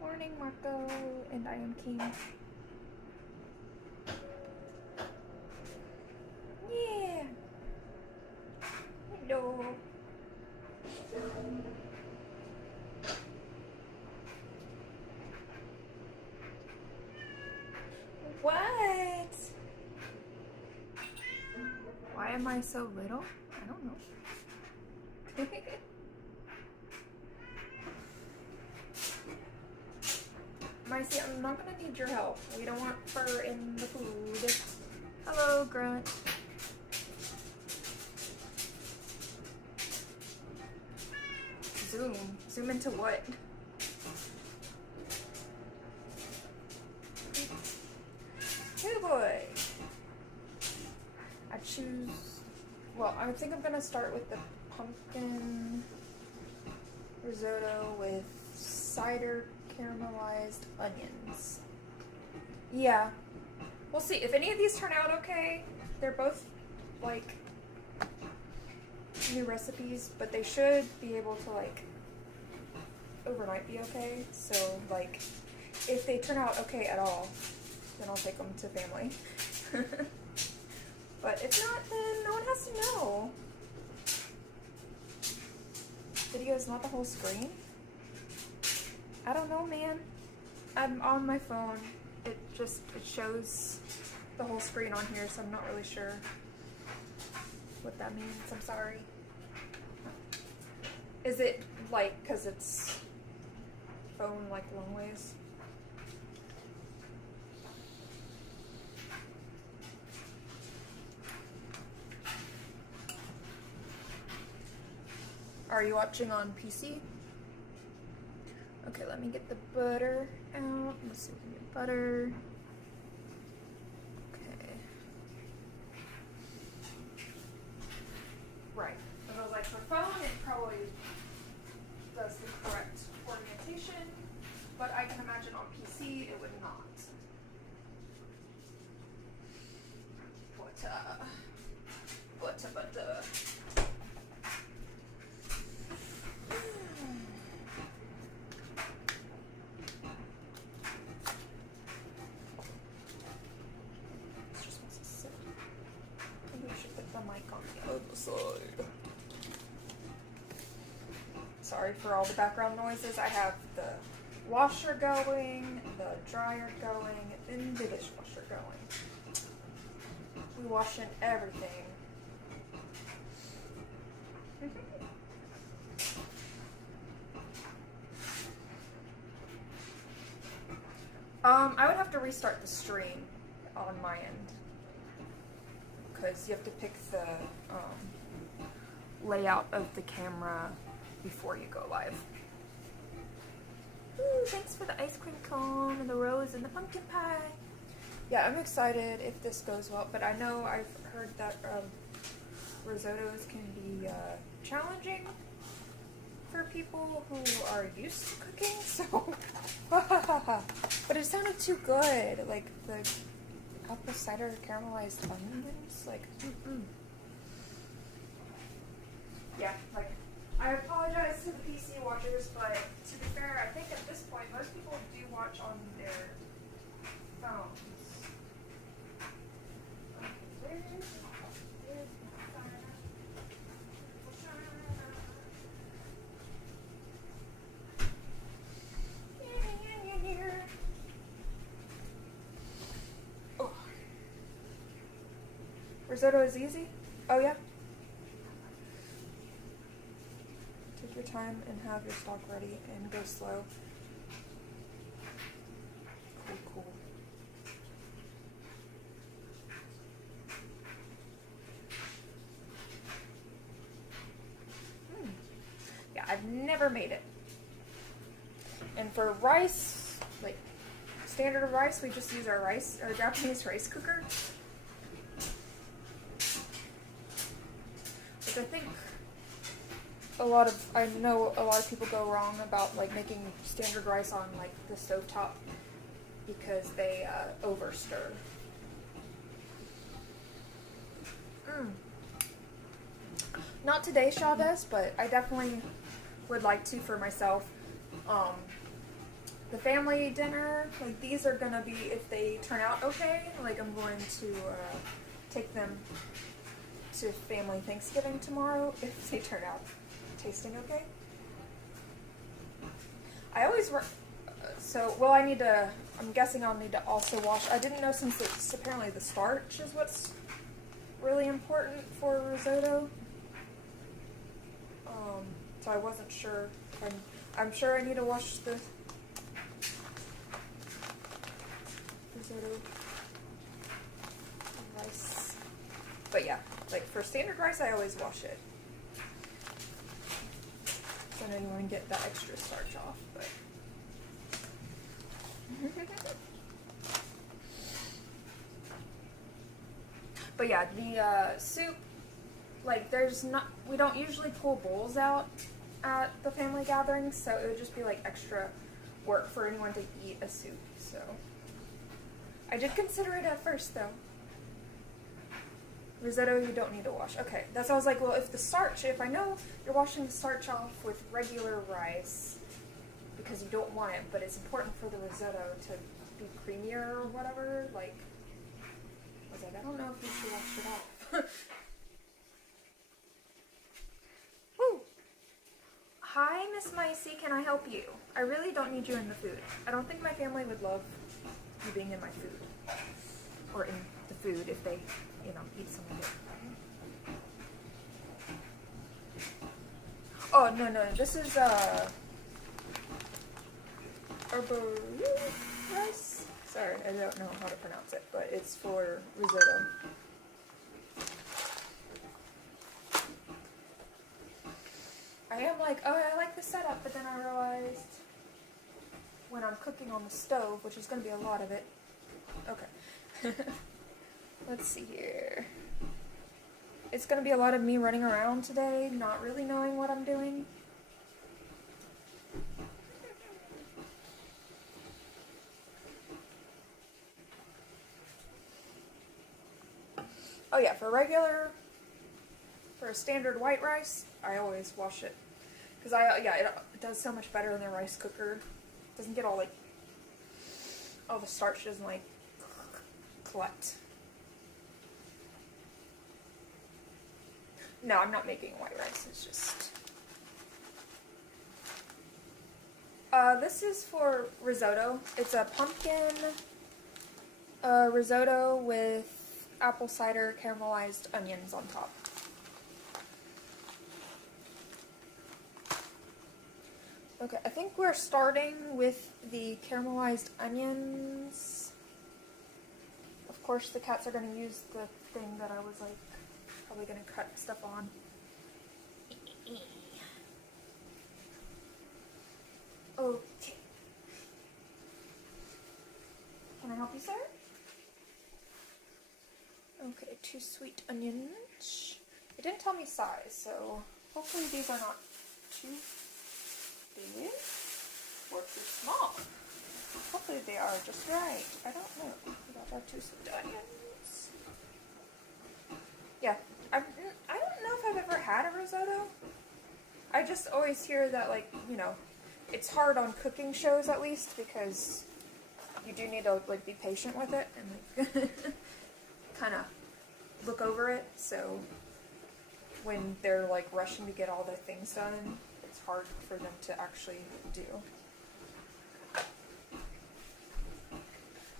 Morning, Marco, and I am King. Yeah. Hello. What? Why am I so little? I don't know. Micey, I'm not gonna need your help. We don't want fur in the food. Hello, Grunt. Zoom. Zoom into what? Hey boy. I choose. Well, I think I'm gonna start with the pumpkin risotto with cider caramelized onions. Yeah. We'll see. If any of these turn out okay, they're both like new recipes, but they should be able to like overnight be okay. So like if they turn out okay at all, then I'll take them to family. But if not, then no one has to know. Video is not the whole screen. I don't know, man. I'm on my phone. It shows the whole screen on here, so I'm not really sure what that means. I'm sorry. Is it like because it's phone like long ways? Are you watching on PC? Okay, let me get the butter out. Let's see if we can get butter. Okay. Right. But I was like, for phone, it probably does the correct orientation, but I can imagine on PC it would not. Butter. Sorry for all the background noises. I have the washer going, the dryer going, and the dishwasher going. We wash in everything. I would have to restart the stream on my end because you have to pick the layout of the camera before you go live. Ooh, thanks for the ice cream cone and the rose and the pumpkin pie. Yeah, I'm excited if this goes well, but I know I've heard that risottos can be challenging for people who are used to cooking, so but it sounded too good, like the apple cider caramelized onions, like yeah, like I apologize to the PC watchers, but to be fair, I think at this point most people do watch on their phones. Oh. Risotto is easy? Oh yeah? Take your time and have your stock ready and go slow. Cool. Yeah, I've never made it. And for rice, like standard rice, we just use our Japanese rice cooker. Which I think I know a lot of people go wrong about like making standard rice on like the stovetop because they over stir. Mm. Not today, Chavez, but I definitely would like to for myself. The family dinner, like these are gonna be, if they turn out okay, like I'm going to take them to family Thanksgiving tomorrow if they turn out tasting okay. I always I need to, I'm guessing I'll need to also wash. I didn't know, since it's apparently the starch is what's really important for risotto. So I wasn't sure. I'm sure I need to wash the risotto rice. But yeah, like for standard rice, I always wash it. So I know you want to get that extra starch off, but. But yeah, the soup, like we don't usually pull bowls out at the family gatherings, so it would just be like extra work for anyone to eat a soup, so. I did consider it at first though. Risotto you don't need to wash. Okay, that's why I was like, well, if I know you're washing the starch off with regular rice, because you don't want it, but it's important for the risotto to be creamier or whatever, like, I was like, I don't know if you should wash it off. Woo! Hi, Miss Micey, can I help you? I really don't need you in the food. I don't think my family would love you being in my food. Or in the food if they, eat some of it. Oh, no, this is, herb rice? Sorry, I don't know how to pronounce it, but it's for risotto. I am like, oh, I like the setup, but then I realized when I'm cooking on the stove, which is going to be a lot of it. Okay. Let's see here. It's going to be a lot of me running around today, not really knowing what I'm doing. Oh yeah, for a standard white rice, I always wash it. Because it does so much better in the rice cooker. It doesn't get all the starch doesn't collect. No, I'm not making white rice, it's just... this is for risotto. It's a pumpkin risotto with apple cider caramelized onions on top. Okay, I think we're starting with the caramelized onions. Of course, the cats are going to use the thing that I was probably going to cut stuff on. Okay. Can I help you, sir? Okay, 2 sweet onions. It didn't tell me size, so hopefully these are not too big or too small. Hopefully they are just right. I don't know. We got our 2 sweet onions. Yeah, I don't know if I've ever had a risotto. I just always hear that, it's hard on cooking shows at least, because you do need to be patient with it and kind of look over it. So when they're rushing to get all their things done, it's hard for them to actually do. But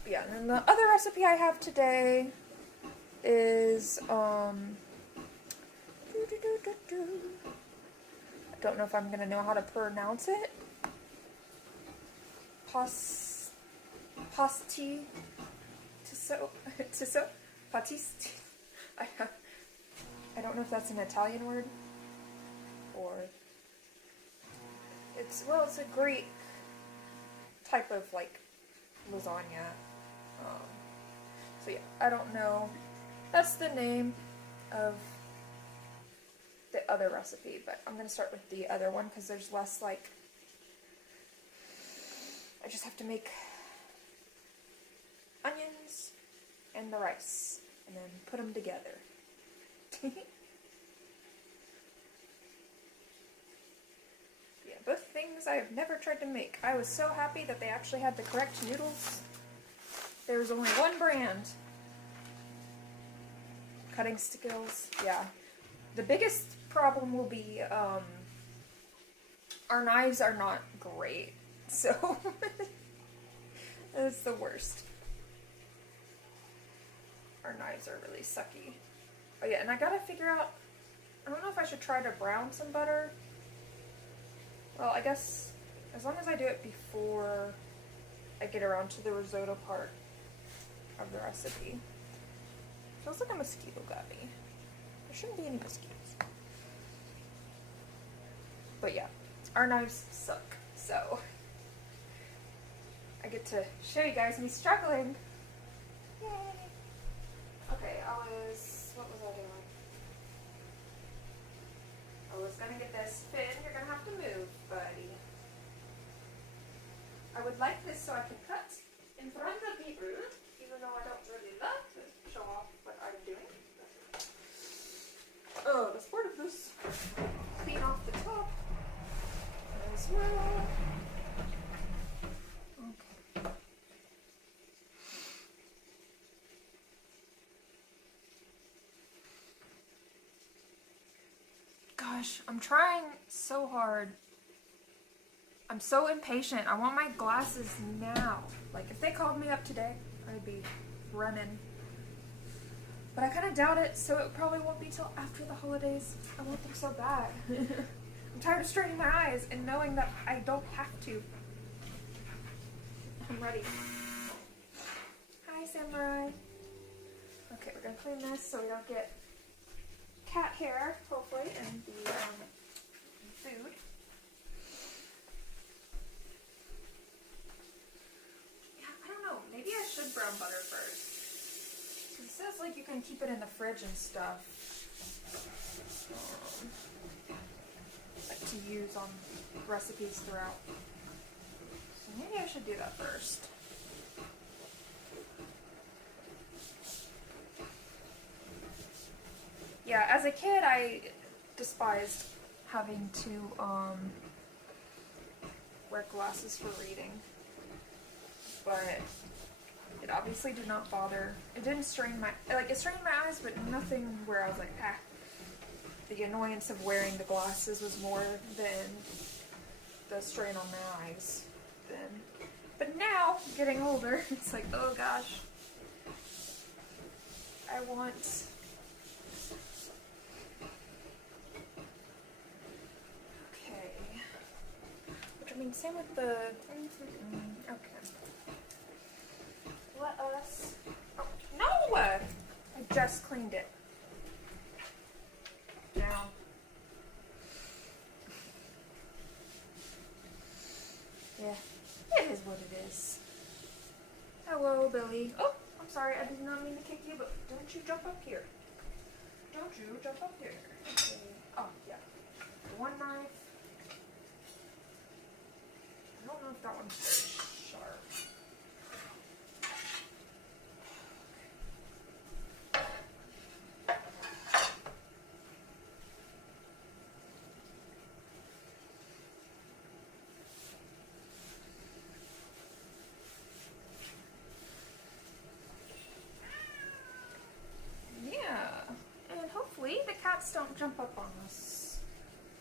yeah, and then the other recipe I have today is I don't know if I'm gonna know how to pronounce it. Pastitsio. I don't know if that's an Italian word or it's a Greek type of lasagna. So yeah, I don't know. That's the name of the other recipe, but I'm gonna start with the other one because there's less I just have to make onions and the rice and then put them together. Yeah, both things I've never tried to make. I was so happy that they actually had the correct noodles. There was only one brand. Cutting skills, yeah. The biggest problem will be, our knives are not great, so it's the worst. Our knives are really sucky. Oh yeah, and I gotta figure out, I don't know if I should try to brown some butter. Well, I guess as long as I do it before I get around to the risotto part of the recipe. Feels like a mosquito got me. There shouldn't be any mosquitoes. But yeah, our knives suck, so I get to show you guys me struggling. Yay! Okay, what was I doing? I was gonna get this fin. You're gonna have to move, buddy. I would like this so I can cut in front of people, even though I don't really love to show off what I'm doing. Oh, let's part of this. Clean off the top as well. Okay. Gosh, I'm trying so hard. I'm so impatient. I want my glasses now. Like, if they called me up today, I'd be running. But I kind of doubt it, so it probably won't be till after the holidays. I want them so bad. I'm tired of straining my eyes and knowing that I don't have to. I'm ready. Hi, Samurai. Okay, we're gonna clean this so we don't get cat hair, hopefully, and the food. Yeah, I don't know. Maybe I should brown butter first. It says like you can keep it in the fridge and stuff. Like to use on recipes throughout. So maybe I should do that first. Yeah, as a kid I despised having to wear glasses for reading. But it obviously did not bother. It didn't strain my, like, it strained my eyes, but nothing where I was like, ah. The annoyance of wearing the glasses was more than the strain on my eyes then. But now, getting older, it's like, oh gosh. I want... Okay. Which, I mean, same with the... Okay. Let us... Oh, no! I just cleaned it. Now. Yeah, it is what it is. Hello, Billy. Oh, I'm sorry, I did not mean to kick you, but don't you jump up here. Don't you jump up here. Okay. Oh, yeah. One knife. I don't know if that one's very sharp. Hopefully the cats don't jump up on us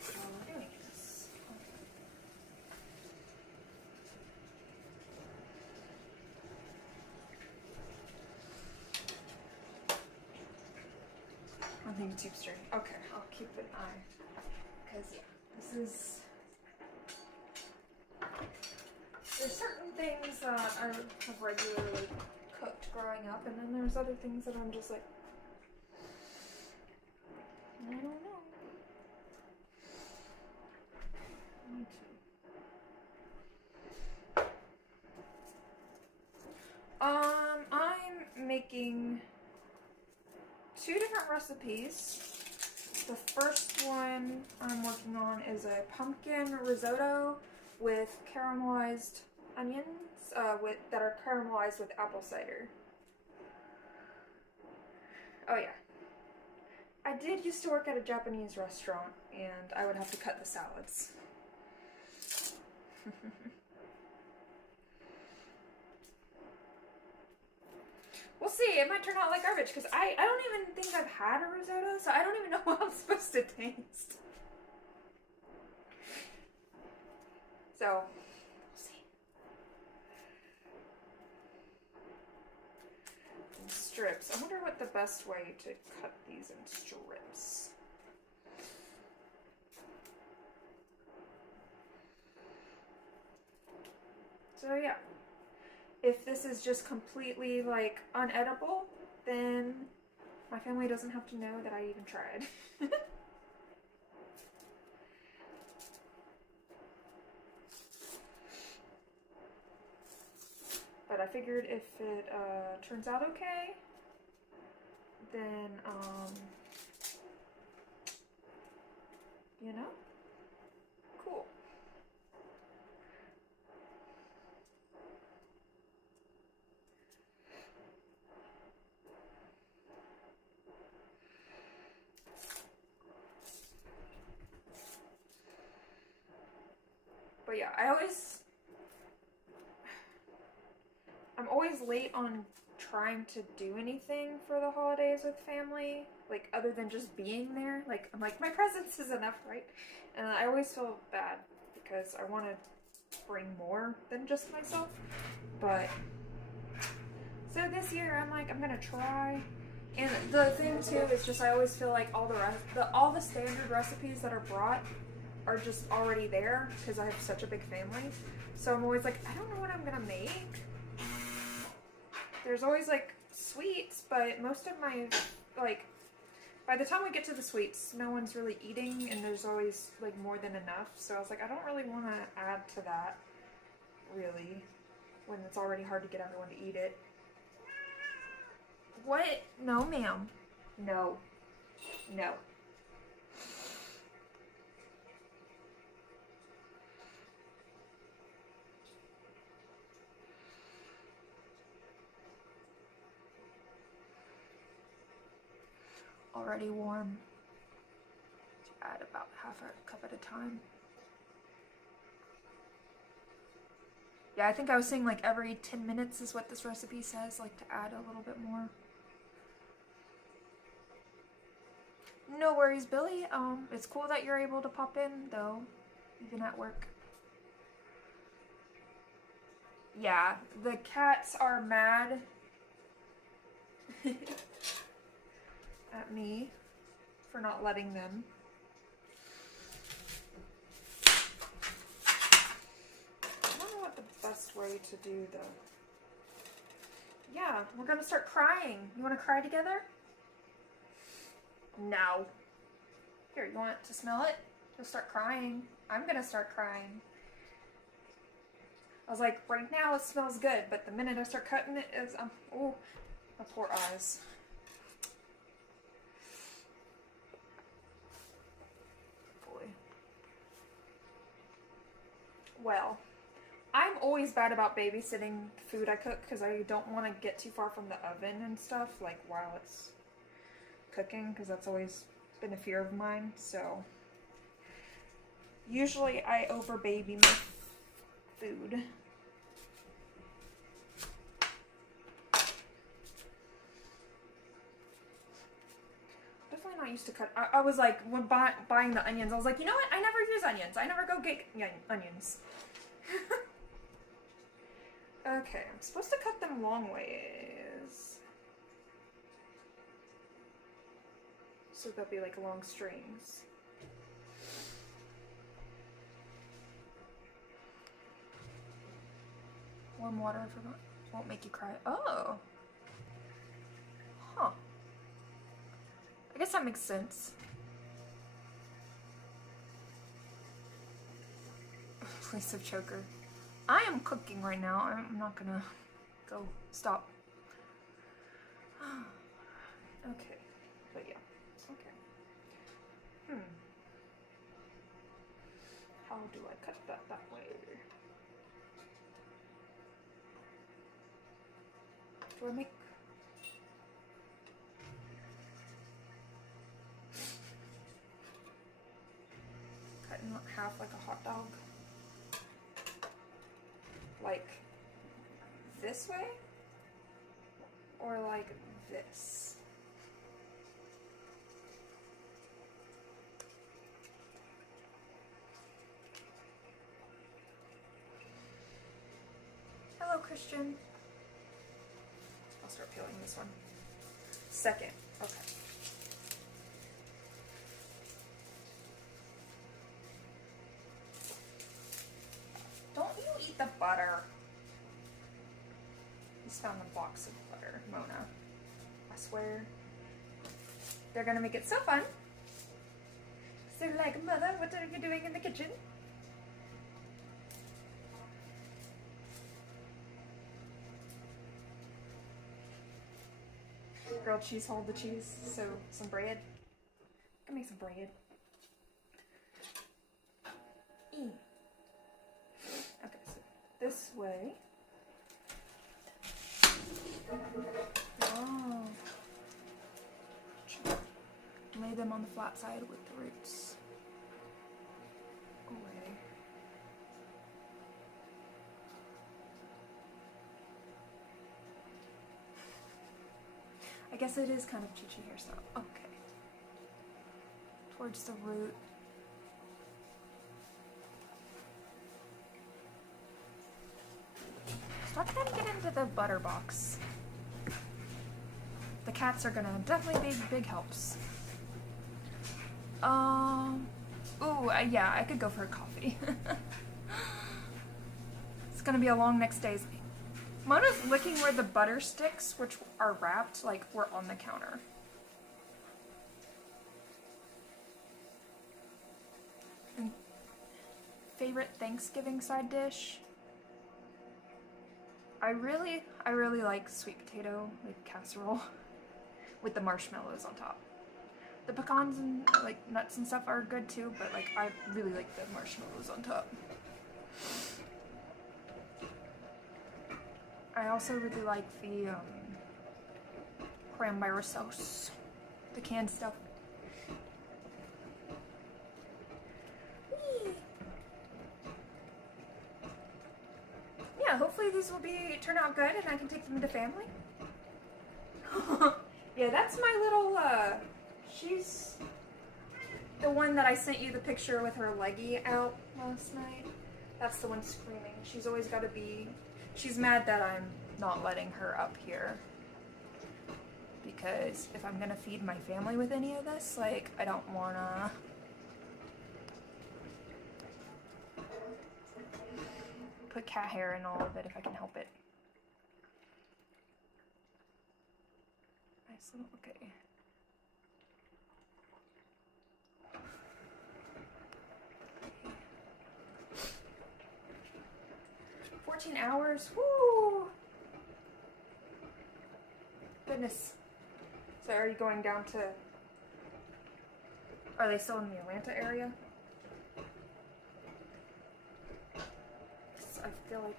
while we're doing this. On the YouTube stream. Okay, I'll keep an eye. Because, yeah, this is... There's certain things that I have regularly cooked growing up, and then there's other things that I'm just like, I don't know. I'm making two different recipes. The first one I'm working on is a pumpkin risotto with caramelized onions, that are caramelized with apple cider. Oh yeah. I did used to work at a Japanese restaurant, and I would have to cut the salads. We'll see. It might turn out like garbage, because I don't even think I've had a risotto, so I don't even know how I'm supposed to taste. So, we'll see. And strips. I wonder what the best way to cut these in strips. So yeah. If this is just completely like unedible, then my family doesn't have to know that I even tried. But I figured if it turns out okay, then you know, cool. But yeah, I'm always late on trying to do anything for the holidays with family, like other than just being there. Like, I'm like, my presence is enough, right? And I always feel bad because I want to bring more than just myself. But so this year I'm like, I'm gonna try. And the thing too is just I always feel like all the standard recipes that are brought are just already there because I have such a big family. So I'm always like, I don't know what I'm gonna make. There's always like sweets, but most of my, like, by the time we get to the sweets, no one's really eating and there's always like more than enough. So I was like, I don't really want to add to that, really, when it's already hard to get everyone to eat it. What? No, ma'am. No. No. Already warm. Add about half a cup at a time. Yeah, I think I was saying like every 10 minutes is what this recipe says, like to add a little bit more. No worries, Billy. It's cool that you're able to pop in though, even at work. Yeah, the cats are mad at me for not letting them. I don't know what the best way to do the... Yeah, we're gonna start crying. You wanna cry together? No. Here, you want to smell it? You'll start crying. I'm gonna start crying. I was like, right now it smells good, but the minute I start cutting it, it's, oh, my poor eyes. Boy. Well, I'm always bad about babysitting food I cook because I don't want to get too far from the oven and stuff, like while it's cooking, because that's always been a fear of mine, so usually I over baby my food. Definitely not used to cut. I was like, when buying the onions, I was like, you know what? I never use onions. I never go get onions. Okay, I'm supposed to cut them long ways. So they'll be like long strings. Warm water won't make you cry. Oh. Huh. I guess that makes sense. Place of choker. I am cooking right now. I'm not gonna go stop. Okay. But yeah. Okay. How do I cut that way? Do I make... in half like a hot dog. Like this way? Or like this? Hello, Christian. I'll start peeling this one. Second. Okay. Don't you eat the butter? Just found a box of butter, Mona. I swear. They're gonna make it so fun. So like, Mother, what are you doing in the kitchen? Grilled cheese, hold the cheese. So some bread. I can make some bread. Okay, so this way. Oh. Lay them on the flat side with the roots away. I guess it is kind of Chi-Chi hairstyle. Okay. Towards the root. So let's kind of get into the butter box. The cats are gonna definitely be big helps. Yeah, I could go for a coffee. It's gonna be a long next day. Mona's looking where the butter sticks, which are wrapped, like were on the counter. And favorite Thanksgiving side dish? I really like sweet potato, like casserole, with the marshmallows on top. The pecans and like nuts and stuff are good too, but like I really like the marshmallows on top. I also really like the cranberry sauce, the canned stuff. Whee! Yeah, hopefully these will turn out good and I can take them to family. Yeah, that's my little, she's the one that I sent you the picture with her leggy out last night. That's the one screaming. She's always got to be, she's mad that I'm not letting her up here. Because if I'm gonna feed my family with any of this, like, I don't wanna put cat hair in all of it if I can help it. Nice little, okay. $14, woo! Goodness. So are you going down to, are they still in the Atlanta area? I feel like,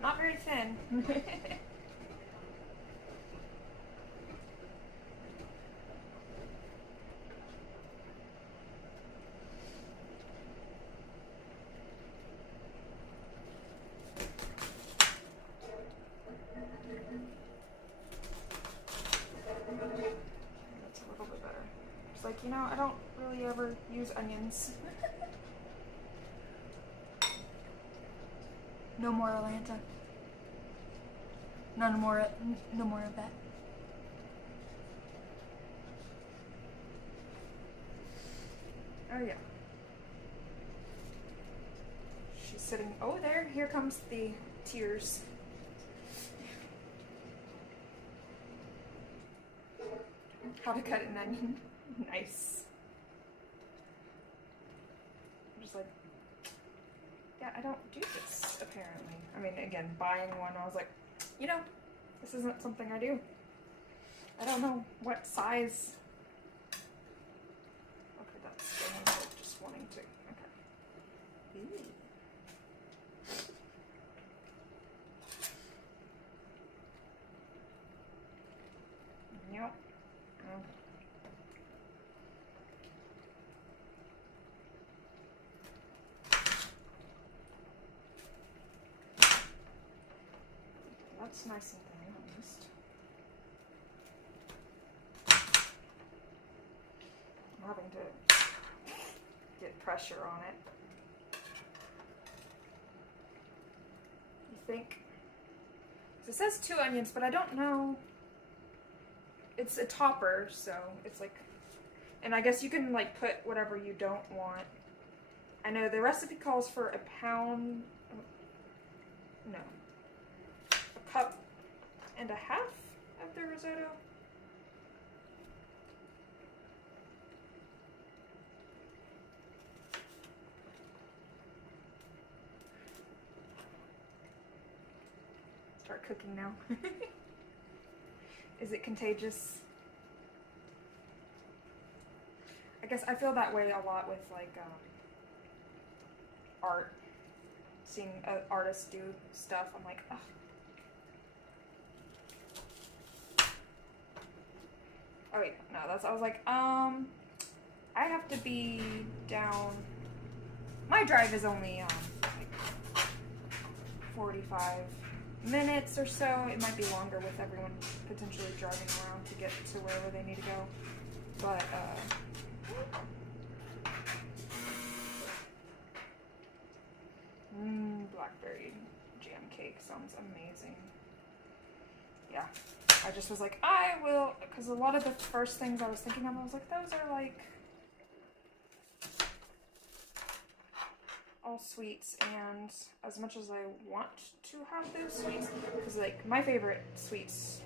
not very thin. That's a little bit better. It's like, you know, I don't really ever use onions. No more Atlanta. No more of that. Oh yeah. She's sitting, oh there, here comes the tears. How to cut an onion. Nice. I'm just like, yeah, I don't do this, apparently. I mean, again, buying one, I was like, you know, this isn't something I do. I don't know what size. Okay, that's staying like just wanting to. Okay. Ooh. Yep. Oh. That's nice and thin at least. I'm having to get pressure on it. You think? It says 2 onions, but I don't know. It's a topper, so it's like, and I guess you can like put whatever you don't want. I know the recipe calls for a pound, no, a cup and a half of the risotto. Start cooking now. Is it contagious? I guess I feel that way a lot with like art. Seeing artists do stuff, I'm like, ugh. Oh wait, no, that's, I was like, I have to be down. My drive is only like 45 minutes or so. It might be longer with everyone potentially driving around to get to wherever they need to go. But blackberry jam cake sounds amazing. Yeah, I just was like, I will, because a lot of the first things I was thinking of, I was like, those are like all sweets, and as much as I want to have those sweets, because like my favorite sweets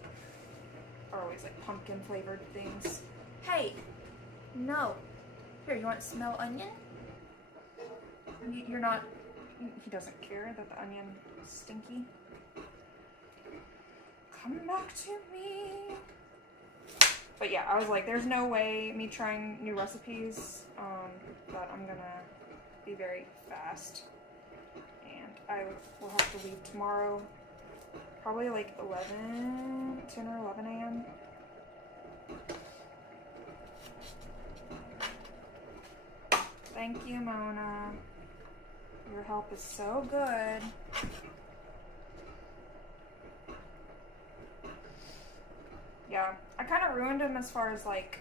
are always like pumpkin flavored things. Hey, no. Here, you want to smell onion? You're not, he doesn't care that the onion is stinky. Come back to me. But yeah, I was like, there's no way me trying new recipes, but I'm gonna be very fast. And I will have to leave tomorrow, probably like 10 or 11 a.m. Thank you, Mona. Your help is so good. Yeah, I kind of ruined him as far as like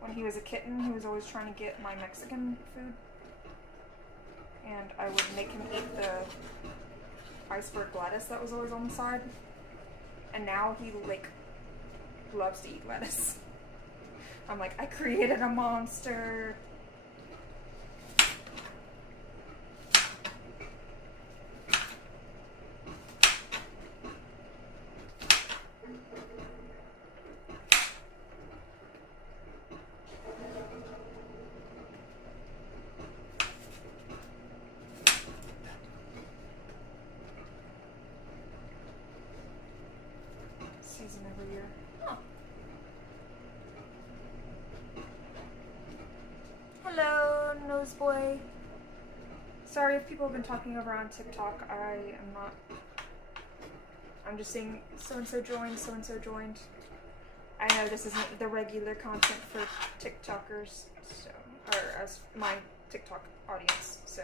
when he was a kitten. He was always trying to get my Mexican food, and I would make him eat the iceberg lettuce that was always on the side. And now he like loves to eat lettuce. I'm like, I created a monster. Season every year. Huh. Hello, nose boy. Sorry if people have been talking over on TikTok. I am not. I'm just seeing so-and-so joined, so-and-so joined. I know this isn't the regular content for TikTokers, so, or as my TikTok audience, so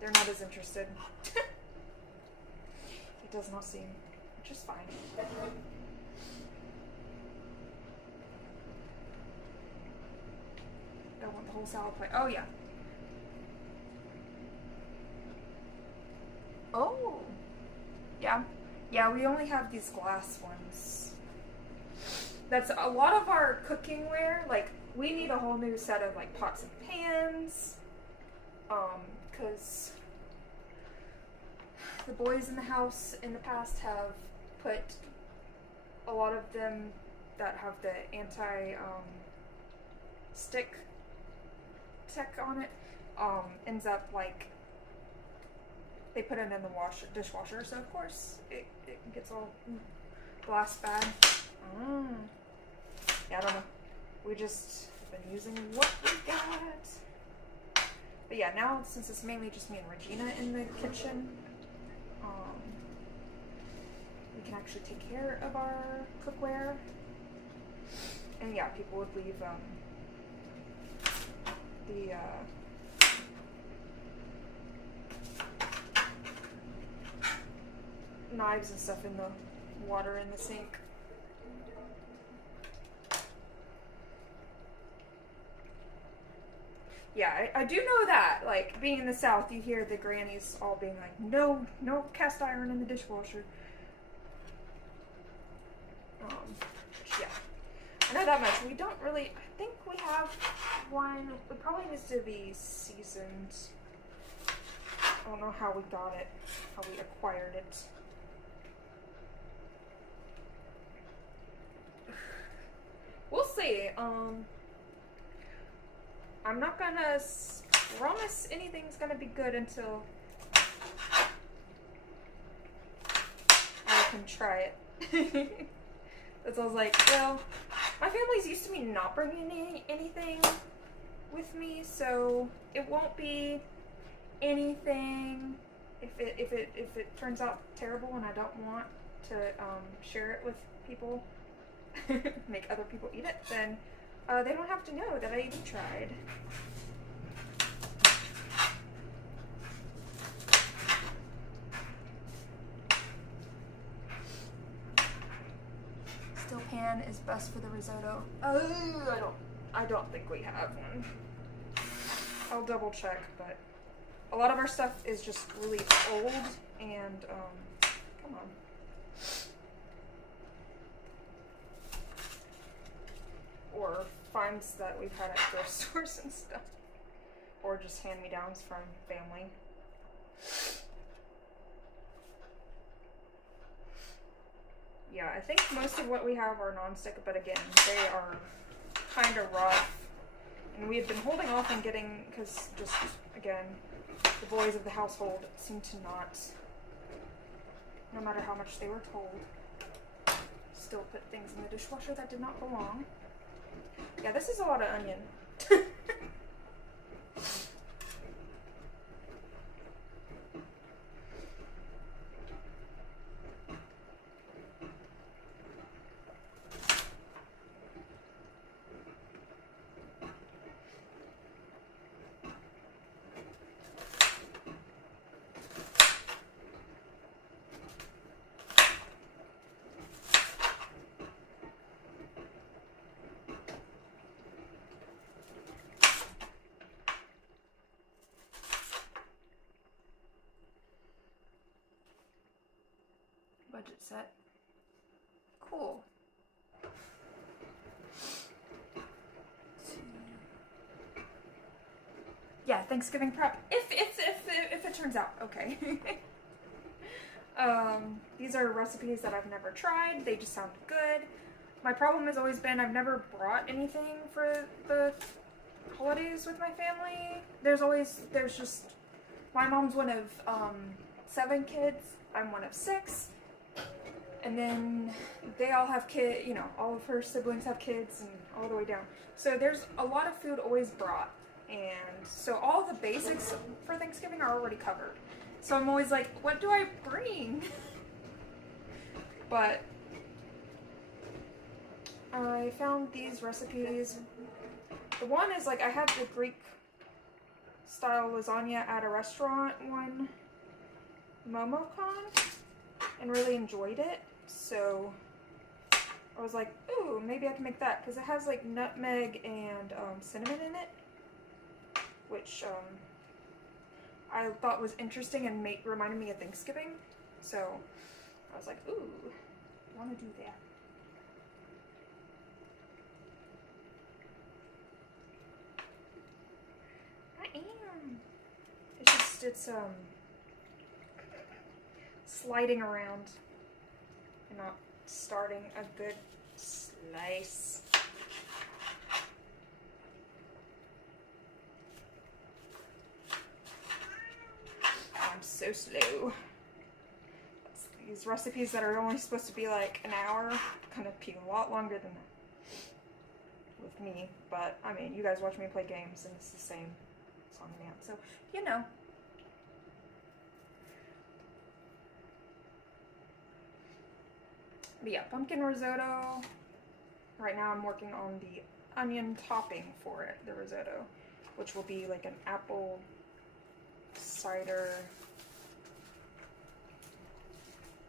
they're not as interested. It does not seem, which is fine. I want the whole salad plate. Oh yeah. Oh. Yeah. Yeah, we only have these glass ones. That's a lot of our cooking ware. Like, we need a whole new set of like pots and pans. Cause the boys in the house in the past have put a lot of them that have the stick tech on it, ends up like they put it in the dishwasher, so of course it gets all glass bad. Ah. Yeah, I don't know. We just have been using what we got. But yeah, now since it's mainly just me and Regina in the kitchen, we can actually take care of our cookware. And yeah, people would leave the knives and stuff in the water in the sink. Yeah, I do know that. Like, being in the South, you hear the grannies all being like, no cast iron in the dishwasher. Yeah. I know that much. We don't really, I think we have one. It probably needs to be seasoned. I don't know how we got it, how we acquired it. We'll see. I'm not gonna promise anything's gonna be good until I can try it. That's I was like, well, my family's used to me not bringing anything with me, so it won't be anything. If it turns out terrible and I don't want to share it with people, make other people eat it, then they don't have to know that I even tried. Steel pan is best for the risotto. Oh, I don't think we have one. I'll double check, but a lot of our stuff is just really old and come on. Or finds that we've had at thrift stores and stuff. Or just hand-me-downs from family. Yeah, I think most of what we have are non-stick, but again, they are kind of rough. And we have been holding off on getting, because just, again, the boys of the household seem to not, no matter how much they were told, still put things in the dishwasher that did not belong. Yeah, this is a lot of onion. Budget set. Cool. Yeah, Thanksgiving prep. If it turns out okay. These are recipes that I've never tried. They just sound good. My problem has always been I've never brought anything for the holidays with my family. There's just my mom's one of 7 kids. I'm one of 6. And then they all have kids, you know, all of her siblings have kids and all the way down. So there's a lot of food always brought. And so all the basics for Thanksgiving are already covered. So I'm always like, what do I bring? But I found these recipes. The one is like, I had the Greek style lasagna at a restaurant one MomoCon and really enjoyed it. So I was like, ooh, maybe I can make that because it has like nutmeg and cinnamon in it, which I thought was interesting and reminded me of Thanksgiving. So I was like, ooh, I want to do that. I am. It's sliding around and not starting a good slice. I'm so slow. These recipes that are only supposed to be like an hour gonna be a lot longer than that with me, but I mean, you guys watch me play games and it's the same song and dance, so you know. But yeah, pumpkin risotto. Right now I'm working on the onion topping for it, the risotto, which will be like an apple cider.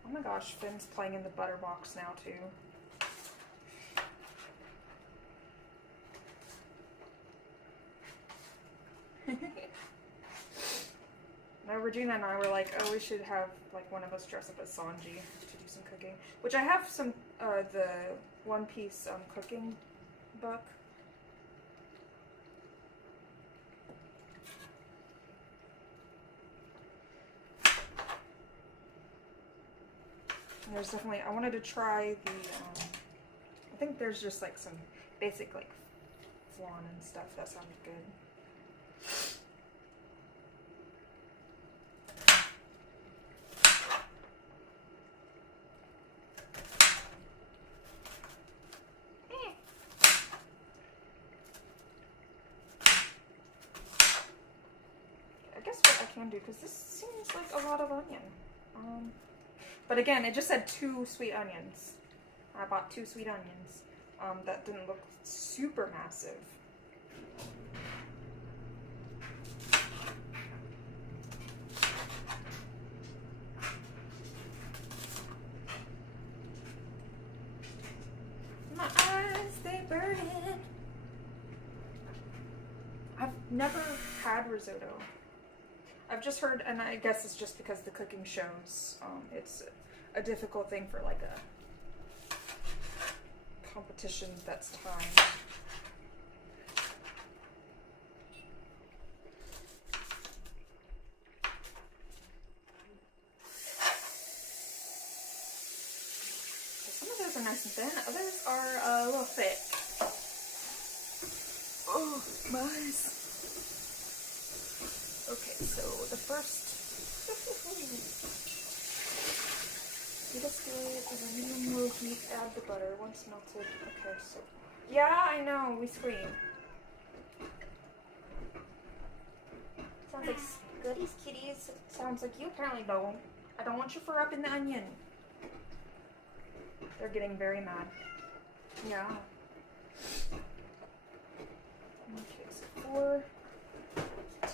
Oh my gosh, Finn's playing in the butter box now too. Now Regina and I were like, oh, we should have like one of us dress up as Sanji to do some cooking. Which I have some, the One Piece cooking book. And there's definitely, I wanted to try the, I think there's just like some basic like flan and stuff that sounded good. Can do, because this seems like a lot of onion. But again, it just said 2 sweet onions. I bought 2 sweet onions. That didn't look super massive. My eyes, they burn. I've never had risotto. I've just heard, and I guess it's just because the cooking shows, it's a difficult thing for like a competition that's timed. Some of those are nice and thin, others are a little thick. Oh, my eyes. Okay, so the first, heat a skillet at a minimum low heat, add the butter once melted. Okay, so, yeah, I know, we scream. Sounds like goodies kitties. Sounds like you apparently don't. I don't want you for up in the onion. They're getting very mad. Yeah. Okay, so 4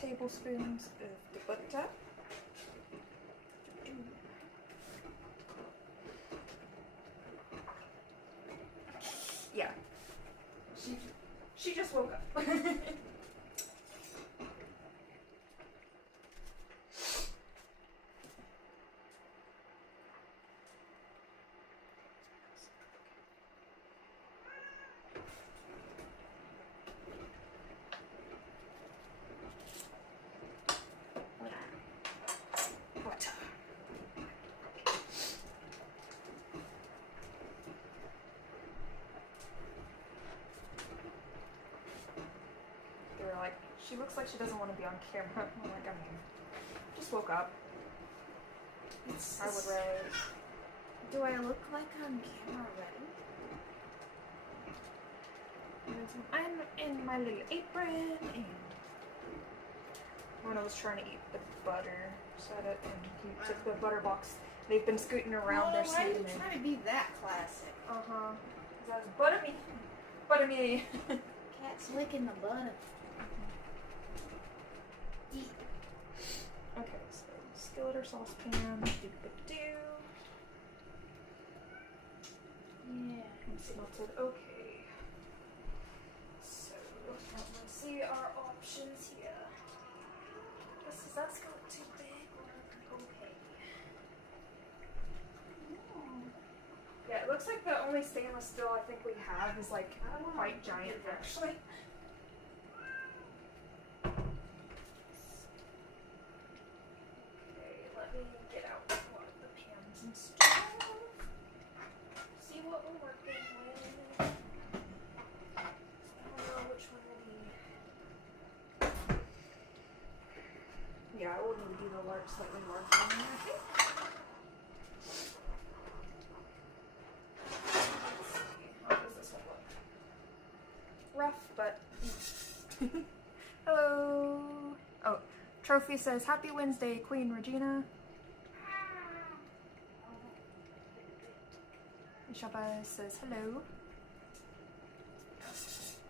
tablespoons of the butter. Yeah. She just woke up. She looks like she doesn't want to be on camera. I'm like, I mean, just woke up. I would rather. Do I look like on camera already? I'm in my little apron, and Mona was trying to eat the butter, so that, and he took the butter box. They've been scooting around their why are you cinnamon. trying to be that classic? That's butter me. Butter me. Cat's licking the butter. Eat. Okay, so skillet or saucepan. Do. Yeah. It's melted. Okay. So let's see our options here. Is that skillet too big or okay? Yeah, it looks like the only stainless steel I think we have is like quite giant actually. Let me get out one of the pans and stuff. See what we're working with. I don't know which one will be. Yeah, I will need to do the large, slightly larger one, I think. Let's Hello. Oh, Trophy says, Happy Wednesday, Queen Regina. Shabba says, hello.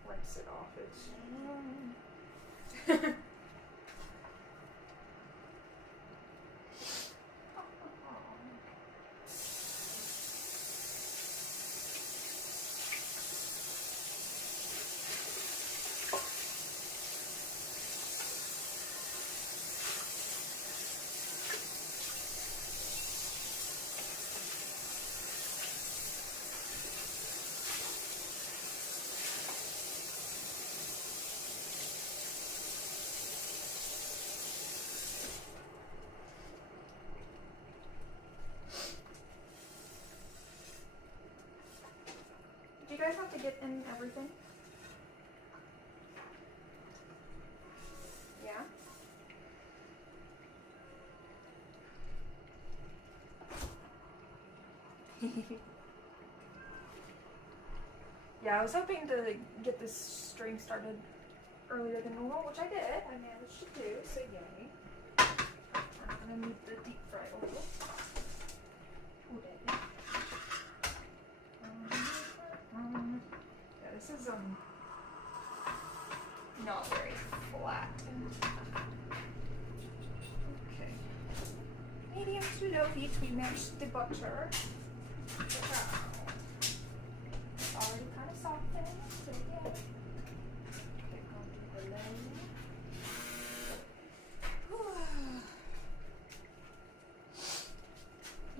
Rinse it off. It's... Do you guys have to get in everything? Yeah? Yeah, I was hoping to get this stream started earlier than normal, which I did. I managed to do, so yay. I'm gonna need the deep fry oil. Ooh, baby. Yeah, this is not very flat. Okay. Medium to low heat, we mashed the butter. Wow. It's already kind of softened, so yeah. Okay, go to the low.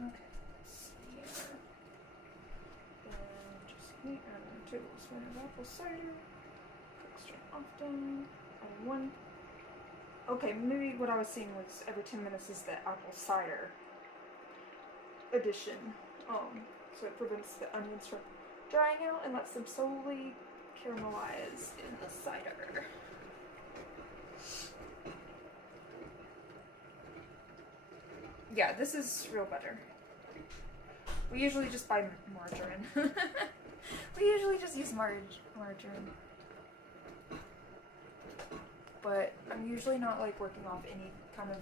Okay, let's see here. Just me and a tablespoon of apple cider. Extra often. And one. Okay, maybe what I was seeing was every 10 minutes is the apple cider addition. So it prevents the onions from drying out and lets them slowly caramelize in the cider. Yeah, this is real butter. We usually just buy margarine. We usually just use margarine. But I'm usually not like working off any kind of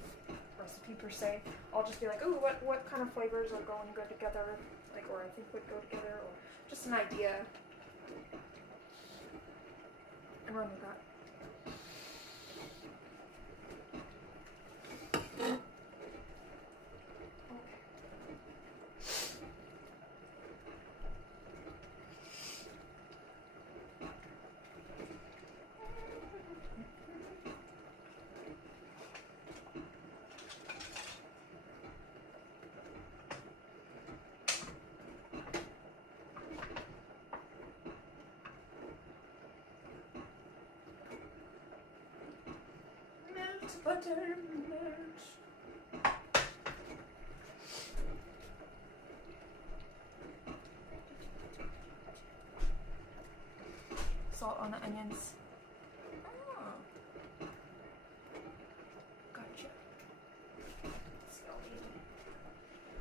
recipe per se. I'll just be like, ooh, what kind of flavors are going good together, like, or I think would go together, or just an idea, and run with that. Butter melt. Salt on the onions. Oh. Gotcha. So I'll need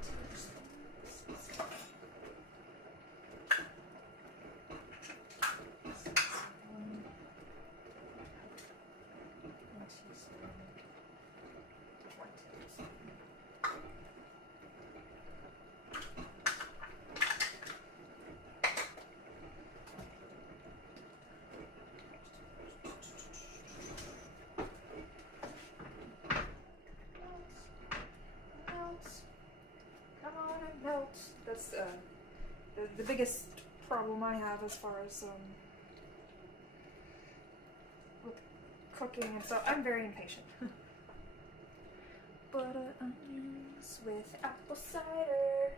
teaspoons. Melt. That's the biggest problem I have as far as with cooking, and so I'm very impatient. Butter onions with apple cider.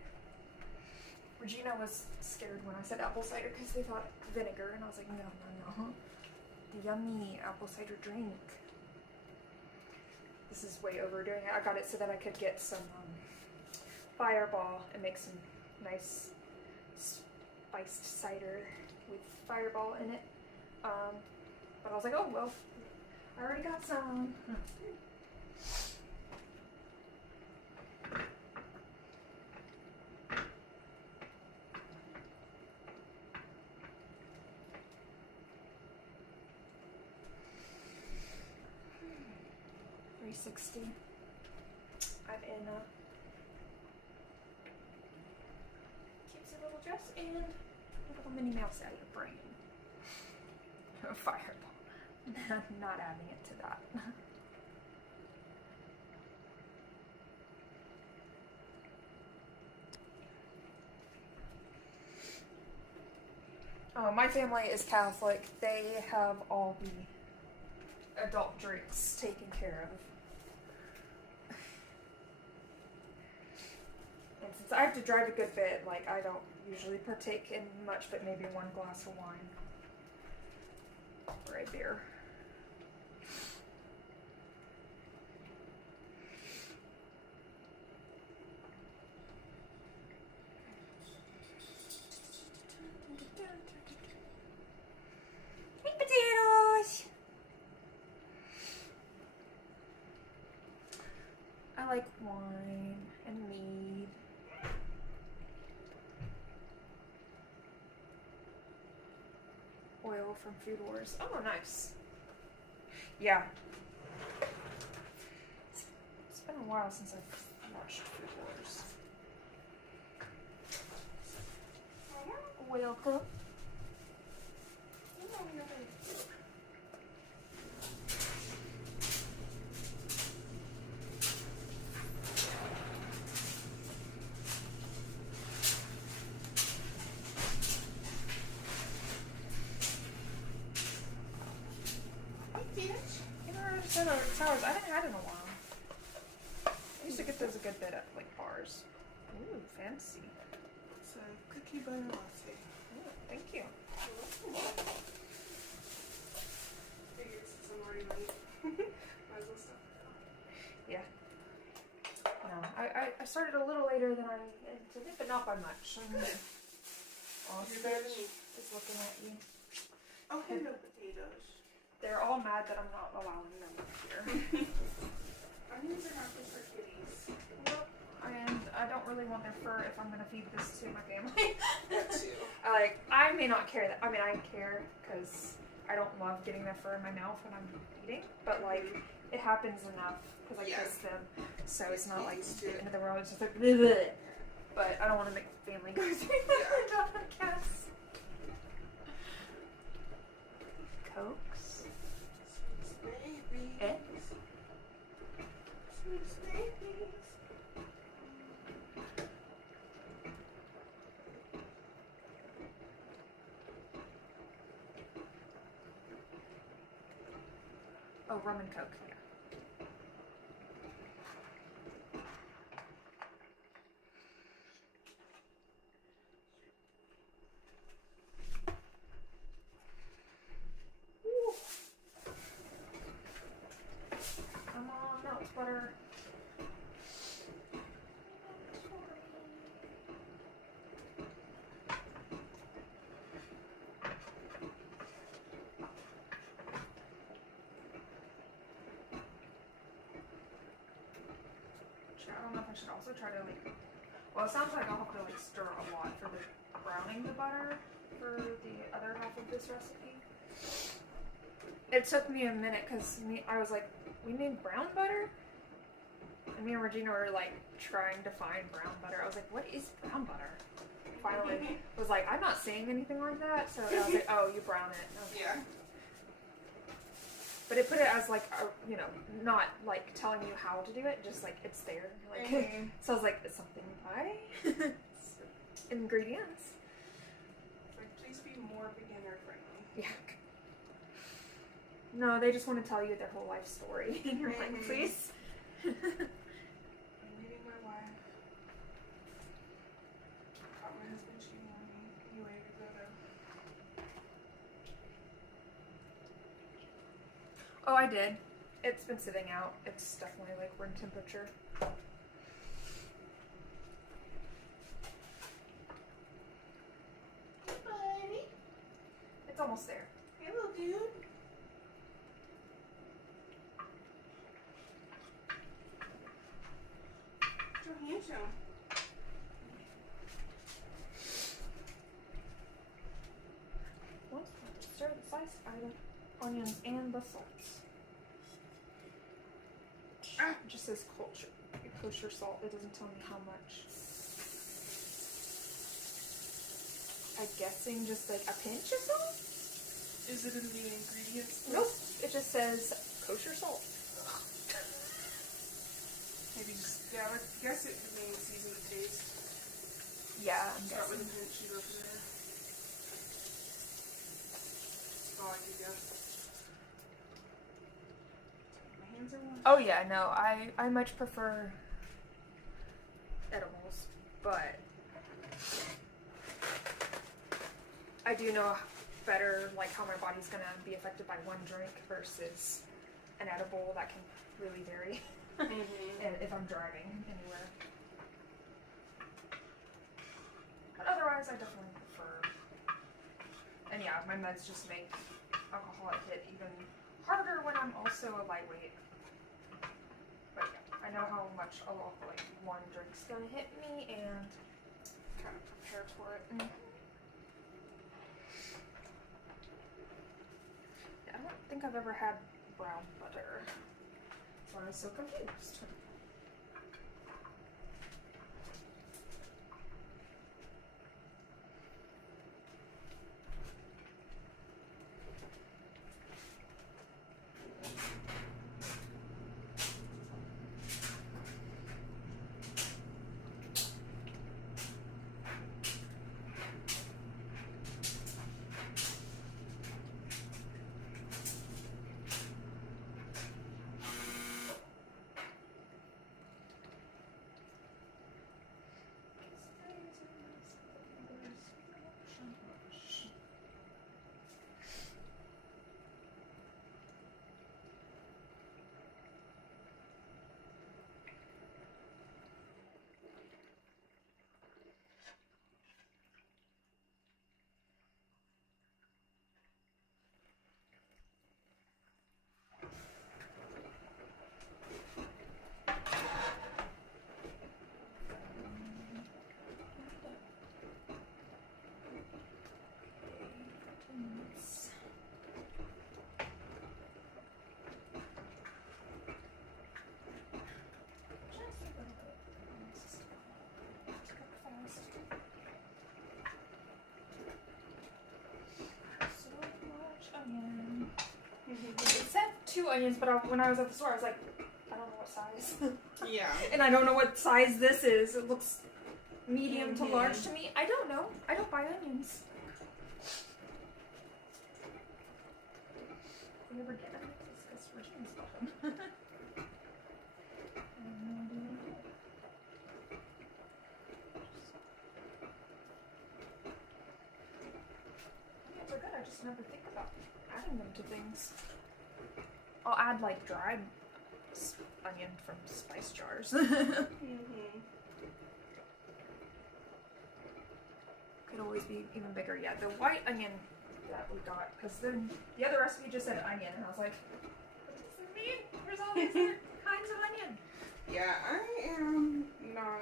Regina was scared when I said apple cider because they thought vinegar, and I was like, no. The yummy apple cider drink. This is way overdoing it. I got it so that I could get some Fireball and make some nice spiced cider with Fireball in it. But I was like, oh well, I already got some. 360. I'm in a cutesy little dress and a little Minnie Mouse out of your brain. Fireball. Not adding it to that. My family is Catholic. They have all the adult drinks taken care of. And since I have to drive a good bit, like I don't usually partake in much, but maybe one glass of wine or a beer. Hey, potatoes! I like wine and mead. Oil from Food Wars. Oh, nice. Yeah. It's been a while since I've watched Food Wars. Welcome. Sours. I haven't had in a while. I used to get those a good bit at like bars. Ooh, fancy. It's a cookie butter latte. Ooh, thank you. Figured since I'm already late, might as well stop. Yeah. No, I started a little later than I intended, but not by much. You're better than me. Is looking at you. Oh, hey, no potatoes. They're all mad that I'm not allowing them here. Onions are not good for kitties. Nope. And I don't really want their fur if I'm gonna feed this to my family. That too. I may not care that. I mean, I care because I don't love getting their fur in my mouth when I'm eating. But like, it happens enough because I kiss them, so it's not like the end of the world. It's just like, bleh, bleh. But I don't want to make the family go through that. I guess. Cokes. Babies. Eh? Sweet babies. Oh, rum and Coke. Yeah. Woo. Come on, no, it's butter. I don't know if I should also try to like, well, it sounds like I'll have to like stir a lot for the browning the butter for the other half of this recipe. It took me a minute because I was like, we need brown butter? And me and Regina were like trying to find brown butter. I was like, what is brown butter? Finally was like, I'm not saying anything like that. So I was like, oh, you brown it. Okay. Yeah. But it put it as like, you know, not like telling you how to do it, just like it's there. Like, so I was like, it's something by ingredients. Like, please be more beginner friendly. Yeah. No, they just want to tell you their whole life story. And you're like, please. I'm meeting my wife. Caught my husband cheating on me. Anyway, Risotto. Oh, I did. It's been sitting out. It's definitely like room temperature. Hey, buddy. It's almost there. Hey, little dude. Show hand show. Once stir the sliced onions and the salts. It just says kosher salt. It doesn't tell me how much. I'm guessing just like a pinch of salt? Is it in the ingredients? Nope. It just says kosher salt. Maybe just, yeah, I guess it may season the taste. Yeah, I'm Start with a guessing. pinch and go from there. That's all I could guess. My hands are warm. Oh yeah, no, I much prefer edibles, but I do know better like how my body's gonna be affected by one drink versus an edible that can really vary. And if I'm driving anywhere. But otherwise I definitely prefer, and yeah, my meds just make alcohol hit even harder when I'm also a lightweight. But yeah, I know how much like one drink's gonna hit me and kind of prepare for it. Yeah, I don't think I've ever had brown butter. That's why I was so confused. It said 2 onions, but when I was at the store, I was like, I don't know what size. Yeah. And I don't know what size this is. It looks medium to large to me. I don't know. I don't buy onions. If we ever get them, it's because Regine's got them. I have no idea what to do. Onions are good. I just never think about adding them to things. I'll add like dried onion from spice jars. Could always be even bigger. Yeah, the white onion that we got, because then the other recipe just said onion, and I was like, what does this mean? There's all these other kinds of onion. Yeah, I am not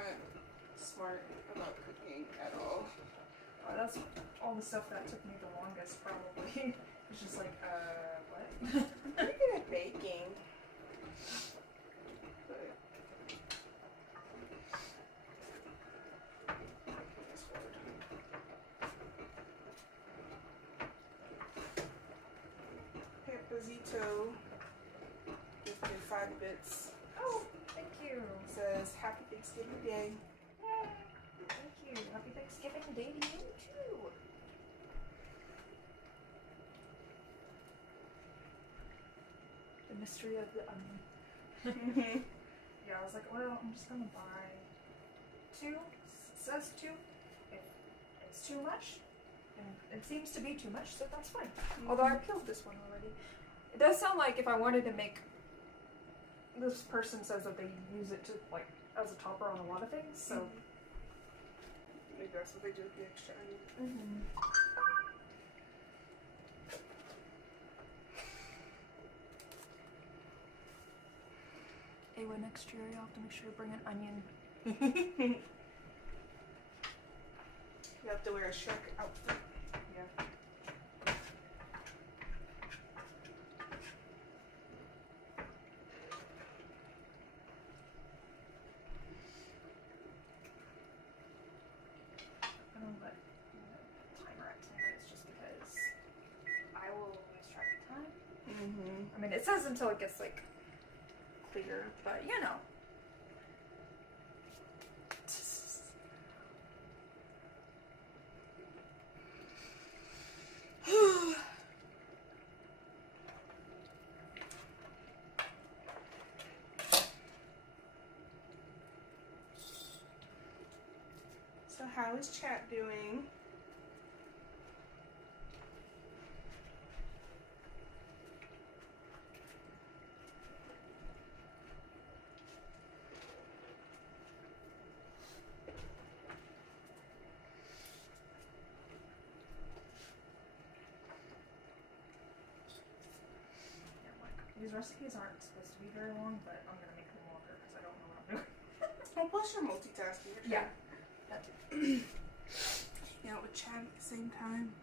smart about cooking at all. Oh, that's all the stuff that took me the longest, probably. It's just like, what? I'm good at baking. But Pastitsio gives me 5 bits. Oh, thank you. Says Happy Thanksgiving Day. Yay. Thank you. Happy Thanksgiving Day to you, too. The mystery of the onion. Yeah, I was like, well, I'm just gonna buy 2. It says 2. If it's too much, and it seems to be too much, so that's fine. Although I peeled this one already. It does sound like if I wanted to make, this person says that they use it to like as a topper on a lot of things, so. Maybe that's what they do with the extra onion. Anyway, next year you'll have to make sure to bring an onion. You have to wear a Shrek outfit. Yeah. I mean, it says until it gets like clear, but you know. So how is chat doing? These recipes aren't supposed to be very long, but I'm gonna make them longer because I don't know what I'm doing. Oh, plus you're multitasking. Yeah, that too. Yeah, with chat at the same time.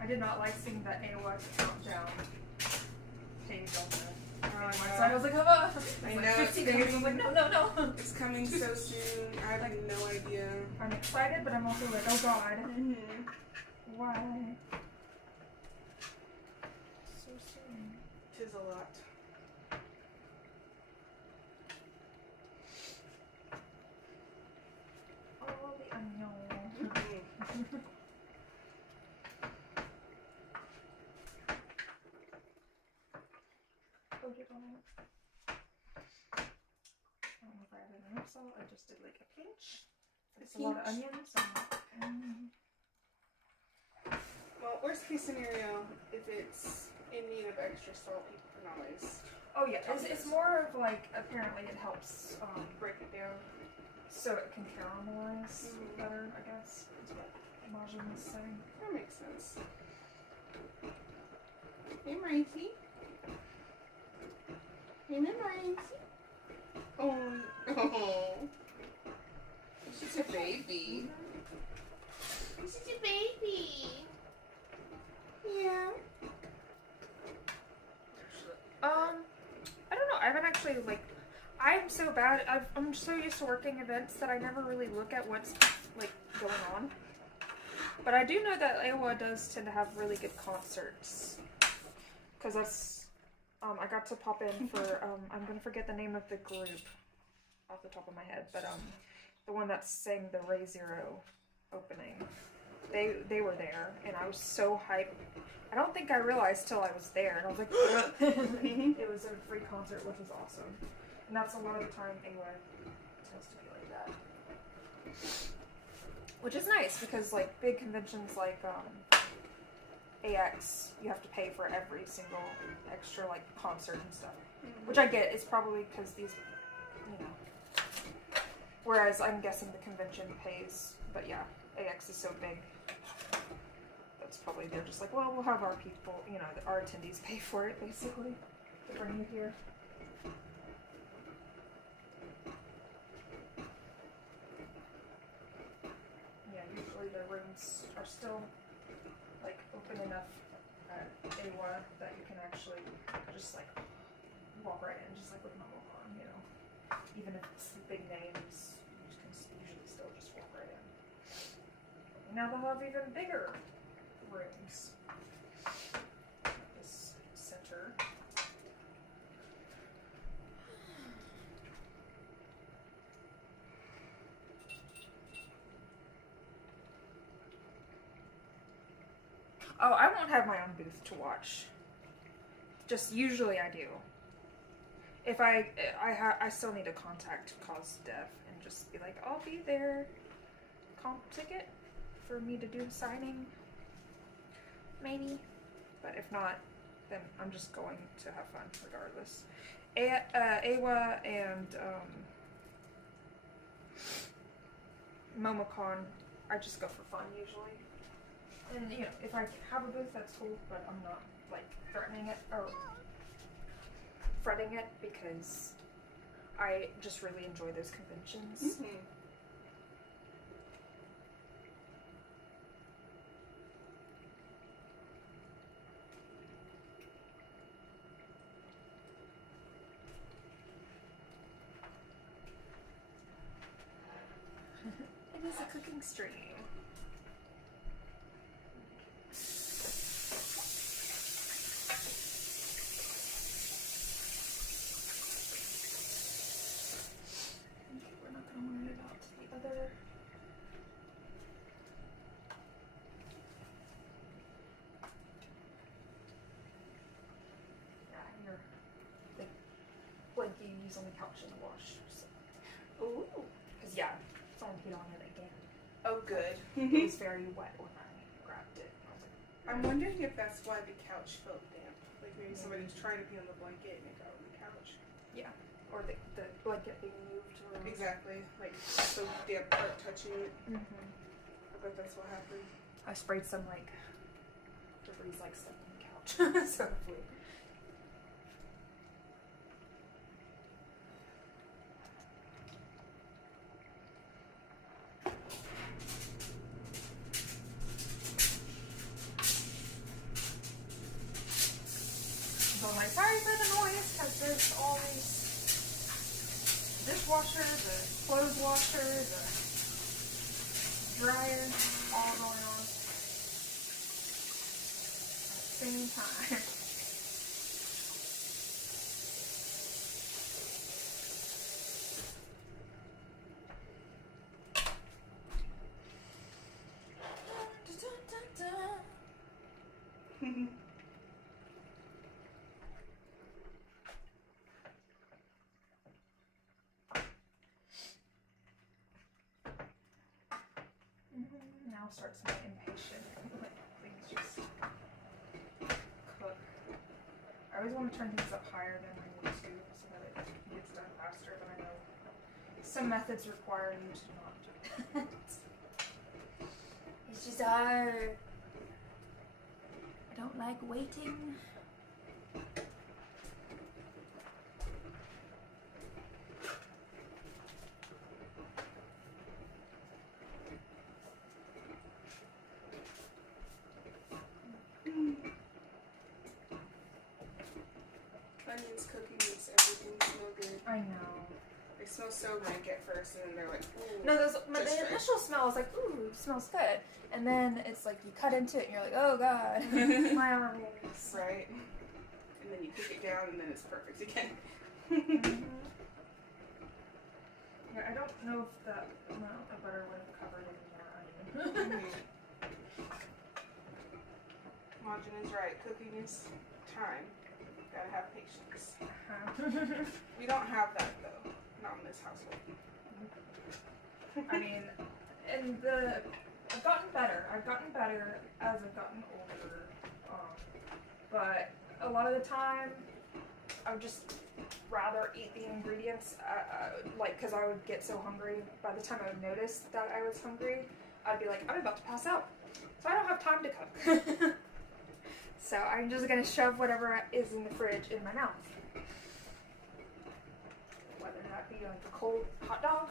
I did not like seeing the AOA countdown page on the so I was like, oh, I like know, 15 days. I was like, no. It's coming so soon. I have no idea. I'm excited, but I'm also like, oh god. Why? So soon. Tis a lot. Oh, the unknown. Put it on. I don't know if I added enough salt. I just did like a pinch. It's a lot of onions. So Well, worst case scenario, if it's in need of extra salt, you can always oh yeah, it's more of like apparently it helps break it down. so it can caramelize better. I guess is what Majin was saying. That makes sense. Hey, Marcy. Hey, Marcy. Oh. She's a baby. She's a baby. Yeah. I don't know. I haven't actually like. I'm so bad. I'm so used to working events that I never really look at what's like going on. But I do know that Iowa does tend to have really good concerts. Cause that's, I got to pop in for I'm gonna forget the name of the group off the top of my head, but the one that sang the Ray Zero opening. They were there, and I was so hyped. I don't think I realized till I was there, and I was like, it was a free concert, which was awesome. And that's a lot of the time anyway. It tends to be like that. Which is nice, because like big conventions like AX, you have to pay for every single extra like concert and stuff. Which I get, it's probably because these, you know. Whereas I'm guessing the convention pays, but yeah, AX is so big. That's probably, they're just like, well, we'll have our people, you know, our attendees pay for it, basically, to bring you here. Yeah, usually the rooms are still, like, open enough at AWA that you can actually just, like, walk right in, just like with normal on, you know. Even if it's the big names, you can usually still just walk right in. And now they'll have even bigger rooms. This center. Oh, I won't have my own booth to watch. Just usually I do. If I still need to contact Cause Dev and just be like, I'll be there. Comp ticket for me to do signing. Maybe. But if not, then I'm just going to have fun regardless. Awa and MomoCon, I just go for fun usually. And you know, if I have a booth, that's cool, but I'm not like threatening it or fretting it because I just really enjoy those conventions. is a cooking stream. Okay, we're not gonna worry about the other. Yeah, your the blanket you use on the couch in the wash. So. Ooh. Cause yeah, someone peed on it again. Oh, good. It was very wet when I grabbed it. I was like, I'm wondering if that's why the couch felt damp. Like maybe somebody was trying to pee on the blanket and it got on the couch. yeah, or the blanket being moved. Or Exactly. Like so damp part touching it. Mhm. I bet that's what happened. I sprayed some like Febreze like stuff on the couch. So hopefully. So I'm like, sorry for the noise, because there's always dishwasher, the clothes washer, the dryer, all going on at the same time. Now starts my impatient when things just cook. I always want to turn things up higher than I need to so that it gets done faster, but I know some methods require you to not do that. It's just hard. I don't like waiting. Onions cooking makes everything smell good. I know. They smell so rank at first, and then they're like, ooh. No, the Just right. initial smell is like, ooh, it smells good. And then it's like you cut into it and you're like, oh god, my arms. Right. And then you cook it down, and then it's perfect again. Mhm. Yeah, I don't know if that amount of butter would have covered any more onion. Margin is right. Cooking is time. Gotta have patience. We don't have that though. Not in this household. I mean, I've gotten better. I've gotten better as I've gotten older. But a lot of the time, I would just rather eat the ingredients, like, because I would get so hungry. By the time I would notice that I was hungry, I'd be like, I'm about to pass out. So I don't have time to cook. So I'm just going to shove whatever is in the fridge in my mouth. Whether that be like a cold hot dog,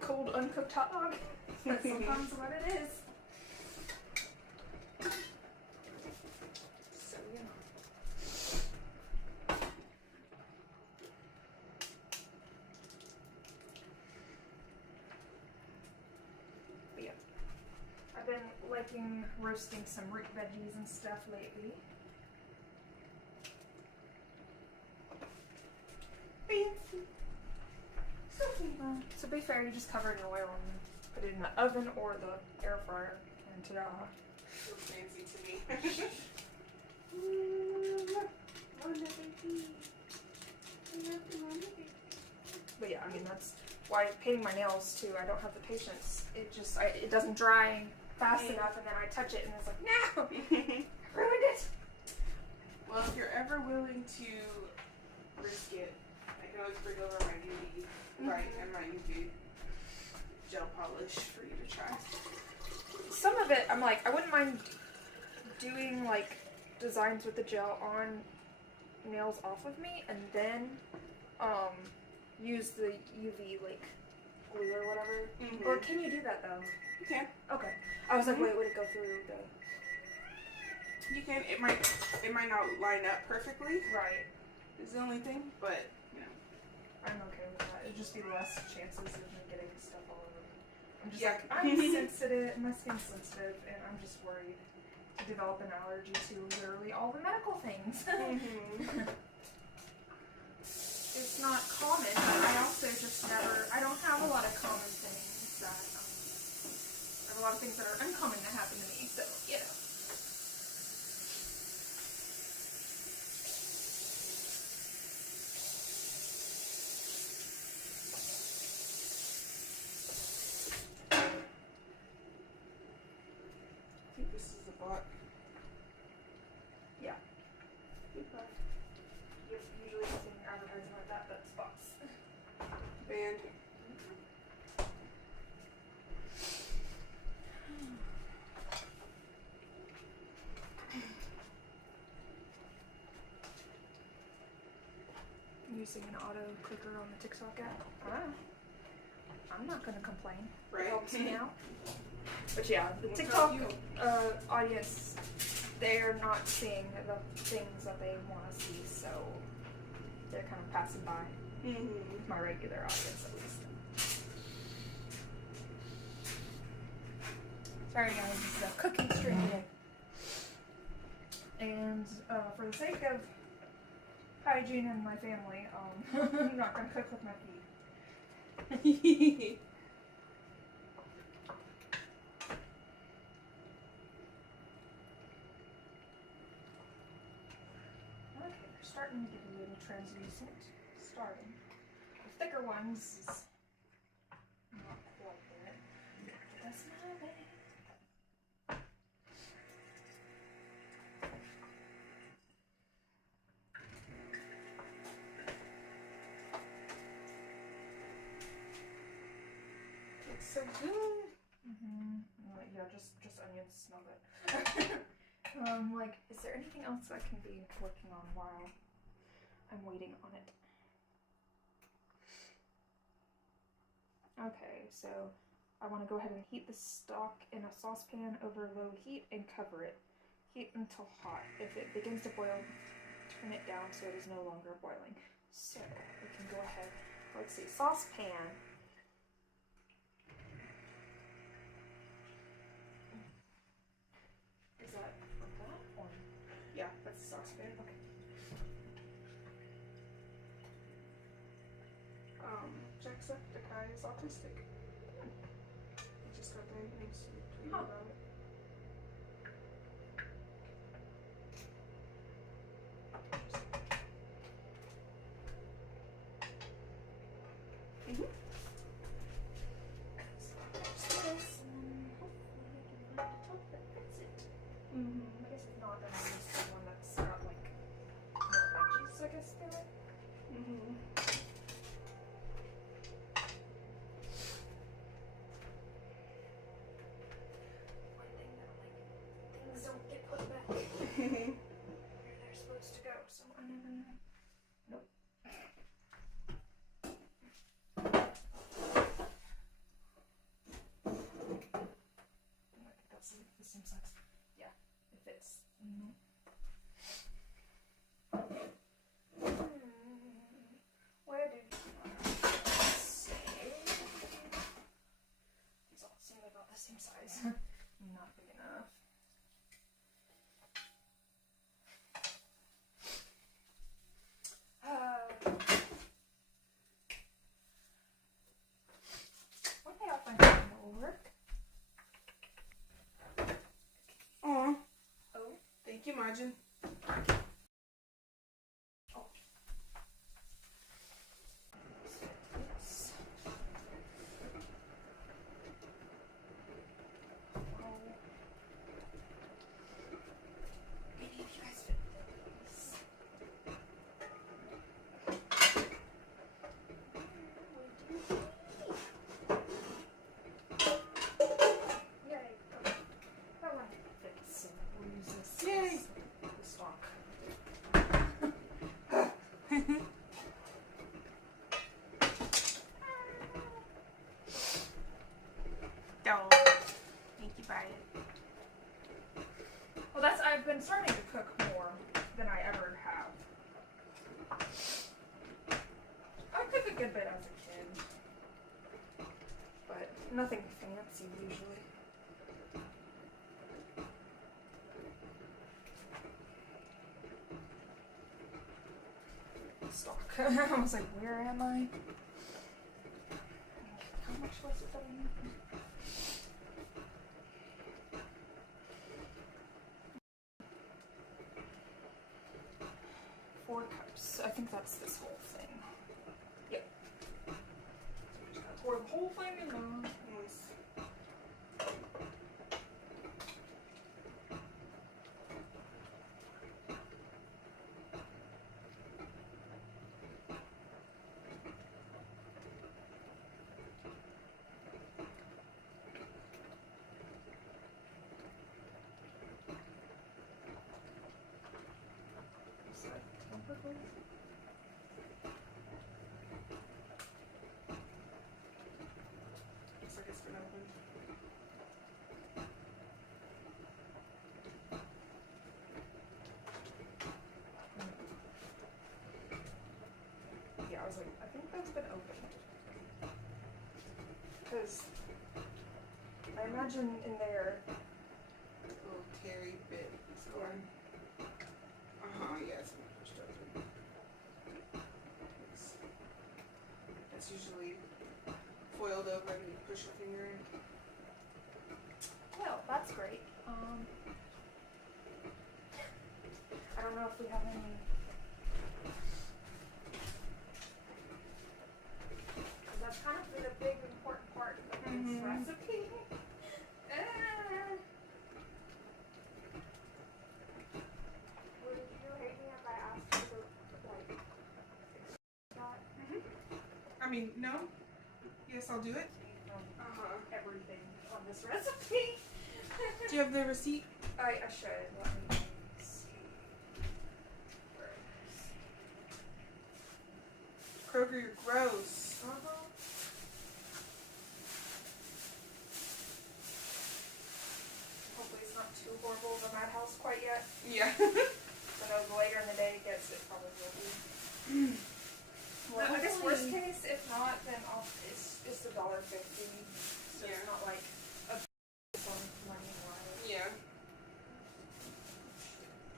cold uncooked hot dog. That's sometimes what it is. So, you know. But yeah. I've been liking roasting some root veggies and stuff lately. So be fair, you just cover it in oil and put it in the oven or the air fryer, and ta-da. Feels fancy to me. But yeah, I mean that's why painting my nails too. I don't have the patience. It just it doesn't dry fast enough, and then I touch it and it's like, no, I ruined it. Well, if you're ever willing to risk it, I can always bring over my UV light and my UV gel polish for you to try. Some of it, I'm like, I wouldn't mind doing like designs with the gel on nails off of me, and then use the UV like glue or whatever. Or can you do that though? You can. Okay. I was like, wait, would it go through the? You can. It might not line up perfectly. Right. Is the only thing, but you know. I'm okay with that. It'd just be less chances of me getting stuff all over me. I'm just Yeah. like, I'm sensitive, my skin's sensitive, and I'm just worried to develop an allergy to literally all the medical things. It's not common, but I also just never, I don't have a lot of common things that, I have a lot of things that are uncommon that happen to me, so, you know. I think this is the block. Yeah. Okay. You've usually seen advertising like that, that's spots. Band. Using an auto clicker on the TikTok app. I'm not gonna complain. Right. It helps me out. But yeah, the We'll TikTok tell you. audience, they're not seeing the things that they want to see, so they're kind of passing by. My regular audience, at least. Sorry guys, this is a cooking stream today. And for the sake of hygiene in my family, I'm not gonna cook with my feet. Okay, they're starting to get a little translucent. Starting. The thicker ones is not quite there. But that's not bad. Looks so good. Yeah, just onions, smell good. Like, is there anything else I can be working on while I'm waiting on it? Okay, so I want to go ahead and heat the stock in a saucepan over low heat and cover it. Heat until hot. If it begins to boil, turn it down so it is no longer boiling. So we can go ahead. Let's see, saucepan. Is that from that one? Yeah, that's the saucepan. Okay. Jacksepticeye is autistic. He just got there and he's tweeting Huh. about it. I guess if not, then I'll use the one that's got like more veggies, I guess, through it. One thing that like things don't get put back where they're supposed to go, so I never know. Nope. I think that's the same size. Yeah, it fits. Where did you say? These all seem about the same size. Not big enough. One day I'll find something that will work. Aw. Oh. Thank you, Majin. Yes. Maybe if you guys fit this. Yay. Okay. That one fits, so we'll use this. Yay. The stock. Oh. Thank you, Brian. Well, I've been starting to cook more than I ever have. I cooked a good bit as a kid, but nothing nothing fancy usually. Stock. I was like, where am I? How much was it that I need? 4 cups. I think that's this whole thing. Yep. So we just gotta pour the whole thing in there. Nice. It's like comfortable. Looks like it's been opened. Yeah, I was like, I think that's been opened. Because I imagine in there, Little terry bit is going. Yeah, it's been pushed open. It's usually foiled over and you push your finger in. well, that's great. I don't know if we have any. That's kind of been a big important part of this Mhm. recipe. Would you hate me if I asked you to like that I mean, no. Yes, I'll do it. everything on this recipe? Do you have the receipt? I should. Let me see. Where it is. Kroger, you're gross. Hopefully it's not too horrible of a madhouse quite yet. Yeah. I know the later in the day it gets, it probably will be. Well, I guess hopefully- worst case, if not, then it's just $1.50. So Yeah. it's not like a on money wise. Yeah.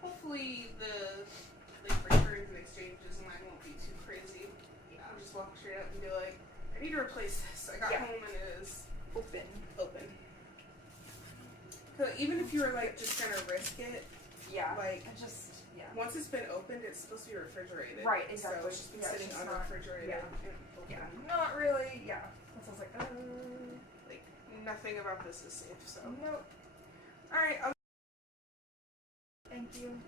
Hopefully the returns and exchanges and that won't be too crazy. I'll just walk straight up and be like, I need to replace this. I got Yeah. home and it is Open. open. So even if you were like just gonna risk it, Yeah. like I just, yeah. once it's been opened, it's supposed to be refrigerated. Right, So exactly. it's just been Yeah, it's sitting just not- unrefrigerated yeah. and open. Yeah. Not really, yeah. So I was like, Like nothing about this is safe. So nope. all right. Thank you.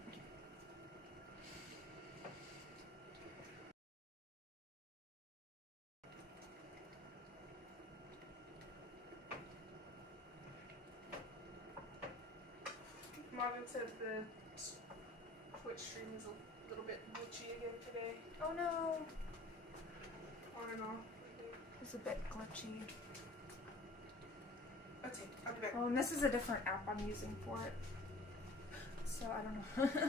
Marvin said the Twitch stream is a little bit glitchy again today. Oh no. On and off. It's a bit glitchy. Okay, I'll be back. Oh, and this is a different app I'm using for it. So I don't know.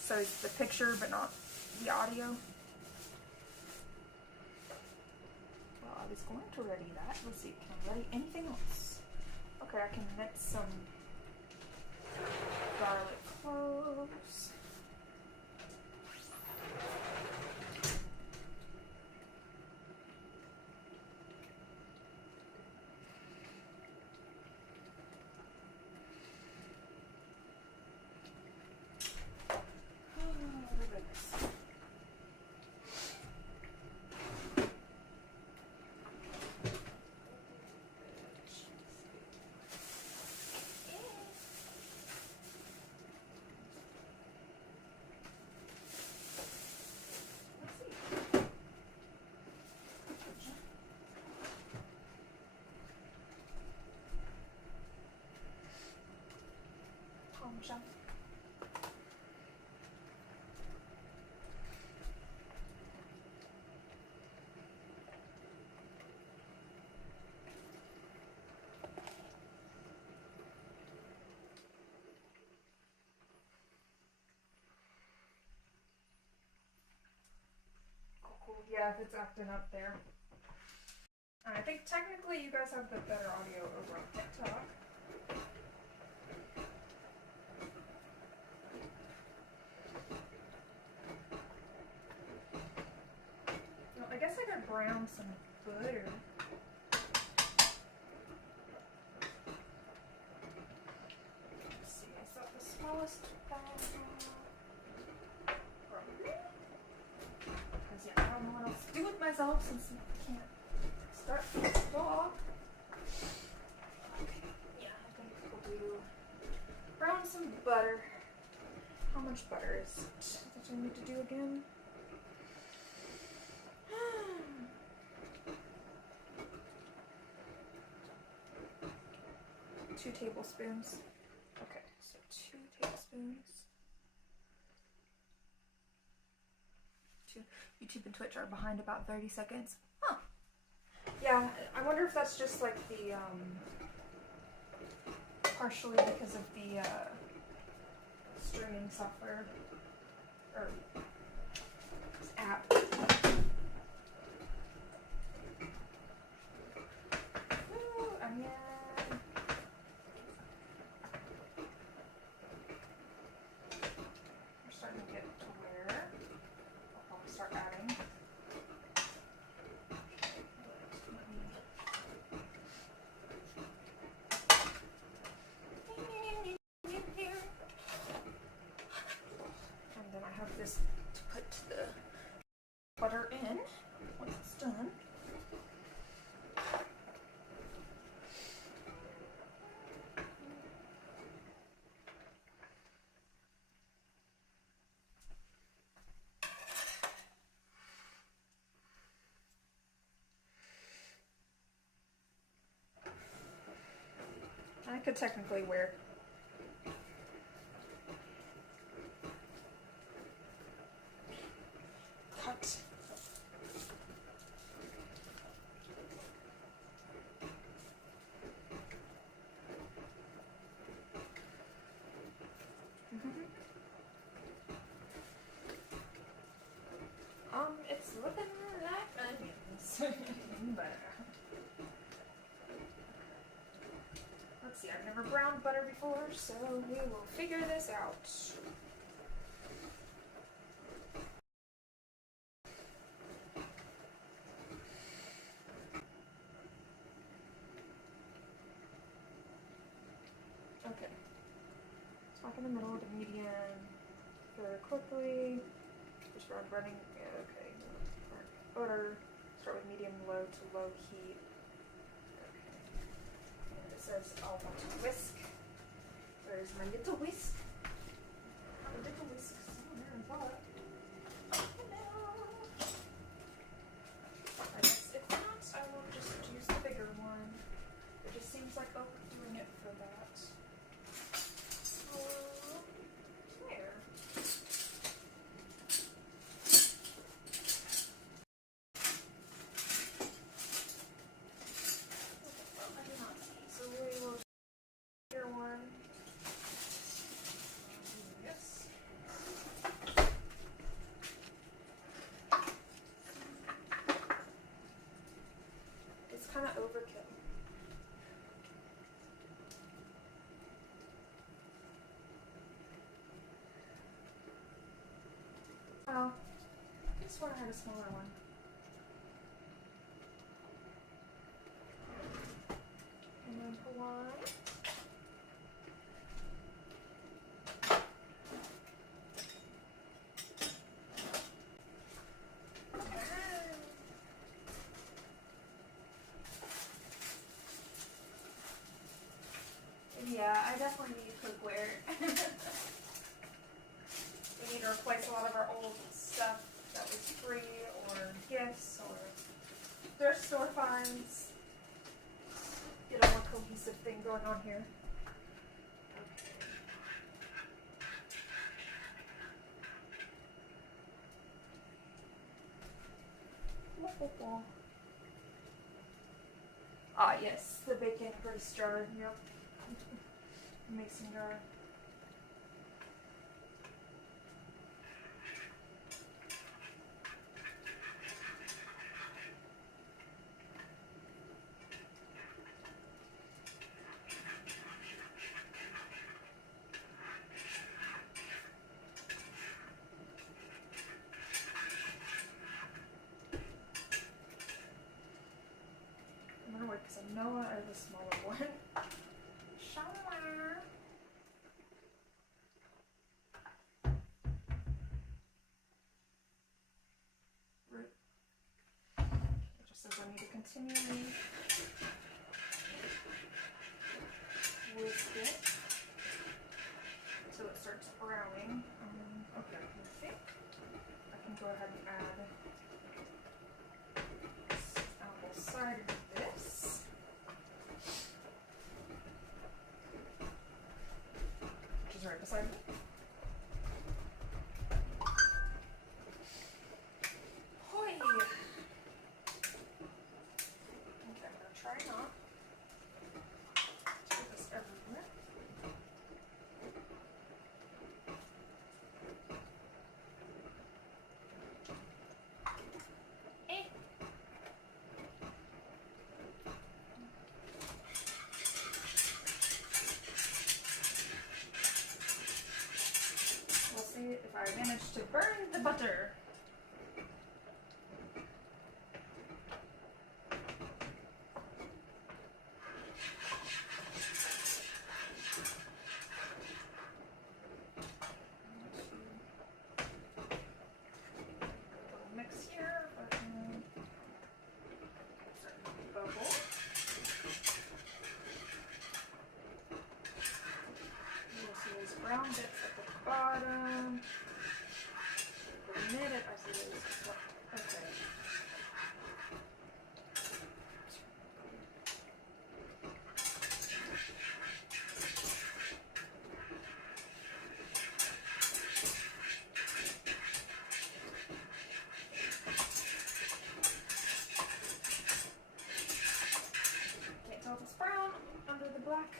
So it's the picture but not the audio. Well, I was going to ready that. Let's see, can I ready anything else? Okay, I can mix some garlic cloves. Parmesan. Cool. Yeah, if it's acting up there. I think technically you guys have the better audio over on TikTok. Well, I guess I could brown some butter. Let's see, is that the smallest bottle? Probably. Because yeah, I don't know what else to do with myself since I can't start this vlog. Okay, yeah, I think we'll do brown some butter. How much butter is it that I need to do again? 2 tablespoons. Okay, so 2 tablespoons. YouTube and Twitch are behind about 30 seconds. Huh. Yeah, I wonder if that's just like the, partially because of the, streaming software, or app. Ooh, onion. We're starting to get to where I'll probably start adding. And then I have this to put the butter in once it's done. I could technically wear cut. It's looking like onions. But let's see, I've never browned butter before, so we will figure this out. Okay. Smack in the middle of the medium very quickly. Just running, yeah, okay. Butter. Start with medium low to low heat. Okay. And it says all about to whisk. Where's my little whisk? My little whisk somewhere in the I guess if not, I will just use the bigger one. It just seems like doing it for that. Where? Well, I do not see. So we will do your one. Yes. It's kind of overkill. Oh, I just want to have a smaller one. And then for one. Yeah, I definitely need cookware. We need to replace a lot of our old stuff that was free or gifts or thrift store finds. Get a more cohesive thing going on here. Okay. Ah, yes, the bacon grease jar. Yep. Mason jar. vanilla or the smaller one. Somewhere. It just says I need to continually whisk it until it starts browning. Okay, I think I can go ahead and add apple cider to this. Which is right beside me. Hoi! Okay, I'm gonna try not to put this everywhere. We'll see if I manage to burn the butter. Mix here, but starting to bubble. You'll see these brown bits at the bottom. The minute I see those, okay. Can't tell if it's brown under the black.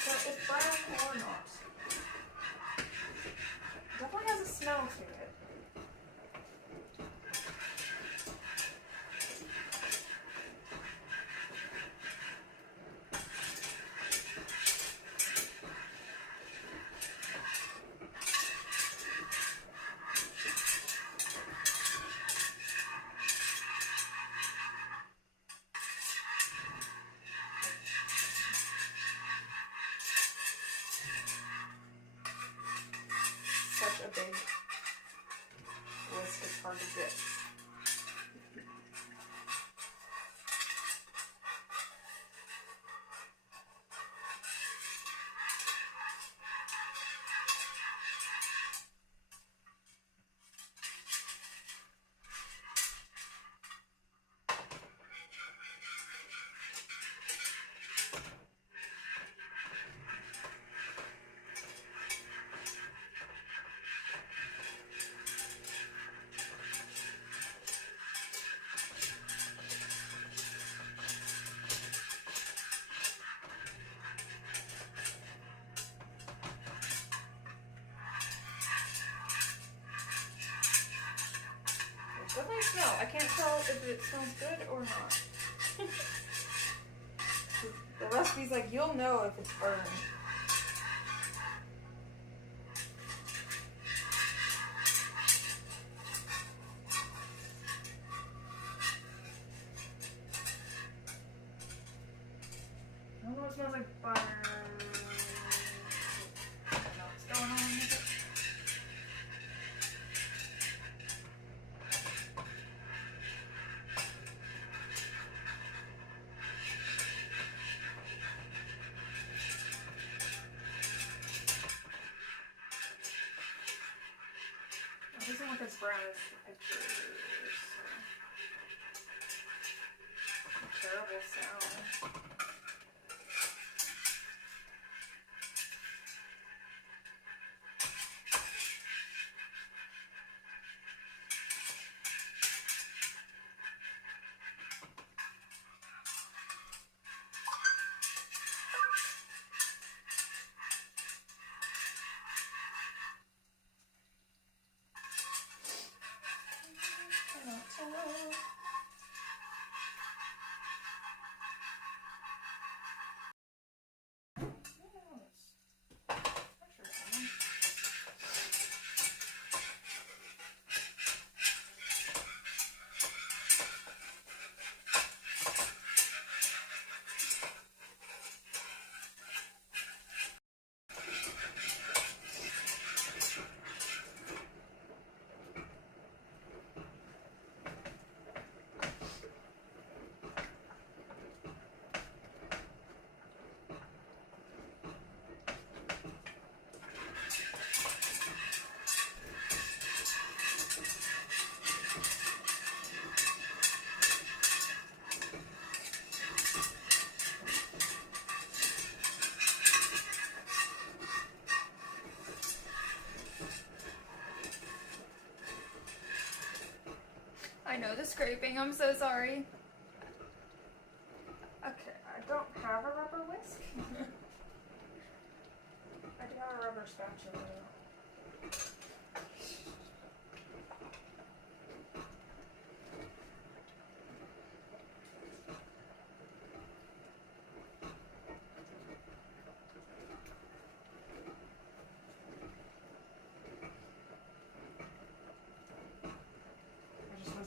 So it's brown or not. Definitely has a smell to it. Such a big whisk, it's hard to get. Definitely smell. I can't tell if it smells good or not. The recipe's like, you'll know if it's burned. I don't know what it smells like butter. I don't know what's going on with it. It doesn't look as brown as the pictures. Terrible sound. know the scraping, I'm so sorry. Okay, I don't have a rubber whisk. I do have a rubber spatula though.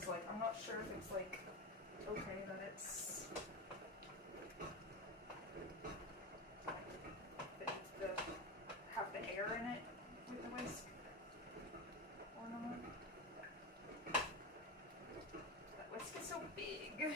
Like, I'm not sure if it's like okay that it's that it needs to have the air in it with the whisk or not. That whisk is so big.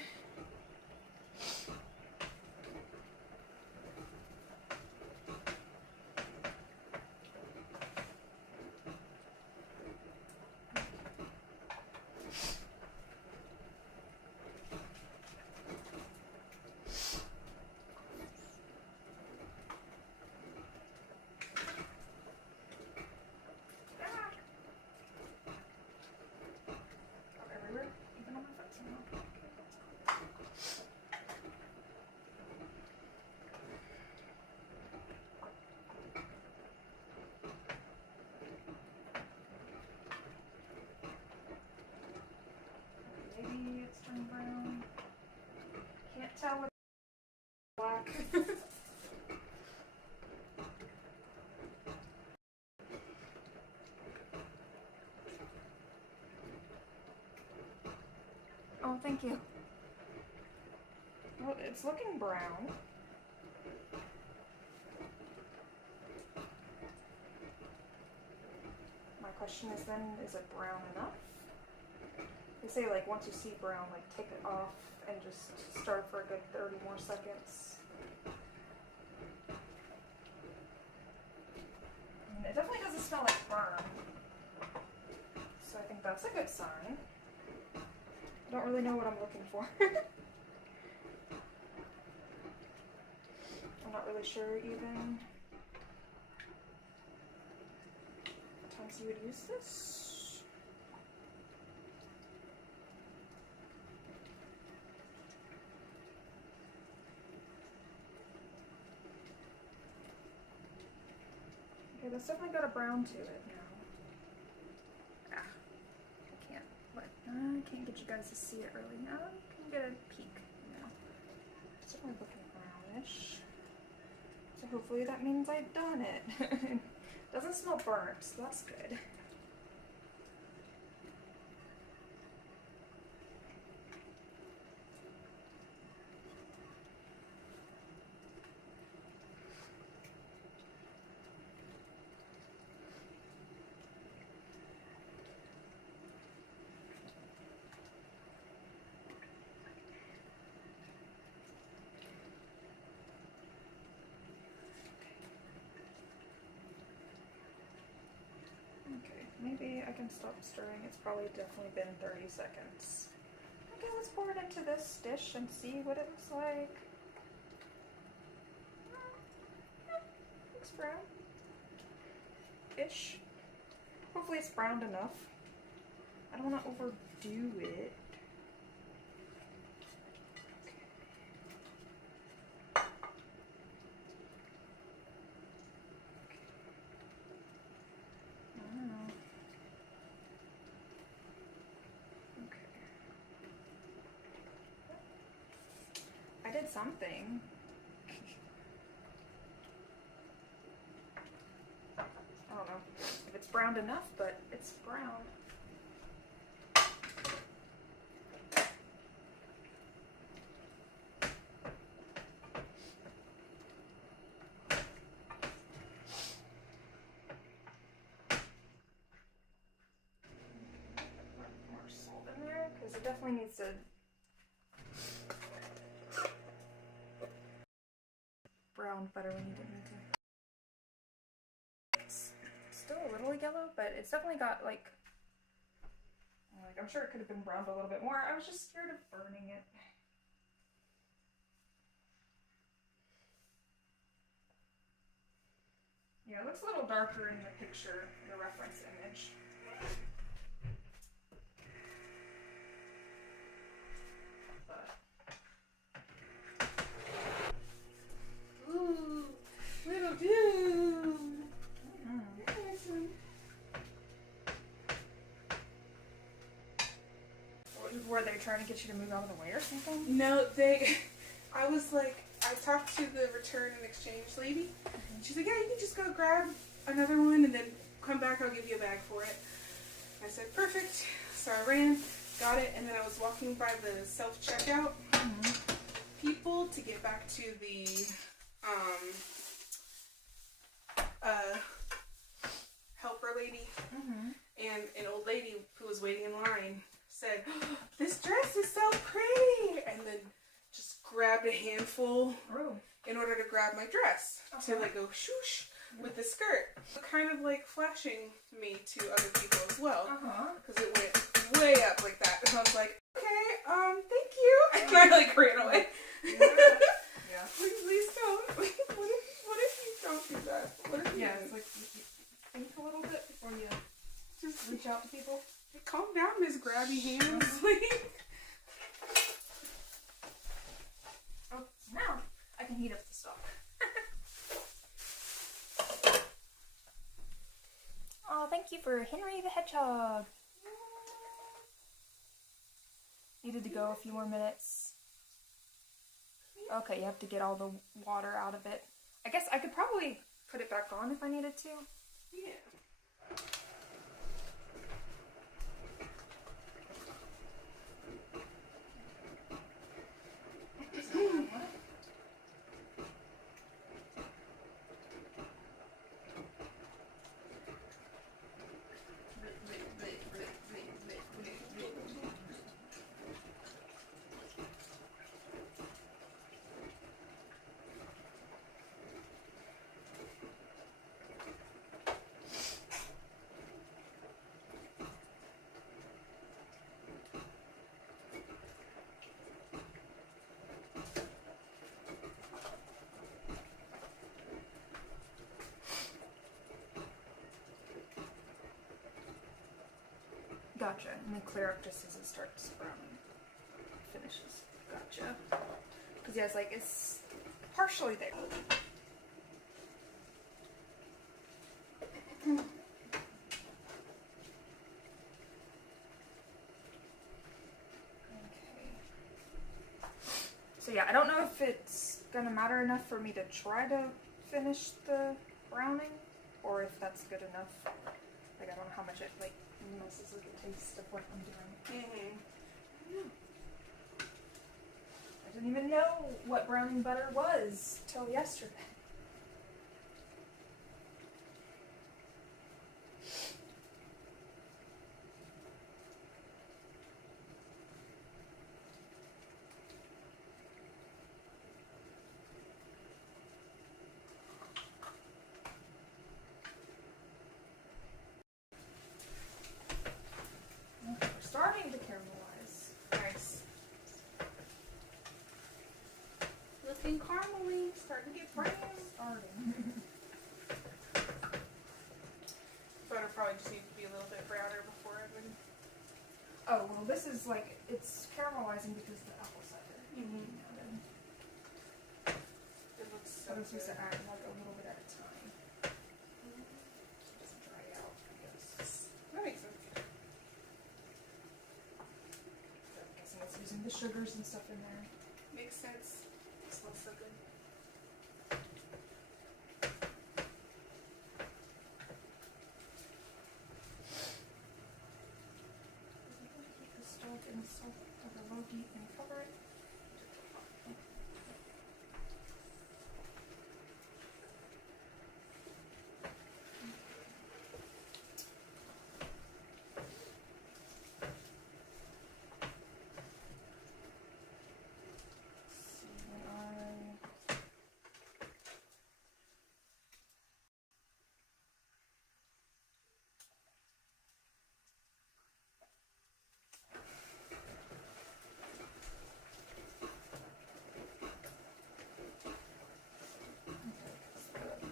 Maybe it's turned brown. Can't tell with black. Oh, thank you. Well, it's looking brown. My question is then, is it brown enough? They say like once you see brown, like take it off and just stir for a good 30 more seconds. And it definitely doesn't smell like burn. So I think that's a good sign. I don't really know what I'm looking for. I'm not really sure even what times you would use this. Okay, that's definitely got a brown to it now. Ah, I can't get you guys to see it really now. You can get a peek now. It's definitely looking brownish. So hopefully that means I've done it. Doesn't smell burnt, so that's good. Maybe I can stop stirring. It's probably definitely been 30 seconds. Okay, let's pour it into this dish and see what it looks like. Looks brown-ish. Hopefully it's browned enough. I don't want to overdo it. I did something. I don't know if it's browned enough, but it's brown. More salt in there because it definitely needs to brown better when you didn't need to. It's still a little yellow, but it's definitely got like I'm sure it could have been browned a little bit more. I was just scared of burning it. Yeah, it looks a little darker in the picture, the reference image. thought. Ooh, little dude. Were they trying to get you to move out of the way or something? No, I was like, I talked to the return and exchange lady. She's like, yeah, you can just go grab another one and then come back, I'll give you a bag for it. I said, perfect. So I ran, got it, and then I was walking by the self-checkout people to get back to the helper lady. And an old lady who was waiting in line said, oh, this dress is so pretty, and then just grabbed a handful in order to grab my dress to like go shoosh with the skirt, kind of like flashing me to other people as well, because it went way up like that, and I was like, okay, thank you, and I like ran away. Yeah. Please don't. What if you don't do that? What if you It's like think a little bit before you just reach out to people. calm down, Miss Grabby Hands? Oh, now I can heat up the stock. Oh, thank you for Henry the Hedgehog. Needed to go a few more minutes. Okay, you have to get all the water out of it. I guess I could probably put it back on if I needed to. Yeah. Gotcha. And then clear up just as it starts finishes. Gotcha. Because yeah, it's like it's partially there. So yeah, I don't know if it's gonna matter enough for me to try to finish the browning, or if that's good enough. Like, I don't know how much it like messes with the taste of what I'm doing. I didn't even know what browning butter was till yesterday. Starting to caramelize. Nice. Looking caramely, starting to get brown. Starting. Butter probably just needs to be a little bit browner before I would. Oh, well, this is like, it's caramelizing because the apple cider. It looks So so I'm supposed to good. add like a little bit at a time. So it doesn't dry out, I guess. That makes sense. So I'm guessing it's using the sugars and stuff in there. Makes sense. It smells so good. Keep the stove in the low heat and cover it.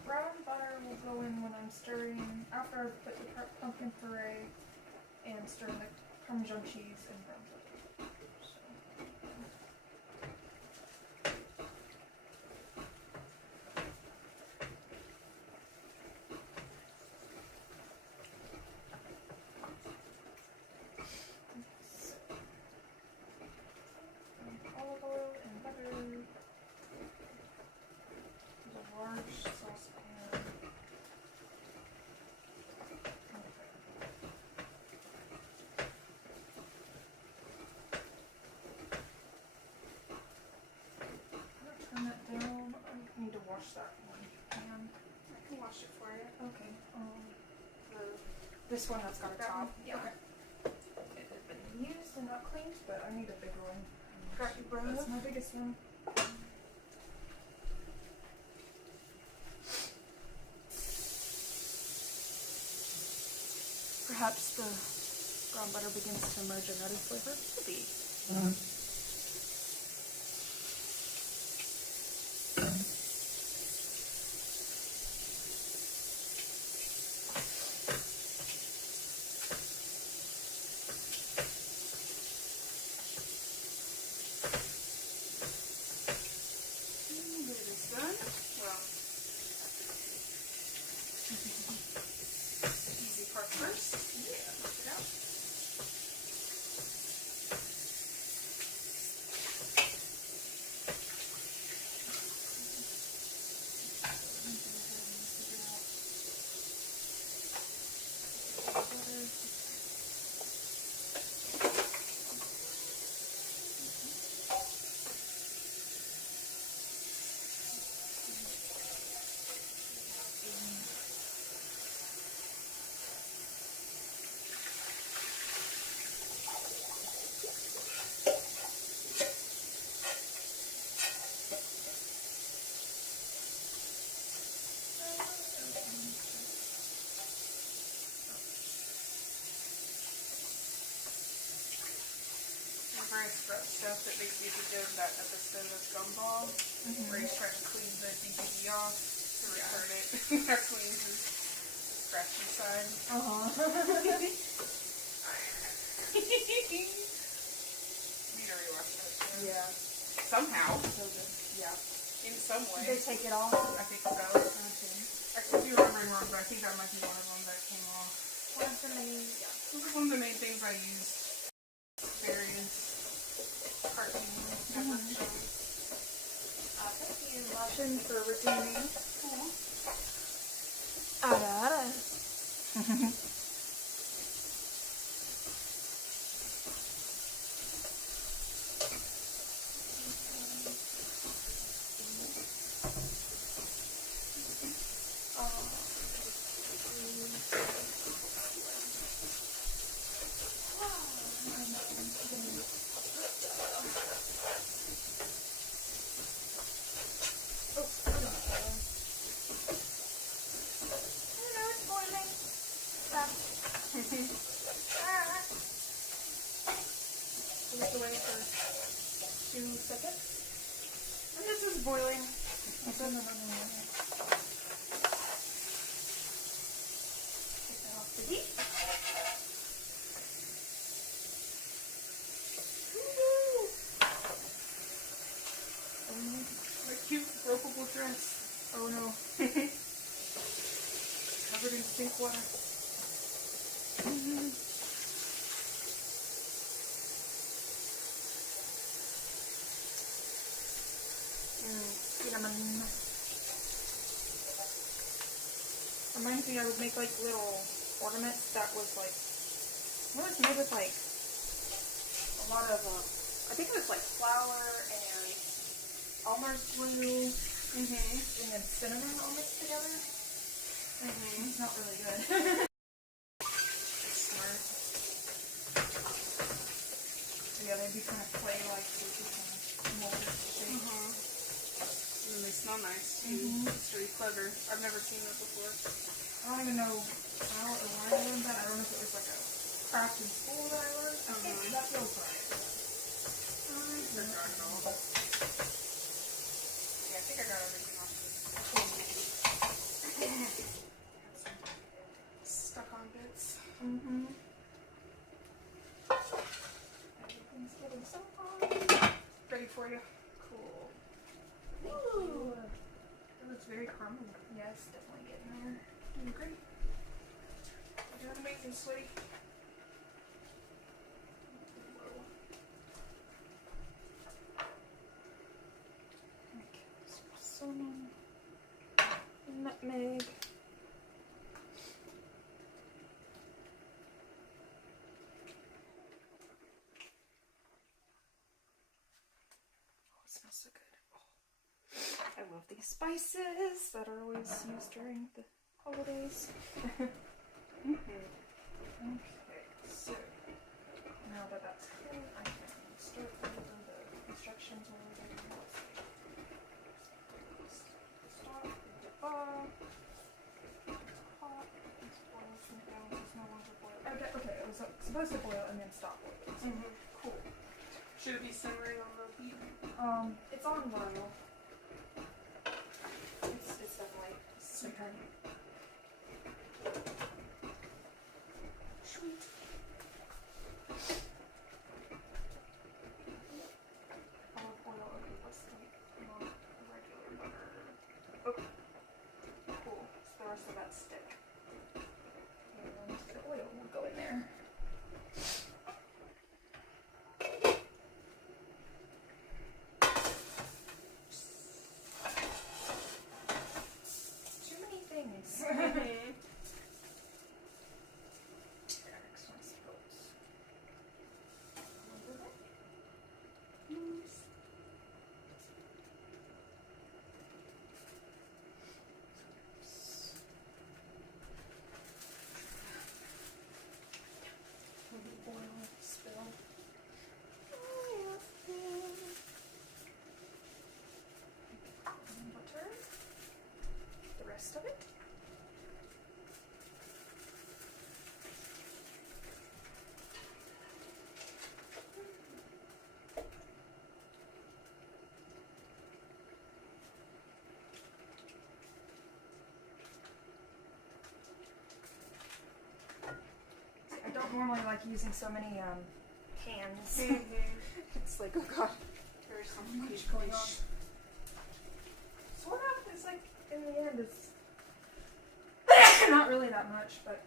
Brown butter will go in when I'm stirring, after I put the pumpkin puree and stir the Parmesan cheese and brown butter. So, wash that one pan? I can wash it for you. Okay. This one that's got a top. Yeah. Okay. It has been used and not cleaned, but I need a bigger one. Got you, bro. That's my biggest one. Perhaps the brown butter begins to emerge a nutty flavor. Could be. Easy part first. Yeah, knock it out. I scrub stuff that makes me think of that episode of Gumball where he's trying to clean the DVD off to return it. That cleans his scratchy side. We need to rewatch that show. Yeah. Somehow. So good. Yeah. In some way. Did they take it off? I think so. I could be remembering wrong, but I think that might be one of them that came off. One of the main, yeah. This is one of the main things I used. Various cartoon network shows. Thank you, Martin, for redeeming. Ara, ara. Away for 2 seconds. And this is boiling. No. Take that off the heat. My cute ropeable dress. Oh no. Covered in stink water. Reminds me, I would make like little ornaments that was like, it was made with like a lot of, I think it was like flour and Elmer's glue and then cinnamon all mixed together. It's not really good. Smart. So yeah, they'd be kind of clay-like, so you can mold it to shape. And they smell nice too. It's really clever. I've never seen that before. I don't even know how or why I learned that. I don't know if it was like a craft in school that I learned. I think that feels right. Yeah, I think I got everything off this. Stuck on bits. Everything's getting so hot. Ready for you. Cool. Ooh. It looks very caramel. Yes, definitely getting there. Doing great. You're doing amazing, sweetie. Cinnamon, nutmeg. Oh, it smells so good. Oh. I all of these spices that are always used during the holidays. Okay, so now that that's in, I can start reading the instructions over there. Stop, debug, hot, this boils from down, it's no longer boiled. Okay, it was supposed to boil and then stop boiling. Cool. Should it be simmering on low heat? It's on low. It's definitely simmering. Sweet. Olive oil, okay, what's the regular butter? Okay. Cool. So the rest of that stick. And the oil will go in there. Too many things. Butter. The rest of it. I don't normally like using so many cans. It's like, oh god, There's so much going on. Sort of. It's like, in the end, it's not really that much, but.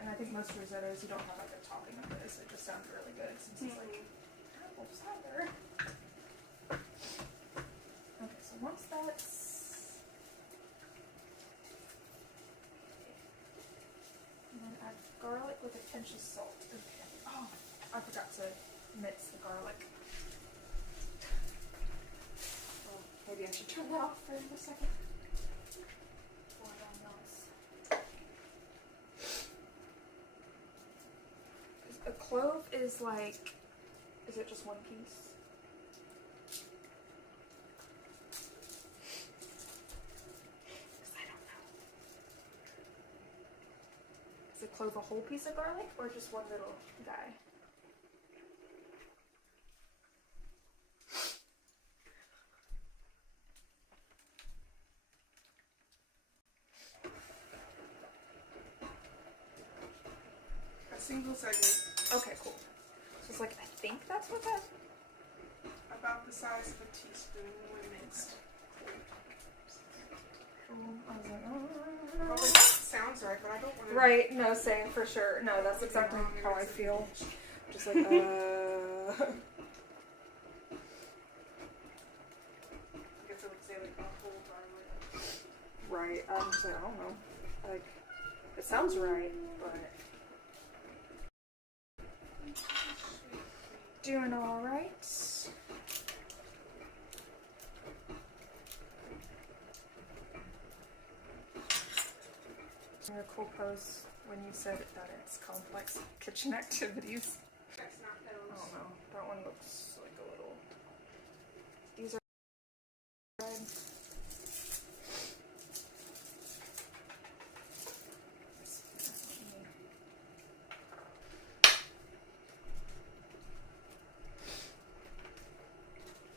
And I think most risottos, you don't have like a topping of this. It just sounds really good since it's like apple cider. Okay, so once that's. And then add garlic with a pinch of salt. Okay. Oh, I forgot to mince the garlic. Well, maybe I should turn that off for a second. Before I don't notice. A clove is like, is it just one piece? Because I don't know. Is a clove a whole piece of garlic or just one little guy? A single segment. Okay, cool. So it's like, I think that's what that. About the size of a teaspoon when minced. I was like, Well, that sounds right, but I don't want to. right, no, same for sure. No, that's exactly how I feel. Just like, I guess I would say like a whole garlic. right. I'm just like, I don't know. Like, it sounds right, but. Doing all right. A cool pose when you said that it's complex kitchen activities. That's not I those. don't know. That one looks like a little. These are red.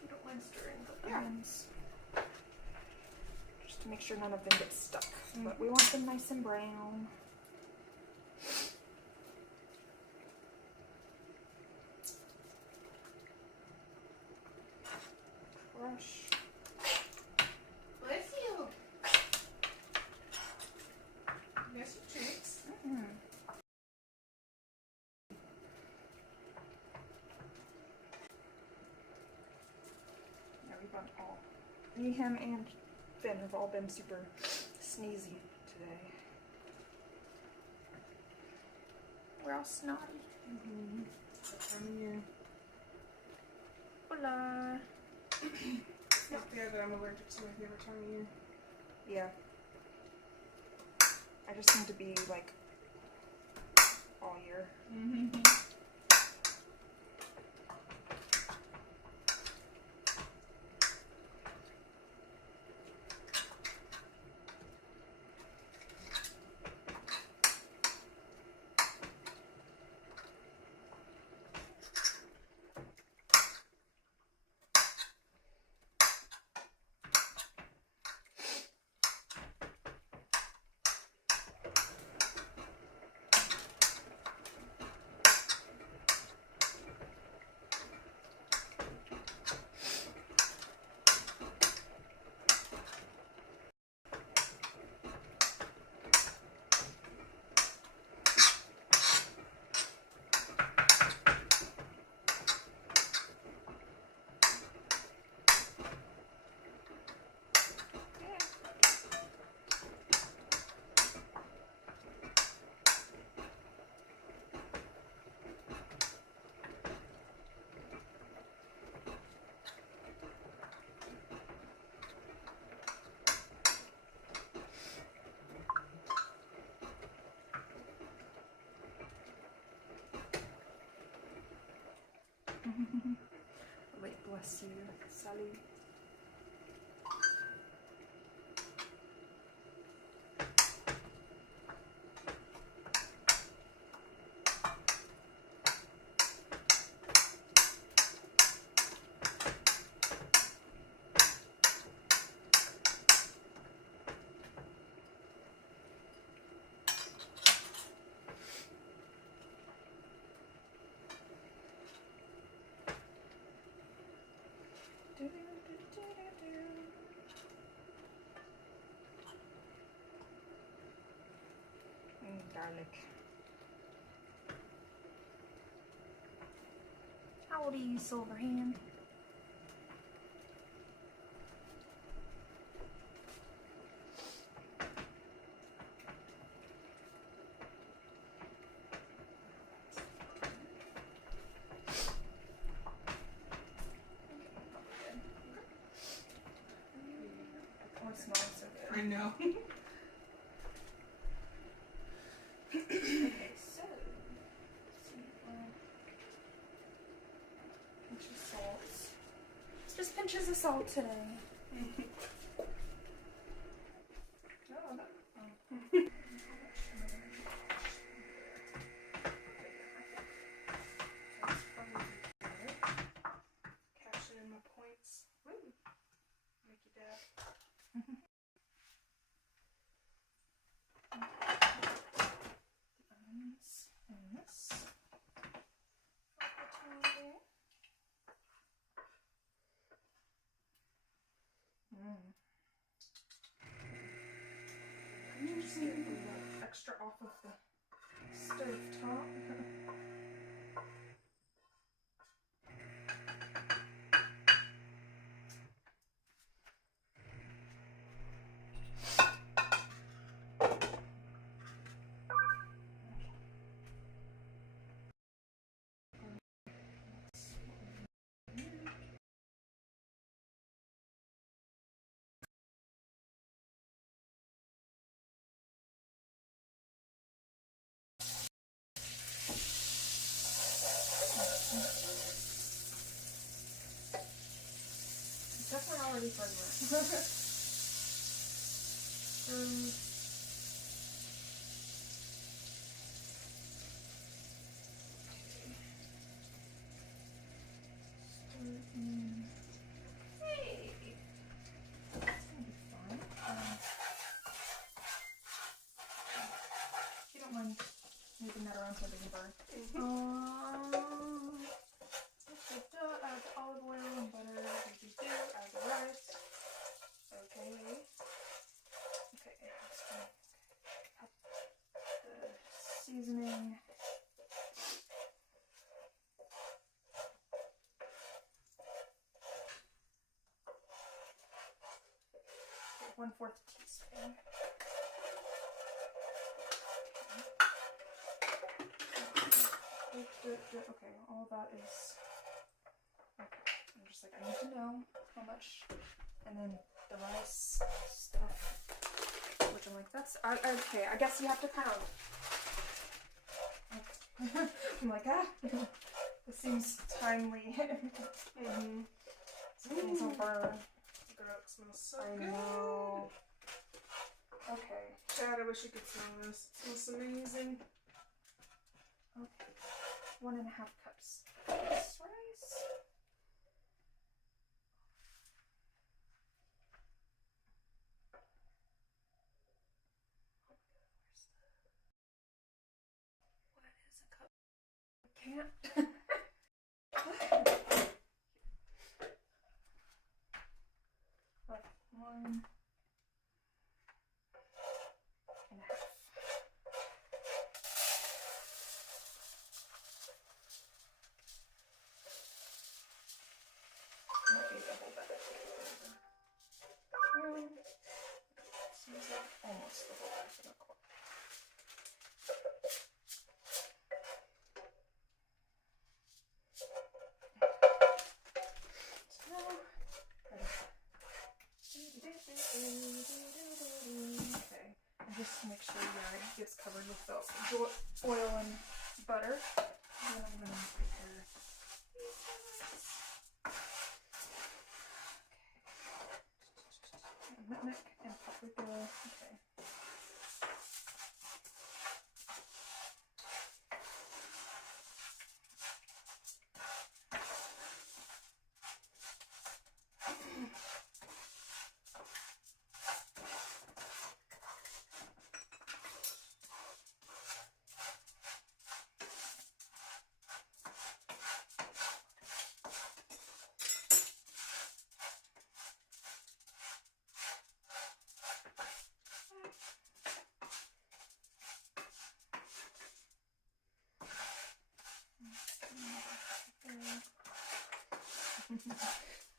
You don't mind stirring the onions. Just to make sure none of them get stuck. But we want them nice and brown. Crush. Bless you. Yes, you chicks. Yeah, we've been all. Me, him, and Finn have all been super sneezy today. We're all snotty. That time of year. Hola. It's not the air that I'm allergic to my favorite time of year. Yeah. I just seem to be like all year. Mm-hmm. Wait, bless you. Salut. Garlic. How old are you, Silverhand? Oh, it smells so good. I know. Okay, so pinch of salt. Just pinches of salt today. Oh, that, oh. That's probably good. Cashing in my points. Woo. Make you dab. The onions and this. I'm just getting a little extra off of the stove top. It's definitely already fragrant. Hey! That's gonna be fun. If you don't mind moving that around so it doesn't burn. Add the olive oil and butter. Add the rice. Okay. Okay, let's go. Up the seasoning. 1/4 teaspoon. Okay, all that is. Okay. I'm just like, I need to know how much And then the rice stuff, which I'm like, that's okay. I guess you have to kind of. Okay. I'm like, this seems timely. Things will burn. Girl, it smells so I good. know. Okay. Chad, I wish you could smell this. It smells amazing. Okay. 1.5 cups of this rice. What is a cup? I can't. Like 1.5. Might be double that. Seems like almost the whole half of a quart. Okay, and just make sure your egg gets covered with the oil and butter. And then I'm going to prepare these ones. Okay. Nutmeg and paprika. Okay.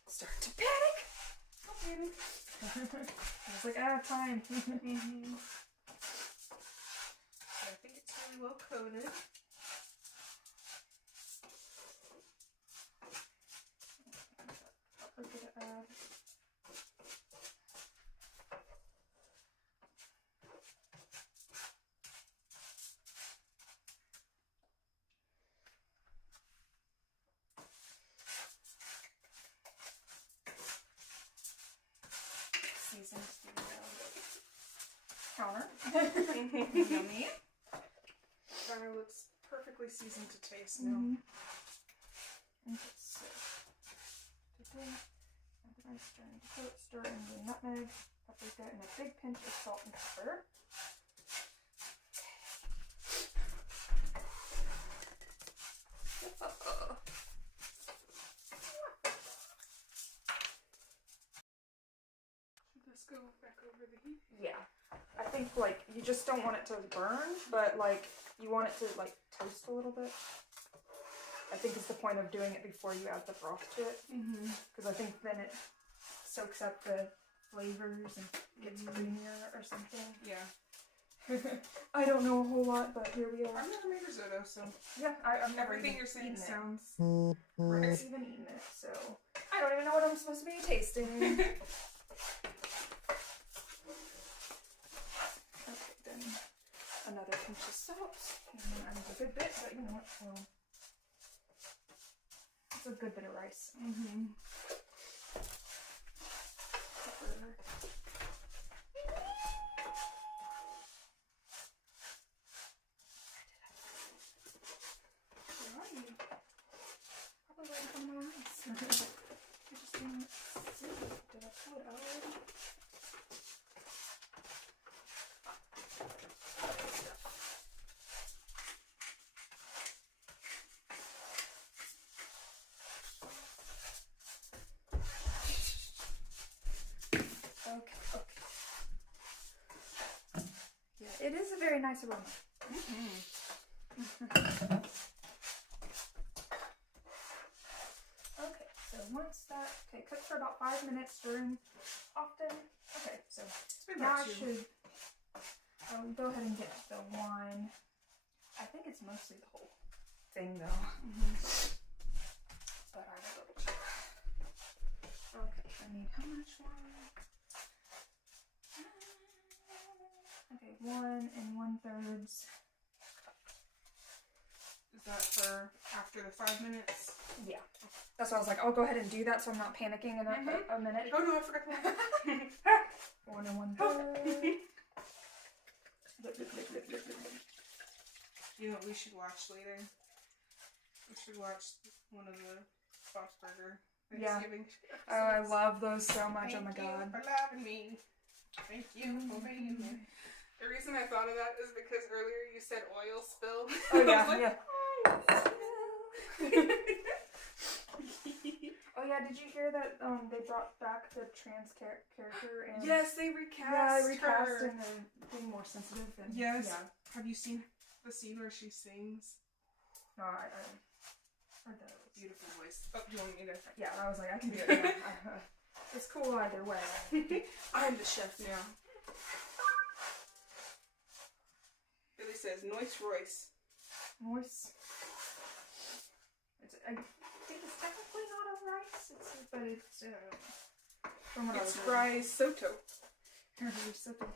Start to panic. Okay. I was like, time. So I think it's really well coated. Paprika to add. Seasoned the counter. Yummy. Kind of looks perfectly seasoned to taste now. And it's stir in the nutmeg, paprika, and a big pinch of salt and pepper. Should this go back over the heat? Yeah. I think like you just don't want it to burn, but like you want it to like toast a little bit. I think is the point of doing it before you add the broth to it. Because I think then it soaks up the flavors and gets creamier or something. Yeah. I don't know a whole lot, but here we are. I've never made risotto, so Yeah, I've never everything even you're saying eaten it. sounds I've right. even eaten it, so I don't even know what I'm supposed to be tasting. Okay, then another pinch of salt. And then a good bit, but you know what? Well, it's a good bit of rice. Pepper. Where are you? Probably right in front of my eyes. I just didn't see it. Did I pull it out already? Okay. Yeah, it is a very nice aroma. Okay, so once that, cook for about 5 minutes, stirring often. Okay, so now I should go ahead and get the wine. I think it's mostly the whole thing though. But I will double check. Okay, and need how much more? Okay, 1 1/3 cup. Is that for after the 5 minutes? Yeah. That's why I was like, I'll go ahead and do that so I'm not panicking in a minute. Oh no, I forgot that. 1 1/3. You know what we should watch later? We should watch one of the Bob's Burger Thanksgiving episodes. Oh, I love those so much. Oh my god. Thank you for loving me. Thank you for being me. The reason I thought of that is because earlier you said oil spill. Oh yeah, like, yeah. Oh yeah, did you hear that they brought back the trans character? And yes, they recast they recast her. and they're being more sensitive. And, Yes. Yeah. Have you seen the scene where she sings? No, I heard that. Beautiful voice. Oh, do you want me to? Yeah, I was like, I can do it now. It's cool either way. I'm the chef now. Billy says, Noise Royce. Moist. I think it's technically not a rice, but it's from what It's I was Risotto. Risotto.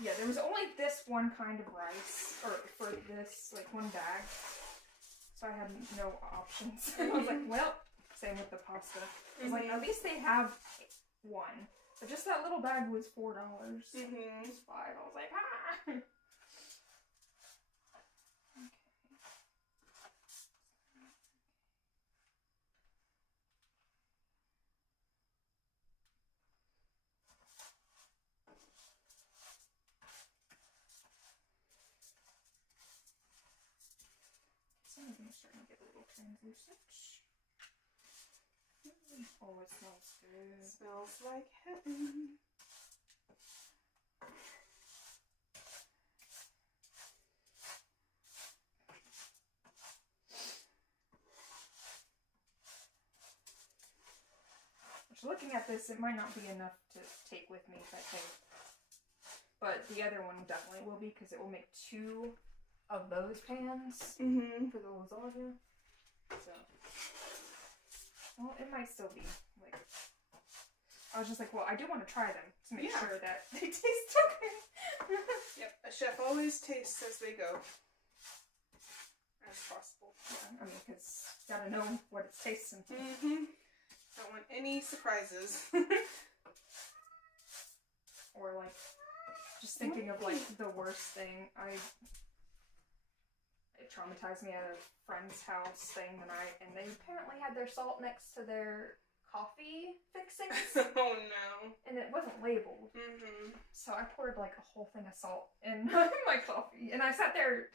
Yeah, there was only this one kind of rice, or for this, like, one bag. So I had no options. I was like, well, same with the pasta. I was like, at least they have one. But just that little bag was $4. Mm-hmm. It was $5. I was like, ah! Some of them are starting to get a little translucent. Oh, it smells good. Smells like heaven. Which, looking at this, it might not be enough to take with me if I take. But the other one definitely will be, because it will make 2 of those pans for the lasagna. So, well, it might still be like. I was just like, well, I do want to try them to make sure that they taste okay. Yep, a chef always tastes as they go, as possible. Yeah, I mean, because gotta know what it's tasting. Don't want any surprises. Or like, just thinking of like the worst thing. It traumatized me at a friend's house staying the night, and they apparently had their salt next to their coffee fixings. Oh no. And it wasn't labeled. So I poured like a whole thing of salt in my coffee. And I sat there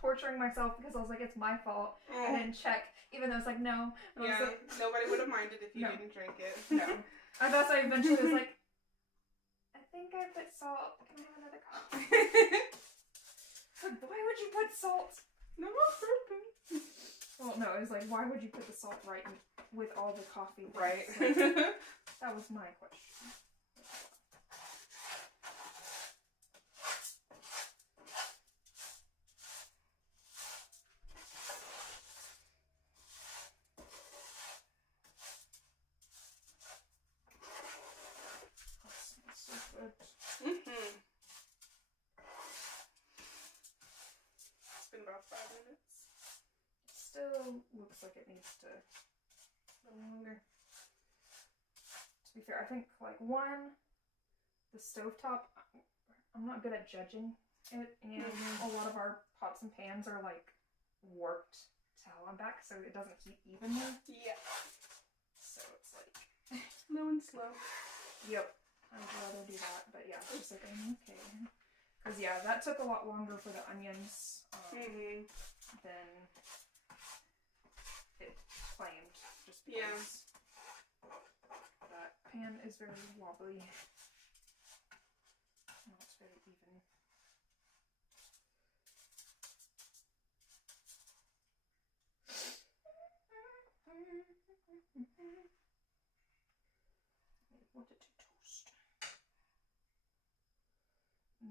torturing myself because I was like, it's my fault. I didn't check, even though it's like, no. And Yeah, like, nobody would have minded if you didn't drink it. No. And that's why I eventually was like, I think I put salt. Can I have another coffee? Like, why would you put salt? No purpose. Well, no, it was like, why would you put the salt right with all the coffee? Right. Like, that was my question. That smells so good. It's been about 5 minutes. Still looks like it needs to a little longer. To be fair, I think like the stovetop, I'm not good at judging it, and a lot of our pots and pans are like warped to hell and back, so it doesn't heat evenly. Yeah. So it's like Slow and slow. Yep. I'd rather do that, but yeah, it's just like, okay. Because yeah, that took a lot longer for the onions than it claimed, just because that pan is very wobbly. No, it's very even. I want it to toast.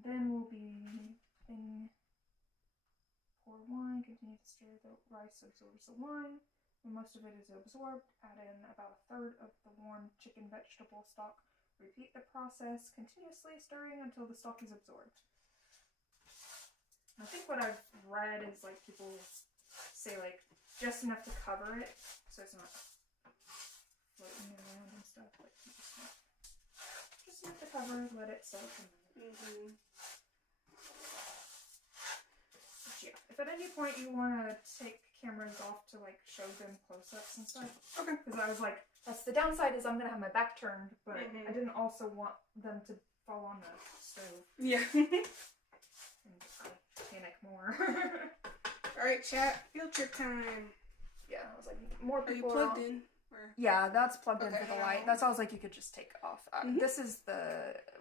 Then we'll be pour wine, continue to stir the rice so absorbs the wine. When most of it is absorbed, add in about a third of the warm chicken vegetable stock. Repeat the process, continuously stirring until the stock is absorbed. I think what I've read is like people say like just enough to cover it, so it's not floating around and stuff. Like just enough to cover it, let it soak. Yeah, if at any point you want to take cameras off to like show them close-ups and stuff. Okay. Because I was like, that's the downside is I'm gonna have my back turned, but I didn't also want them to fall on the stove. Yeah. And panic more. All right, chat. Field trip time. Yeah, I was like, more people. Are you plugged in? Or? Yeah, that's plugged in for the light. That's always like you could just take it off. This is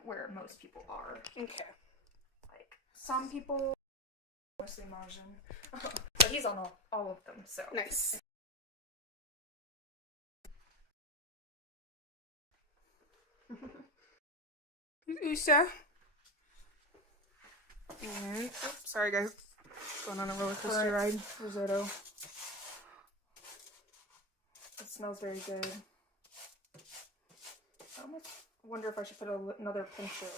where most people are. Okay. Like some people. Mostly Marjan. But he's on all of them, so. Nice. Isha. And, sorry guys. Going on a roller coaster ride. Risotto. It smells very good. I almost wonder if I should put another pinch of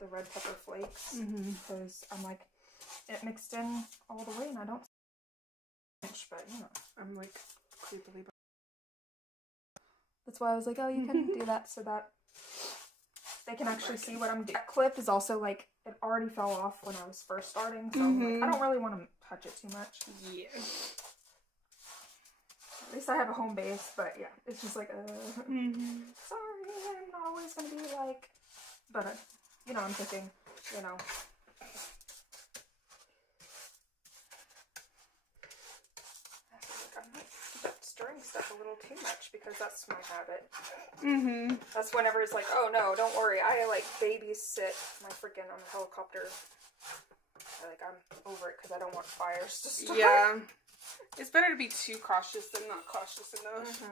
the red pepper flakes. Because I'm like, it mixed in all the way and I don't but you know, I'm like creepily. That's why I was like, oh, you can do that so that they can actually see what I'm doing. That clip is also like, it already fell off when I was first starting, so I'm like, I don't really want to touch it too much. Yeah. At least I have a home base, but yeah, it's just like, sorry, I'm not always going to be like, but you know, I'm thinking, you know. Stirring stuff a little too much because that's my habit. That's whenever it's like, oh no, don't worry, I like babysit my freaking on the helicopter. I'm over it because I don't want fires to start. Yeah, it's better to be too cautious than not cautious enough.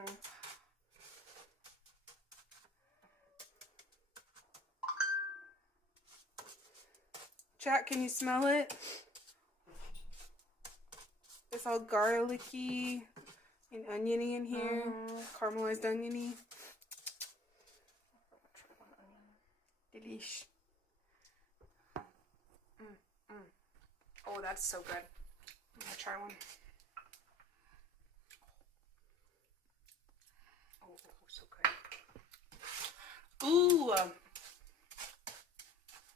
Chat, can you smell it? It's all garlicky. And oniony in here, caramelized oniony. Delish. Oh, that's so good. I'm gonna try one. Oh, so good. Ooh.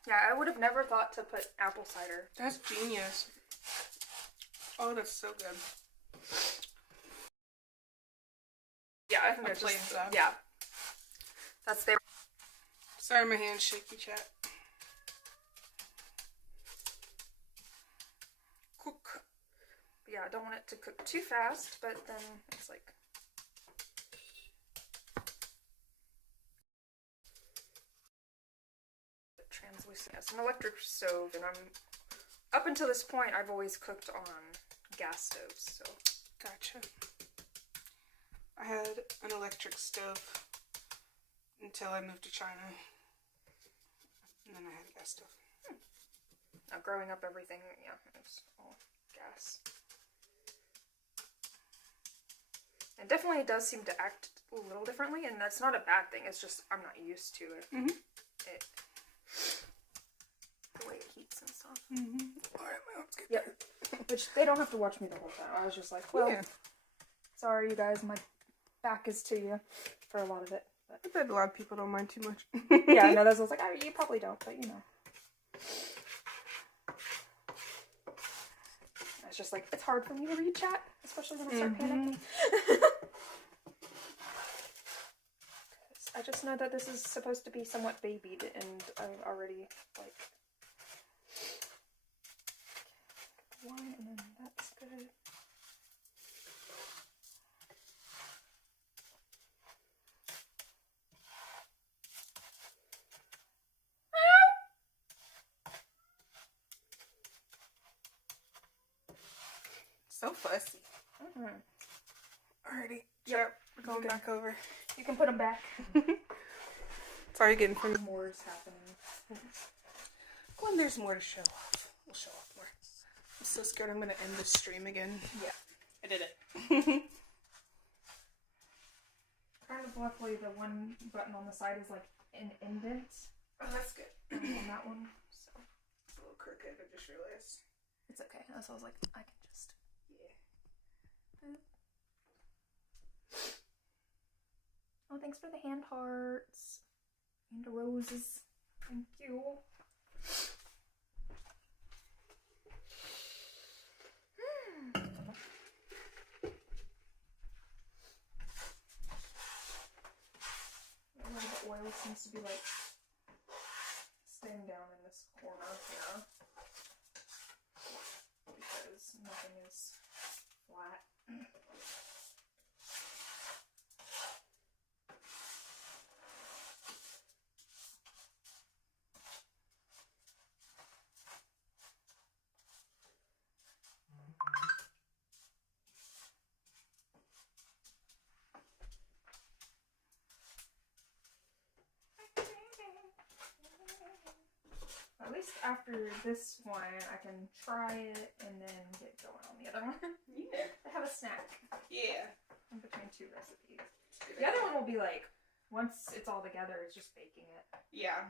Yeah, I would have never thought to put apple cider. That's genius. Oh, that's so good. Yeah, I think it's just, yeah. That's their. Sorry, my hand's shaky, chat. Cook. Yeah, I don't want it to cook too fast, but then it's like. Translucent. It's an electric stove, and up until this point, I've always cooked on gas stoves, so. Gotcha. I had an electric stove until I moved to China, and then I had a gas stove. Now, growing up, everything, yeah, it was all gas. And definitely it does seem to act a little differently, and that's not a bad thing, it's just I'm not used to it. The way it heats and stuff. Alright, my arms get Yep. Which, they don't have to watch me the whole time. I was just like, well, sorry you guys, my back is to you for a lot of it. But. I bet a lot of people don't mind too much. Yeah, I know, that's was like, oh, you probably don't, but you know. It's just like, it's hard for me to read chat, especially when I start panicking. I just know that this is supposed to be somewhat babied, and I'm already, like, wine, and then that's good. So fussy. Alrighty. Yep. We're going back over. You can put them back. Sorry again for more is happening. When there's more to show off, we'll show off more. I'm so scared I'm going to end this stream again. Yeah. I did it. Kind of luckily, the one button on the side is like an indent. Oh, that's good. On that one, so It's a little crooked, I just realized. it's okay. So I was like, I can just. Yeah. Boop. Oh, thanks for the hand hearts and the roses. Thank you. The oil seems to be like staying down in this corner here because nothing is flat. At least after this one, I can try it and then get going on the other one. Yeah. I have a snack. Yeah. In between two recipes. The other one will be like, once it's all together, it's just baking it. Yeah.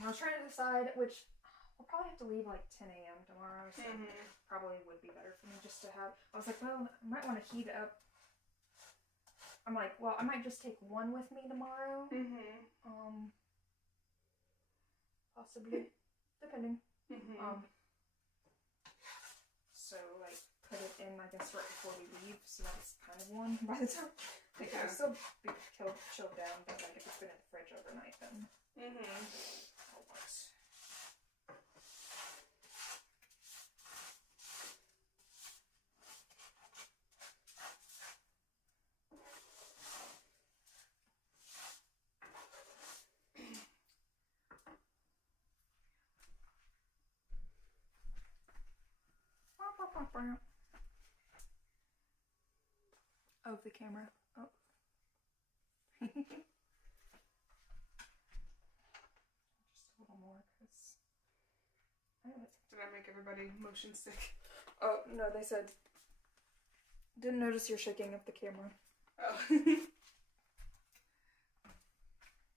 And I was trying to decide which, we'll probably have to leave like 10 a.m. tomorrow, so probably would be better for me just to have, I was like, well, I might want to heat up. I'm like, well, I might just take one with me tomorrow. Possibly, depending. So like put it in, I guess, right before we leave, so that's kind of one by the time. Like it'll still be chilled down, but like if it's been in the fridge overnight, then it'll work. Oh, the camera. Oh. Just a little more, because Did I make everybody motion sick? Oh, no, they said, didn't notice you're shaking up the camera. Oh.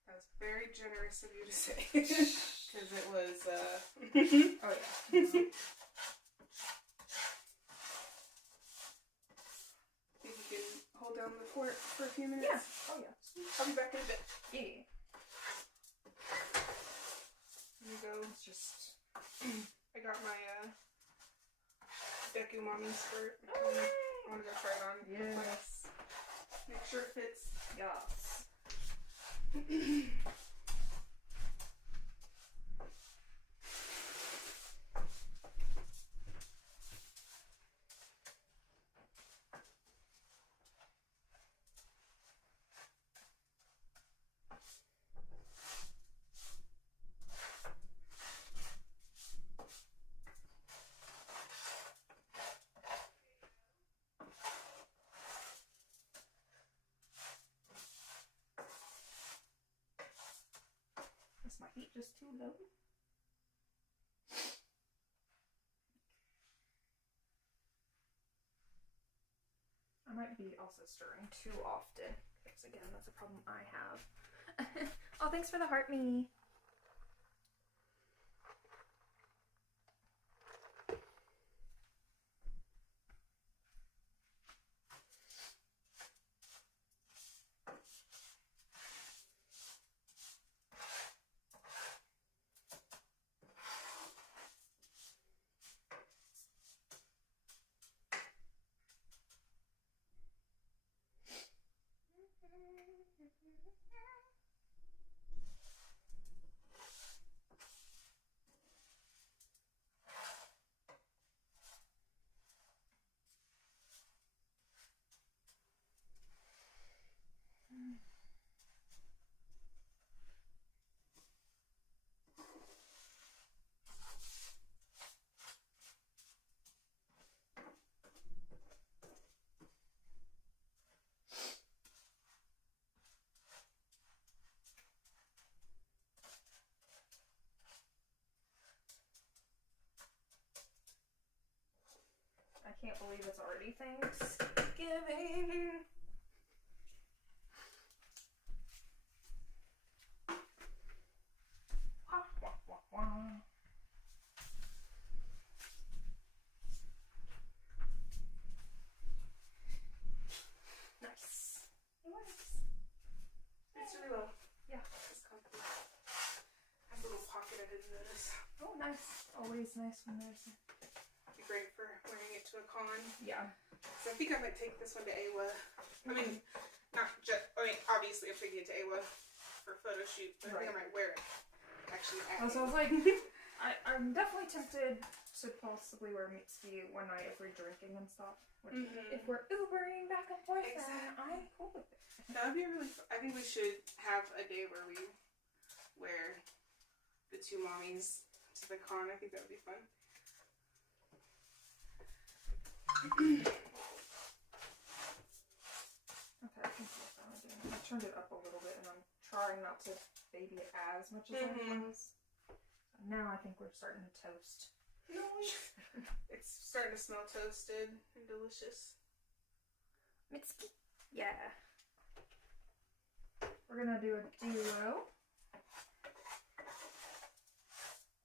That was very generous of you to say. Because it was, Oh, yeah. Think you can hold down the fort for a few minutes? Yeah. Oh, yeah. I'll be back in a bit. Yeah. There you go. It's just, I got my, Deku Mommy skirt. I want to go try it on. Yes. Make sure it fits. Yes. Is my heat just too low? I might be also stirring too often, because again, that's a problem I have. Oh, thanks for the heart me. Can't believe it's already Thanksgiving. Wah, wah, wah, wah. Nice. It works. It's really low. Yeah. It's comfy. Has a little pocket I didn't notice. Oh, nice. Always nice when there's. Be great for wearing it to a con. Yeah. So I think I might take this one to AWA. I mean, not just. I mean, obviously I'm taking it to AWA for a photo shoot, but I think I might wear it. Actually, So I was like, I'm definitely tempted to possibly wear Mitsuki one night if we're drinking and stuff. Which, if we're Ubering back and forth, then I'm cool with it. That would be really fun. I think we should have a day where we wear the two mommies to the con. I think that would be fun. Okay, I can see what I'm doing. I turned it up a little bit and I'm trying not to baby it as much as I was. Now I think we're starting to toast. It's starting to smell toasted and delicious. Mitsuki. Yeah. We're gonna do a duo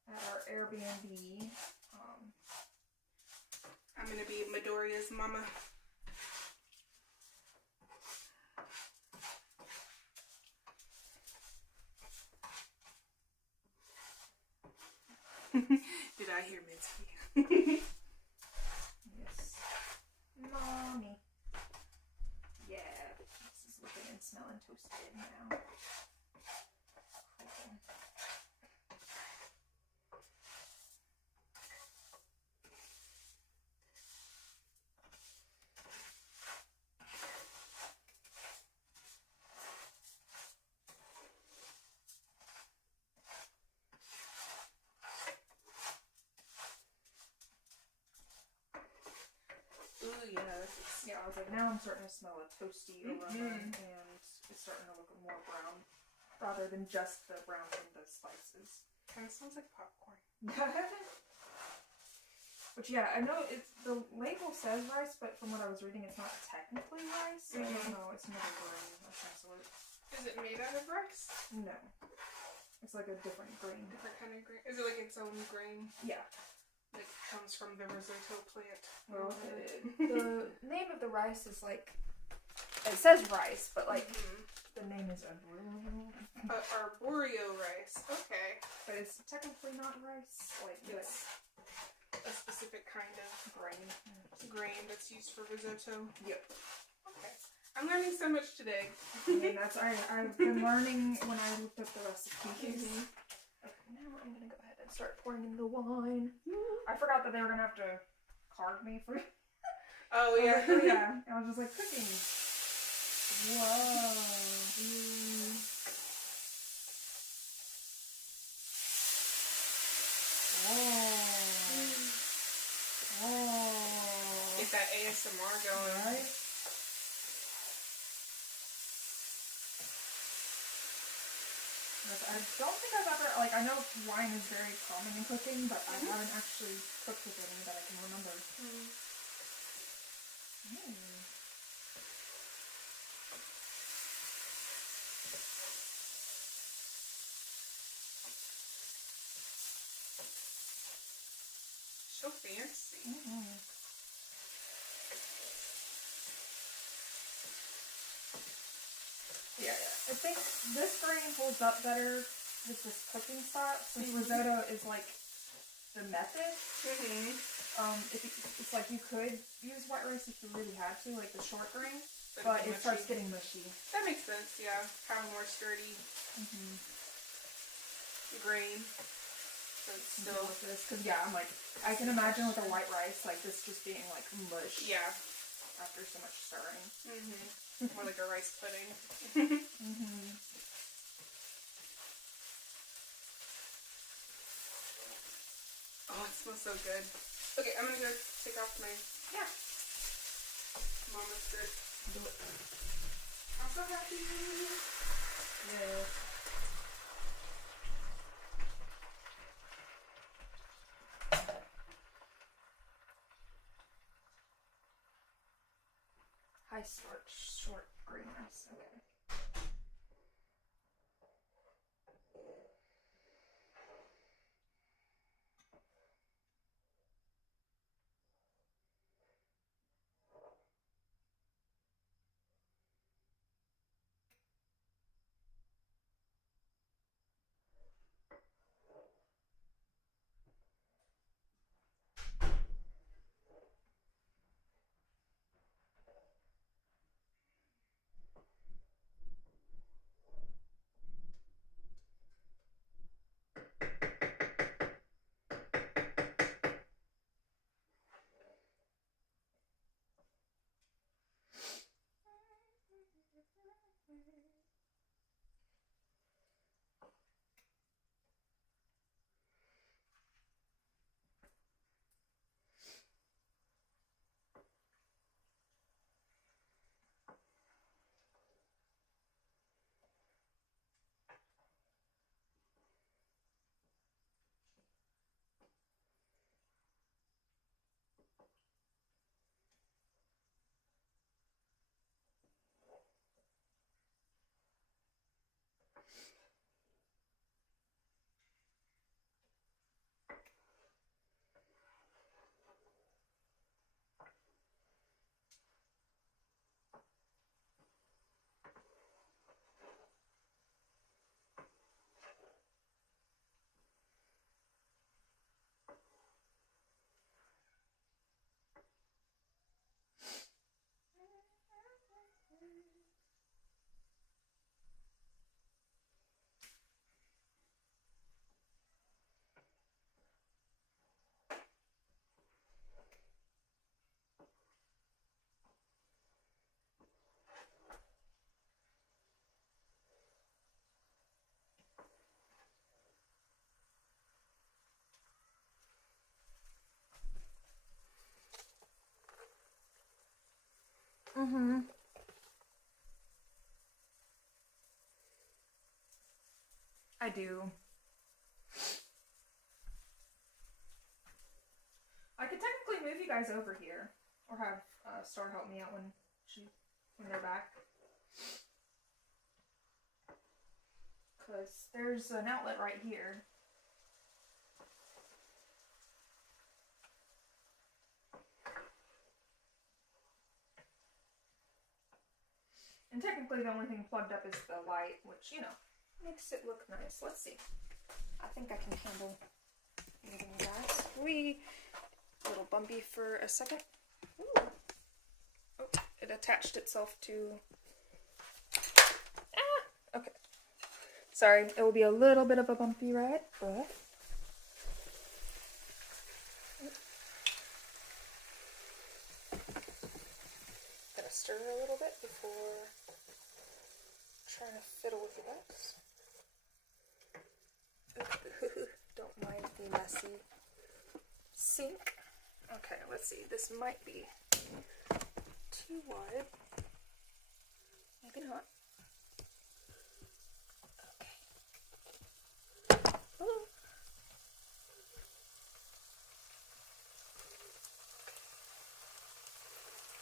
at our Airbnb. I'm gonna be Midoriya's mama. Did I hear Mitsuki? Yes. Mommy. Yeah. This is looking and smelling toasted now. Cool. Ooh, yeah. Yeah, I was like, now I'm starting to smell a toasty aroma, and it's starting to look more brown, rather than just the brown from the spices. Kind of smells like popcorn. Which, yeah, I know it's the label says rice, but from what I was reading, it's not technically rice. I don't know. It's another grain of some sort. Is it made out of rice? No, it's like a different grain. Different kind of grain. Is it like its own grain? Yeah. It comes from the risotto plant. Well, the name of the rice is like, it says rice, but like the name is arborio rice. Okay. but it's technically not rice. Like It's a specific kind of grain that's used for risotto. Yep. Okay. I'm learning so much today. And that's I've been learning when I looked up the recipes. Okay, now I'm gonna go ahead and start pouring in the wine. I forgot that they were gonna have to card me for. Oh yeah. Yeah. I was just like cooking. Whoa. Get that ASMR going. Right? I don't think I've ever, like, I know wine is very common in cooking, but I haven't actually cooked with any that I can remember. So fancy. Yeah. I think this grain holds up better with this cooking style, since risotto is like the method. It's like you could use white rice if you really had to, like the short grain, but it starts getting mushy. That makes sense, yeah. Have a more sturdy grain. So it's still with this, because yeah, I'm like, I can imagine with a white rice, like this just being like mush. Yeah. After so much stirring. More like a rice pudding. Oh, it smells so good. Okay, I'm gonna go take off my mama's skirt. Do it. I'm so happy. Yeah. high starch, short grain rice. Okay. Mm-hmm. I do. I could technically move you guys over here, or have Star help me out when they're back. Because there's an outlet right here. And technically the only thing plugged up is the light, which, you know, makes it look nice. Let's see. I think I can handle moving you guys. A little bumpy for a second. Ooh. Oh, it attached itself to... Ah! Okay. Sorry, it will be a little bit of a bumpy ride, but... Gotta stir a little bit before trying to fiddle with the bugs. Don't mind the messy sink. Okay, let's see. This might be too wide. Maybe not. Okay. Oh.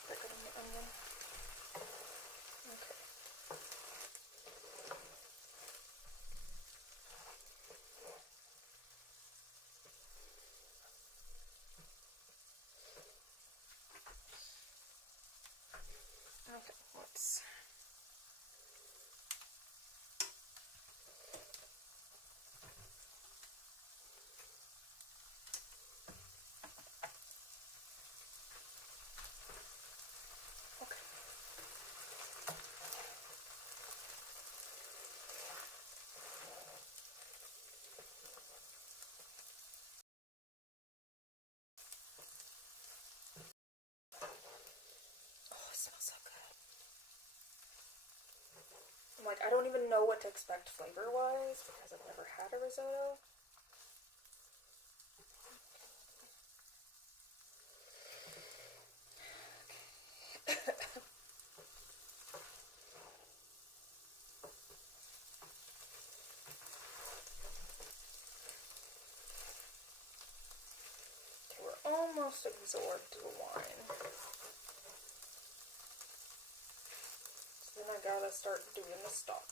Put that in the onion. Okay. Okay, let's... Okay. Oh, it smells so good. Like, I don't even know what to expect flavor-wise because I've never had a risotto. Okay, we're almost absorbed the wine. then I gotta start doing the stock.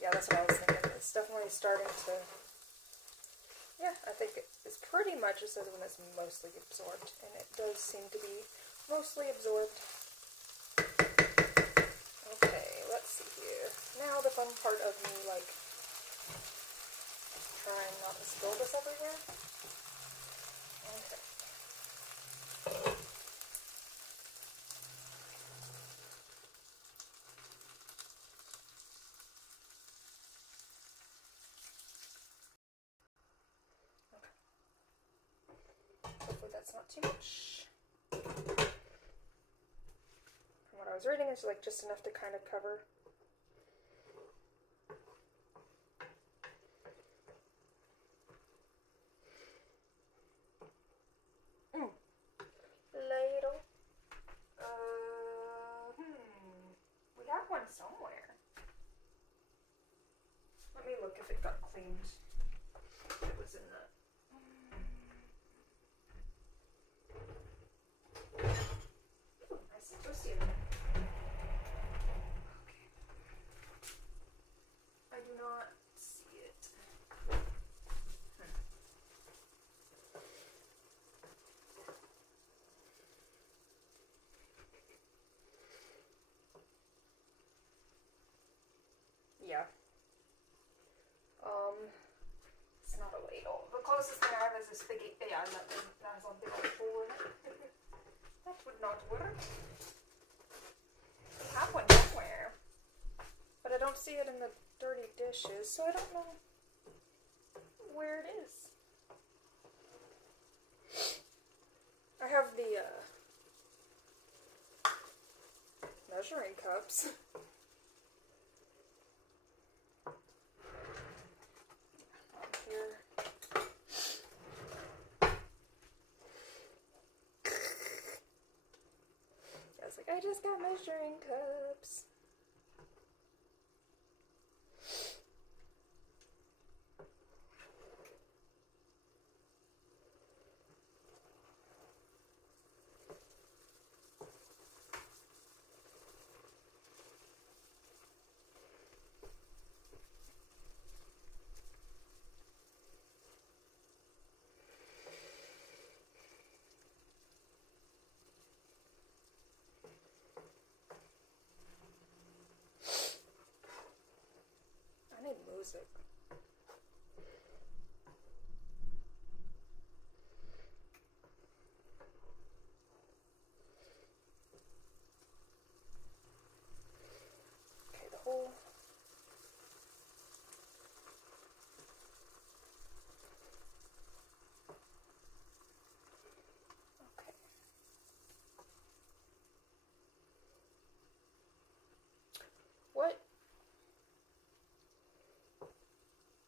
Yeah, that's what I was thinking. It's definitely starting to... Yeah, I think it's pretty much, it says when it's mostly absorbed, and it does seem to be mostly absorbed. Okay, let's see here. Now the fun part of me, like, trying not to spill this everywhere. Okay. Hopefully that's not too much. From what I was reading, it's like just enough to kind of cover. Ladle. We have one somewhere. Let me look if it got cleaned. It was in the... I still see it. Okay. I do not see it. Yeah. It's not a ladle. The closest thing I have is a spaghetti. Yeah, that has a big old hole in it. That would not work. I have one somewhere, but I don't see it in the dirty dishes, so I don't know where it is. I have the measuring cups. Here. I was like, I just got measuring cups. I need music. Okay, the whole... Okay.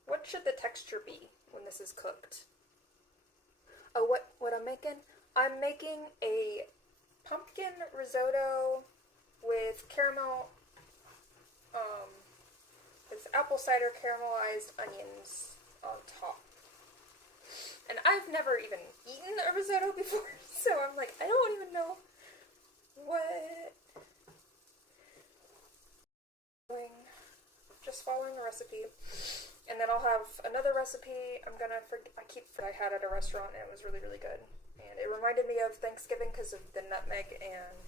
What should the texture be when this is cooked? Oh, what I'm making? I'm making a pumpkin risotto with caramel, with apple cider caramelized onions on top. And I've never even eaten a risotto before, so I'm like, I don't even know what... Just following the recipe. And then I'll have another recipe I had at a restaurant, and it was really, really good. And it reminded me of Thanksgiving because of the nutmeg and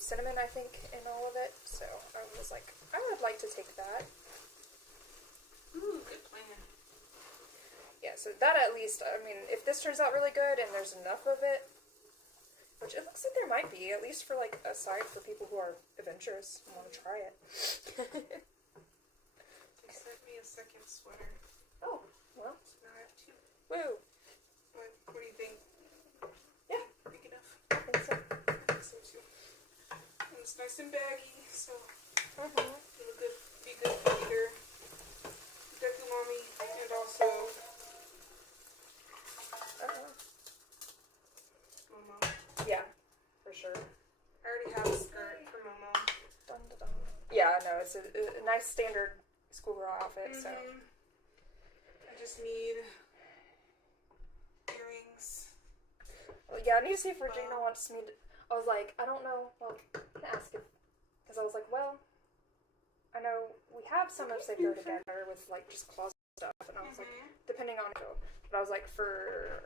cinnamon, I think, in all of it. So I was like, I would like to take that. Ooh, good plan. Yeah, so that at least, I mean, if this turns out really good and there's enough of it, which it looks like there might be, at least for like a side for people who are adventurous and want to try it. They sent me a second sweater. Oh, well. So now I have two. Woo! What do you think? Yeah. Big enough? I think so. I think so too. And it's nice and baggy, so it'll be good for either Deku Mommy and also Momo. Yeah, for sure. I already have a skirt for Momo. Dun, dun, dun. Yeah, no, it's a nice standard schoolgirl outfit, so. I just need earrings. Well, yeah, I need to see if Regina wants me to... I was like, I don't know. Well, I'm gonna ask if... Because I was like, well, I know we have some of Say Go Together with, like, just closet stuff. And I was like, depending on it. But I was like, for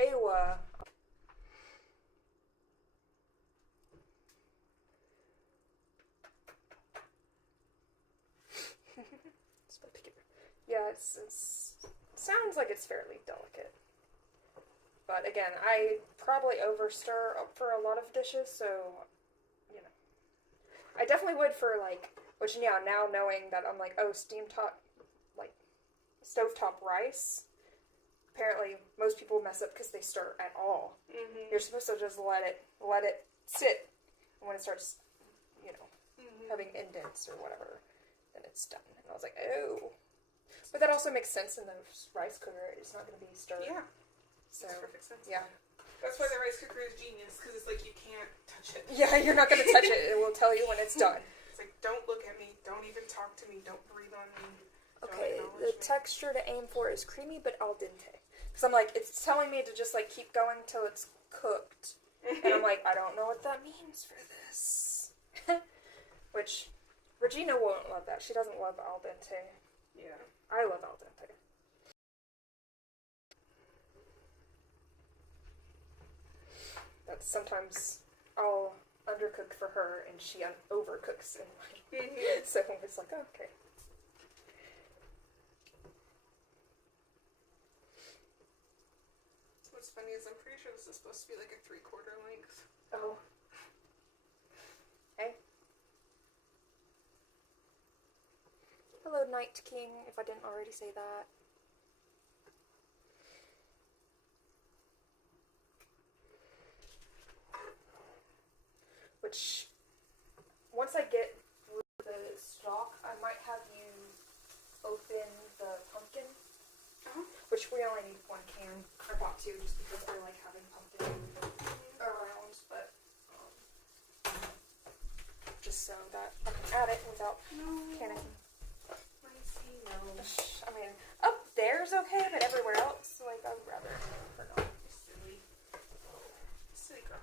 Awa... Yeah, it's sounds like it's fairly delicate. But again, I probably overstir for a lot of dishes, so, you know. I definitely would for, like, which, yeah, now knowing that I'm like, oh, stovetop rice. Apparently, most people mess up because they stir at all. You're supposed to just let it sit. And when it starts, you know, having indents or whatever, then it's done. And I was like, oh. But that also makes sense in the rice cooker. It's not going to be stirred. Yeah. So, makes perfect sense. Yeah. That's why the rice cooker is genius, because it's like you can't touch it. Yeah, you're not going to touch it. It will tell you when it's done. It's like, don't look at me. Don't even talk to me. Don't breathe on me. Okay, the texture to aim for is creamy but al dente. Because I'm like, it's telling me to just like keep going till it's cooked. And I'm like, I don't know what that means for this. Which, Regina won't love that. She doesn't love al dente. Yeah. I love al dente. That's sometimes I'll undercook for her and she overcooks in mine. So it's like, oh, okay. What's funny is I'm pretty sure this is supposed to be like a 3/4 length. Oh. Hey. Hello, Night King, if I didn't already say that. Which, once I get through the stock, I might have you open the pumpkin. Which we only need 1 can. I bought 2 just because I like having pumpkin around, but just so that I can add it without panicking. I mean, up there's okay, but everywhere else, like, I would rather for not. Silly girl.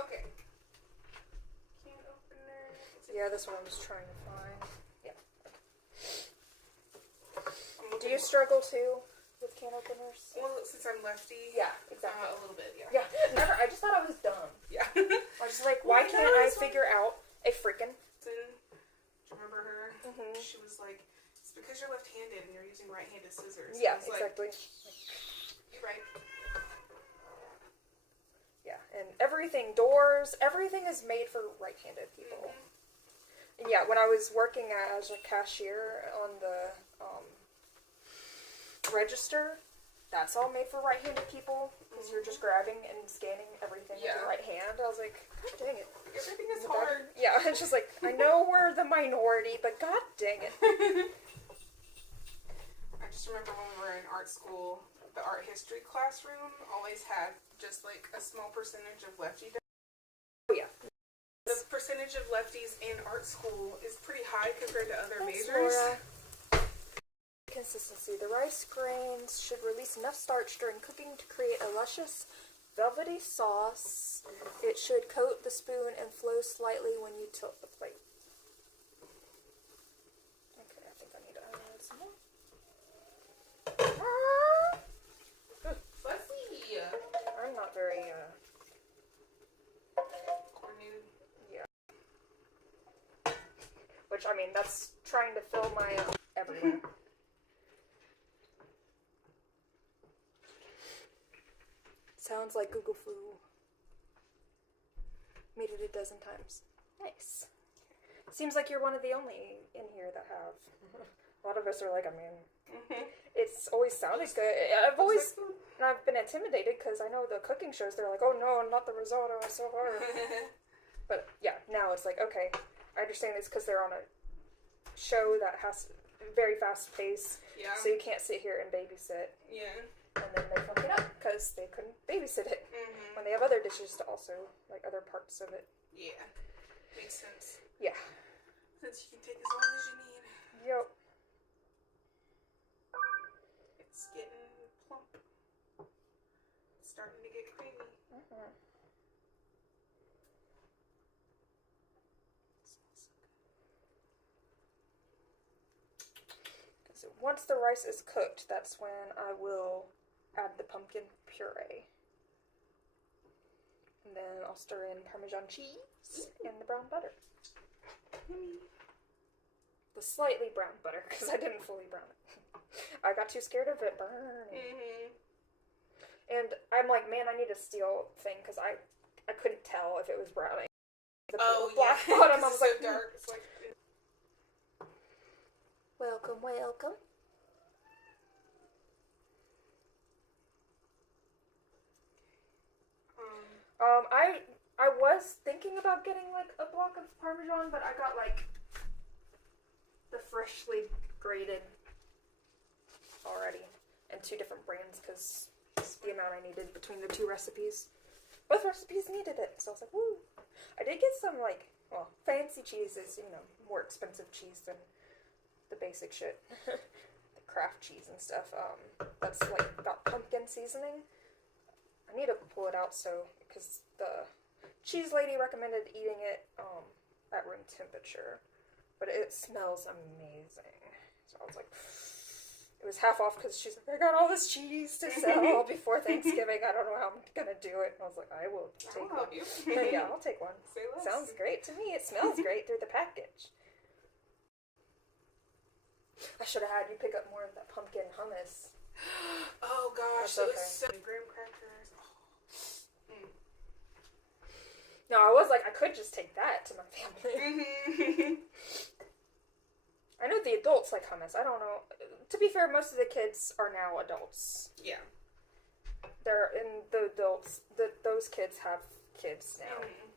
Okay. Can opener. Yeah, that's what I was trying to find. Yeah. Do you struggle too with can openers? Well, since I'm lefty. Yeah, exactly. A little bit, yeah. Yeah, never. I just thought I was dumb. Yeah. I was just like, why can't I figure out a freaking... Do you remember her? Mm-hmm. She was like, it's because you're left-handed and you're using right-handed scissors. Yeah, Like, exactly. you're right. Yeah, and everything, doors, everything is made for right-handed people. And yeah, when I was working as a cashier on the register, that's all made for right-handed people, because you're just grabbing and scanning everything with your right hand. I was like, god dang it. Everything is hard. Yeah, it's just like, I know we're the minority, but god dang it. I just remember when we were in art school, the art history classroom always had just like a small percentage of lefty. Oh yeah. The percentage of lefties in art school is pretty high compared to other Thanks, majors. Laura. Consistency. The rice grains should release enough starch during cooking to create a luscious, velvety sauce. It should coat the spoon and flow slightly when you tilt the plate. Okay, I think I need to add some more. Fussy. I'm not very, Coordinated. yeah. Which, I mean, that's trying to fill my, everywhere. Sounds like Google flu. Made it a dozen times. Nice. Seems like you're one of the only in here that have. A lot of us are like, I mean, it's always sounded good. I've been intimidated because I know the cooking shows, they're like, oh no, not the risotto, it's so hard. But yeah, now it's like, okay, I understand it's because they're on a show that has very fast pace. Yeah. So you can't sit here and babysit. Yeah. And then they fuck it up because they couldn't babysit it. When they have other dishes to also, like, other parts of it. Yeah. Makes sense. Yeah. Since you can take as long as you need. Yep. It's getting plump. It's starting to get creamy. Mm-hmm. So once the rice is cooked, that's when I will add the pumpkin puree. And then I'll stir in Parmesan cheese and the brown butter. The slightly brown butter, because I didn't fully brown it. I got too scared of it burning. Mm-hmm. And I'm like, man, I need a steel thing, because I couldn't tell if it was browning. The black bottom, I was like, so dark. It's like... Welcome, welcome. I was thinking about getting like a block of Parmesan, but I got like the freshly grated already, and 2 different brands because the amount I needed between the 2 recipes. Both recipes needed it, so I was like, woo. I did get some like, well, fancy cheeses, you know, more expensive cheese than the basic shit. The craft cheese and stuff. That's like got pumpkin seasoning. I need to pull it out because the cheese lady recommended eating it at room temperature, but it smells amazing. So I was like, it was half off because she's like, I got all this cheese to sell before Thanksgiving. I don't know how I'm gonna do it. And I was like, I will take one. You. Yeah, I'll take one. Say less. Sounds great to me. It smells great through the package. I should have had you pick up more of that pumpkin hummus. Oh gosh, That's it was so graham crackers. No, I was like, I could just take that to my family. Mm-hmm. I know the adults like hummus. I don't know. To be fair, most of the kids are now adults. Yeah. They're in the adults. Those kids have kids now. Mm-hmm.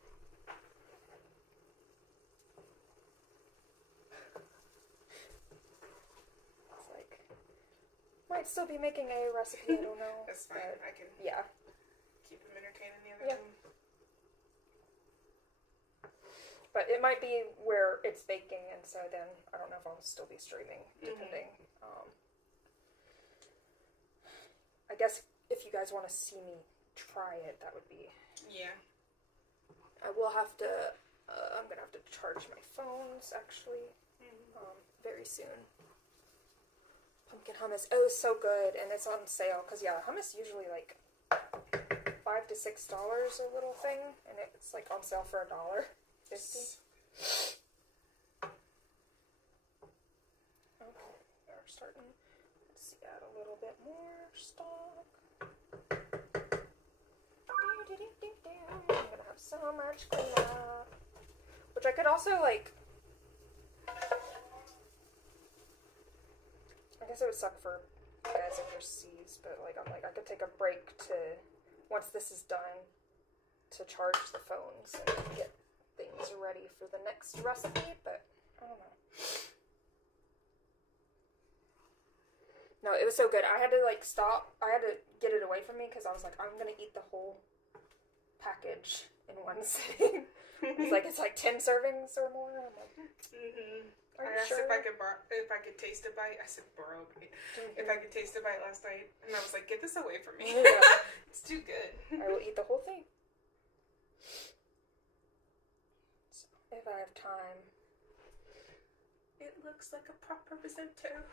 It's like, might still be making a recipe. I don't know. That's fine. But, I can yeah. keep them entertaining the other time. But it might be where it's baking, and so then I don't know if I'll still be streaming, depending. I guess if you guys want to see me try it, that would be... Yeah. I will have to... I'm going to have to charge my phones, actually, very soon. Pumpkin hummus. Oh, it's so good, and it's on sale, because, yeah, hummus usually, like, $5 to $6 a little thing, and it's, like, on sale for $1.50. Okay, we're starting. Let's see, add a little bit more stock. I'm gonna have so much cleanup. Which I could also, like, I guess it would suck for you guys overseas, but, like, I'm like, I could take a break to, once this is done, to charge the phones and get things ready for the next recipe, but I don't know. No, it was so good. I had to like stop. I had to get it away from me because I was like, I'm gonna eat the whole package in one sitting. It's like 10 servings or more. I'm like, I asked if I could taste a bite. I said, borrow me. If I could taste a bite last night, and I was like, get this away from me. Yeah. It's too good. I will eat the whole thing. If I have time. It looks like a proper risotto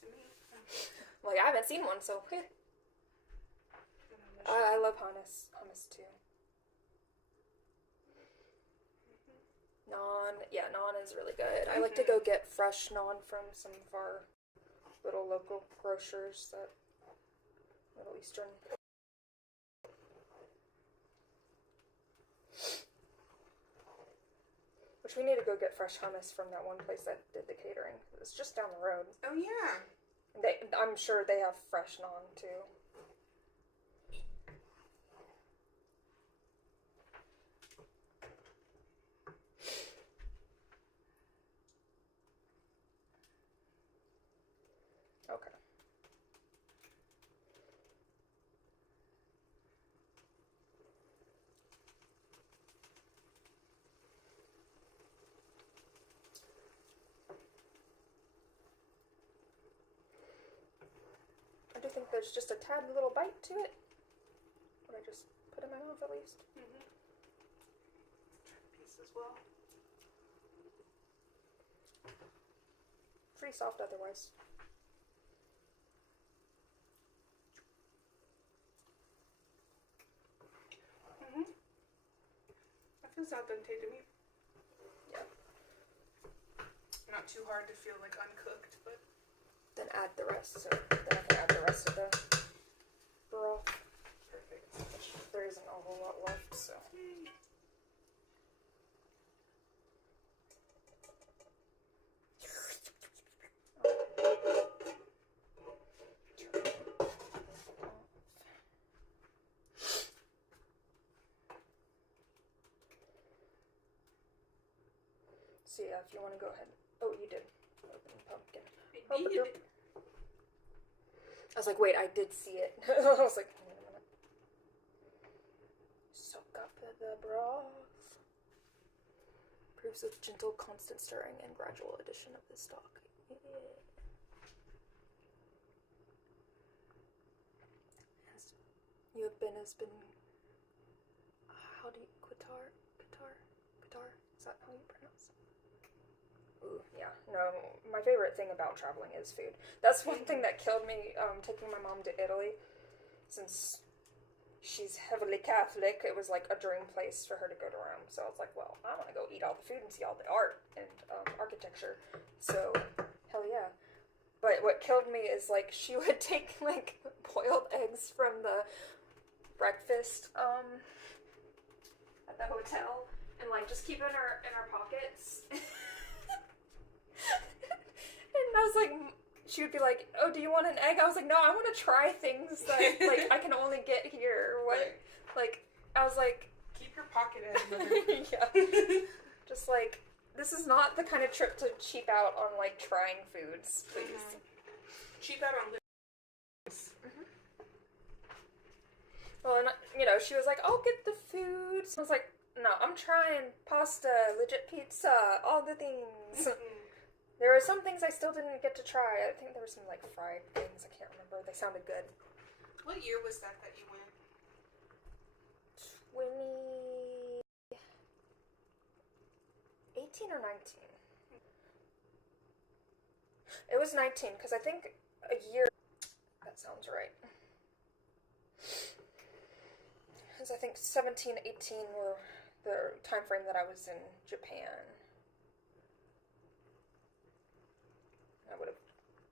to me. Like, I haven't seen one, so I love hummus too. Naan is really good. I like to go get fresh naan from some of our little local grocers, that Middle Eastern. Which we need to go get fresh hummus from that one place that did the catering. It's just down the road. Oh yeah. I'm sure they have fresh naan too. Okay. I do think there's just a tad little bite to it. I just put in my mouth at least. Mm-hmm. Try the piece as well. Pretty soft otherwise. Mm-hmm. That feels al dente to me. Yeah. Not too hard to feel like uncooked, but... Then add the rest, so then I can add the rest of the broth. Perfect. Which there isn't a whole lot left, so. So yeah, if you want to go ahead. Oh, you did. Open the pumpkin. I did. I was like, wait, I did see it. I was like, wait a minute. Soak up the broth. Proves of gentle, constant stirring and gradual addition of the stock. Yeah. Has been. How do you Qatar? Is that how you pronounce it? Ooh, yeah. No, my favorite thing about traveling is food. That's one thing that killed me taking my mom to Italy. Since she's heavily Catholic, it was like a dream place for her to go to Rome. So I was like, well, I want to go eat all the food and see all the art and architecture. So, hell yeah. But what killed me is like she would take like boiled eggs from the breakfast at the hotel and like just keep it in our pockets. And I was like, she would be like, oh, do you want an egg? I was like, no, I want to try things that like I can only get here. What? Right. Like, I was like, keep your pocket egg. yeah. Just like, this is not the kind of trip to cheap out on like trying foods, please. Mm-hmm. Cheap out on lips. Mm-hmm. Well, and you know, she was like, I'll get the food. So I was like, no, I'm trying pasta, legit pizza, all the things. Mm-hmm. There were some things I still didn't get to try. I think there were some like fried things. I can't remember. They sounded good. What year was that you went? 2018 or 19? It was 19 because I think a year. That sounds right. Because I think 17, 18 were the time frame that I was in Japan.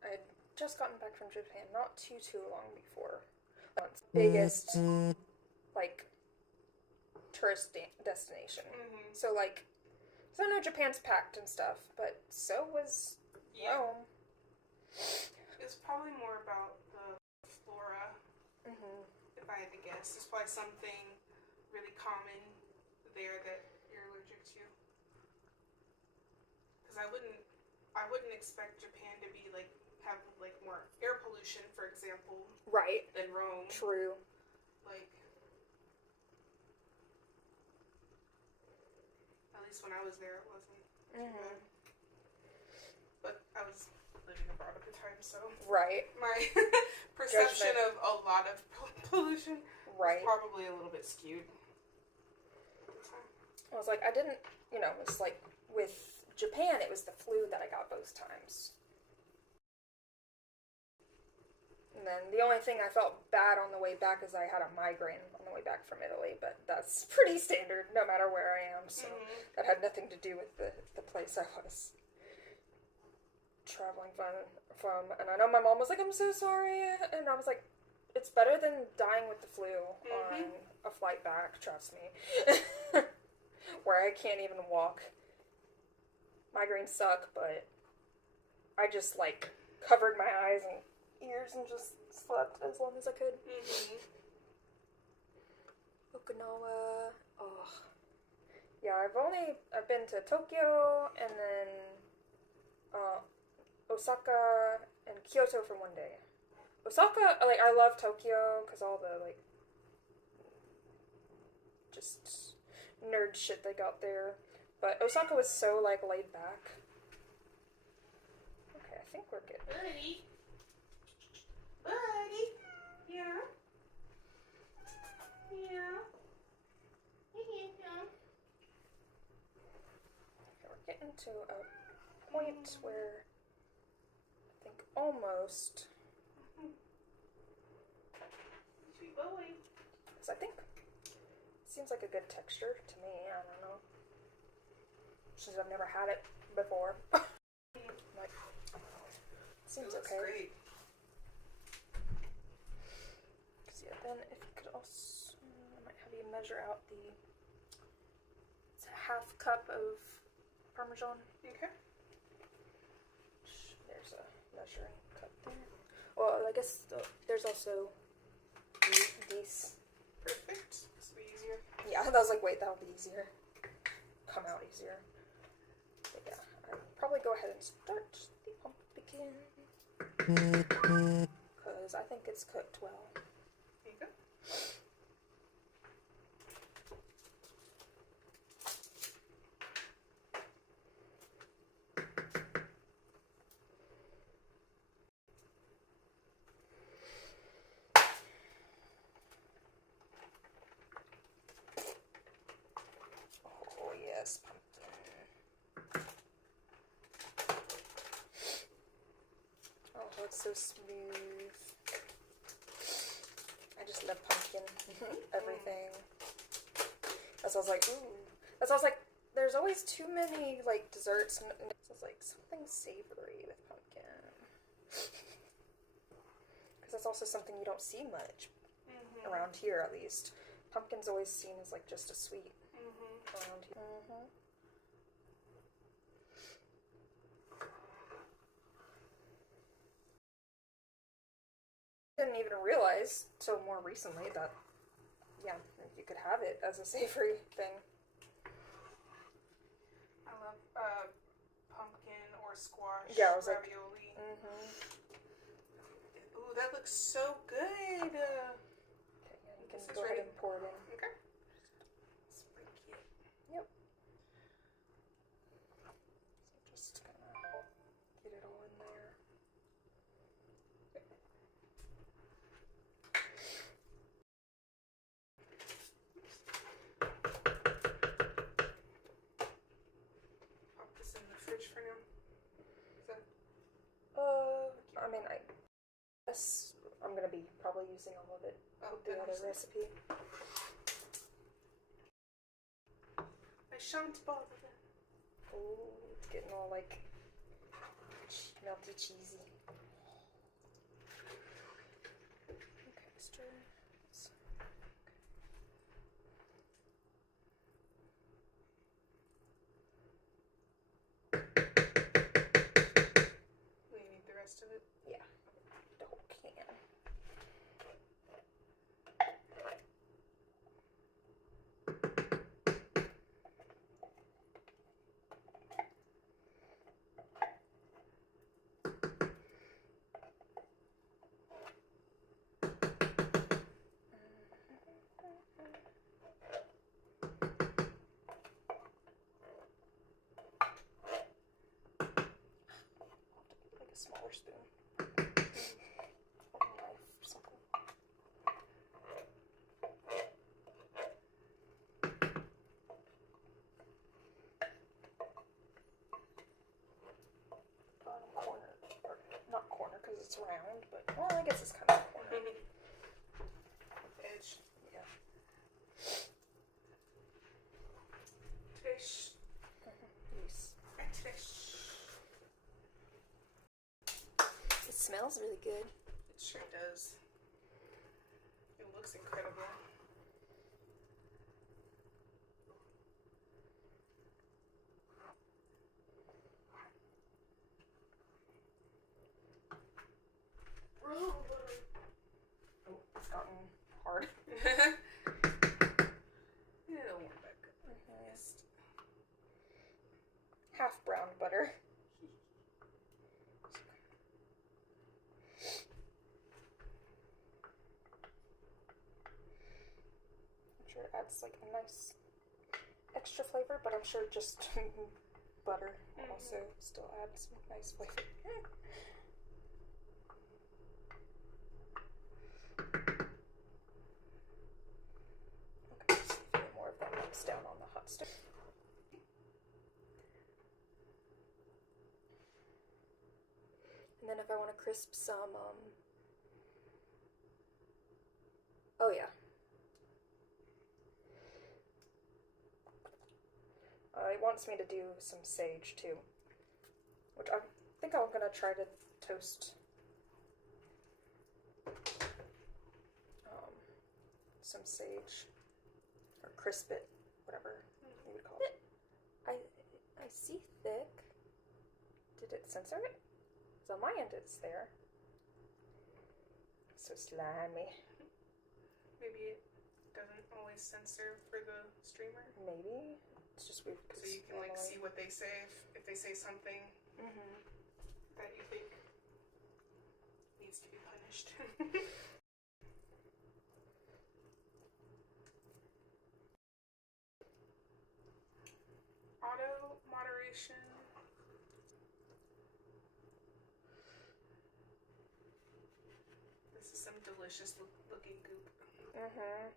I had just gotten back from Japan not too long before. Biggest, like, tourist destination. Mm-hmm. So, like, so I know Japan's packed and stuff, but so was Rome. It was probably more about the flora, if I had to guess. There's probably something really common there that you're allergic to. Because I wouldn't expect Japan to be like have like more air pollution, for example, Right. than Rome. True. Like, at least when I was there, it wasn't too bad. But I was living abroad at the time, so Right. my perception of a lot of pollution Right. was probably a little bit skewed at the time. I was like, I didn't, you know, it's like with Japan, it was the flu that I got both times. And then the only thing I felt bad on the way back is I had a migraine on the way back from Italy, but that's pretty standard no matter where I am, so that had nothing to do with the place I was traveling from. And I know my mom was like, I'm so sorry, and I was like, it's better than dying with the flu on a flight back, trust me. Where I can't even walk. Migraines suck, but I just like covered my eyes and ears and just slept as long as I could. Okinawa. Oh. Yeah, I've been to Tokyo and then Osaka and Kyoto for one day. Osaka, like, I love Tokyo because all the like just nerd shit they got there. But Osaka was so, like, laid back. Okay, I think we're good. Buddy. Yeah. Yeah. Hey, Jump. We're getting to a point where I think almost, Sweet boy. because I think it seems like a good texture to me. I don't know. Since I've never had it before. Like, seems It looks okay. great. Cause yeah, then if you could also, I might have you measure out the, it's a half cup of Parmesan. Okay. There's a measuring cup there. Well, I guess there's also these. Perfect. This will be easier. Yeah, I was like, wait, that'll be easier. Come out easier. But yeah, I'll probably go ahead and start the pumpkin. Because I think it's cooked well. There you go. Oh, yes, pumpkin. Oh, it's so smooth. I just love pumpkin. Everything. That's why I was like, ooh. That's why I was like, there's always too many, like, desserts. And so it's like something savory with pumpkin. Because that's also something you don't see much. Around here, at least. Pumpkin's always seen as, like, just a sweet around here. Didn't even realize till more recently that, yeah, you could have it as a savory thing. I love pumpkin or squash Yeah, I was like, ravioli. Ooh, that looks so good. Okay, yeah, you can This is go ahead ready. and pour it in. Okay. Sprinkle it. Yep. So just gonna get it all in there. Pop this in the fridge for now. Is that I mean, I guess I'm gonna be probably using all of it with the other recipe. I shan't bother them. Ooh, it's getting all like melty cheesy. Okay, stir. We need the rest of it. Yeah, the whole can. Like a smaller spoon. Or a knife or something. Bottom corner, or not corner because it's round, but well, I guess it's kind of a corner. Edge. Yeah. Tish. Yes. Tish. It smells really good. It sure does. It looks incredible. Oh, it's gotten hard. It'll warm back up. Yes. Half brown butter. I'm sure it adds like a nice extra flavor, but I'm sure just butter also still adds some nice flavor. mix down on the hot stove. And then if I want to crisp some, oh yeah. It wants me to do some sage too, which I think I'm gonna try to toast some sage, or crisp it, whatever you would call it. I see thick. Did it censor it? So on my end it's there. So slimy. Maybe it doesn't always censor for the streamer. Maybe. It's just weird. So you can like see what they say if they say something that you think needs to be punished. Auto moderation. This is some delicious looking goop. Okay,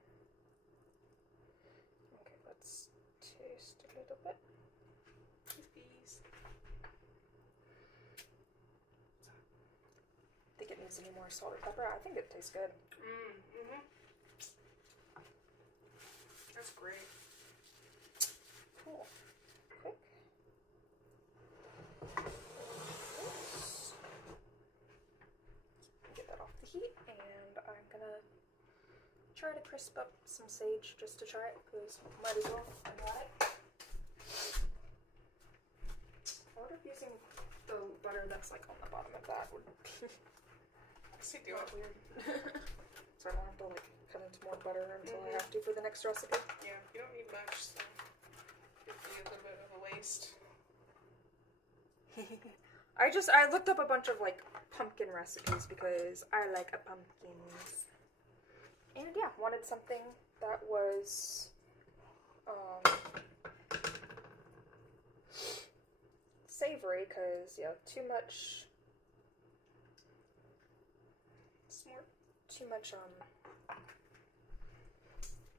let's taste a little bit. Bees. Think it needs any more salt or pepper? I think it tastes good. That's great. Cool. Quick. Oops. Get that off the heat, and I'm gonna try to crisp up some sage just to try it, because might as well. I got it. I wonder if using the butter that's like on the bottom of that would Do it weird. So I don't have to like cut into more butter until I have to for the next recipe. Yeah, you don't need much, so it'd be a little bit of a waste. I looked up a bunch of like pumpkin recipes because I like pumpkins. And yeah, wanted something that was savory, because too much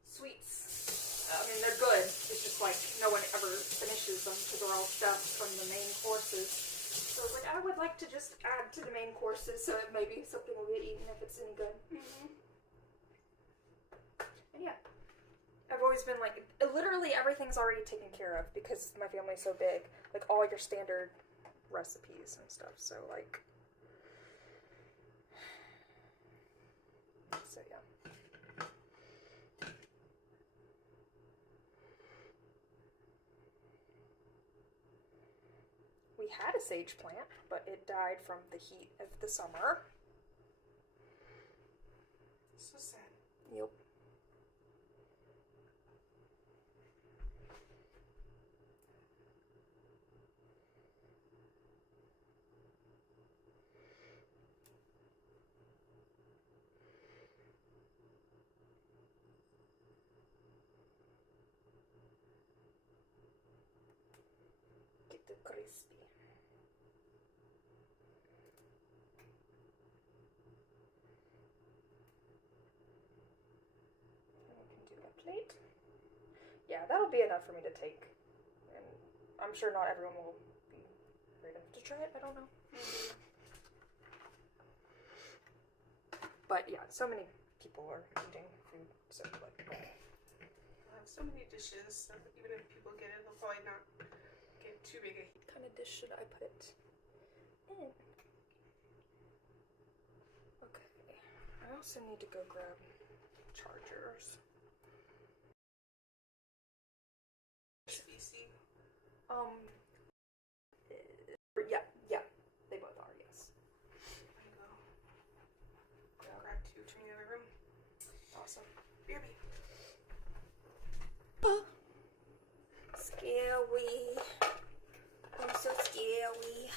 sweets. I mean, they're good. It's just like no one ever finishes them because they're all stuffed from the main courses. So I was like, I would like to just add to the main courses so that maybe something will get eaten if it's any good. And yeah, I've always been like, literally everything's already taken care of because my family's so big. Like all your standard recipes and stuff. So like, so yeah. We had a sage plant, but it died from the heat of the summer. So sad. Yep. Get the crispy. Plate. Yeah, that'll be enough for me to take. And I'm sure not everyone will be great enough to try it. I don't know. But yeah, so many people are eating food, so like. I have so many dishes, so even if people get it, they'll probably not get too big a heat. What kind of dish should I put it in? Okay. I also need to go grab chargers. Yeah, they both are, yes. There you go. Grab two to the other room. Awesome. BRB. Scary. I'm so scary.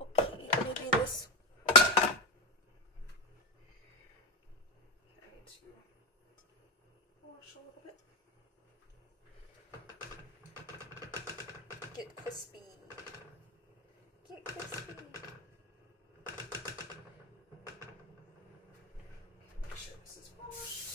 Okay, maybe this. I need to wash a little bit. Get crispy. Get crispy. Make sure this is washed.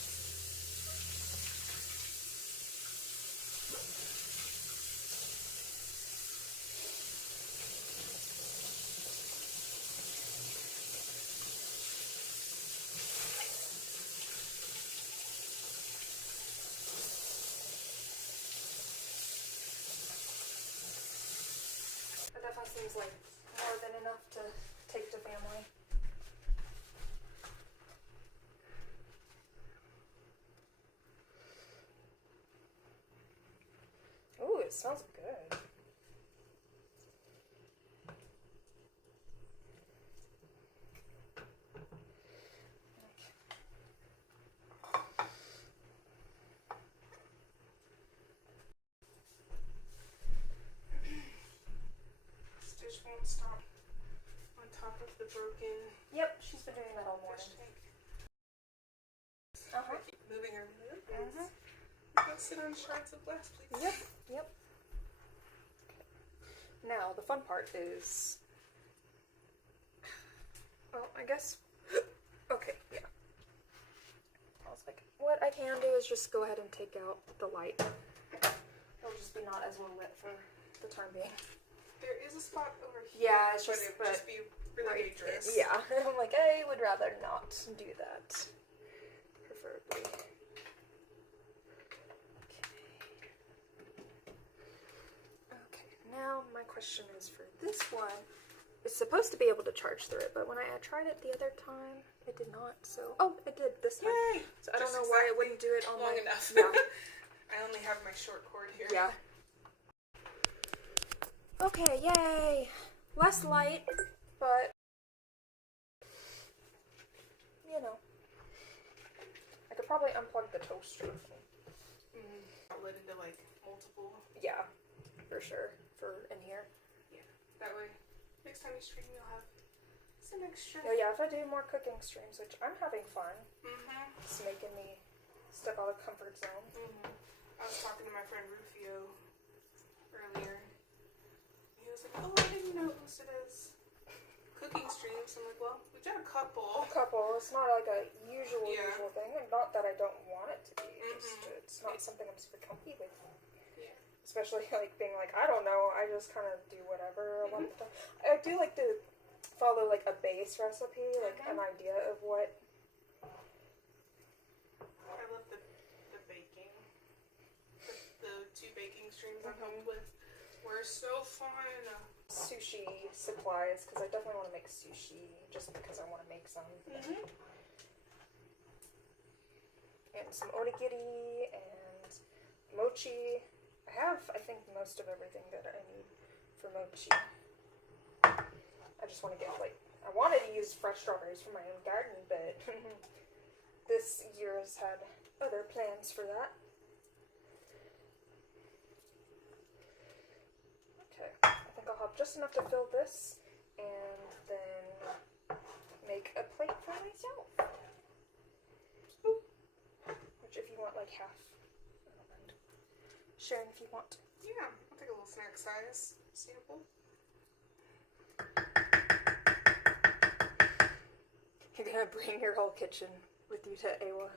seems like more than enough to take to family. Ooh, it smells good. Stitch won't stop on top of the broken. Yep, she's been doing that all morning. Keep moving her movements. Go sit on shards of glass, please. Yep, yep. Now, the fun part is... Well, I guess... Okay, yeah. I was like, what I can do is just go ahead and take out the light. It'll just be not as well lit for the time being. There is a spot over here. Yeah, it's but just... it would just be really dangerous. Yeah, I'm like, I would rather not do that. Preferably. Okay, now my question is for this one. It's supposed to be able to charge through it, but when I tried it the other time, it did not. So, oh, it did this time. Yay! So I don't know why it wouldn't do it on long my... enough. Yeah. I only have my short cord here. Yeah. Okay, yay! Less light, but you know, I could probably unplug the toaster. Outlet into like multiple. Yeah, for sure. For in here. Yeah. That way, next time you stream, you'll have some extra. Oh yeah, if I do more cooking streams, which I'm having fun. It's making me step out of comfort zone. I was talking to my friend Rufio earlier. He was like, "Oh, I didn't know it listed as cooking streams." I'm like, "Well, we've done a couple." A couple. It's not like a usual thing, and not that I don't want it to be. Just it's not something I'm super comfy with. Yeah. Especially like being like, I don't know, I just kind of do whatever I want to. I do like to follow like a base recipe, like an idea of what. I love the baking. The two baking streams I helped with were so fun. Sushi supplies, because I definitely want to make sushi just because I want to make some. And some onigiri and mochi. I have, I think, most of everything that I need for mochi. I just want to get, like, I wanted to use fresh strawberries from my own garden, but this year has had other plans for that. Okay, I think I'll have just enough to fill this, and then make a plate for myself. Which, if you want, like, half. Sharing if you want. Yeah, I'll take a little snack size sample. You're gonna bring your whole kitchen with you to Awa.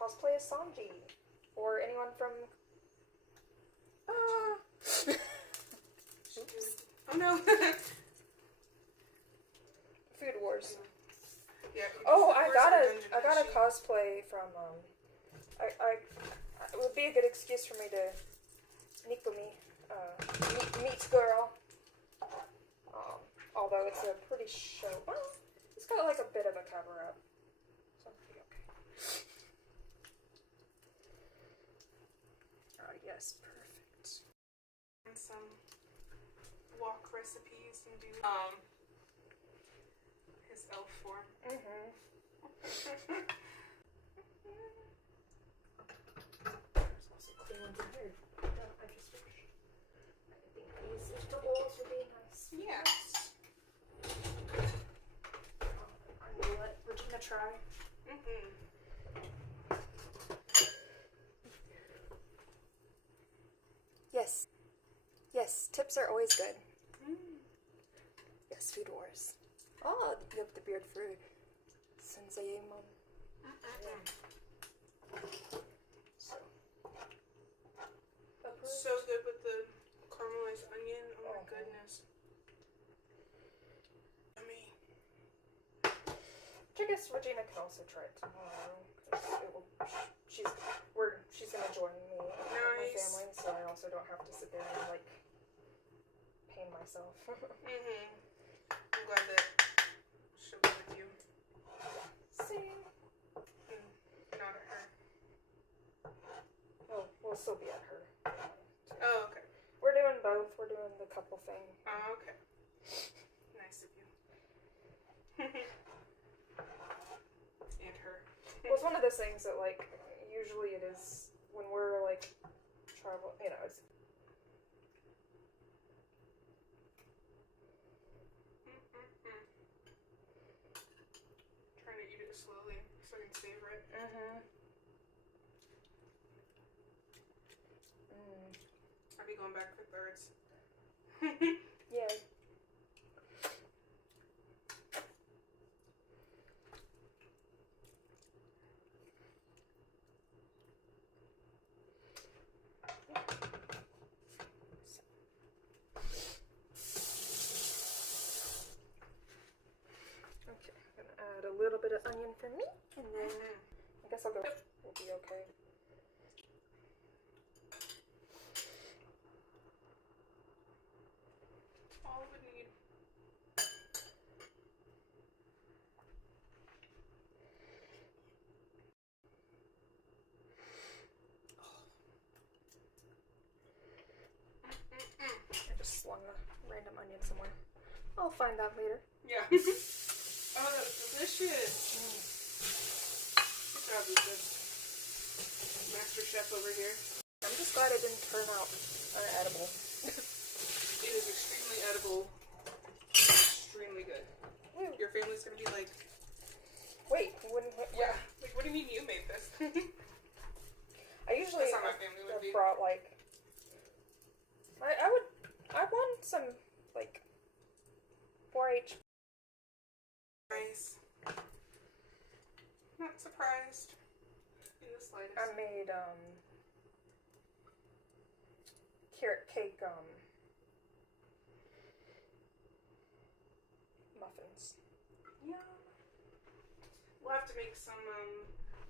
Cosplay as Sanji. Or anyone from... Oops. Oh no! Food Wars. Yeah, Oh, I got a cosplay from, it would be a good excuse for me to meet girl. Although it's a pretty show. Well, it's got like a bit of a cover up. So it'll be okay. Yes, perfect. And some wok recipes and do his elf form. There's also clean ones in here. I just wish. I think these little bowls would be nice. Yes. I'm gonna let Regina try. Yes. Yes, tips are always good. Yes, Food Wars. Oh, you have the beard fruit. Sensei mom. So good with the caramelized onion. Oh my goodness. Yummy. Which I guess Regina can also try it tomorrow. Cause it will, she's gonna join me and my family, so I also also don't have to sit there and like pain myself. I'm glad that she'll be with you. Same. Not at her. Well, we'll still be at her. Oh, okay. We're doing both. We're doing the couple thing. Oh, okay. Nice of you. And her. Well, it's one of those things that, like, usually it is when we're, like, travel, you know, it's... Trying to eat it slowly so I can savor it. I'll be going back for thirds. Yeah. Okay, I'm gonna add a little bit of onion for me, and then I guess I'll go. We'll be okay. All we need. I just slung a random onion somewhere. I'll find that later. Yeah. Oh, that's delicious. Good job, Lisa. Master chef over here. I'm just glad it didn't turn out unedible. It is extremely edible. Extremely good. Woo. Your family's gonna be like, Wait, wouldn't... yeah. Like, what do you mean you made this? I usually That's how my family would be. brought, like... I want some, like, 4-H. Nice. Not surprised in the slightest. I made, carrot cake, muffins. Yeah. We'll have to make some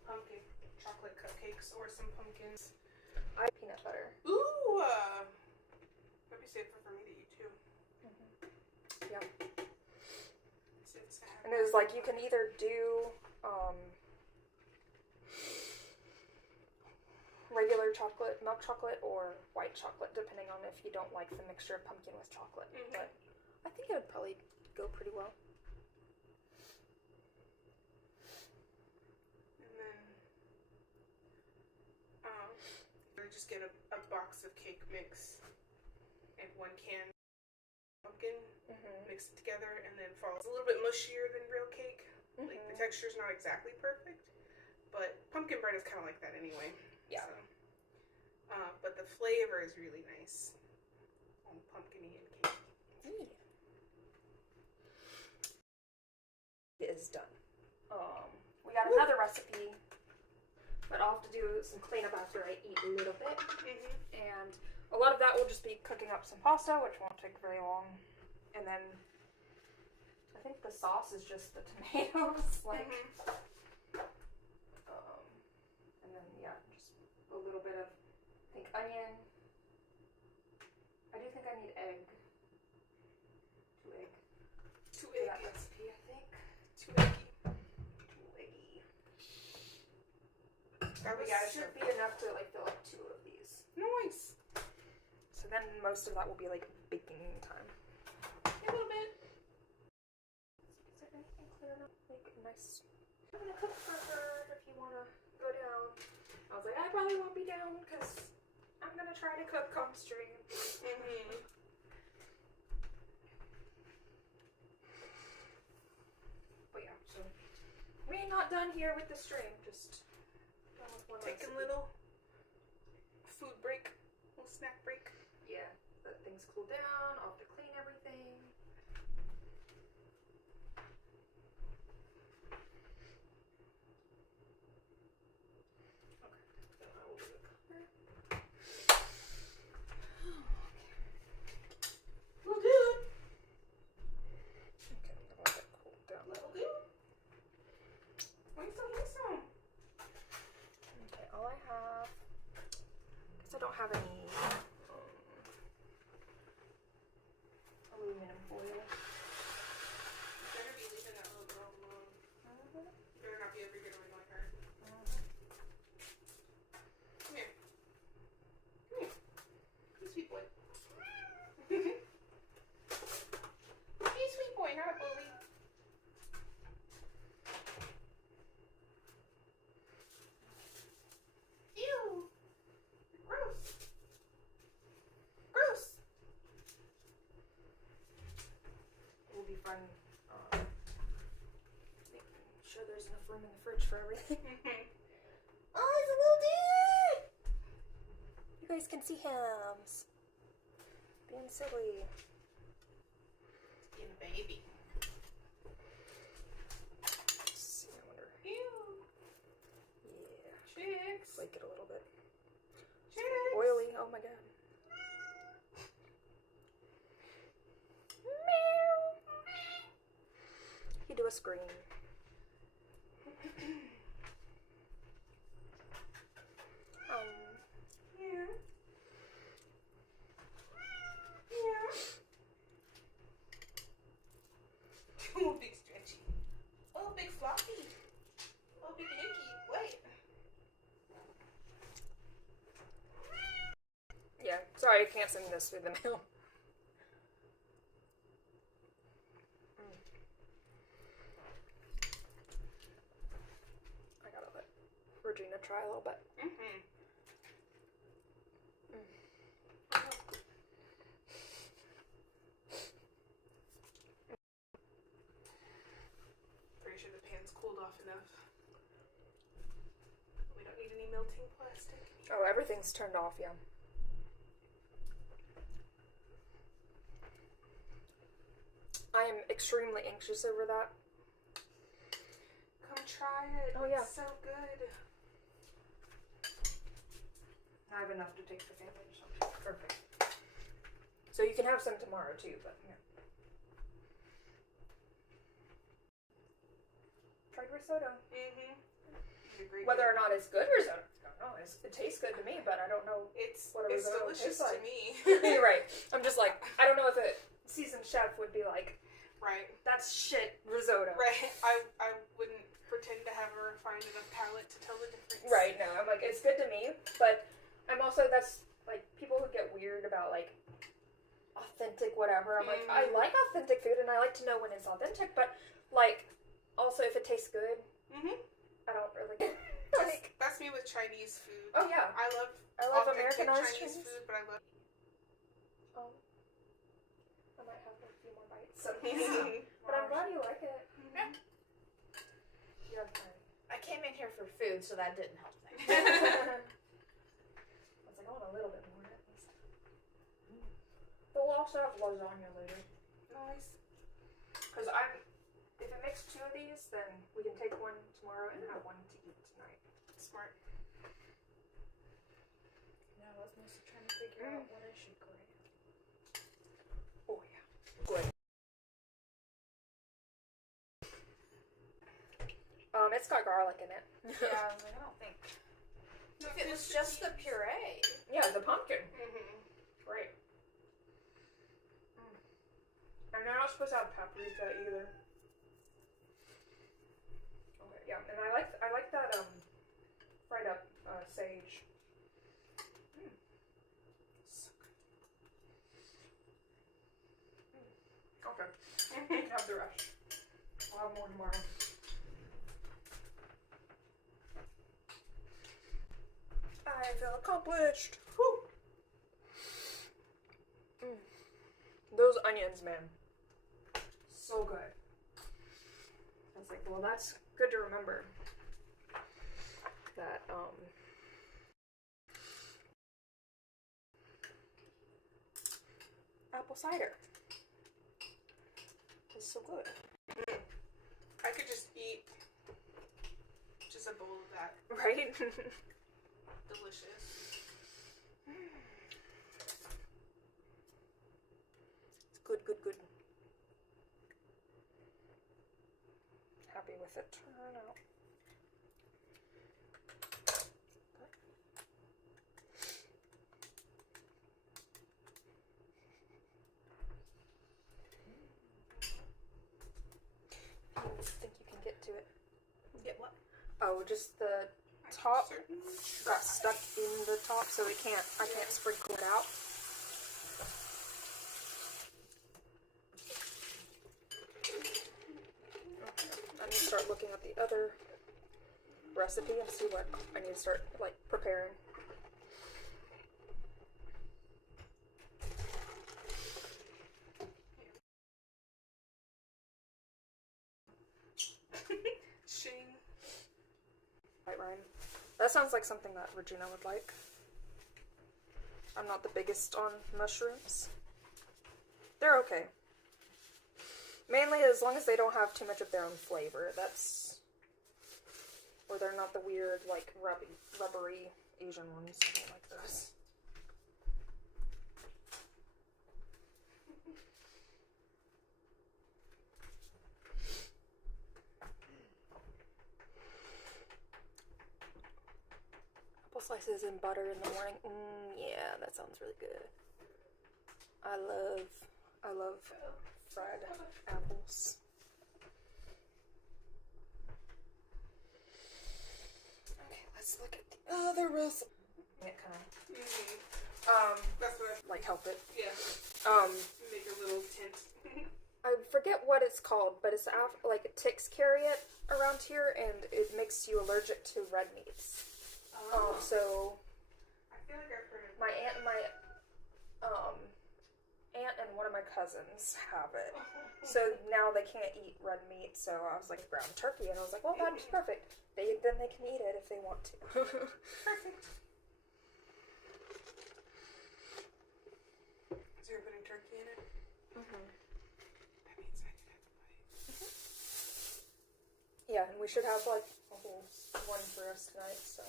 pumpkin chocolate cupcakes or some pumpkins. I have peanut butter. Ooh! That'd be safer for me to eat too. Yeah. Since I have And it was like, you can either do, regular chocolate, milk chocolate, or white chocolate, depending on if you don't like the mixture of pumpkin with chocolate. But I think it would probably go pretty well. And then, I just get a box of cake mix and 1 can pumpkin, mix it together, and then fall. It's a little bit mushier than real cake. Like, the texture's not exactly perfect, but pumpkin bread is kind of like that anyway. Yeah. So, but the flavor is really nice. Pumpkin-y and cake. It is done. We got another recipe, but I'll have to do some cleanup after I eat a little bit. And a lot of that will just be cooking up some pasta, which won't take very long. And then I think the sauce is just the tomatoes, like. And then yeah, just a little bit of, I think, onion. I do think I need egg. 2 egg. 2 For that egg. recipe, I think. 2 eggy. 2 eggy. That was Yeah, it should be enough to like fill up 2 of these. nice. So then most of that will be like baking time. A little bit. Is there anything clear enough? Like nice. I'm gonna cook for her if you wanna go down. I was like, I probably won't be down because I'm gonna try to cook on stream. But yeah, so we're not done here with the stream. Just done with one Taking a recipe. little food break, little snack break. Yeah, let things cool down. I'll have to clean everything. Okay, then I will do the cover. Will do. Okay, I'm gonna let it cool down. Will do. Wait till you some. Okay, all I have, because I don't have any fun. Making sure there's enough room in the fridge for everything. Oh, he's a little dude! You guys can see him. Being silly. Being a baby. Let's see, I wonder. Ew. Yeah. Chicks. Flake it a little bit. Chicks. Oily, oh my god. You do a scream. Yeah. Yeah. Oh, big stretchy. Oh, big floppy. Oh, big hinky. Wait. Yeah, sorry, I can't send this through the mail. I gotta let Regina try a little bit. Pretty sure the pan's cooled off enough. We don't need any melting plastic. Oh, everything's turned off, yeah. I am extremely anxious over that. Come try it. Oh, yeah. It's so good. I have enough to take the family, so perfect. So you can have some tomorrow too, but yeah. Tried risotto. Whether or not it's good risotto, I don't know. It tastes good to me, but I don't know It's what a risotto delicious tastes to like. me. You're right. I'm just like, I don't know if a seasoned chef would be like, Right. that's shit risotto. Right. I wouldn't pretend to have a refined enough palate to tell the difference. Right, no. I'm like, it's good to me, but I'm also, that's like, people who get weird about like authentic whatever. I'm like, I like authentic food and I like to know when it's authentic, but like, also if it tastes good, I don't really like. That's me with Chinese food. Oh yeah, I love authentic Americanized Chinese food, but I love. Oh, I might have a few more bites. So. Yeah. But I'm glad you like it. Yeah. Yeah. I came in here for food, so that didn't help things. I was like, I want a little bit more at least. But we'll also have lasagna later. Nice. Because if it makes two of these, then we can take one tomorrow and have one to eat tonight. Smart. No, I was mostly trying to figure out what I should grab. Oh yeah. Good. It's got garlic in it. Yeah, I was like, I don't think. If it was just the puree. Yeah, the pumpkin. Right. And they're not supposed to have paprika either. Okay, yeah, and I like that fried up sage. So Okay. You can have the rest. We'll have more tomorrow. I feel accomplished. Woo! Those onions, man. So good. I was like, well, that's good to remember. That, apple cider is so good. I could just eat just a bowl of that. Right? Delicious. It's good, good, good. Happy with it. I don't know. You think you can get to it? Get what? Oh, just the top Certainly. got stuck in the top, so I can't sprinkle it out. I need to start looking at the other recipe and see what I need to start like preparing. thyme. That sounds like something that Regina would like. I'm not the biggest on mushrooms. They're okay. Mainly as long as they don't have too much of their own flavor. That's... Or they're not the weird, like, rubbery Asian ones. I don't like those. Apple slices and butter in the morning. Yeah, that sounds really good. I love fried apples. Okay, let's look at the other recipe. It kind of, That's what like help it. yeah. Make a little tent. I forget what it's called, but it's like ticks carry it around here, and it makes you allergic to red meats. So I feel like I've heard of my aunt and one of my cousins have it. So now they can't eat red meat. So I was like, ground turkey, and I was like, well, that's perfect. Then they can eat it if they want to. perfect. So you're putting turkey in it? Mm-hmm. That means I can have a bite. Yeah, and we should have like a whole one for us tonight. So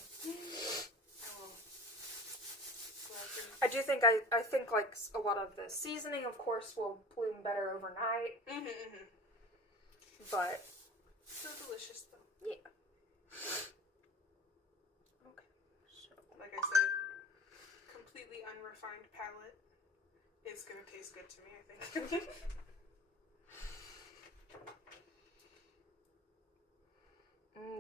I do think I think like a lot of the seasoning, of course, will bloom better overnight. But so delicious though. yeah. Okay. So Like I said, completely unrefined palate. It's gonna taste good to me, I think.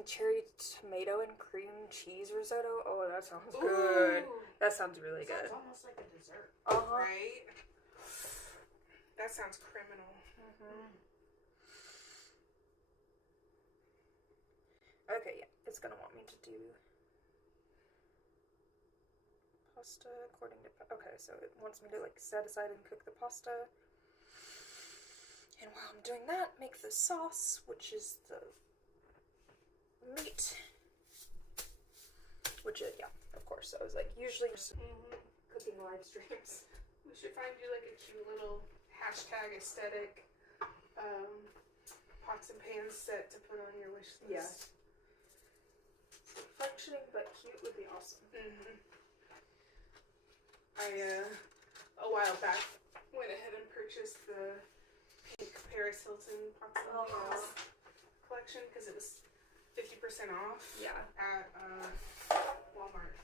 Cherry tomato and cream cheese risotto. Oh, that sounds good. That sounds really good. Sounds almost like a dessert. Right? That sounds criminal. Okay, yeah, it's gonna want me to do pasta according to. Okay, so it wants me to like set aside and cook the pasta. And while I'm doing that, make the sauce, which is the meat. Which is, yeah, of course. I was like, usually cooking live streams. We should find you like a cute little hashtag aesthetic pots and pans set to put on your wish list. Yeah. Functioning but cute would be awesome. I a while back went ahead and purchased the pink Paris Hilton pots and pans collection because it was 50% off Yeah. at Walmart.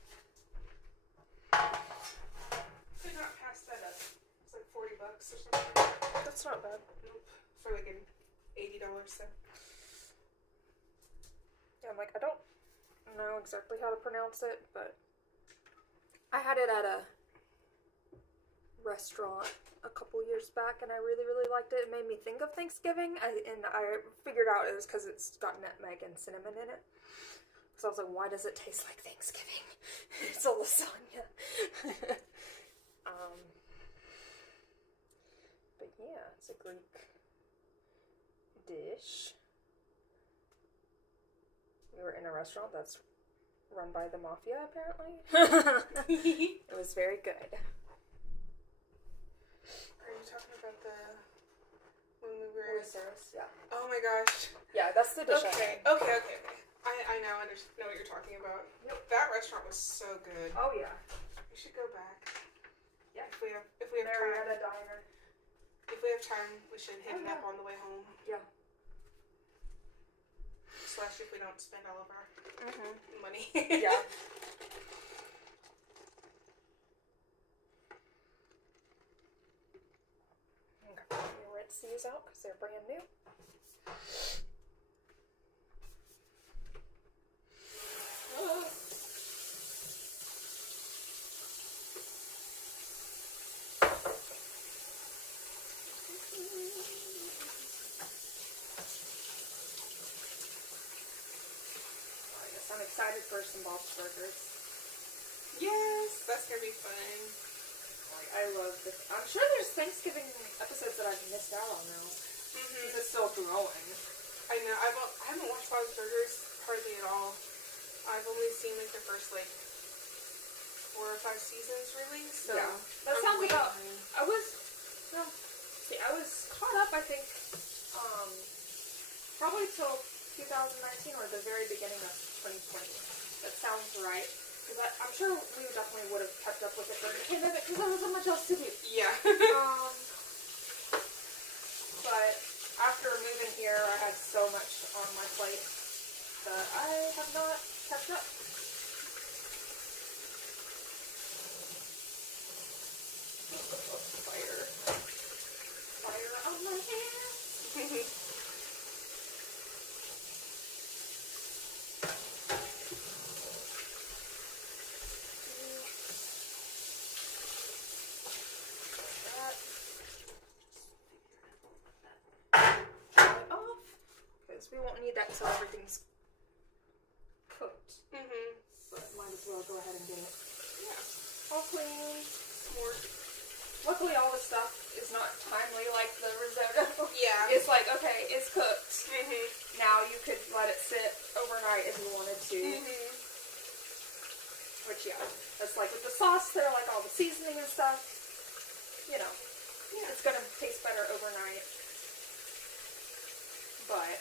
Could not pass that up. It's like $40 or something. That's not bad. Nope. For like an $80 set. Yeah, I'm like, I don't know exactly how to pronounce it, but I had it at a restaurant a couple years back, and I really, really liked it. It made me think of Thanksgiving, and I figured out it was because it's got nutmeg and cinnamon in it. So I was like, why does it taste like Thanksgiving? It's a lasagna. But yeah, it's a Greek dish. We were in a restaurant that's run by the mafia, apparently. It was very good. Are you talking about when we were Yeah. Oh my gosh. Yeah, that's the dish. Okay. I now know what you're talking about. Nope. That restaurant was so good. Oh yeah. We should go back. Yeah. If we have time. Marietta Diner. If we have time, we should hit it up on the way home. Yeah. Slash if we don't spend all of our money. Yeah. Okay. Let me rinse these out because they're brand new. I'm excited for some Bob's Burgers. Yes, that's gonna be fun. I love this. I'm sure there's Thanksgiving episodes that I've missed out on now. Because it's still growing. I know. I haven't watched Bob's Burgers hardly at all. I've only seen like the first like 4 or 5 seasons released. So Yeah. That sounds about. I was caught up. I think probably till 2019 or the very beginning of 2020. That sounds right. Because I'm sure we definitely would have kept up with it during the pandemic because there wasn't much else to do. Yeah. But after moving here, I had so much on my plate that I have not kept up. Fire on my hands. We won't need that until everything's cooked. But might as well go ahead and get it. Yeah. All clean. More. Luckily, all the stuff is not timely like the risotto. Yeah. It's like, okay, it's cooked. Now you could let it sit overnight if you wanted to. Which, yeah, that's like with the sauce there, like all the seasoning and stuff. You know, it's gonna taste better overnight. But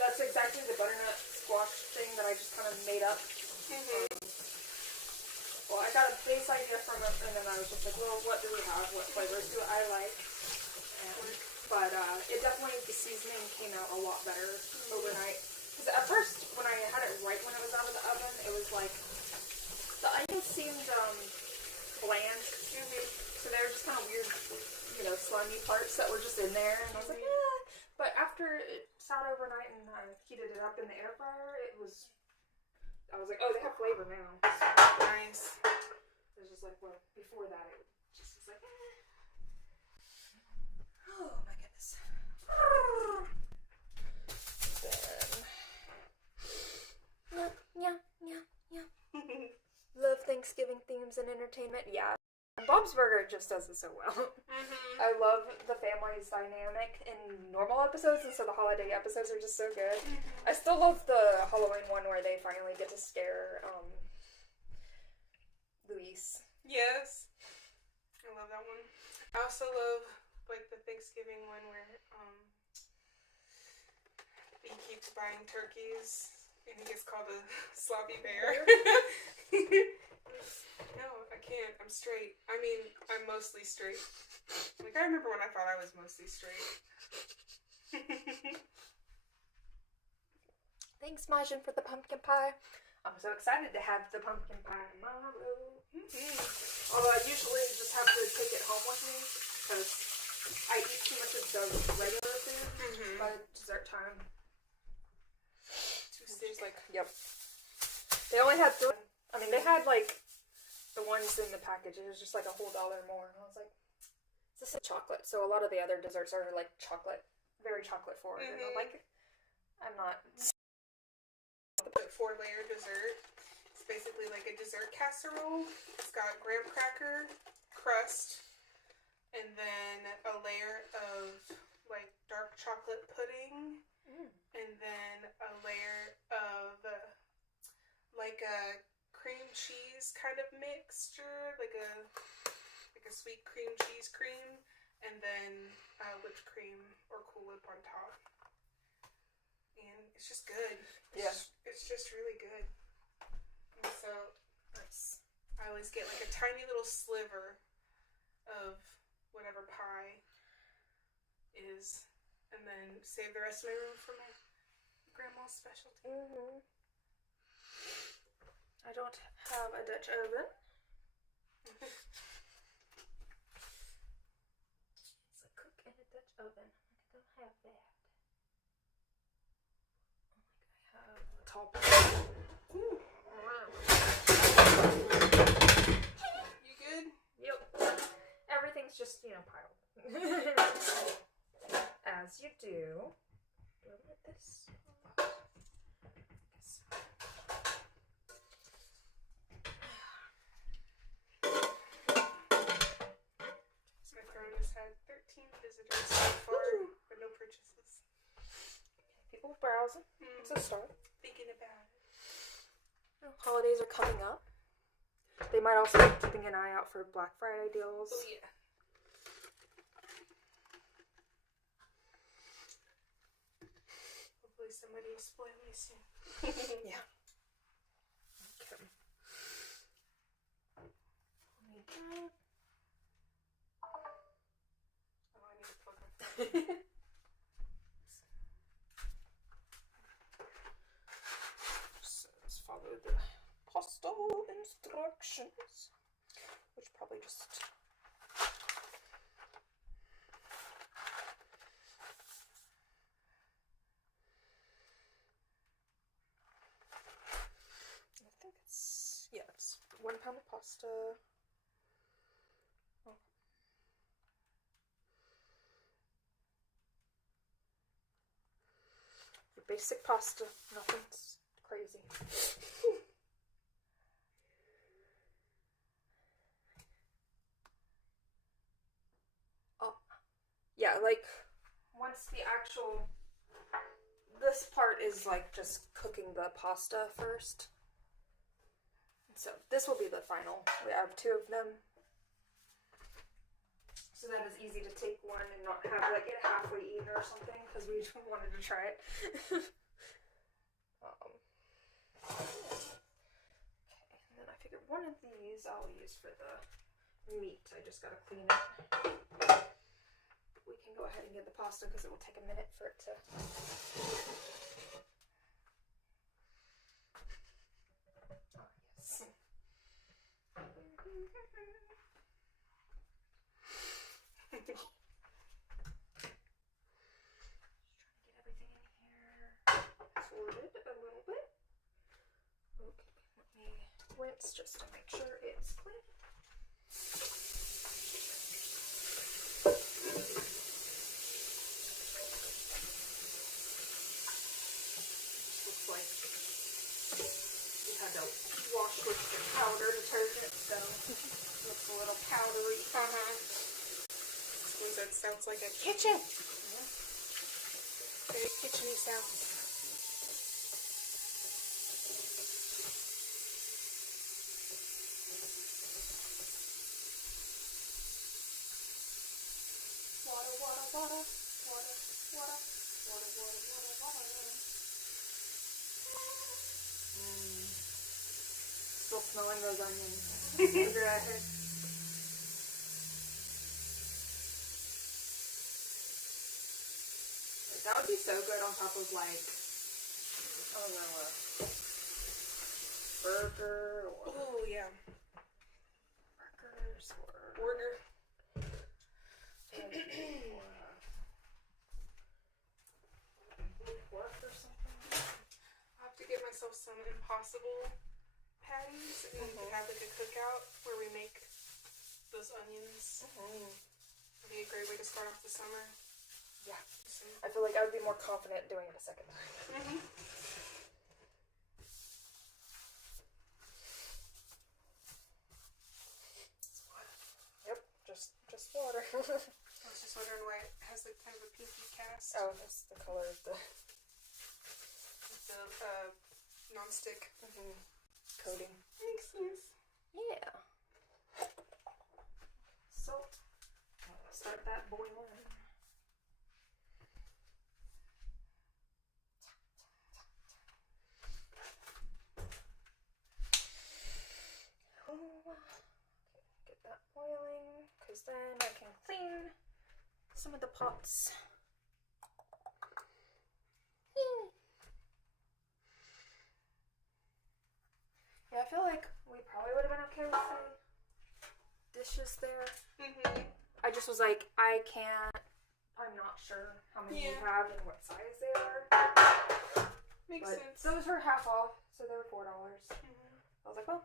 that's exactly the butternut squash thing that I just kind of made up. Well, I got a base idea from it, and then I was just like, well, what do we have? What flavors do I like? But it definitely, the seasoning came out a lot better overnight. Because at first, when I had it right when it was out of the oven, it was like, the onions seemed bland. So they were just kind of weird, you know, slimy parts that were just in there. And I was like, yeah. But after it sat overnight and I heated it up in the air fryer, I was like, oh, they have flavor now. Nice. It was just like, well, before that, it just was like, oh my goodness. Yeah. Love Thanksgiving themes and entertainment. Yeah. Bob's Burger just does it so well. I love the family's dynamic in normal episodes, and so the holiday episodes are just so good. I still love the Halloween one where they finally get to scare Luis. Yes. I love that one. I also love like the Thanksgiving one where he keeps buying turkeys and he gets called a sloppy bear. No, I can't. I'm straight. I mean, I'm mostly straight. Like, I remember when I thought I was mostly straight. Thanks, Majin, for the pumpkin pie. I'm so excited to have the pumpkin pie tomorrow. Although I usually just have to take it home with me because I eat too much of the regular food by dessert time. Tuesdays, like, yep. They only had 3. I mean, they had like the ones in the package. It was just like a whole $1 more, and I was like, "This is chocolate." So a lot of the other desserts are like chocolate, very chocolate forward, and I'm like, I'm not. The 4-layer dessert. It's basically like a dessert casserole. It's got graham cracker crust, and then a layer of like dark chocolate pudding, and then a layer of like a cream cheese kind of mixture, like a sweet cream cheese cream, and then whipped cream or Cool Whip on top. And it's just good. Yeah. It's just really good. And so nice. I always get like a tiny little sliver of whatever pie is, and then save the rest of my room for my grandma's specialty. I don't have a Dutch oven. It's a cook in a Dutch oven. I don't have that. Oh my god, I have a tall pan. You good? Yep. Everything's just, you know, piled. As you do. Do I want this? Had 13 visitors so far, but no purchases. People browsing. It's a start. Thinking Holidays are coming up. They might also be keeping an eye out for Black Friday deals. Oh yeah. Hopefully somebody will spoil me soon. Yeah. Okay. Oh, I need to plug my phone. Says follow the pasta instructions, which probably just I think it's, yeah, it's 1 pound of pasta. Oh. Your basic pasta, nothing's crazy. Oh, yeah, like once the actual, this part is like just cooking the pasta first. So this will be the final. We have 2 of them. So that is easy to take one and not have like it halfway eaten or something because we just wanted to try it. Okay, and then I figured one of these I'll use for the meat. I just gotta clean it. We can go ahead and get the pasta because it will take a minute for it to. Oh, yes. Just trying to get everything in here sorted a little bit. Okay, let me rinse just to make sure it's clean. Looks like we had to wash with the powder detergent, so it looks a little powdery. That sounds like a kitchen. Yeah. Very kitcheny sound. Water, water, water, water, water, water, water, water, water. Still smelling those onions. That would be so good on top of like, I don't know, a burger or Oh yeah. burgers or Burger. pork or something. I have to get myself some Impossible patties and have like a cookout where we make those onions. It'd be a great way to start off the summer. Yeah. I feel like I would be more confident doing it a second time. Yep, just water. I was just wondering why it has like kind of a pinky cast. Oh, that's the color of the non-stick coating. Makes sense. Yeah. Salt. Start that boiling. Get that boiling, because then I can clean some of the pots. Yeah, I feel like we probably would have been okay with the dishes there. I just was like, I'm not sure how many you have and what size they are. Makes But sense. those were half off, so they were $4. I was like, well.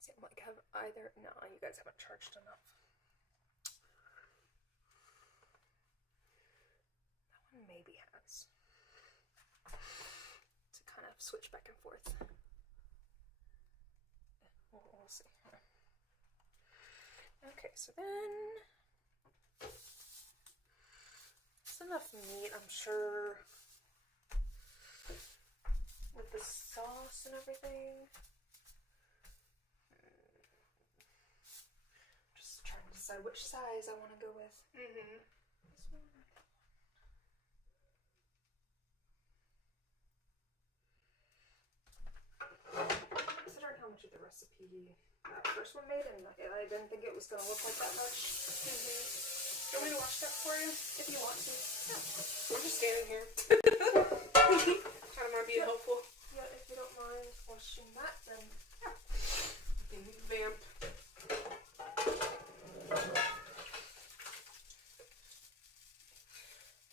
See, I'm like, have either? No, you guys haven't charged enough. That one maybe has. To kind of switch back and forth. We'll see. Okay, so then it's enough meat, I'm sure, with the sauce and everything. Just trying to decide which size I want to go with. Mm-hmm. This one. Considering how much of the recipe that first one made, and I didn't think it was going to look like that much. Mm-hmm. Do you want me to wash that for you? If you want to. Yeah. We're just standing here. I don't mind being helpful. Yeah, if you don't mind washing that, then yeah. Vamp.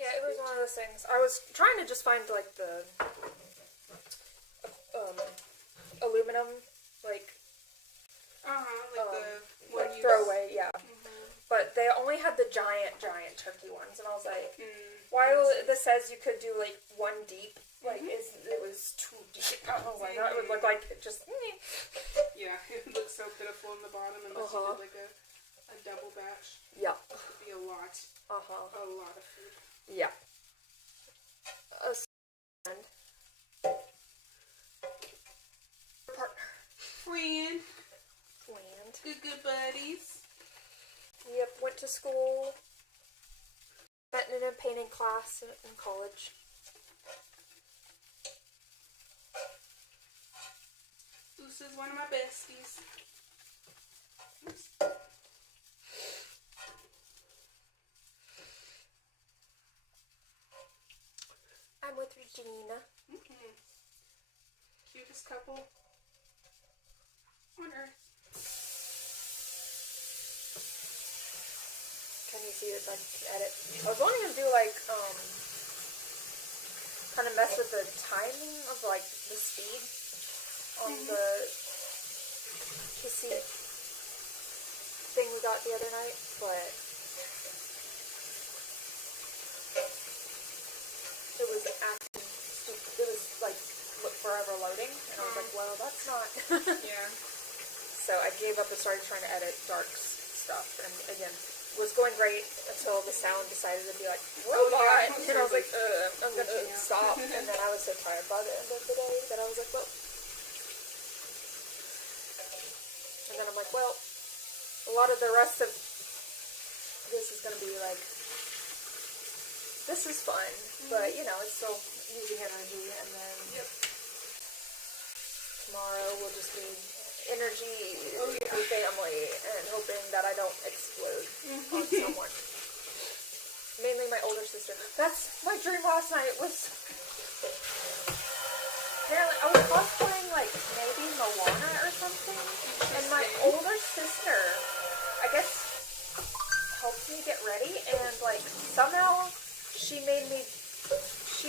Yeah, it was one of those things. I was trying to just find like the aluminum like The like one throwaway, yeah. Mm-hmm. But they only had the giant turkey ones, and I was like, Mm. while this says you could do like one deep, like it was too deep. I was like, that would look like it just. Yeah, it looks so pitiful in the bottom unless you did like a double batch. Yeah. It would be a lot. A lot of food. Yeah. Partner. Friend. Good buddies. Yep, went to school. Met in a painting class in college. This is one of my besties. Oops. I'm with Regina. Mm-hmm. Cutest couple on earth. Can you see this? I edit. I was wanting to do like kind of mess with the timing of like the speed on the kissy thing we got the other night, but it was acting stupid. It was like forever loading, and I was like, well, that's not. Yeah. So I gave up and started trying to edit Dark's stuff, and again, was going great until the sound decided to be like, robot, and I was like, I'm gonna stop, and then I was so tired by the end of the day that I was like, well, and then I'm like, well, a lot of the rest of this is gonna be like, this is fun, but you know, it's still using energy, and then tomorrow will just be energy with family and hoping that I don't explode on someone. Mainly my older sister. That's my dream last night was apparently I was cosplaying like maybe Moana or something, and my older sister I guess helped me get ready, and like somehow she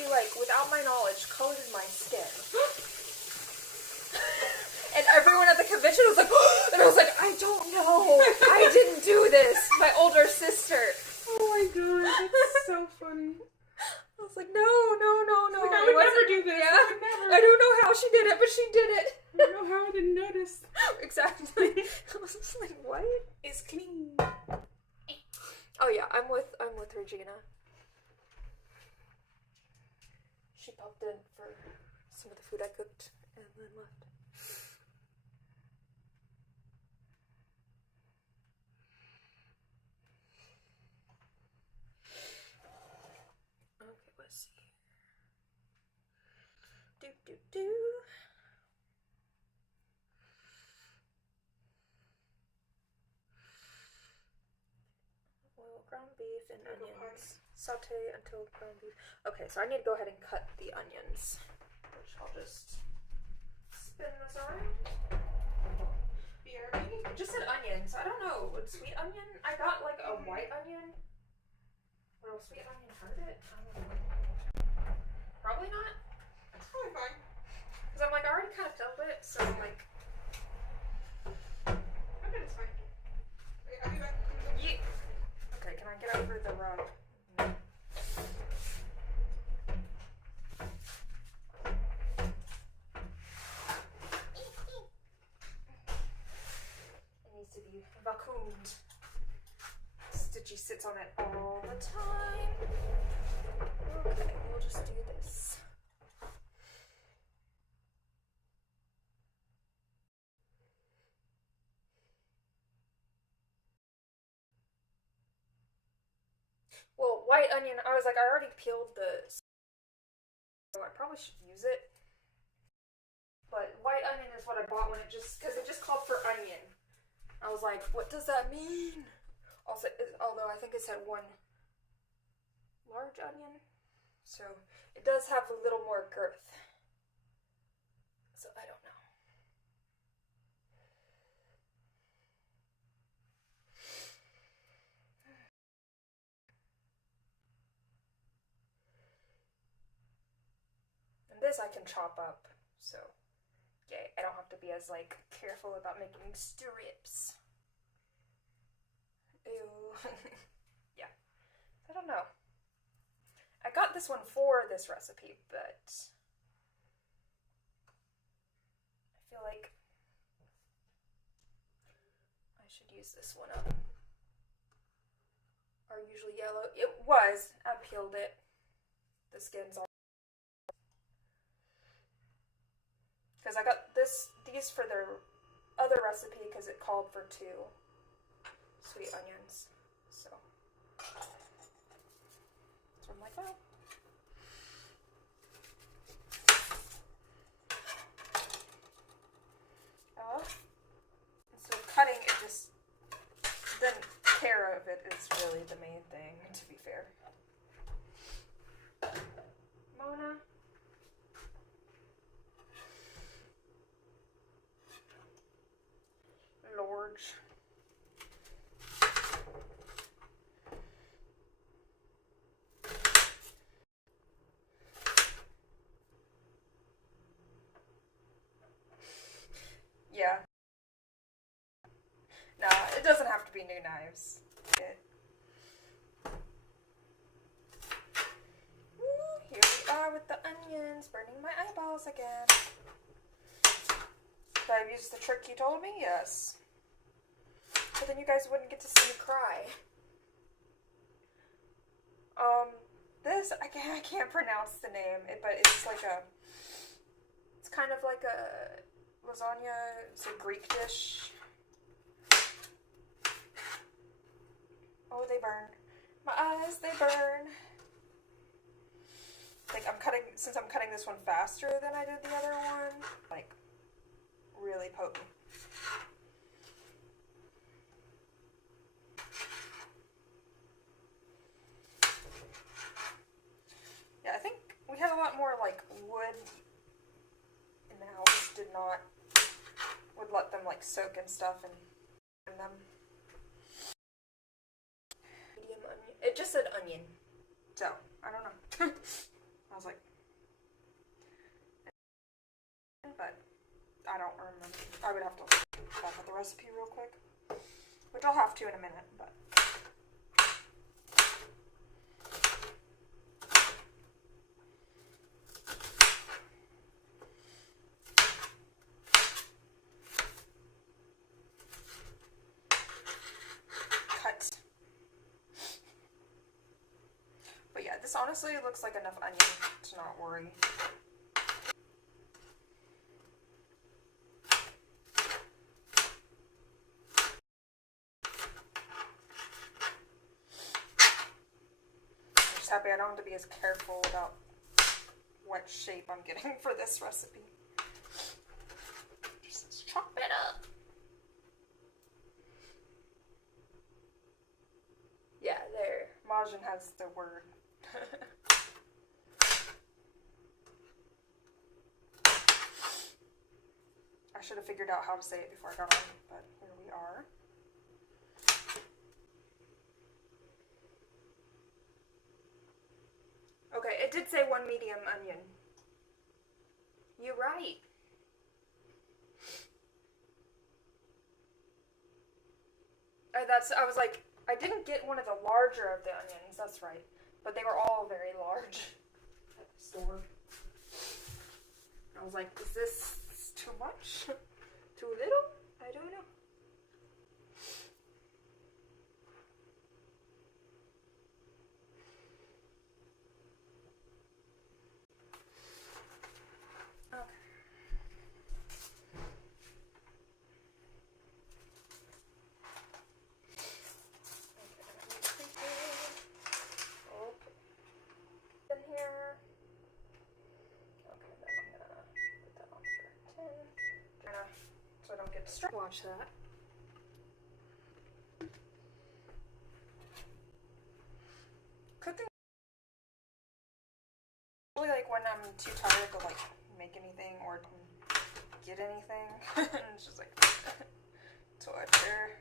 like without my knowledge colored my skin. And everyone at the convention was like, and I was like, I don't know. I didn't do this. My older sister. Oh my god, that's so funny. I was like, no. Like, I would never do this. Yeah. I would never. I don't know how she did it, but she did it. I don't know how I didn't notice. Exactly. I was just like, what? It's clean. Oh yeah, I'm with Regina. She popped in for some of the food I cooked and then left. Okay, let's see. Do. Oil, ground beef, and onions. Saute until ground beef. Okay, so I need to go ahead and cut the onions, which I'll just spin this around. BRB? It just said onion, so I don't know. Would sweet onion? I got like a white onion. Will sweet onion hurt it? I don't know. Probably not. It's probably fine. Because I'm like, I already kind of filled it, so I'm like. I bet it's fine. Wait, I'll be back. Yeah. Okay, can I get over the rug? It needs to be vacuumed. she sits on it all the time. Okay, we'll just do this. Well, white onion, I was like, I already peeled this, so I probably should use it. But white onion is what I bought when because it just called for onion. I was like, what does that mean? Also, although I think it said one large onion, so it does have a little more girth. So I don't know. And this I can chop up, so yay, I don't have to be as like careful about making strips. Ew. Yeah. I don't know. I got this one for this recipe, but I feel like I should use this one up. Are usually yellow. It was. I peeled it. The skin's all. Because I got these for their other recipe because it called for 2 sweet onions. So I'm like, well. So cutting it just, the care of it is really the main thing, to be fair. Mona. Lord. Yeah. Nah, it doesn't have to be new knives. Here we are with the onions, burning my eyeballs again. Did I use the trick you told me? Yes. But then you guys wouldn't get to see me cry. This, I can't pronounce the name, but it's like it's kind of like a lasagna. It's a Greek dish. Oh, they burn. My eyes, they burn. Like since I'm cutting this one faster than I did the other one, like really potent. Yeah, I think we had a lot more like wood in the house. Would let them like soak and stuff and burn them. Medium onion. It just said onion, so I don't know. I was like, but I don't remember. I would have to look back at the recipe real quick, which I'll have to in a minute, but. But yeah, this honestly looks like enough onion to not worry. I'm just happy I don't have to be as careful about what shape I'm getting for this recipe. Just chop it up. Yeah, there. Majin has the word. I should have figured out how to say it before I got on, but here we are. Okay, it did say 1 medium onion. You're right. I was like, I didn't get one of the larger of the onions, that's right. But they were all very large at the store. I was like, is this too much? Too little? I don't know. Watch that. Cooking. Really like when I'm too tired to like make anything or get anything. It's just like torture.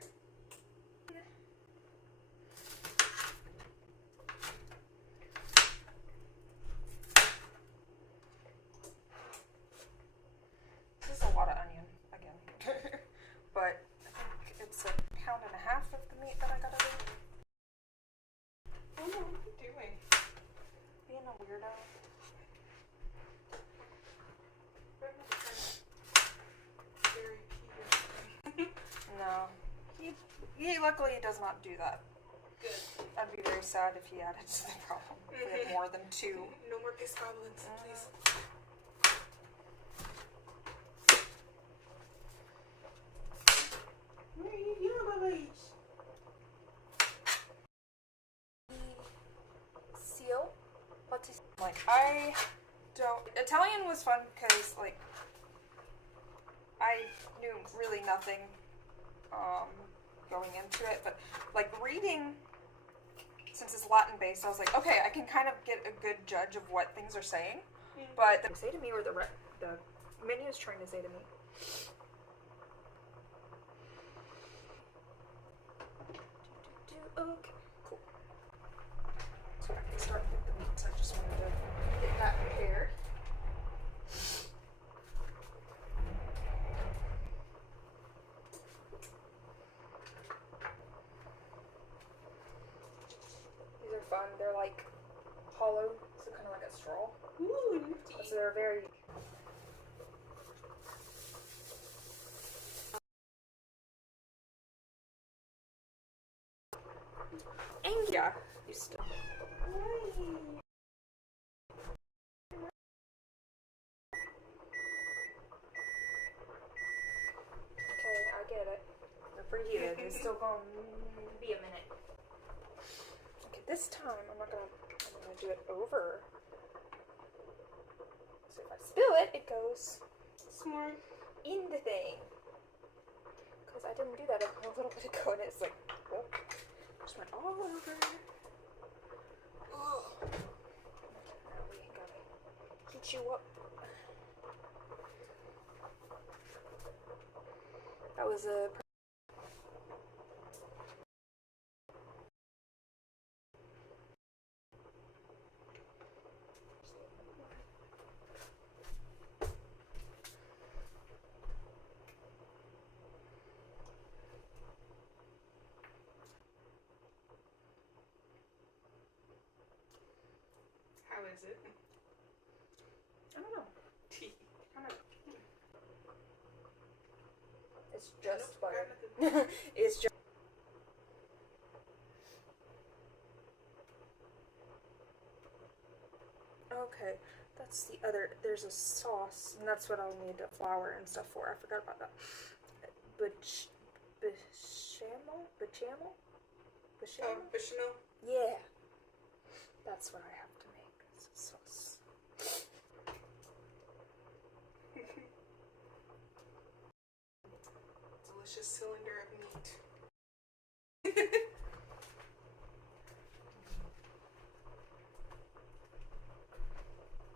This is a lot of onion again. But I think it's 1.5 pounds of the meat that I gotta do. Oh no, what are you doing? Being a weirdo. Very Peter. No. He luckily does not do that. Good. I'd be very sad if he added to the problem. If we had more than 2. No more piss goblins, please. Seal? Like, I don't... Italian was fun because, like, I knew really nothing going into it, but, like, reading, since it's Latin-based, I was like, okay, I can kind of get a good judge of what things are saying, but... They say to me, or the menu is trying to say to me. Okay, cool. So I can start with the meats. I just wanted to get that prepared. These are fun. They're like hollow, so kind of like a straw. Ooh, So they're very... Yeah, you still. Okay, I get it. They're preheated. It's still going to be a minute. Okay, this time I'm gonna do it over. So if I spill it, it goes smart. in the thing. Because I didn't do that a little bit ago, and it's like, whoop. Just went all over. Oh. Okay, now we gotta heat you up. That was a... How is it? I don't know. It's just butter. It's just... Okay, that's the other... There's a sauce, and that's what I'll need the flour and stuff for. I forgot about that. Bechamel? Bechamel? Bechamel? Bechamel? Yeah. That's what I have to make. It's a sauce. Delicious cylinder of meat.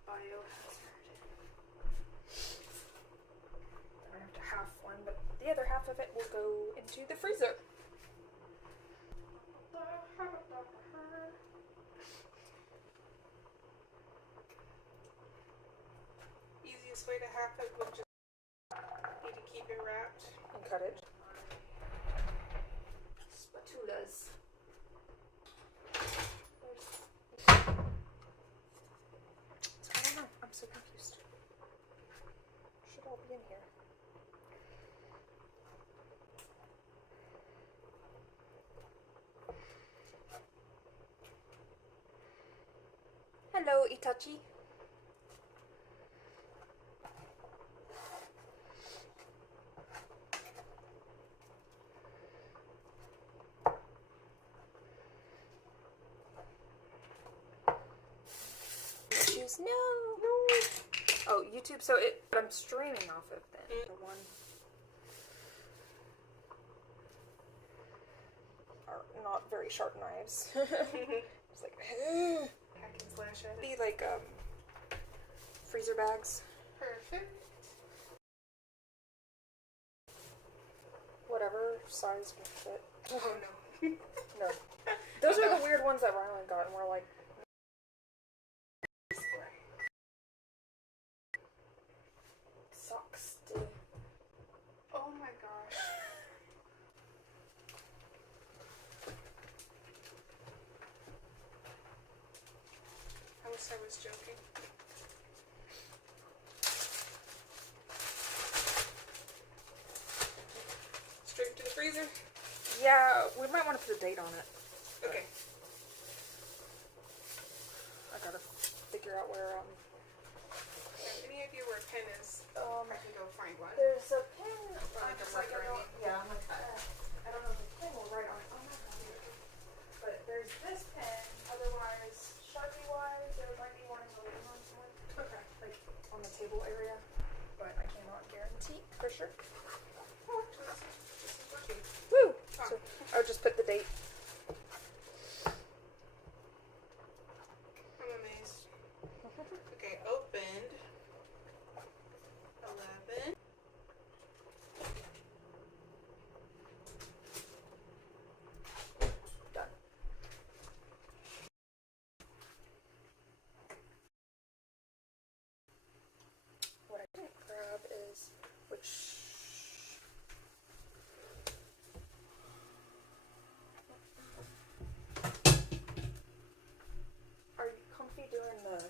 Biohazard. I have to half one, but the other half of it will go into the freezer. Easiest way to half it would just be to keep it wrapped. And cut it. Spatulas. So I don't know. I'm so confused. Should all be in here. Hello, Itachi. No. Oh, YouTube. So I'm streaming off of then. The one. not very sharp knives. It's like, Hack and slash at it. be like freezer bags. Perfect. Whatever size will fit. Oh no. No. Those are the weird ones that Rylan got, and we're like, sucks, dude. Oh my gosh. I wish I was joking. Straight to the freezer? Yeah, we might want to put a date on it. Okay. I gotta figure out where, Have any idea where a pen is? I can go find one. there's a pin. Like a marker, I mean. Yeah, I'm like, I don't know if the pin will write on it. Oh my god. But there's this pin. Otherwise, Sharpie-wise, there might be one in the living room somewhere. Okay. Like, on the table area. But I cannot guarantee for sure. Oh, this is working. Woo! Oh. So, I would just put the date. I'm amazed. Okay, opened. 11. Done. What I didn't grab is which. Are you comfy doing the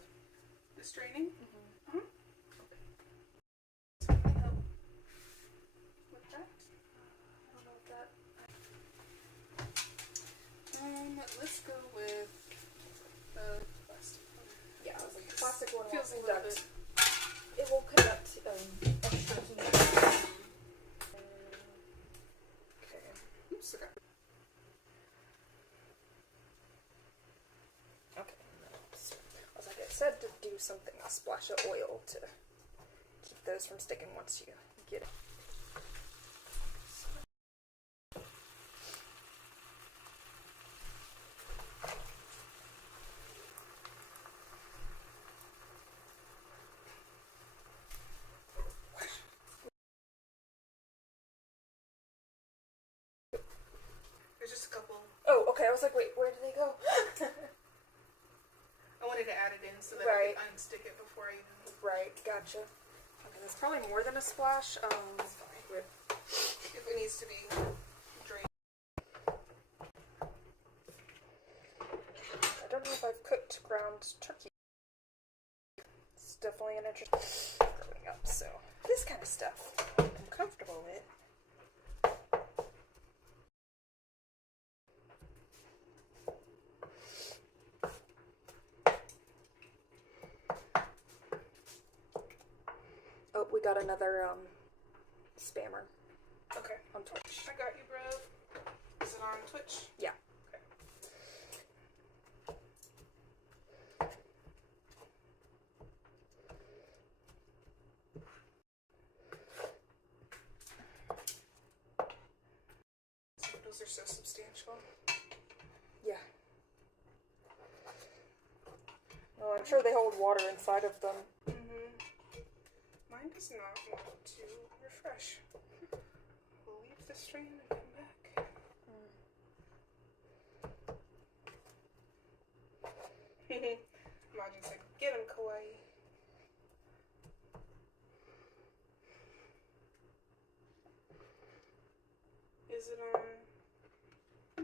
Straining? Mm-hmm. So can I help with that? I don't know if that. Let's go with the plastic one. Yeah, I was like, the plastic one Feels won't a little conduct. bit. It will conduct extra heat. Okay. Oops, okay. Okay. I was like, it said to do something, a splash of oil to keep those from sticking once you get it. There's just a couple. Oh, okay. I was like, wait, where did they go? I wanted to add it in so that Right. I could unstick it before I even. Right, gotcha. Okay, that's probably more than a splash. It's fine. If it needs to be drained. I don't know if I've cooked ground turkey. It's definitely an interest growing up, so this kind of stuff I'm comfortable with. Oh, we got another spammer Okay. on Twitch. I got you, bro. Is it on Twitch? Yeah. Okay. Those are so substantial. Yeah. Well, I'm sure they hold water inside of them. Mine does not want to refresh. We'll leave the stream and come back. Imagine like, get him, Kawaii. Is it on? I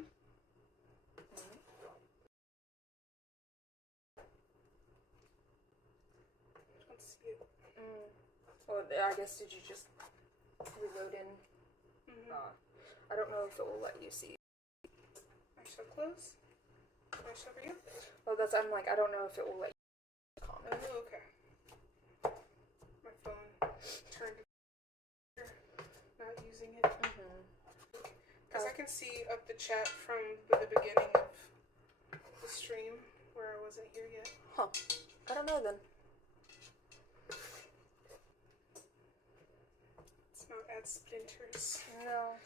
don't see it. Well, I guess did you just reload in? I don't know if it will let you see. I show close. Can I show video? Oh, that's, I'm like, I don't know if it will let you comment. Oh, okay. My phone turned not using it. Because I can see up the chat from the beginning of the stream where I wasn't here yet. Huh. I don't know then. It's not add splinters. No.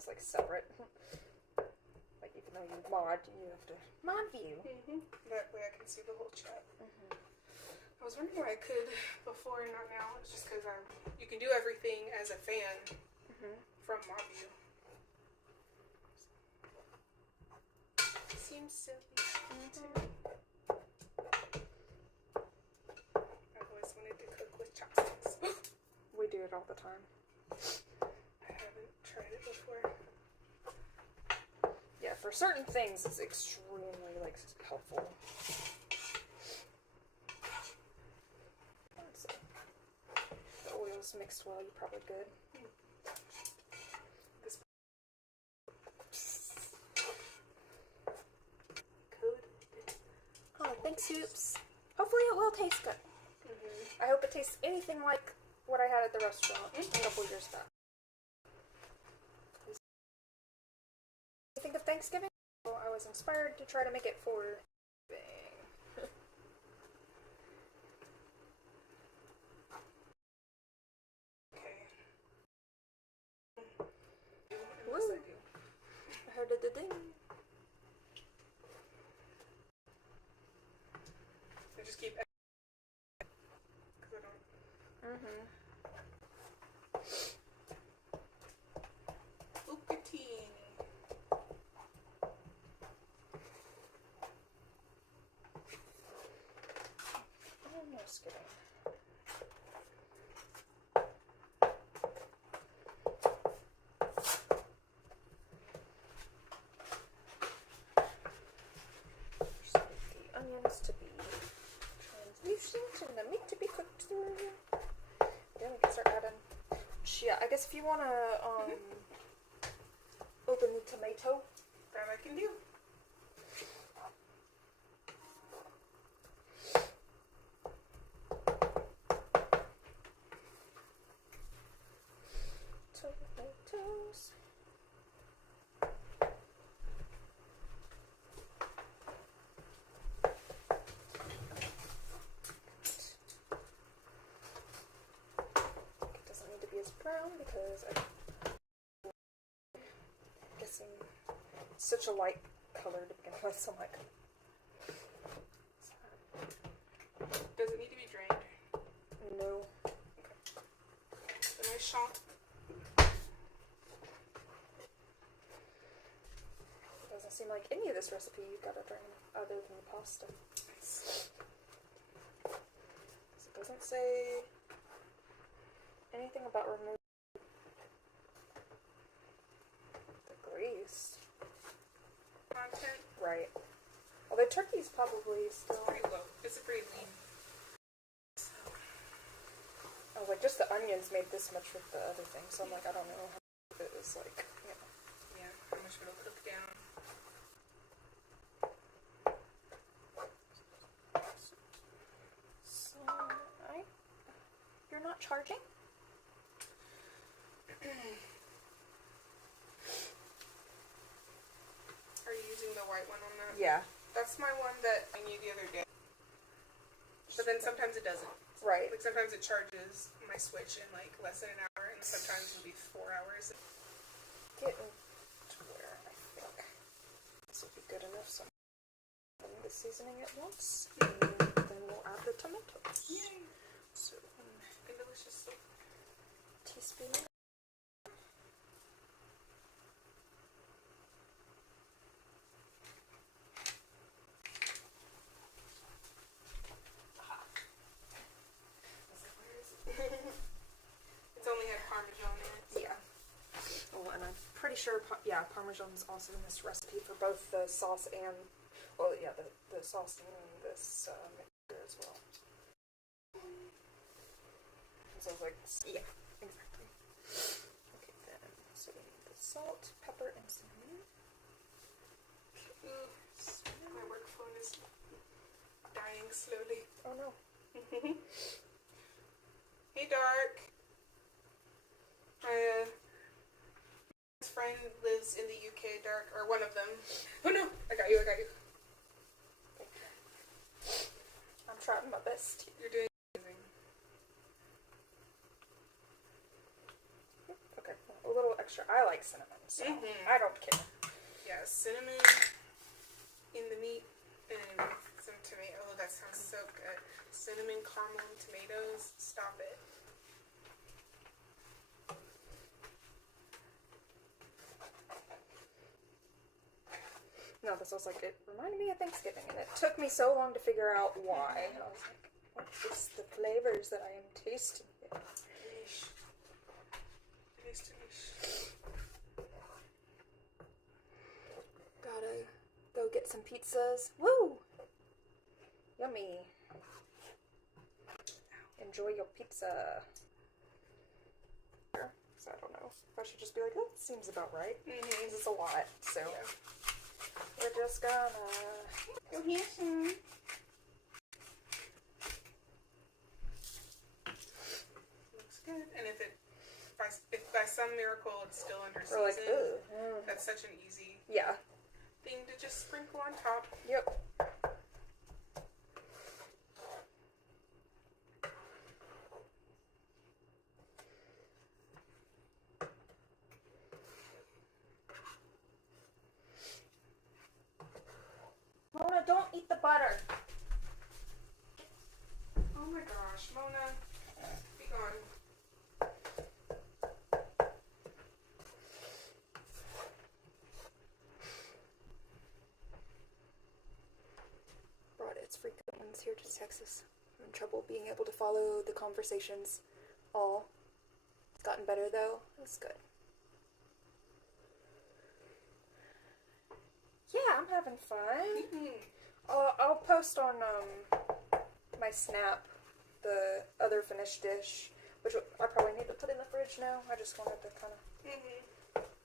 that's like separate. Like even though you mod, you have to mod view. That way I can see the whole chat. I was wondering why I could before, not now. It's just because you can do everything as a fan from mod view. Seems silly to me. I've always wanted to cook with chopsticks. We do it all the time. I haven't tried it before. Yeah, for certain things, it's extremely like helpful. So, the oils mixed well, you're probably good. Oh, thanks, Soups. Hopefully it will taste good. I hope it tastes anything like what I had at the restaurant a couple years back. What do you think of Thanksgiving? Well, I was inspired to try to make it for Thanksgiving. Okay. Woo. I heard a ding. I just keep. Because I don't. Bucatini. Almost kidding. Just need the onions to be translucent and the meat to be cooked through. Then we can start adding. Yeah, I guess if you want to open the tomato. That I can do. Tomatoes. It doesn't need to be as brown because I'm guessing it's such a light color to begin with, so I'm like, Does it need to be drained? no. A nice shot. Doesn't seem like any of this recipe you've got to drain other than the pasta. It doesn't say anything about removing the grease. Content. Right. Well, the turkey's probably still. Pretty low. It's a pretty lean. I was like, just the onions made this much with the other thing, so I'm like, I don't know how it is like, you know. Yeah, how much it'll cook down. So, you're not charging? Are you using the white one on that? Yeah. That's my one that I knew the other day. But then sometimes it doesn't. Right. Like sometimes it charges my Switch in like less than an hour, and sometimes it'll be 4 hours. Getting to where I think this will be good enough. So I'm the seasoning at once, and then we'll add the tomatoes. Yay! So, And delicious. teaspoon. It's only had Parmesan in it. Yeah. Well, and I'm pretty sure, yeah, Parmesan's also in this recipe for both the sauce and, well, yeah, the sauce and this mixture as well. So I was like, yeah, exactly. Okay, then, so we need the salt, pepper, and cinnamon. Ooh, my work phone is dying slowly. Oh no. Hey, Dark. My friend lives in the UK, Dark, or one of them. Oh no, I got you. Thank you. I'm trying my best here. You're doing amazing. Okay, a little extra texture. I like cinnamon, so I don't care. Yeah, cinnamon in the meat and some tomato. Oh, that sounds so good. Cinnamon, caramel, and tomatoes. Stop it. No, this was like, it reminded me of Thanksgiving, and it took me so long to figure out why. I was like, what is the flavors that I am tasting here? Delish. It is delish. Gotta go get some pizzas. Woo! Yummy. Enjoy your pizza. So I don't know if I should just be like, oh, that seems about right. Because it's a lot, so we're just gonna... Go here soon. Looks good. And if by some miracle it's still under season, We're like, that's such an easy yeah. thing to just sprinkle on top. Yep. Mona, don't eat the butter. Oh my gosh, Mona, be gone. Brought its frequent ones here to Texas. I'm in trouble being able to follow the conversations all. It's gotten better though. It's good. Yeah, I'm having fun. I'll post on my Snap the other finished dish, which I probably need to put in the fridge now. I just wanted to kind of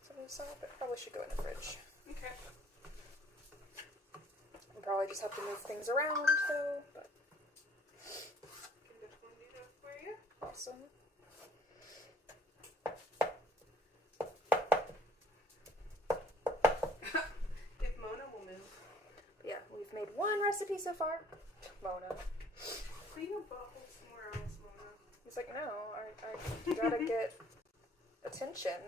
something so, but probably should go in the fridge. Okay. I'll probably just have to move things around though, but Can definitely do that for you. awesome. If Mona will move. But yeah, we've made one recipe so far. Mona. Clean your butthole somewhere else, Mona. He's like, no, I gotta get attention.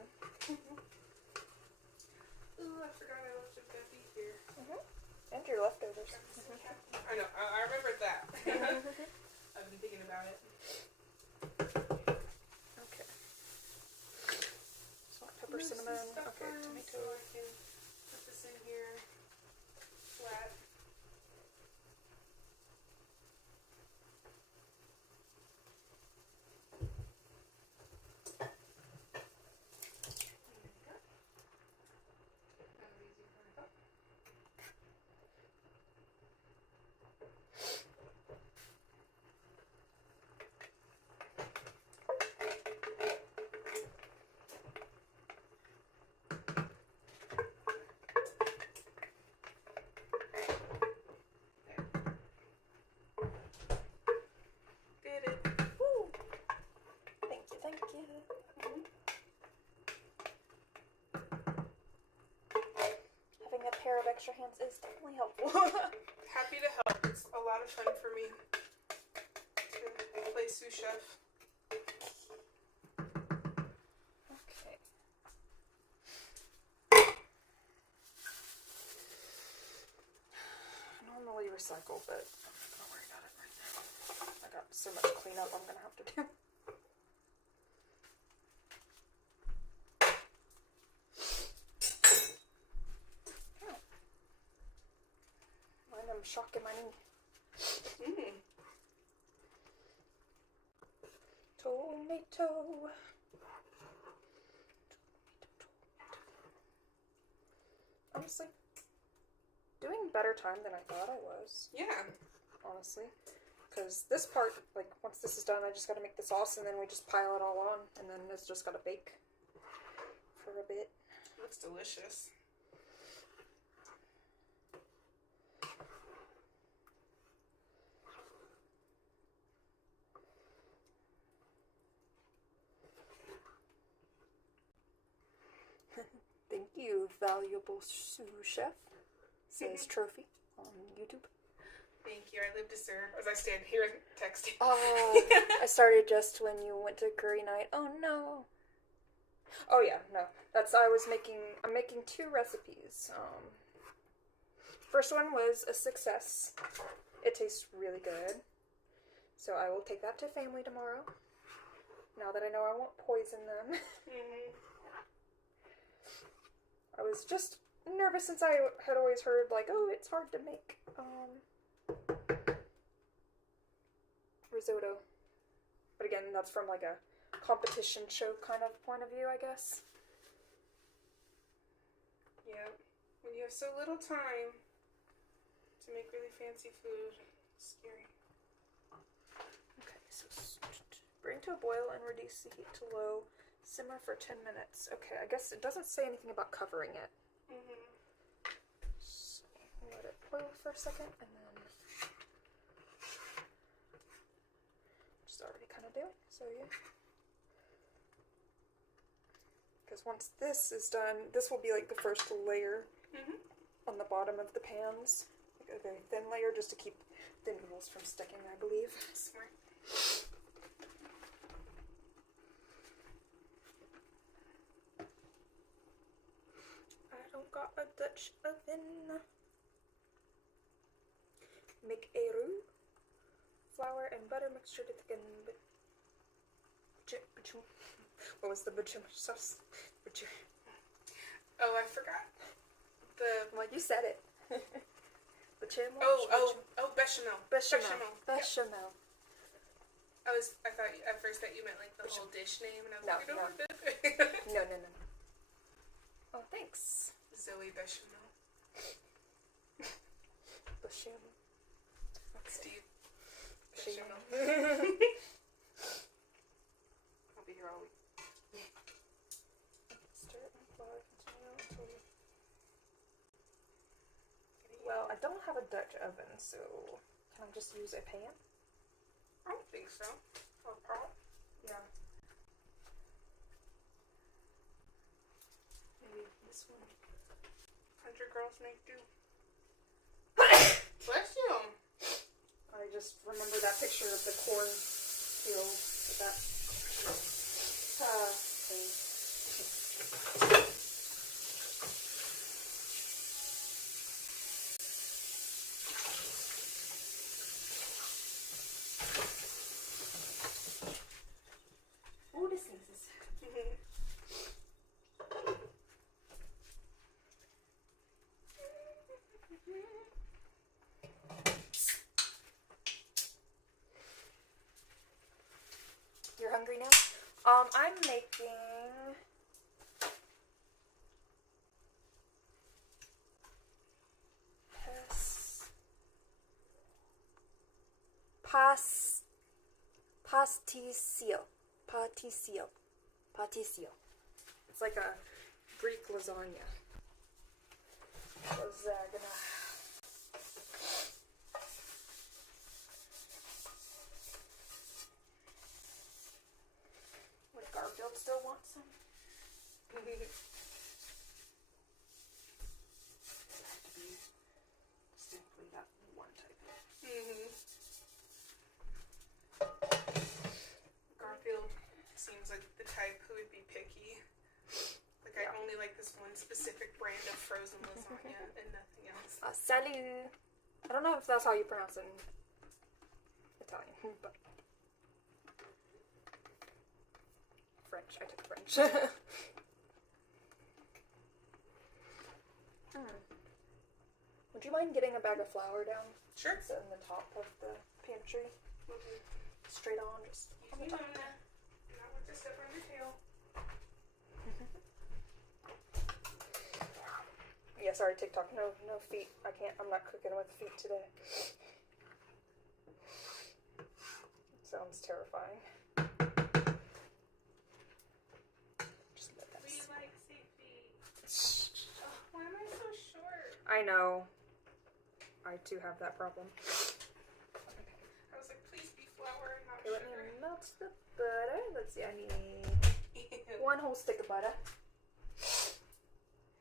Ooh, I forgot I left a baby here. And your leftovers. I know, I remembered that. I've been thinking about it. Okay. Salt, pepper, Move some cinnamon. stuff Okay, on tomato. So I can put this in here flat. Pair of extra hands is definitely helpful. Happy to help. It's a lot of fun for me to play sous chef. Okay. I normally recycle, but I'm not gonna worry about it right now. I got so much cleanup I'm gonna have to do. I'm shocking my knee. Tomato. Honestly, doing better time than I thought I was. Yeah. Honestly. Because this part, like, once this is done, I just gotta make the sauce and then we just pile it all on. And then it's just gotta bake for a bit. Looks delicious. Thank you, valuable sous chef, says Trophy on YouTube. Thank you. I live to serve as I stand here texting. I started just when you went to curry night. Oh no. Oh yeah, no. I'm making 2 recipes. First one was a success. It tastes really good. So I will take that to family tomorrow. Now that I know I won't poison them. I was just nervous since I had always heard, like, oh, it's hard to make risotto. But again, that's from like a competition show kind of point of view, I guess. Yeah. When you have so little time to make really fancy food, it's scary. Okay, so bring to a boil and reduce the heat to low. Simmer for 10 minutes. Okay, I guess it doesn't say anything about covering it. So let it boil for a second, and then just already kind of doing. So yeah, because once this is done, this will be like the first layer on the bottom of the pans, like a very thin layer, just to keep the noodles from sticking, I believe. Smart. Got a Dutch oven. Make a roux. Flour and butter mixture to thicken. What was the bechamel sauce? Oh, I forgot. Well, you said it. Bechamel. Bechamel. Bechamel. Yep. Bechamel. I thought at first that you meant like the whole dish name, and I was like, No. No. Oh, thanks. Zoe Bechamel. Bechamel. Okay. Steve Bechamel. I'll be here all week. Stir it in flour. Continue until well, I don't have a Dutch oven, so can I just use a pan? I don't think so. Or pot. Yeah. Maybe this one. 100 girls make do. Bless you. I just remember that picture of the cornfield with that thing. Oh, this thing is. You're hungry now? I'm making Pastitsio. It's like a Greek lasagna. Would Garfield still want some? It have to be simply that one type. Garfield seems like the type who would be picky. Like, I only like this one specific brand of frozen lasagna and nothing else. Salut! I don't know if that's how you pronounce it in Italian, but French. I took French. Would you mind getting a bag of flour down? Sure. It's in the top of the pantry. Straight on, just on the top. Not with the stuff on your tail. Yeah, sorry, TikTok. No feet. I'm not cooking with feet today. Sounds terrifying. Just let that We sit. like safety. Oh, why am I so short? I know. I too have that problem. I was like, please be flour and not Okay, let sugar. me melt the butter. Let's see, I need 1 whole stick of butter.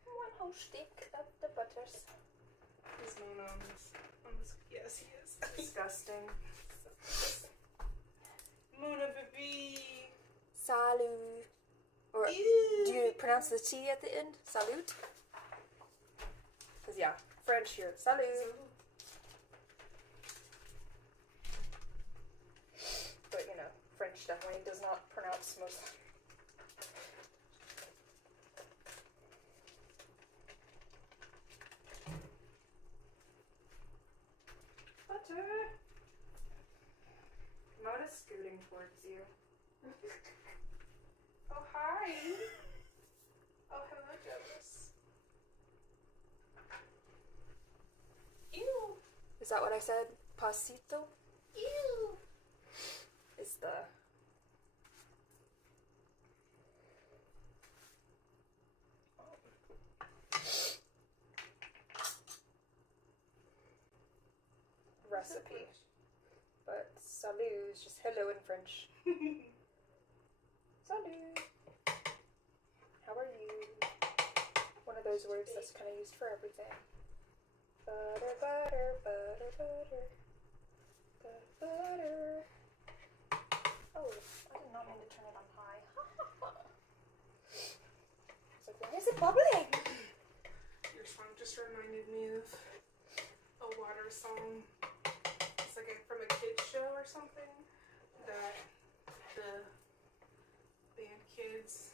1 whole stick of the butters. He's Mona on this. Yes, he is. Disgusting. Mona baby. Salut. Or Ew. do pronounce the T at the end? Salute? Because, yeah, French here. Salute. But, you know, French definitely does not pronounce most. Butter. Mona's scooting towards you. Oh, hi. Oh, hello, Jonas. Ew. Is that what I said? Pasito Ew. is the... recipe. But salut is just hello in French. Salut. How are you? One of those words that's kind of used for everything. Butter, butter, butter, butter. Butter. Oh, I did not mean to turn it on high. I was like, why is it bubbling? Your song just reminded me of a water song. It's like from a kid's show or something that the band kids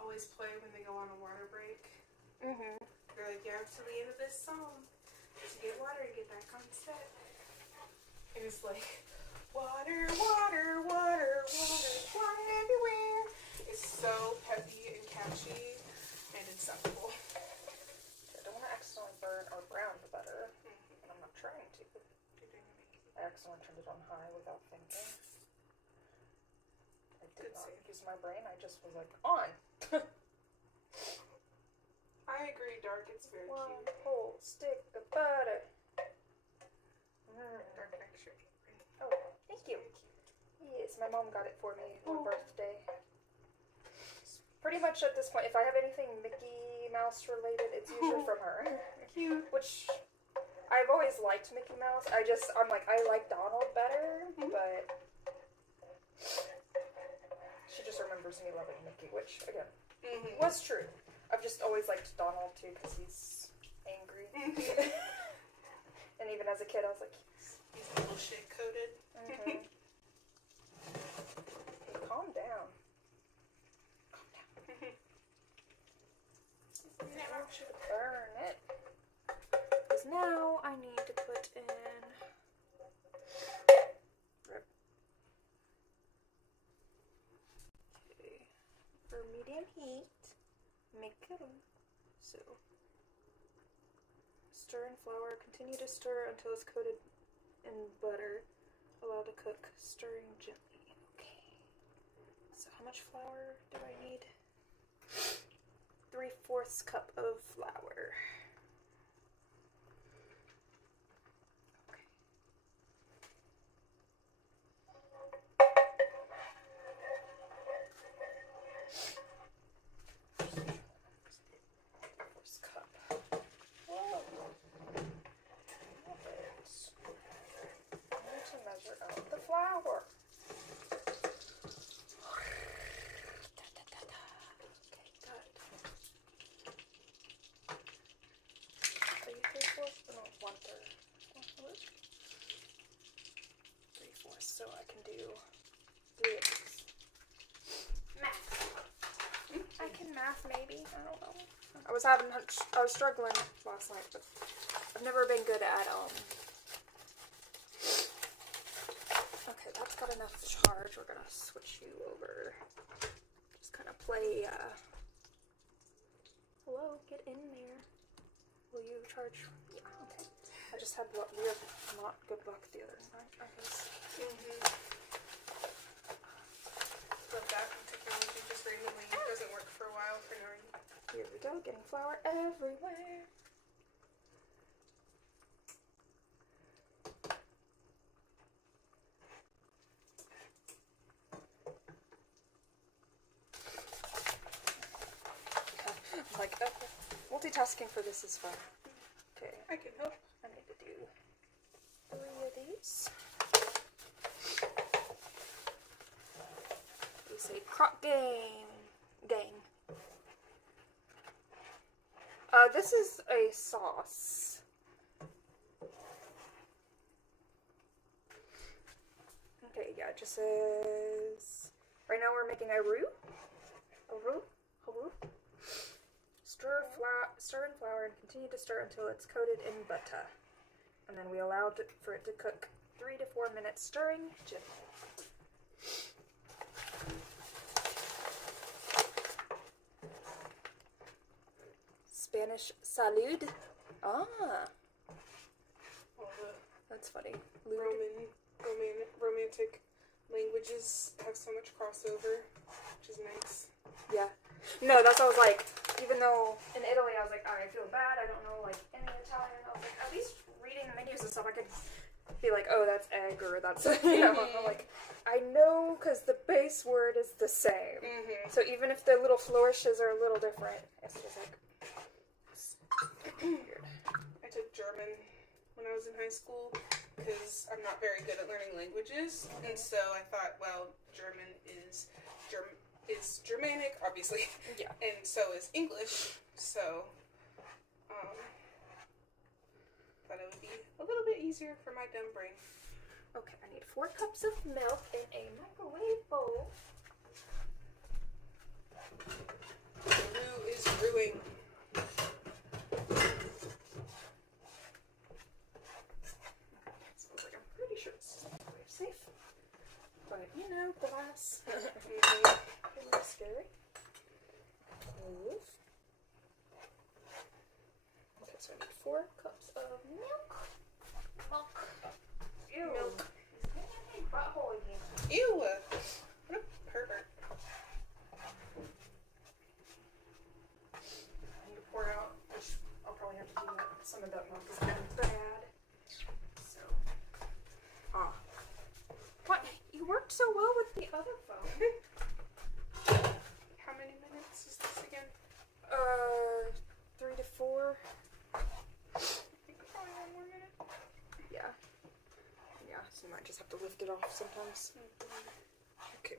always play when they go on a water break. Mm-hmm. They're like, yeah, to the end of this song to get water and get back on set. And it's like, water, water, water, water, water everywhere. It's so peppy and catchy and insufferable. I don't want to accidentally burn or brown the butter. And I'm not trying to. You're doing amazing. I accidentally turned it on high without thinking. I did Good not save. use my brain. I just was like, on. I agree, Dark. It's very One cute. whole stick of butter. Dark next year. Oh, thank you. Yes, my mom got it for me on birthday. Pretty much at this point, if I have anything Mickey Mouse related, it's usually from her. Cute. Which, I've always liked Mickey Mouse. I'm like, I like Donald better, but she just remembers me loving Mickey, which, again, was true. I've just always liked Donald, too, because he's angry. And even as a kid, I was like, He's bullshit coated. hey, calm down. Calm down. I want you to burn it. Because now I need to put in... Rip. Okay. For medium heat, make it so. Stir in flour. Continue to stir until it's coated in butter. Allow to cook, stirring gently. Okay. So how much flour do I need? 3/4 cup of flour. Okay. First cup. Whoa. I need to measure out the flour. Okay, good. Are you 3/4? No, 1/3. 3/4, so I can do 3 of these. Math. I can math, maybe. I don't know. I was struggling last night, but I've never been good at Okay, that's got enough charge. We're gonna switch you over. Just kind of play. Hello, get in there. Will you charge? Yeah, okay. I just had weird, not good luck the other night, I guess. Love that when technology just randomly doesn't work for a while for no reason. Here we go, getting flour everywhere. I'm like, okay. Multitasking for this is fun. Okay, I can help. I need to do 3 of these. We say crock gang. This is a sauce. Okay, yeah, it just says, right now we're making a roux. Stir in flour and continue to stir until it's coated in butter. And then we allowed for it to cook 3 to 4 minutes, stirring gently. Spanish salud. Ah, All the that's funny. romantic languages have so much crossover, which is nice. Yeah. No, that's what I was like, even though in Italy I was like, I feel bad, I don't know like any Italian. I was like, at least reading menus and stuff I could be like, oh, that's egg, or that's, you know, I'm like, I know because the base word is the same. So even if the little flourishes are a little different, it's just like, weird. I took German when I was in high school because I'm not very good at learning languages, and so I thought, well, German is Germanic, obviously, Yeah. and so is English. So, thought it would be a little bit easier for my dumb brain. Okay, I need 4 cups of milk in a microwave bowl. The roux is brewing. Smells like I'm pretty sure this is microwave safe. But, you know, glass. A little scary. Move. Okay, so I need 4 cups of milk. Ew. Milk. Butthole again. Ew! What a pervert. I need to pour out, which I'll probably have to do that. Some of that milk is kind of bad. So. Ah. What? You worked so well with the other phone. How many minutes is this again? 3 to 4. I think probably 1 more minute. Yeah. Yeah, so you might just have to lift it off sometimes. Okay.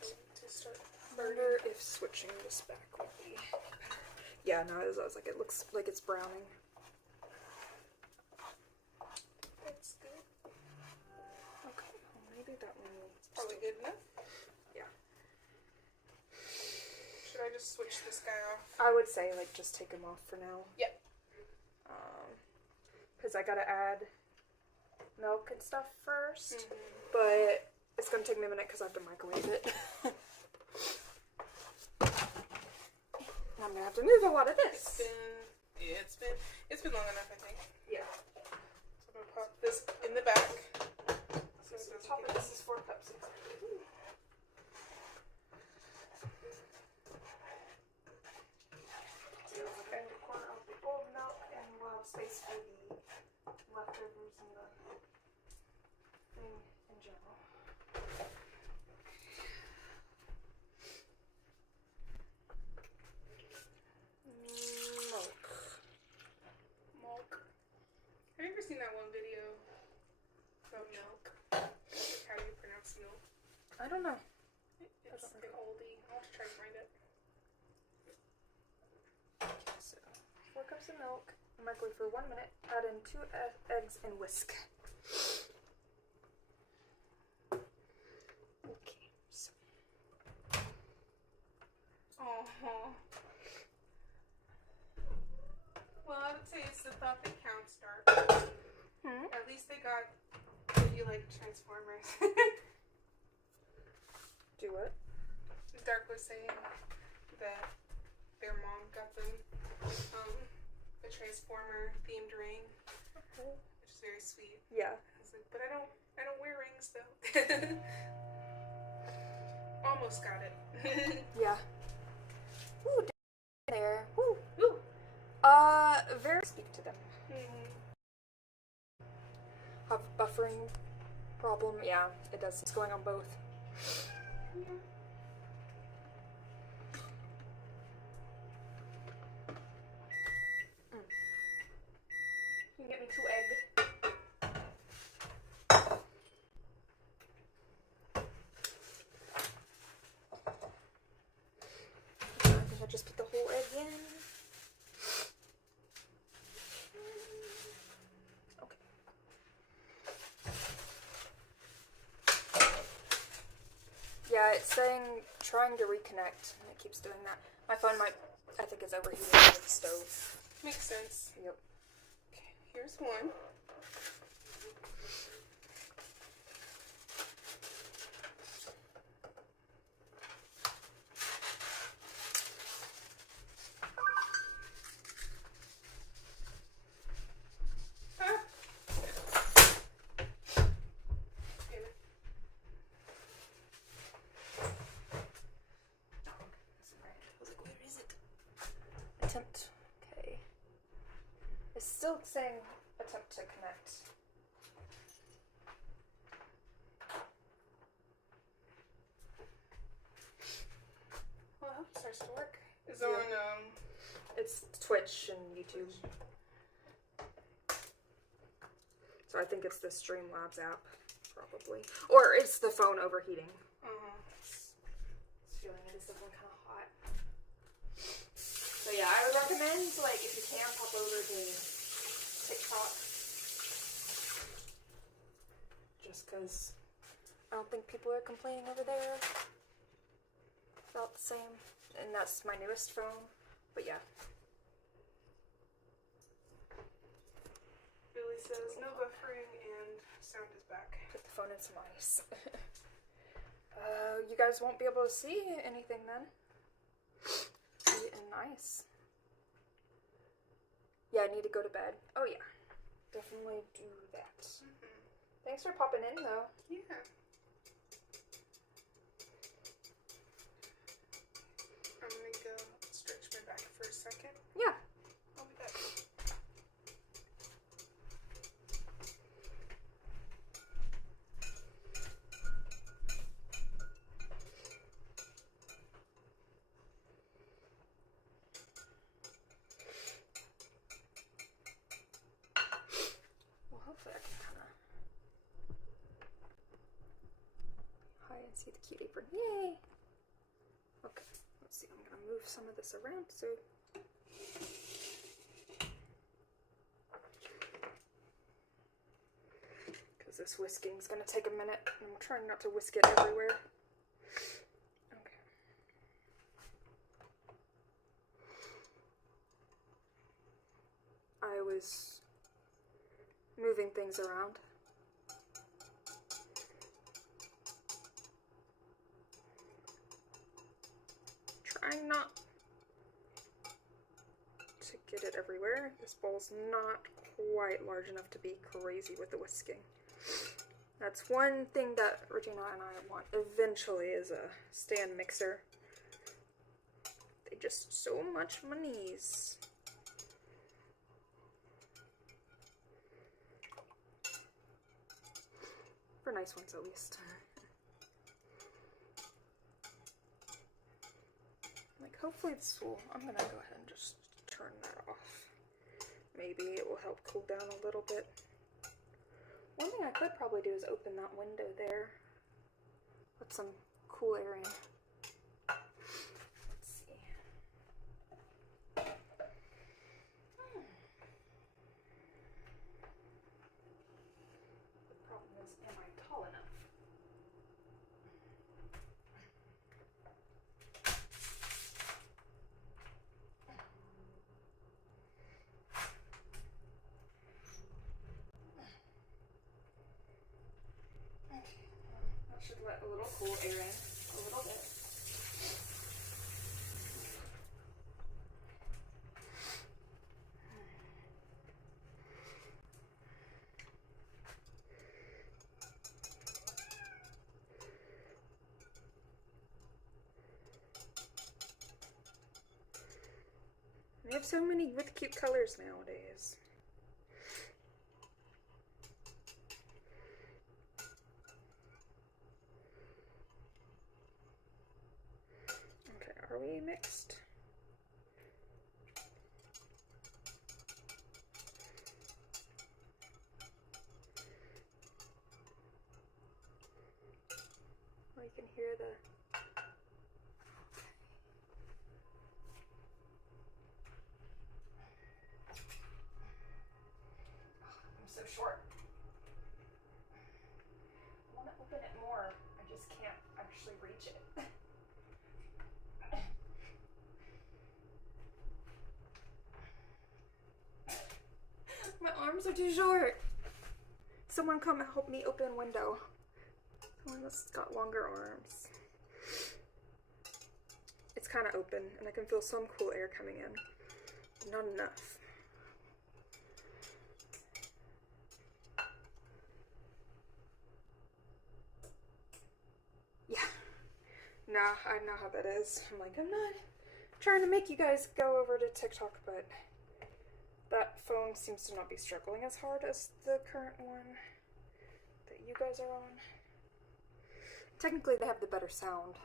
To start. I wonder if switching this back would be better. Yeah, no, I was like, it looks like it's browning. That's good. Okay, well, maybe that one will Probably good enough. Yeah. Should I just switch this guy off? I would say, like, just take them off for now. Yep. Because I gotta add milk and stuff first. But it's gonna take me a minute because I have to microwave it. And I'm gonna have to move a lot of this. It's been long enough, I think. Yeah. So I'm gonna pop this in the back. So the top of this is 4 cups. And the corner of the old milk, and we'll have space for the leftovers and the thing in general. Milk. Have you ever seen that one video about milk? Like how do you pronounce milk? I don't know. It's an oldie. I'll have to try to find it. So, 4 cups of milk, microwave for 1 minute, add in 2 eggs and whisk. Okay, so. Oh. Well, I would say it's the thought that counts, Dark. At least they got you like Transformers. Do what? Dark was saying that their mom got them a Transformer themed ring, which is very sweet. Yeah. I was like, but I don't wear rings though. Almost got it. Yeah. Ooh, there. Woo. Ooh. Very speak to them. Have buffering problem? Yeah, it does. It's going on both. You can get me 2 eggs. I think I just put the whole egg in. it's saying trying to reconnect, and it keeps doing that. My phone I think it's overheating with the stove. Makes sense. Yep. Okay, here's one. Attempt. Okay. It's still saying attempt to connect. Well, I hope it starts to work. It's on, It's Twitch and YouTube. So I think it's the Streamlabs app, probably. Or it's the phone overheating. It's feeling it is definitely kind of hot. So yeah, I would recommend, like, if you can, pop over to TikTok. Just because I don't think people are complaining over there about the same. And that's my newest phone. But yeah. Billy says no buffering and sound is back. Put the phone in some ice. You guys won't be able to see anything then. Be in ice. Yeah, I need to go to bed. Oh yeah. Definitely do that. Thanks for popping in though. Yeah. I'm gonna go stretch my back for a second. Yeah. I'll be back. Well, hopefully I can kind of hide and see the cute apron. Yay! Okay, let's see. I'm gonna move some of this around so. Because this whisking's gonna take a minute. I'm trying not to whisk it everywhere. Okay. I was moving things around. Trying not to get it everywhere. This bowl's not quite large enough to be crazy with the whisking. That's one thing that Regina and I want eventually is a stand mixer. They just so much monies. For nice ones at least. Like hopefully this will, I'm gonna go ahead and just turn that off. Maybe it will help cool down a little bit. One thing I could probably do is open that window there. Let some cool air in. Let's see. The problem is, am I tall enough? Should let a little cool air in a little bit. We have so many with cute colors nowadays. Are we mixed? Oh, you can hear the... I'm so short. I want to open it more. I just can't actually reach reach it. My arms are too short. Someone come and help me open window. Someone that's got longer arms. It's kind of open and I can feel some cool air coming in, but not enough. Yeah. Nah, I know how that is. I'm like, I'm not trying to make you guys go over to TikTok, but that phone seems to not be struggling as hard as the current one that you guys are on. Technically, they have the better sound.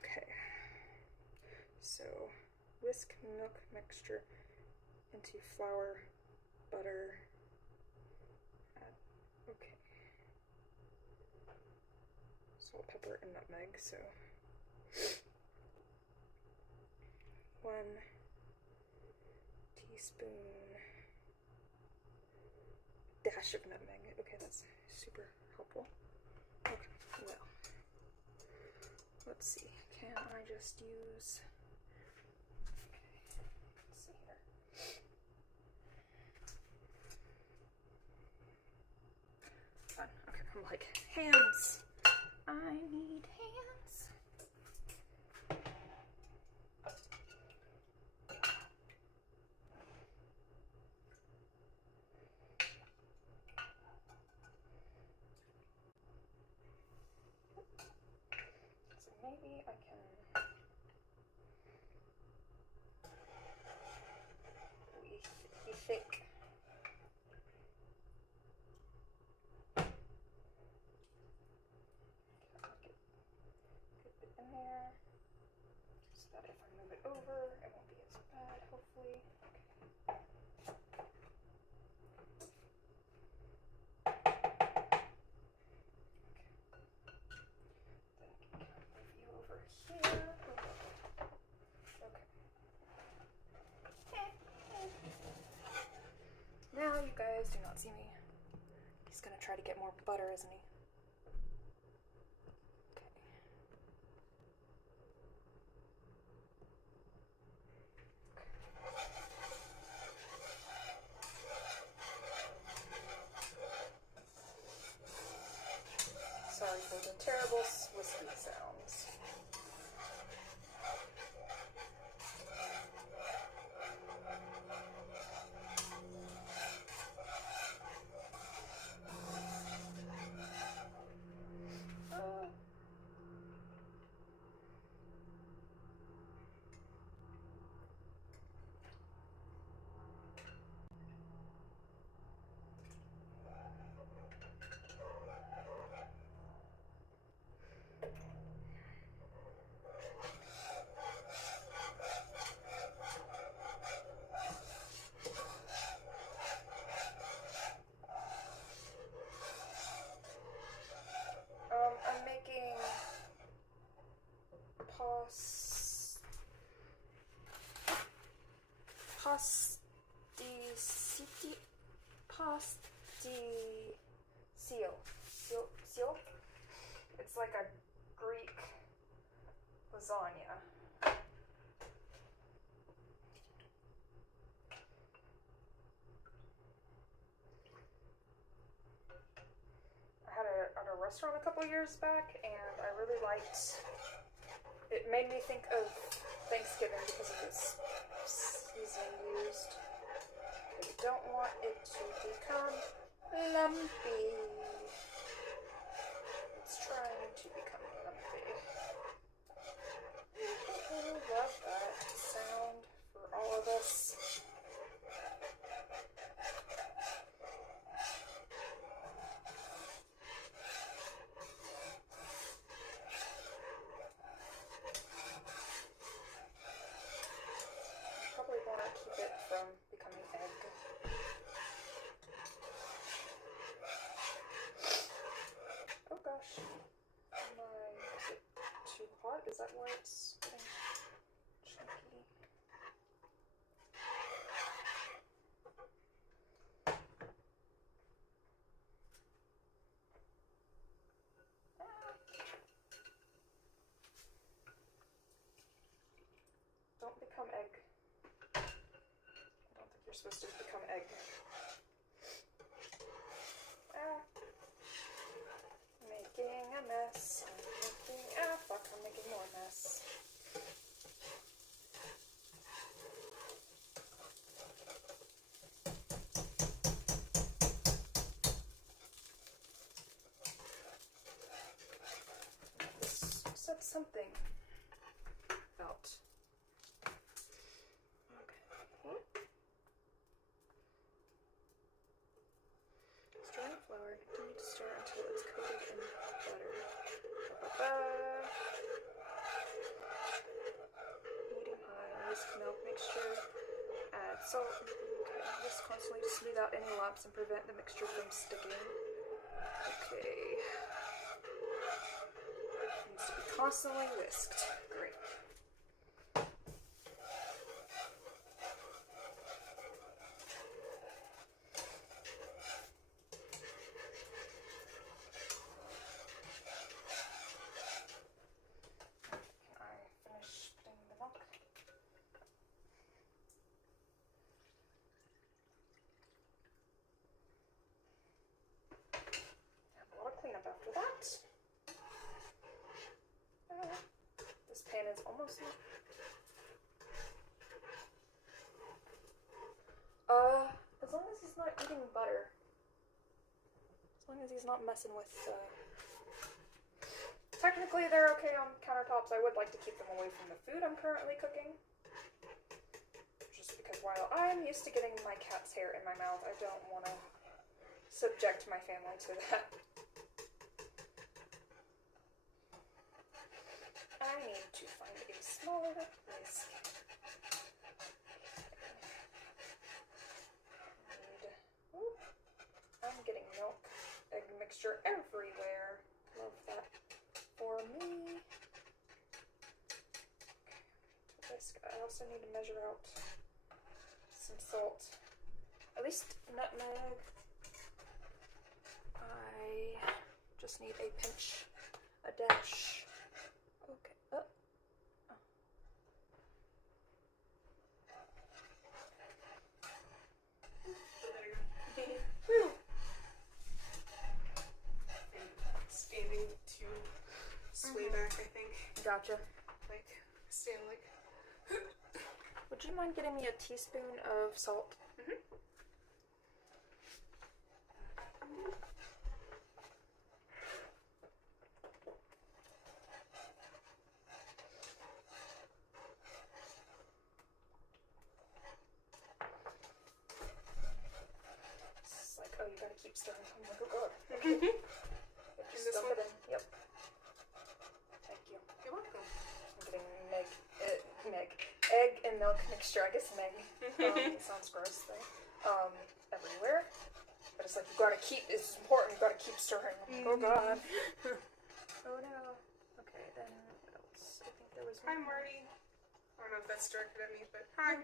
Okay. So, whisk milk mixture into flour, butter. Okay. Salt, pepper, and nutmeg, so 1 teaspoon, dash of nutmeg. Okay, that's super helpful. Okay, well, let's see. Can I just use? Okay, let's see here. Fun. Okay, I'm like hands. I need hands. So maybe I can be thick. In there, so that if I move it over, it won't be as bad, hopefully. Then move you over here. Okay. Now you guys do not see me. He's gonna try to get more butter, isn't he? Sorry for the terrible whiskey sounds. I'm making pastitsio. It's like a Greek lasagna. I had it at a restaurant a couple years back, and I really liked. It made me think of Thanksgiving because of this seasoning used. I don't want it to become lumpy. It's trying to become lumpy. Love that sound for all of us. Probably want to keep it from becoming egg. Oh gosh. Is it too hot? Is that why it's getting chunky? become egg. I don't think you're supposed to become egg. Ah. Making a mess. I'm making more mess. This said something about. Okay. Stirring flour. Continue to stir until it's coated in butter. Medium high. Whisk milk mixture. Add salt. Okay. Whisk constantly to smooth out any lumps and prevent the mixture from sticking. Okay. Needs to be constantly whisked. Great. After that, this pan is almost done. As long as he's not eating butter, as long as he's not messing with. Technically, they're okay on countertops. I would like to keep them away from the food I'm currently cooking, just because while I'm used to getting my cat's hair in my mouth, I don't want to subject my family to that. I need to find a smaller whisk. I'm getting milk, egg mixture everywhere. Love that for me. Okay, whisk. I also need to measure out some salt. At least nutmeg. I just need a pinch, a dash. Okay. Woo. And standing to sway back, I think. Gotcha. Like, stand like. Would you mind getting me a teaspoon of salt? Mm-hmm. It's like, oh, you gotta keep stirring. I'm like, oh god. Okay. Just dump it in. Yep. Thank you. You're welcome. I'm getting egg and milk mixture. I guess Meg. It sounds gross though. Everywhere. But it's like you gotta keep. It's important. You gotta keep stirring. I'm like, oh god. Oh no. Okay, then what else? I think there was. Hi, Marty. I don't know if that's directed at me, but hi.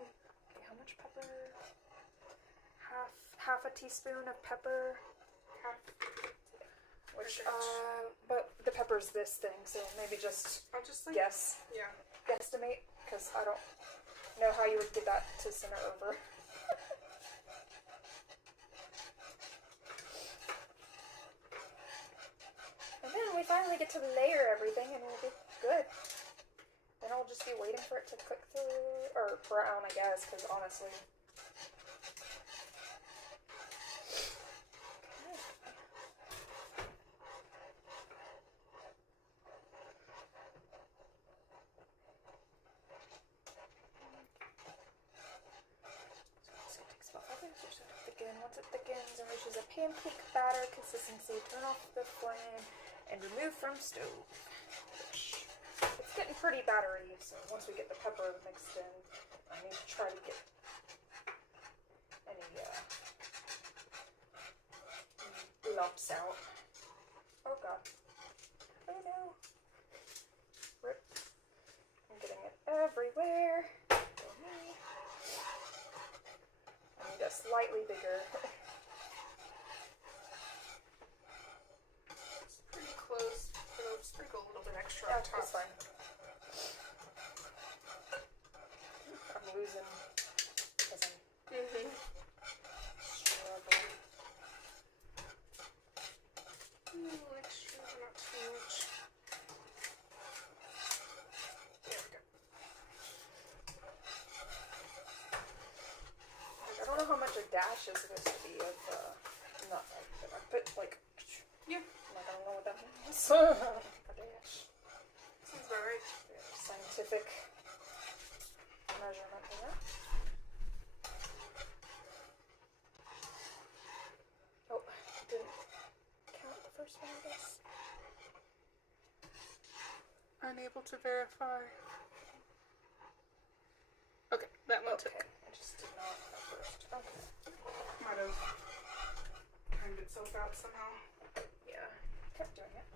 Okay, how much pepper? Half a teaspoon of pepper. Half. Which but the pepper's this thing, so maybe just I'll just like guess. Yeah. Guesstimate, because I don't know how you would get that to simmer over. And then we finally get to layer everything and we'll be good. Then I'll just be waiting for it to cook through, or brown, I guess, because honestly. Once it thickens and reaches a pancake batter consistency, turn off the flame and remove from stove. Which, it's getting pretty battery, so once we get the pepper mixed in, I need to try to get any lumps out. Oh god. Oh no. Rip. I'm getting it everywhere. For me. I need a slightly bigger. It's pretty close. So sprinkle a little bit extra Yeah, on top. that's fine. mash is supposed to be of not but like Yeah. like, I don't know what that means. Kardashian. Sounds about right. Scientific measurement here. Oh, didn't count the first one, I guess. Unable to verify. Okay, that one Okay, took. I just did not at first. Okay. Might have timed itself out somehow. Yeah, kept doing it.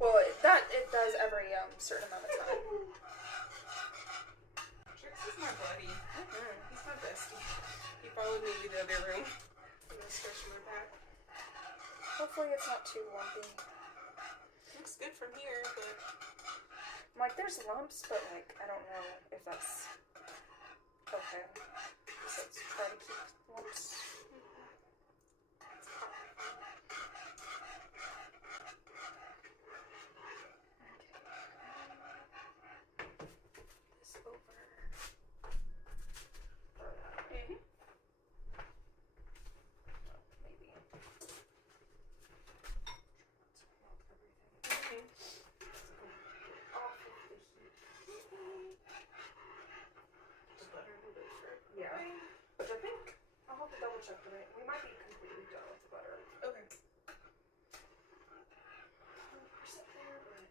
Well, it does every certain amount of time. Trix is my buddy. He's my bestie. He followed me to the other room. I'm gonna stretch my back. Hopefully it's not too lumpy. Looks good from here, but Like, there's lumps, but like, I don't know if that's okay. So let's try to keep lumps. This over. maybe. Maybe. Off of the heat. The butter will do for it. Yeah. Which I think I'll have to double check the rate. We might be completely done with the butter. Okay. 100% there, but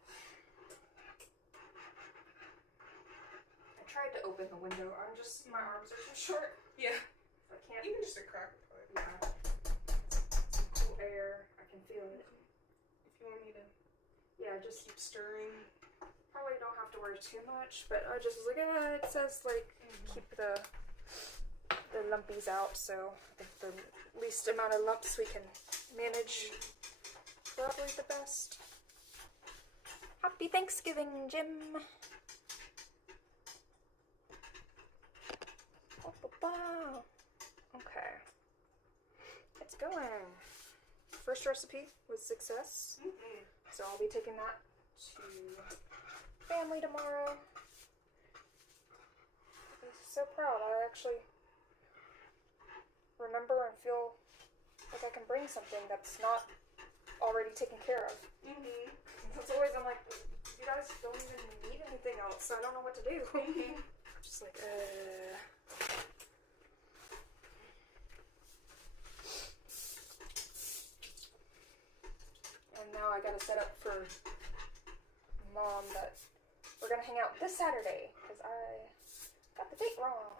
I tried to open the window. My arms are too short. Yeah. I can't. Even just a crack. Yeah. Some cool air. I can feel it. If you want me to Yeah, just keep stirring. probably don't have to worry too much, but I just was like, it says like keep the lumpies out, so I think the least amount of lumps we can manage probably the best. Happy Thanksgiving, Jim. Okay, it's going. First recipe was success, so I'll be taking that to family tomorrow. I'm so proud. I actually remember and feel like I can bring something that's not already taken care of. That's always, I'm like, you guys don't even need anything else, so I don't know what to do. Just like, And now I gotta set up for Mom that we're gonna hang out this Saturday, because I got the date wrong.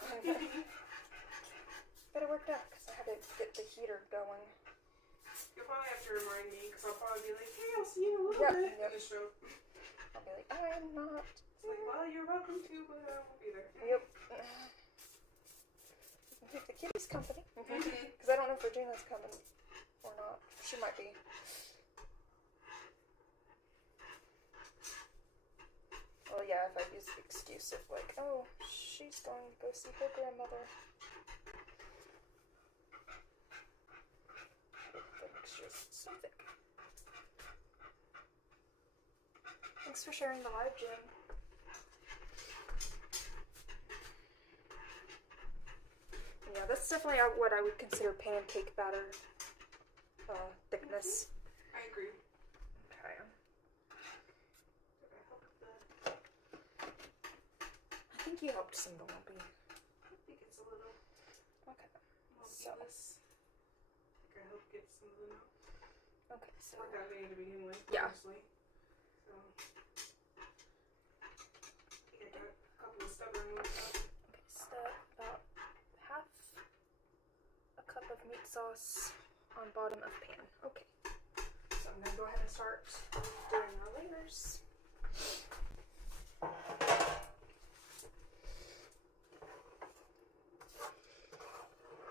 But it worked out, because I had to get the heater going. You'll probably have to remind me, because I'll probably be like, hey, I'll see you in a little bit. Yep. In the show. I'll be like, I'm not. It's like, well, you're welcome to, but I won't be there. Yep. You can keep the kitties company. Because I don't know if Regina's coming or not. She might be. Well, yeah, if I use the excuse of like, oh, she's going to go see her grandmother. The mixture's so thick. Thanks for sharing the live, Jim. Yeah, that's definitely what I would consider pancake batter thickness. I agree. Okay. I think you helped some the lumpy. I think it's a little Okay. lumpiness. I think I hope get some of them out. Okay, so Worked out to begin with, Yeah. honestly. So, I think I got a couple of stubborn ones out. okay, so about half a cup of meat sauce on bottom of pan. Okay. So I'm gonna go ahead and start doing our layers. Just enough to cover some.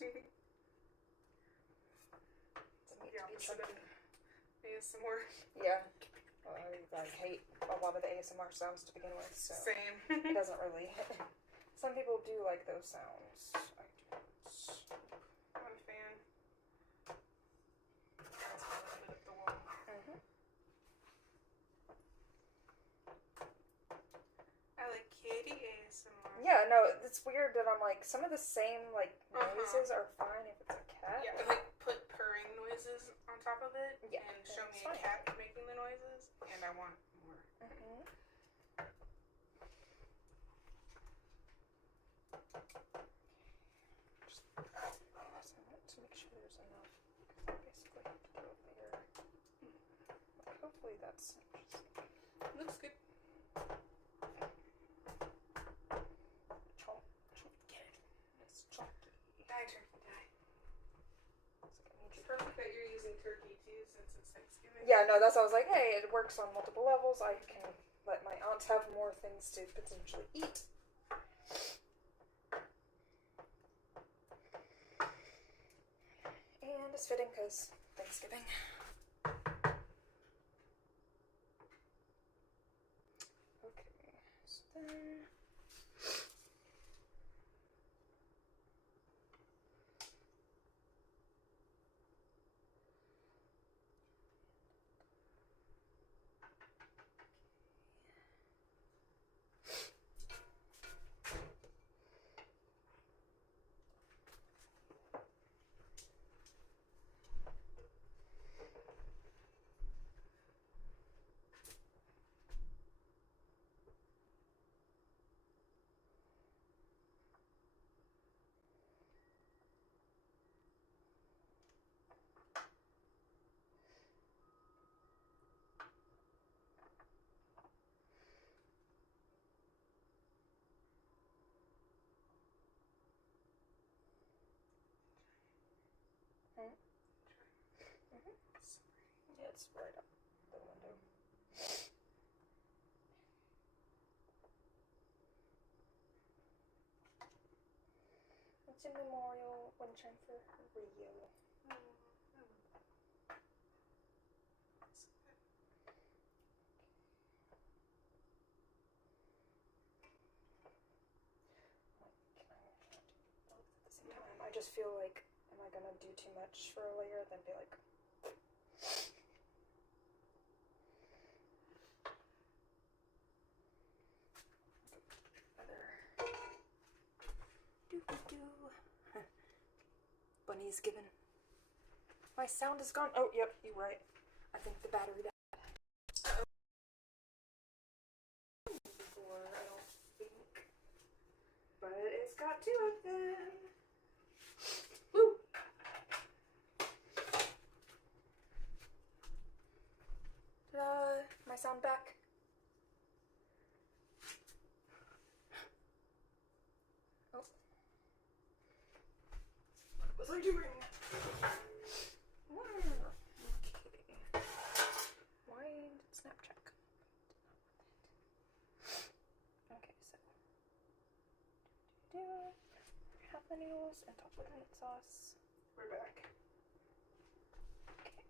Yeah, opposite of ASMR. Yeah. I hate a lot of the ASMR sounds to begin with, so Same. it doesn't really. Some people do like those sounds. I don't. I'm a fan. That's a little bit of the wall. I like kitty ASMR. Yeah, no, it's weird that I'm like, some of the same, like, noises are fine if it's a cat. Yeah, and like put purring noises on top of it, Yeah, and show me it's a fine. cat making the noises, and I want more. Just, I want to make sure there's enough. I basically have to go there. Like, hopefully that's interesting. Looks good. Chomp, chomp, get it. It's chonky. Die, turkey, die. It's like I need It's you. perfect that you're using turkey too, since it's Thanksgiving. Yeah, no, that's, I was like, hey, it works on multiple levels. I can let my aunt have more things to potentially eat. And it's fitting because Thanksgiving. Okay, so then... Yeah, it's right up the window. It's a memorial wind chime for Rio. I just feel like, am I gonna do too much for a layer? Then be like, Bunny's given. My sound is gone. Oh, yep, you're right. I think the battery died. Before, I don't think. But it's got two of them. Woo! Ta-da! My sound back. Oh. What was I doing? Okay. Why did Snapchat come up? Okay, so jalapenos and top with meat sauce. We're back. Okay.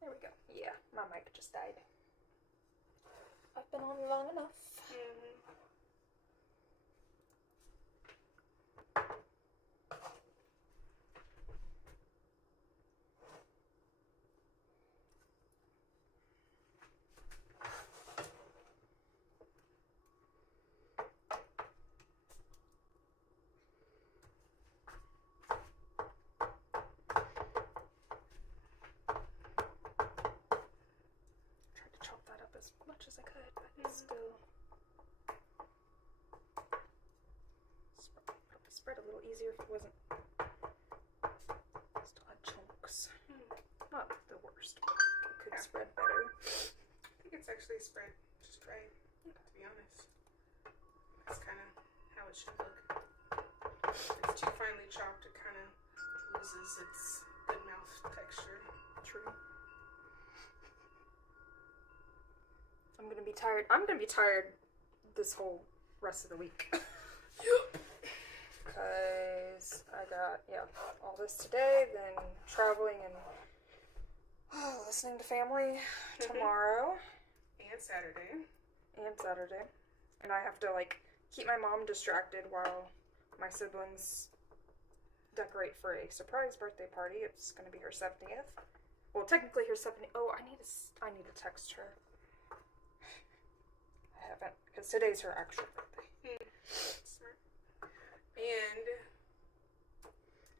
There we go. Yeah, my mic just died. I've been on long enough. Tried to chop that up as much as I could, but it's still probably spread a little easier if it wasn't. Still first. It could spread better. I think it's actually spread just right, to be honest. That's kind of how it should look. If it's too finely chopped, it kind of loses its good mouth texture. True. I'm gonna be tired. I'm gonna be tired this whole rest of the week. Because I got, all this today, then traveling and listening to family tomorrow. And Saturday. And I have to, like, keep my mom distracted while my siblings decorate for a surprise birthday party. It's gonna be her 70th. Well, technically her 70th. Oh, I need to text her. I haven't, because today's her actual birthday. Smart. And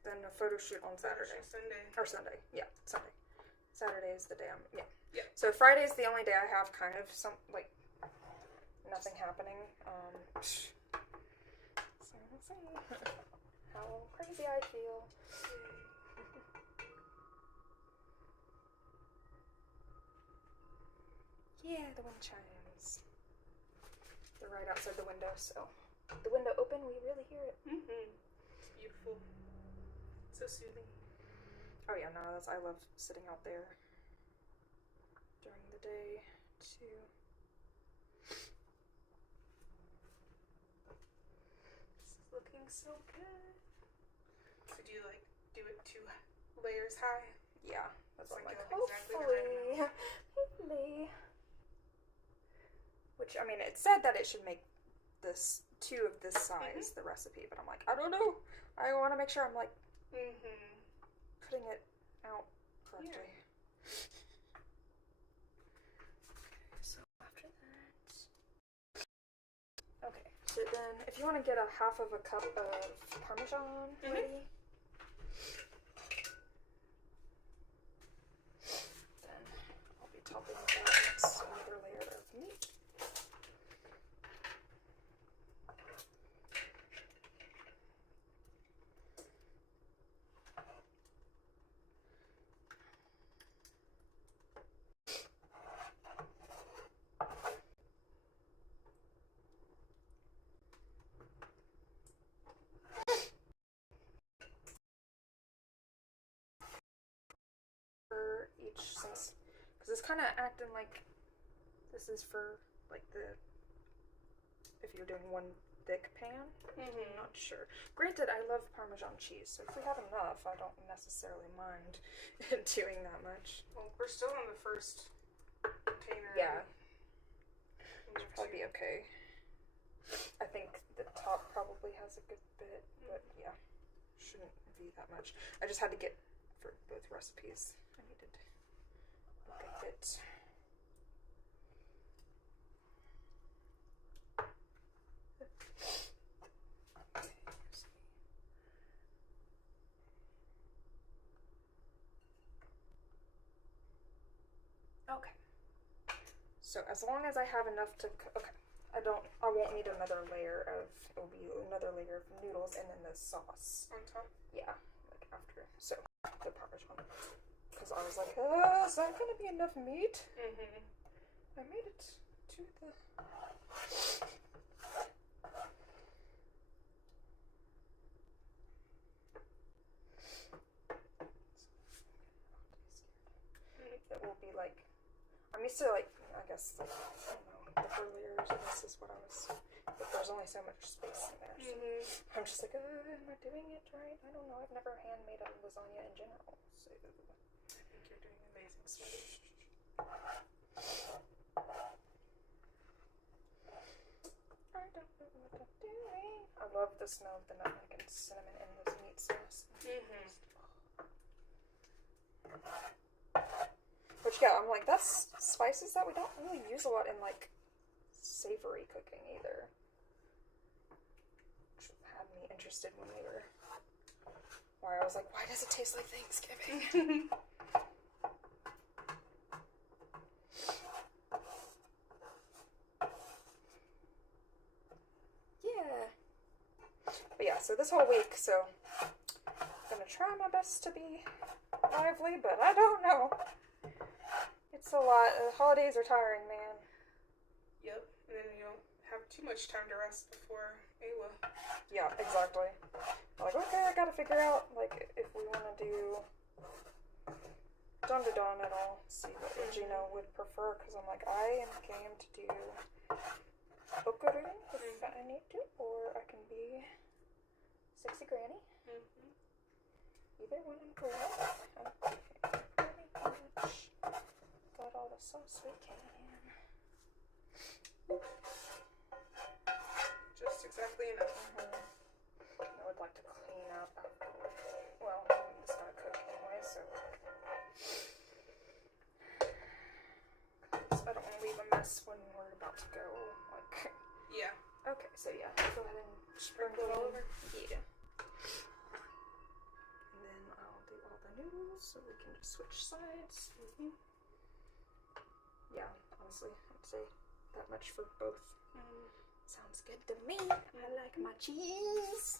then a photo shoot on Saturday. Sunday. Or Sunday. Yeah, Sunday. Saturday is the day I'm, Yeah. So Friday's the only day I have kind of some, like, nothing happening. So we'll see how crazy I feel. Yeah, the wind chimes. They're right outside the window, so the window open, we really hear it. It's beautiful. So soothing. Oh yeah, no, I love sitting out there during the day too. This is looking so good. So do you like do it 2 layers high? Yeah, that's what I'm like, exactly the right hopefully. Which, I mean, it said that it should make this 2 of this size, the recipe, but I'm like, I don't know. I want to make sure I'm like putting it out correctly. Yeah. So after that, okay. So then, if you want to get a half of a cup of Parmesan ready, then I'll be topping that next another layer of meat. Each since, because it's kind of acting like this is for like if you're doing one thick pan. I'm not sure. Granted, I love Parmesan cheese, so if we have enough, I don't necessarily mind doing that much. Well, we're still on the first container. Yeah, should probably be okay. I think the top probably has a good bit, but yeah, shouldn't be that much. I just had to get for both recipes. I needed a good bit. Okay. So as long as I have enough to, okay, I won't need another layer of, it'll be another layer of noodles and then the sauce. On top? Yeah, like after, so the Parmesan. Because I was like, is that going to be enough meat? I made it to the... It will be like, I'm used to like, I guess, like, I don't know, the 4 layers, and this is what I was, but there's only so much space in there, so I'm just like, am I doing it right? I don't know, I've never hand-made a lasagna in general, so. I think you're doing amazing, sweetie. I don't know what I'm doing. I love the smell of the nutmeg and cinnamon in this meat sauce. Which, yeah, I'm like, that's spices that we don't really use a lot in, like, savory cooking either. Which had me interested when we were... Why I was like, why does it taste like Thanksgiving? Yeah. But yeah, so this whole week, so... I'm gonna try my best to be lively, but I don't know. It's a lot. The holidays are tiring, man. Yep. And then you don't have too much time to rest before Ayla. Yeah, exactly. Like, okay, I gotta figure out, like, if we want to do dawn to dawn at all. See what Regina would prefer, because I'm like, I am game to do Okaru if I need to, or I can be Sexy Granny. Either one I'm cool with. Okay, pretty much got all the sauce we can. Just exactly enough. I would like to clean up afterward. Well, I'm just gonna cook anyway, so I don't want to leave a mess when we're about to go. Like, Yeah. okay, so yeah, go ahead and Sprinkle it all over. Yeah. And then I'll do all the noodles so we can just switch sides. Yeah, honestly, I'd say that much for both. Sounds good to me. I like my cheese.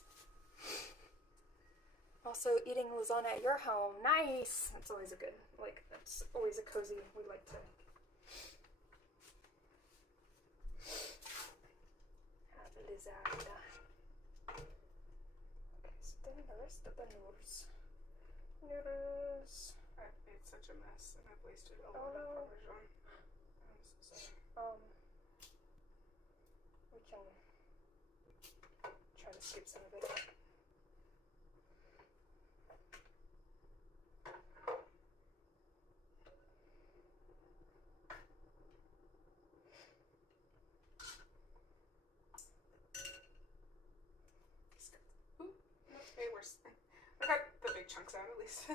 Also, eating lasagna at your home, nice. That's always a good, like, that's always a cozy. We like to have lasagna. Okay, so then the rest of the noodles. I've made such a mess and I've wasted a lot of Parmesan. I'm so sorry. We can try to scoop some of it up. Ooh, that's way worse. I got the big chunks out at least.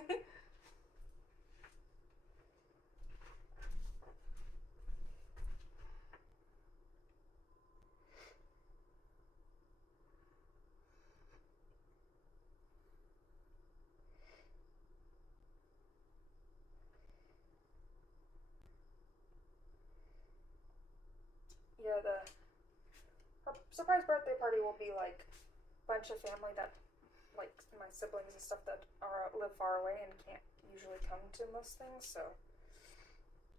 Yeah, her surprise birthday party will be like a bunch of family that, like my siblings and stuff that live far away and can't usually come to most things, so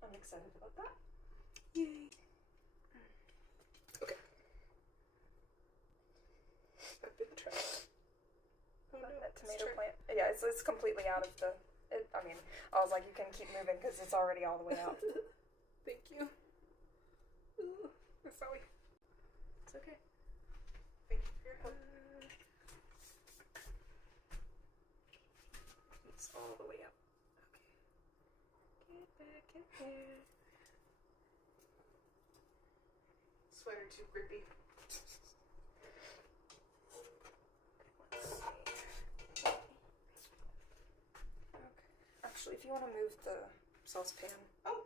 I'm excited about that. Yay. Okay. I've been trapped. Oh no, That tomato plant. Yeah, it's completely out of the. I mean, I was like, you can keep moving because it's already all the way out. Thank you. Ooh, I'm sorry. It's okay. Thank you for your help. It's all the way up. Okay. Get back in here. Sweater too grippy. Let's see. Okay. Actually, if you want to move the saucepan. Oh.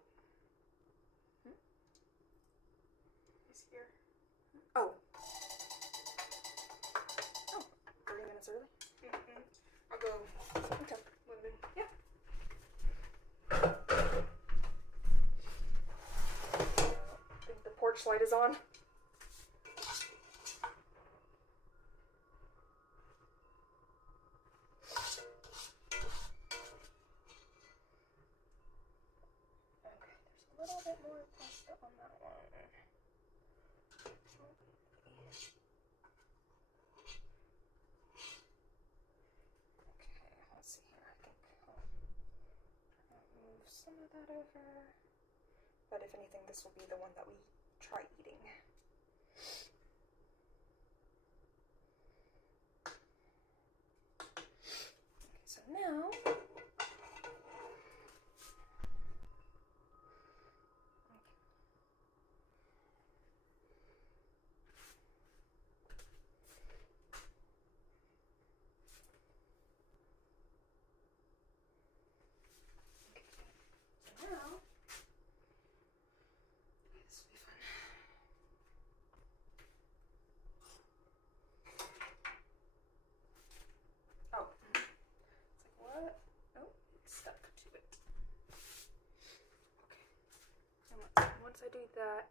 He's here. Oh. 30 minutes early? I'll go. Okay. London. Yeah. I think the porch light is on. Okay, there's a little bit more pasta on that one. Okay, let's see here. I think I'll move some of that over. But if anything, this will be the one that we try eating. Okay, so now this will be fun. Oh. It's like, what? Oh, it's stuck to it. Okay. And once I do that,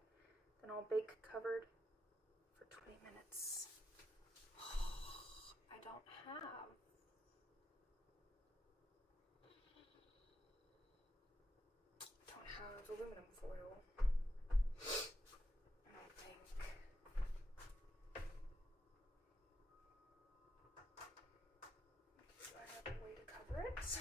then I'll bake covered for 20 minutes. I don't have. with aluminum foil. I don't think. Do I have a way to cover it?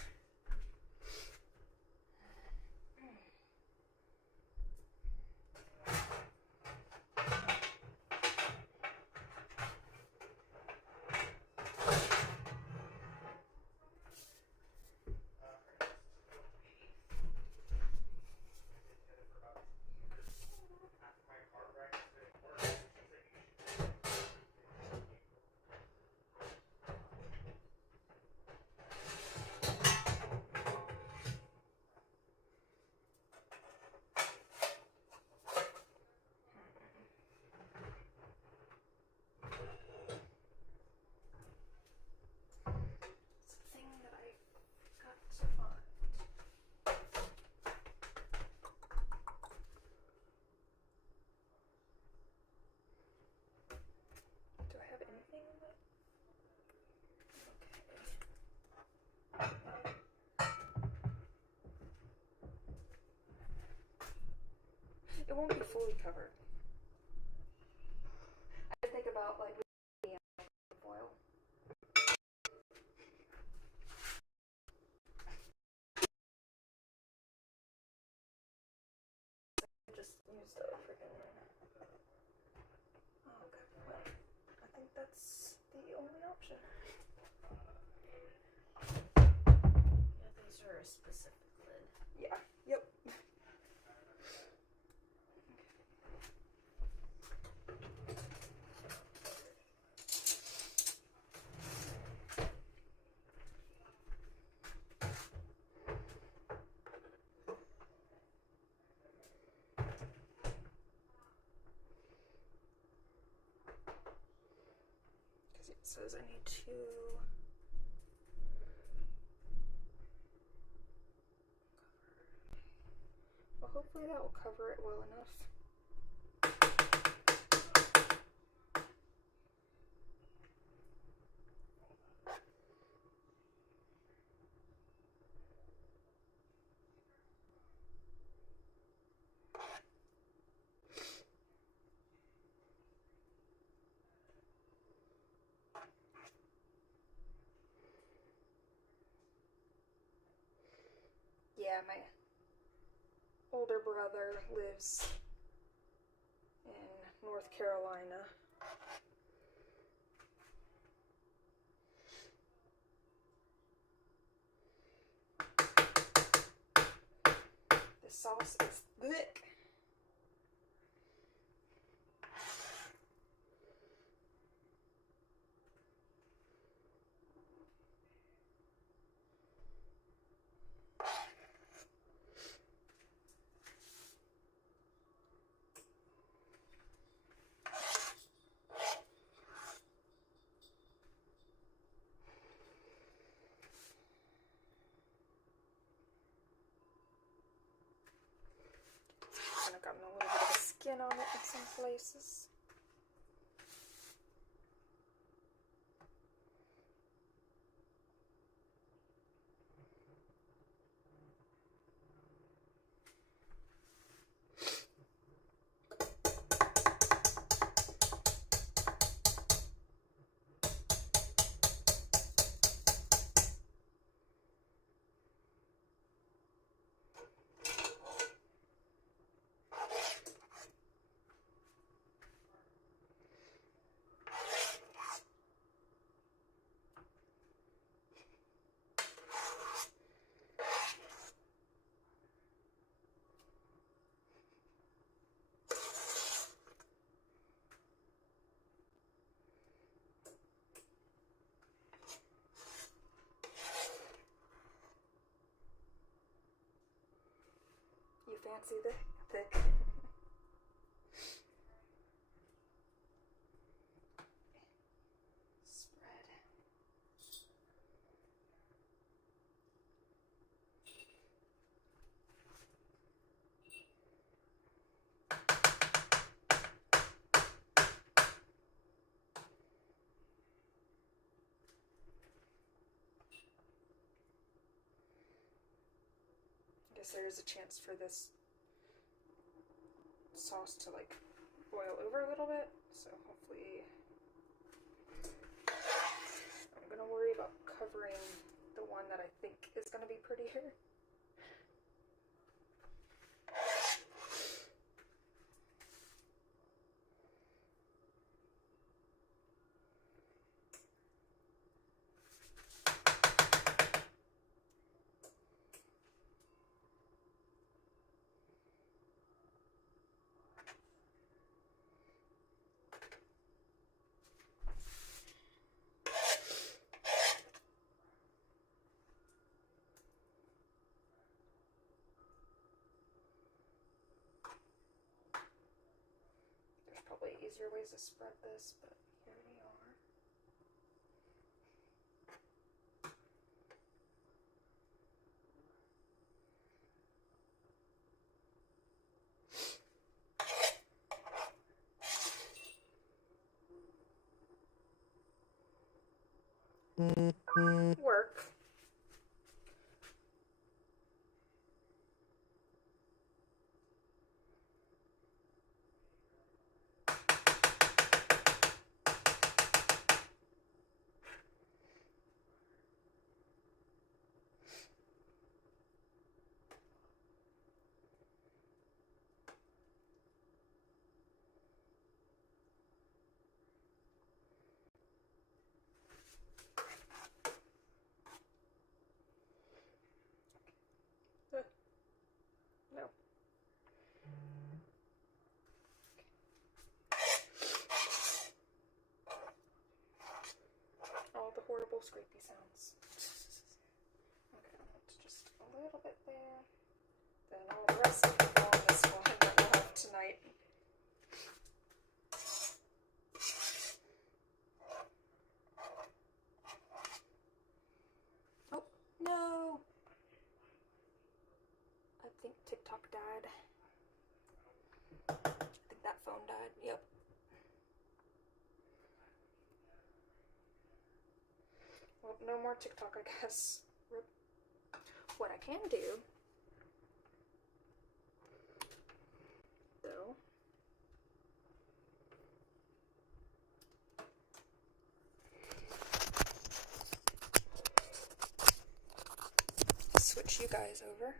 It won't be fully covered. I think about like foil. I just used a freaking. Oh, okay. Well, I think that's the only option. Yeah, these are a specific lid. Yeah. Yep. Because it says I need to. Well, hopefully that will cover it well enough. Yeah, my older brother lives in North Carolina. The sauce is thick. Kind of gotten a little bit of a skin on it in some places. You fancy the thick? Spread. I guess there is a chance for this sauce to like boil over a little bit, so hopefully I'm gonna worry about covering the one that I think is gonna be prettier. Probably easier ways to spread this, but here we are. Work. No. All the horrible scrapey sounds. Okay, that's just a little bit there. Then all the rest of the go on this one that we'll have tonight. Oh, no! I think TikTok died. I think that phone died. Yep. Well, no more TikTok, I guess. Rip. What I can do, though, switch you guys over.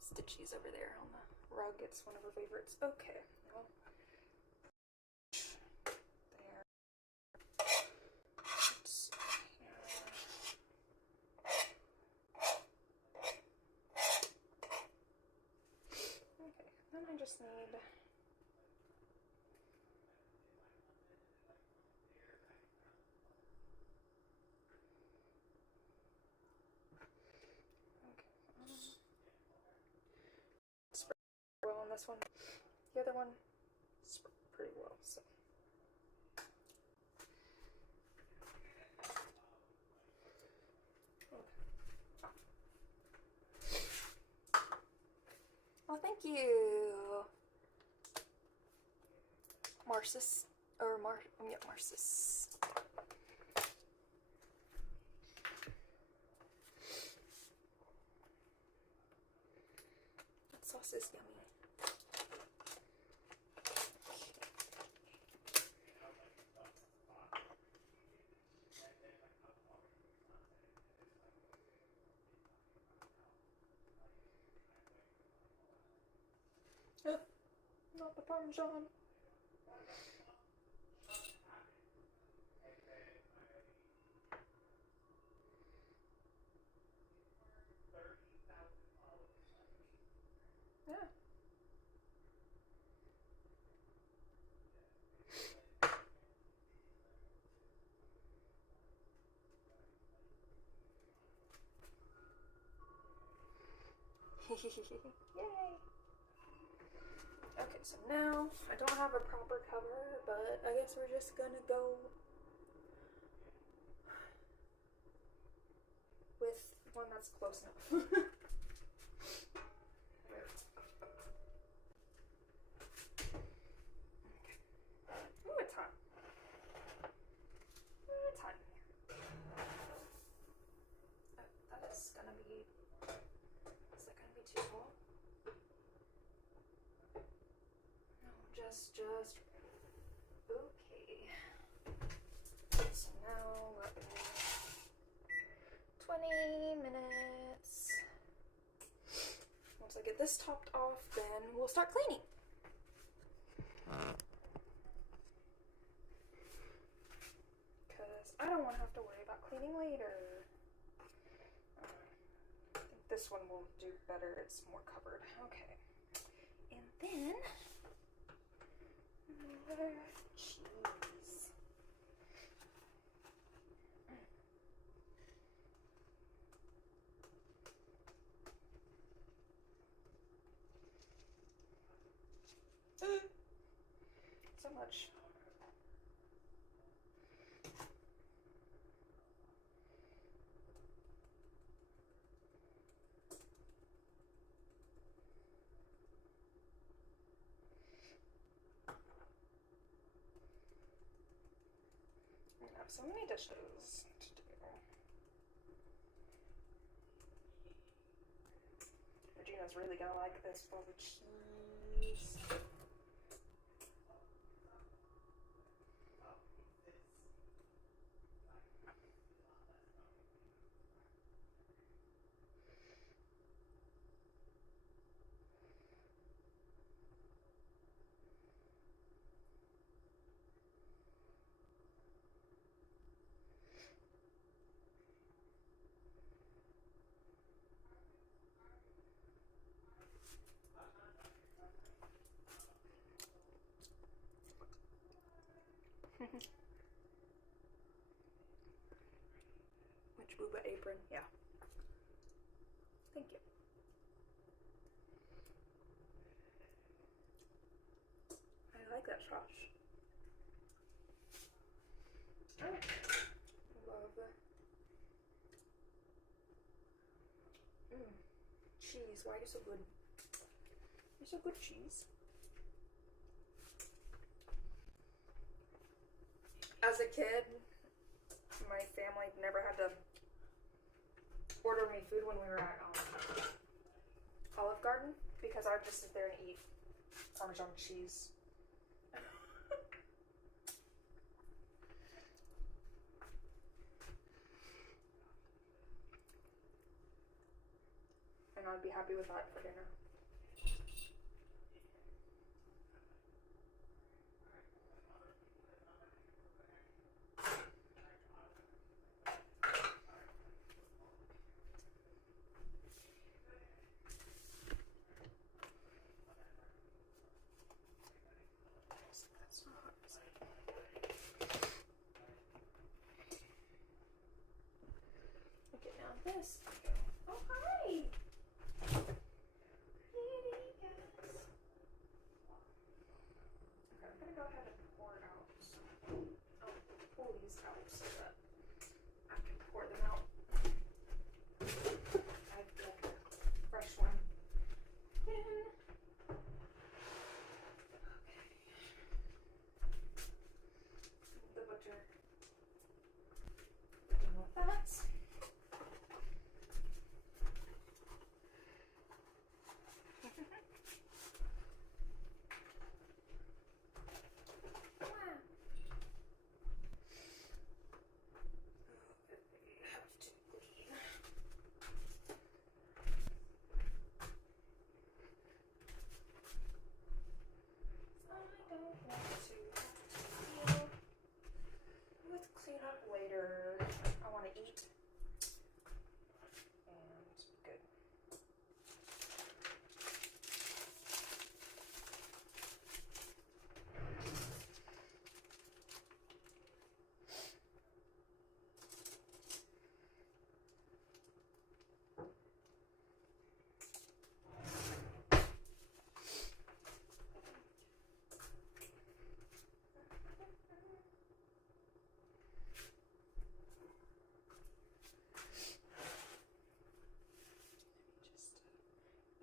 Stitchy's over there on the rug. It's one of her favorites. Okay. Well, there. Let's see here. Okay. Then I just need spread well on this one. The other one spread pretty well, so. Oh, thank you, Marcis, or yeah, Marcis. That sauce is yummy. Oh, not the Parmesan. Yeah. Yay! Okay, so now I don't have a proper cover, but I guess we're just gonna go with one that's close enough. Ooh, it's hot. Just okay. So now let me 20 minutes. Once I get this topped off, then we'll start cleaning. Because I don't want to have to worry about cleaning later. I think this one will do better. It's more covered. Okay. And then more cheese. So much. I have so many dishes to do. Regina's really gonna like this full of cheese. Which booba apron? Yeah. Thank you. I like that sauce. I love cheese. Why are you so good? You're so good, cheese. As a kid, my family never had to order me food when we were at Olive Garden because I would just sit there and eat Parmesan cheese. And I'd be happy with that for dinner. Okay, now this. Oh, hi! Kitty cats. Okay, I'm gonna go ahead and pour it out. I'll pull these out so that I can pour them out. I've got a fresh one. Okay. The butcher. Looking with that. Clean up later. I want to eat and good.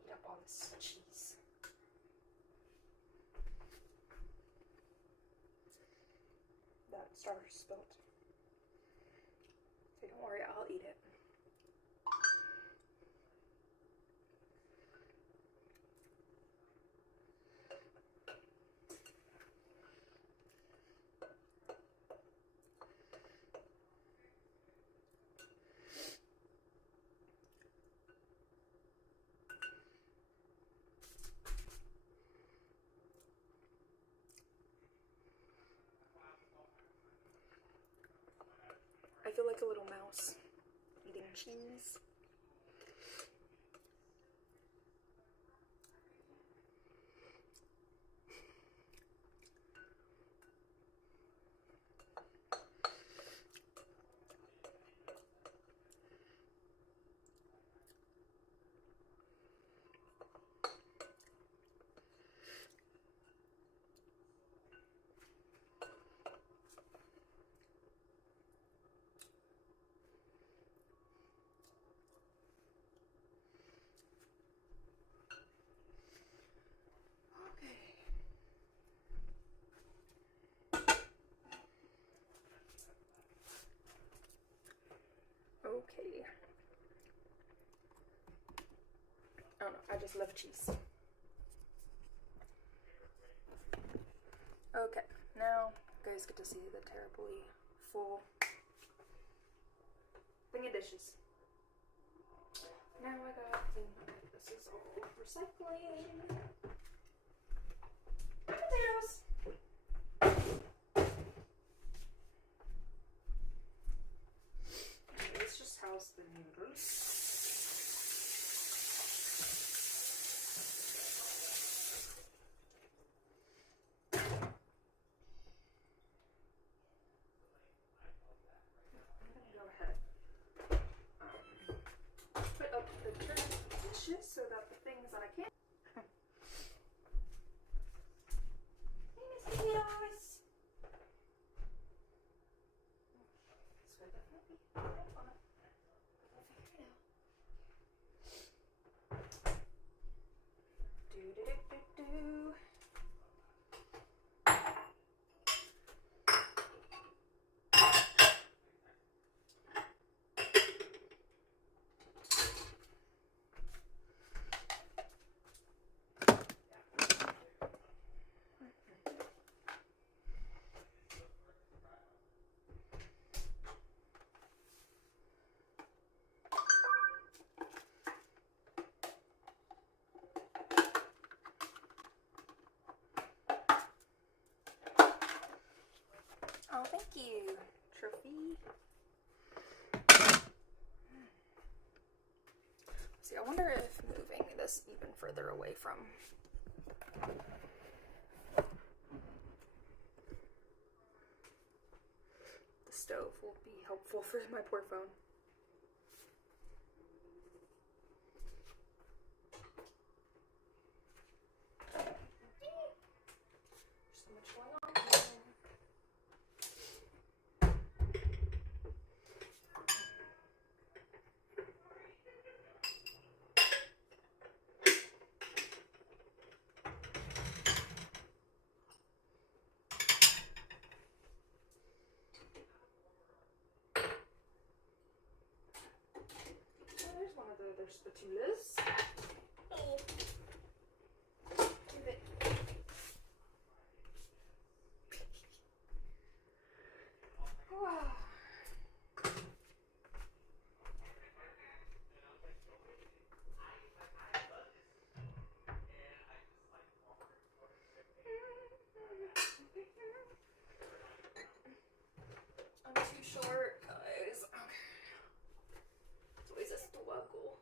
Eat up all this cheese. That starter spilled. So don't worry, I'll eat it. I feel like a little mouse eating cheese. Okay. I don't know, I just love cheese. Okay, now you guys get to see the terribly full thing of dishes. Now I got this is all recycling. Potatoes. Let's just house the noodles. Put up the dishes so that the things that I can't. Hey, Miss Potatoes. So definitely. Do. Oh, thank you, Trophy. See, I wonder if moving this even further away from the stove will be helpful for my poor phone. There's so much going on here. There's one of the other spatulas. Give it. Wow. I'm too short, guys. Okay. It's always a struggle.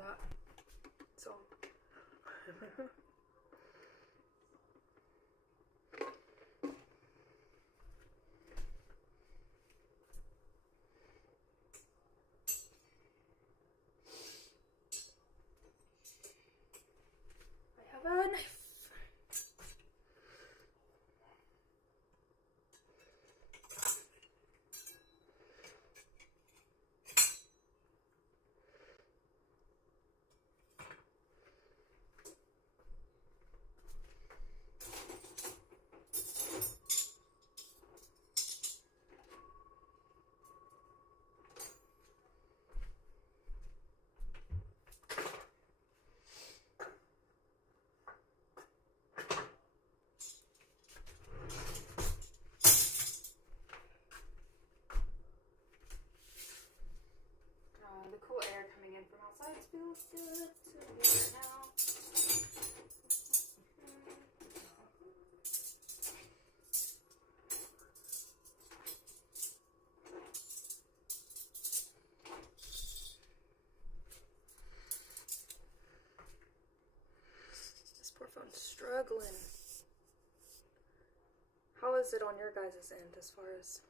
that. So. I have a knife. The cool air coming in from outside feels good to me right now. This poor phone's struggling. How is it on your guys' end as far as...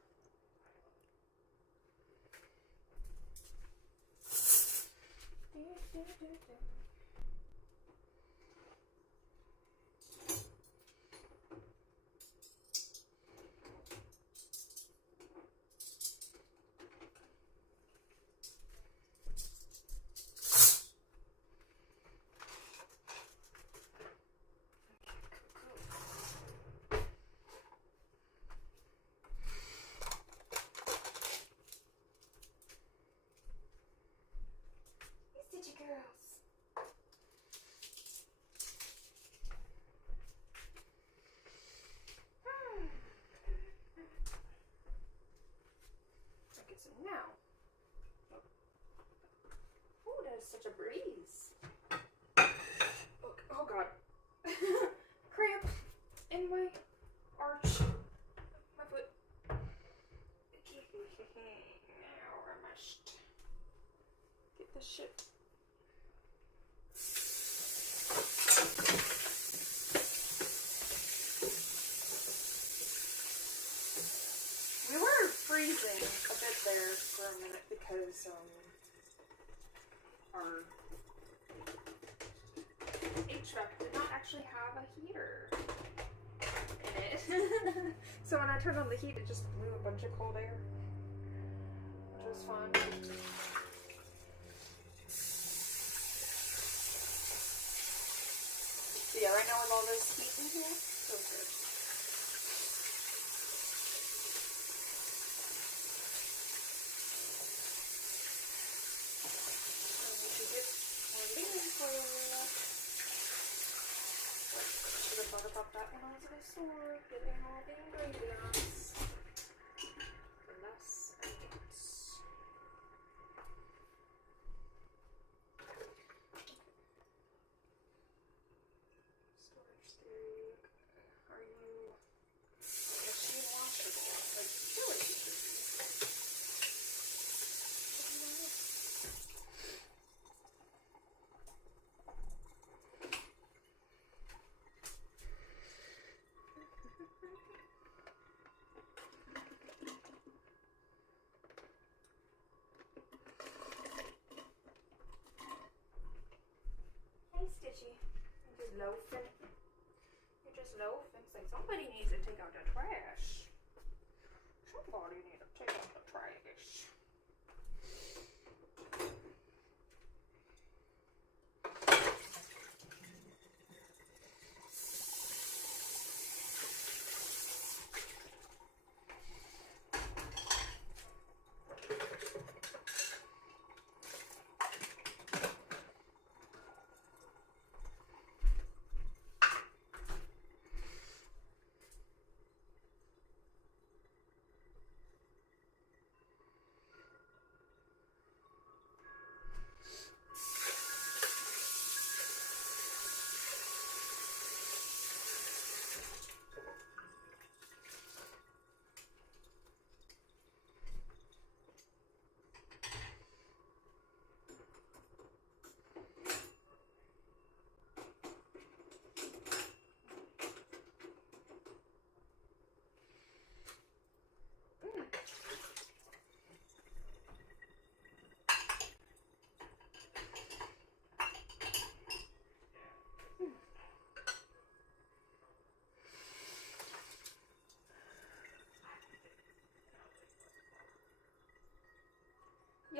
girls. I get some now. Oh, that is such a breeze. Oh God. Cramp in my arch. My foot. Now I must get this shit. We were freezing a bit there for a minute because our HVAC did not actually have a heater in it. So when I turned on the heat, it just blew a bunch of cold air, which was fun. So yeah, right now with all this heat in here, so good. Should have thought about that when I was at the store, getting all the ingredients for less onions. Storage theory. Are you machine washable? Like chili should be. Hey Stitchy, you're just loafing. You're just loafing. It's like somebody needs to take out the trash. Somebody needs to take out the trash.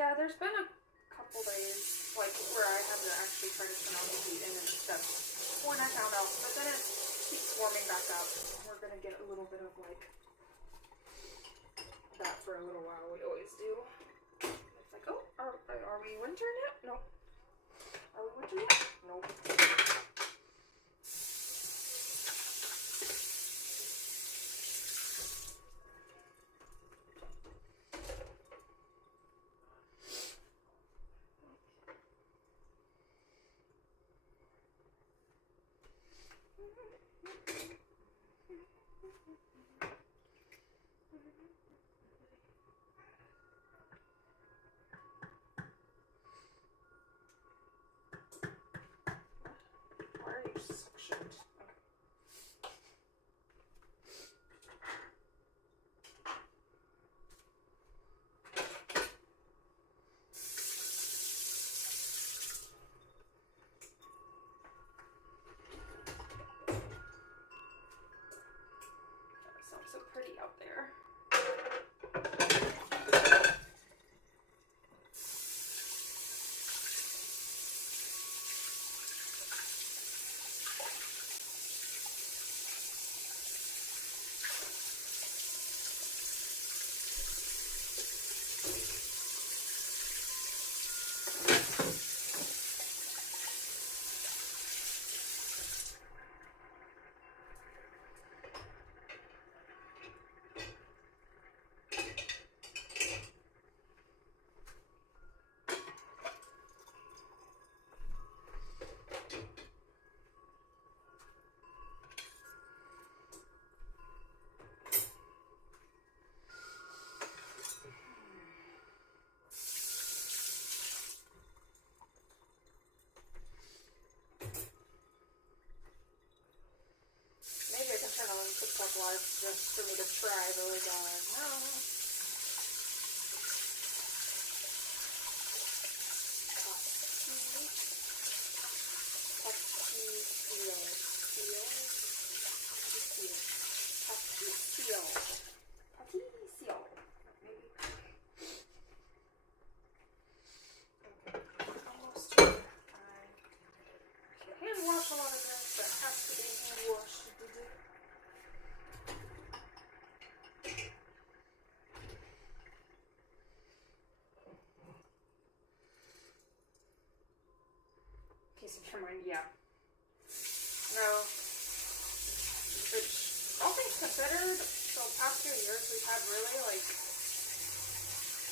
Yeah, there's been a couple days like where I had to actually try to turn on the heat and stuff when I found out, but then it keeps warming back up. We're gonna get a little bit of like that for a little while. We always do. It's like, oh, are we winter yet? No. Are we winter yet? No. Why are you suctioned? That sounds so pretty out there. Maybe I can turn on TikTok Live just for me to try those on. Pastitsio. Maybe. Okay. Almost done. I hand wash a lot of this, but it has to be hand washed. Peace of your mind, yeah. No. Which, all things considered, the past 2 years we've had really, like,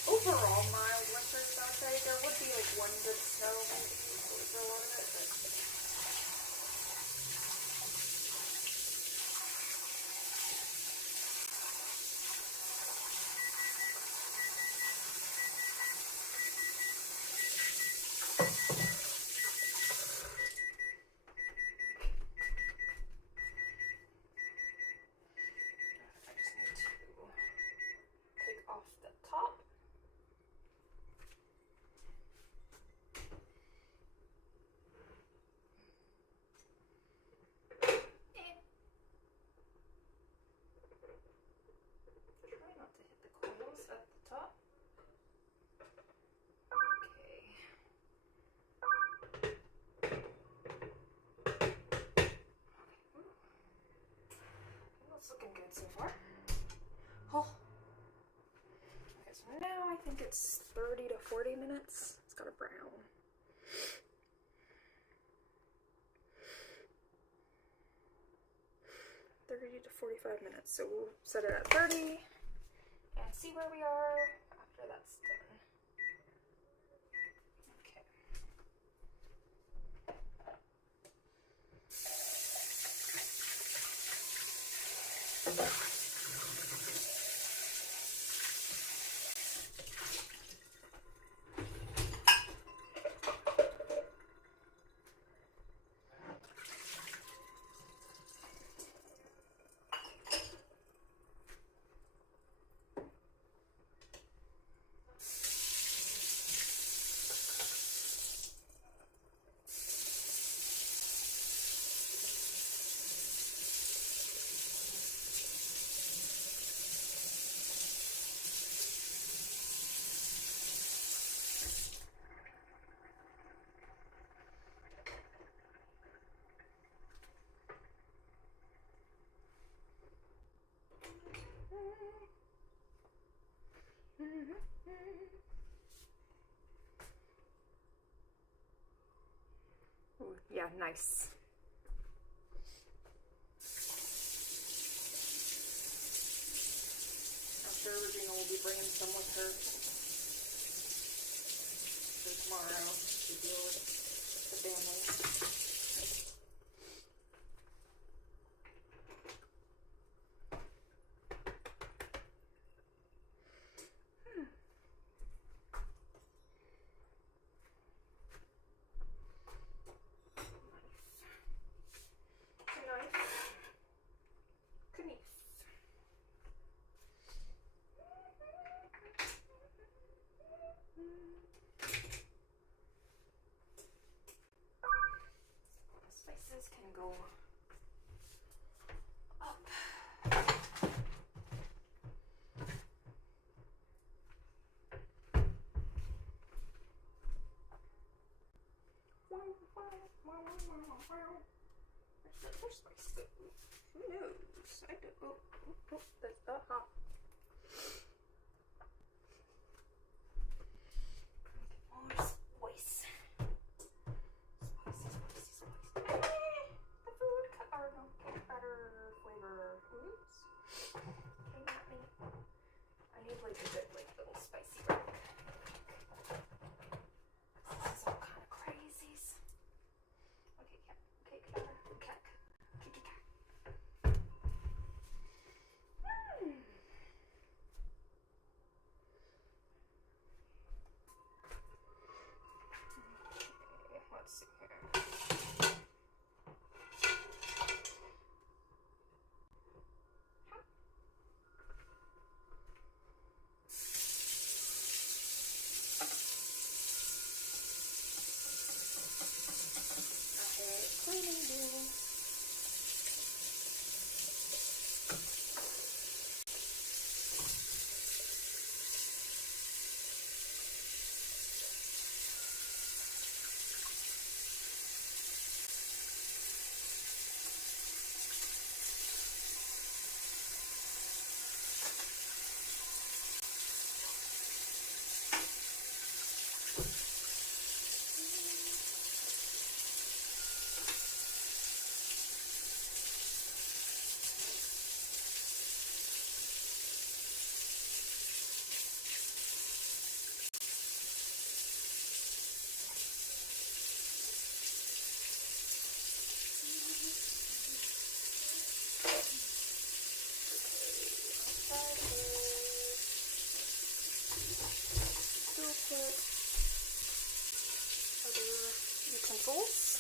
overall mild winters, I would say. There would be, like, one good snow, maybe, for a lot of it, but... I just need to take off the top. Try not to hit the coils at the top. Okay. That's looking good so far. Oh. Okay, so now I think it's 30 to 40 minutes. It's got a brown. To 45 minutes. So we'll set it at 30 and see where we are after that's done. Okay. Ooh, yeah, nice. I'm sure Regina will be bringing some with her for tomorrow to deal with the family. Spices can go up. There's spice. Who knows? I don't. Oh, that's hot. More spice. Spicy. The food color, no, cake batter flavor. Oops. Came at me. I need like a good, like little spicy rack. This is all kind of crazies. Okay, cake batter, cake. Let's see here. Okay, cleaning duty. Other utensils.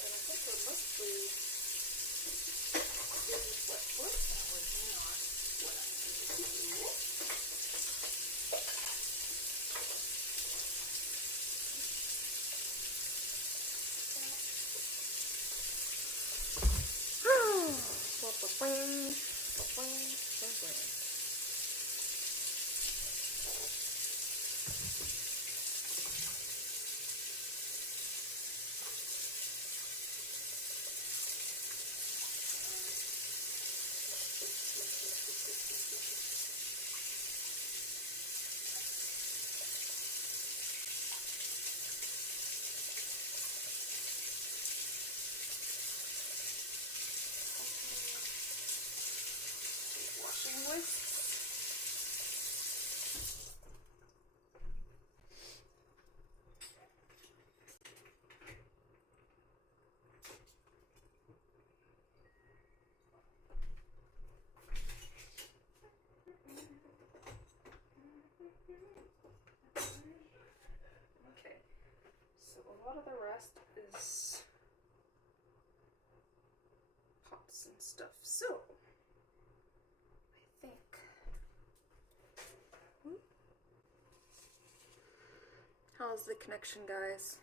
And I think we're mostly good with wet wood. That was not what I needed to do. Washing whisks. Okay, so a lot of the rest is pots and stuff. So I think how's the connection, guys?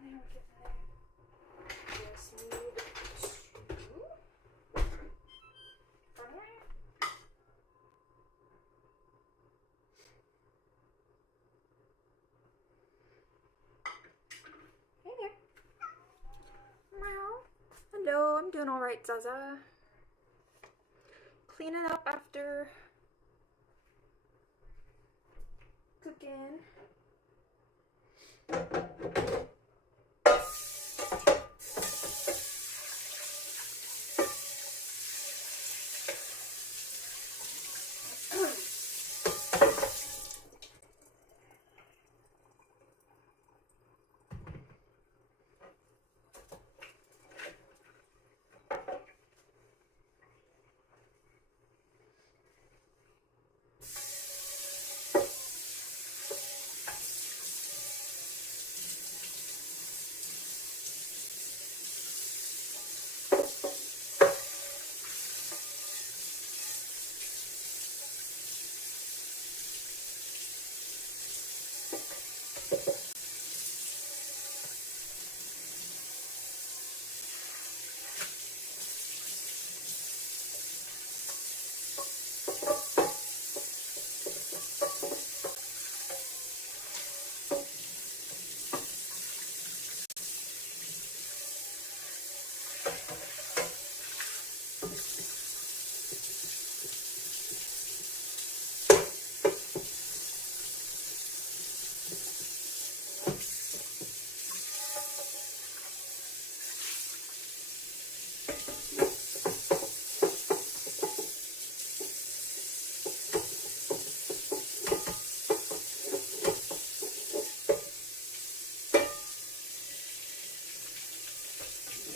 there, we're getting there. Just need to... From there? Hey there. Meow. Hello, I'm doing alright, Zaza. Cleaning up after cooking.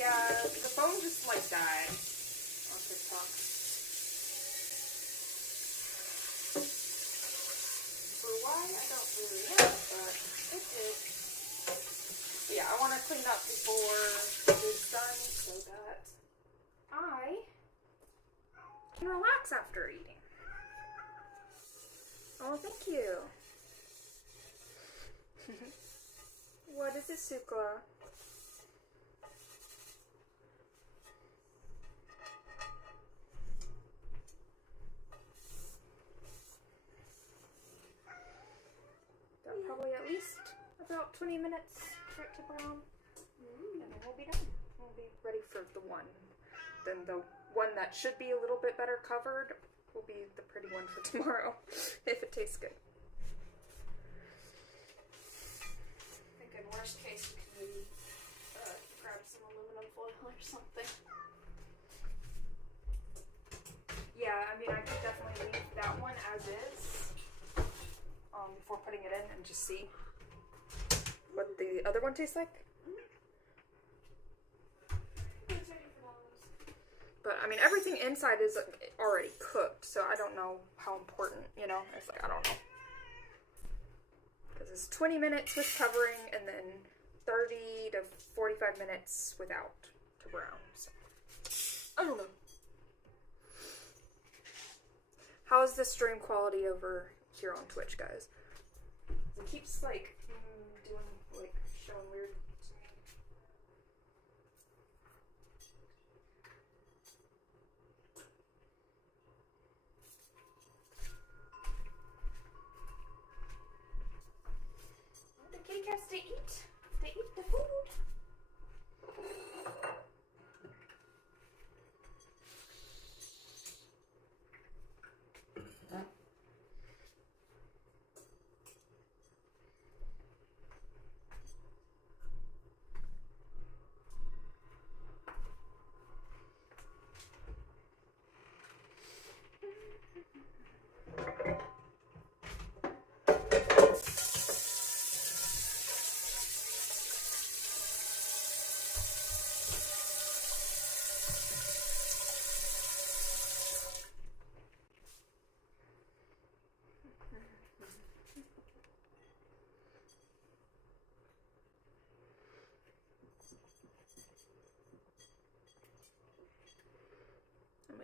Yeah, the phone just like died on TikTok. For why, I don't really know, but it did. But yeah, I want to clean up before it's done so that I can relax after eating. Oh, thank you. What is it, Sukla? Probably at least about 20 minutes for it to brown, and then we'll be done. We'll be ready for the one. Then the one that should be a little bit better covered will be the pretty one for tomorrow, if it tastes good. I think in worst case you can maybe grab some aluminum foil or something. Yeah, I mean, I could definitely leave that one as is. Before putting it in and just see what the other one tastes like. But I mean, everything inside is already cooked, so I don't know how important, you know, it's like, I don't know. Because it's 20 minutes with covering and then 30 to 45 minutes without to brown, so I don't know. How's the stream quality over here on Twitch, guys? It keeps like doing like showing weird. The kitty has to eat. They eat the food.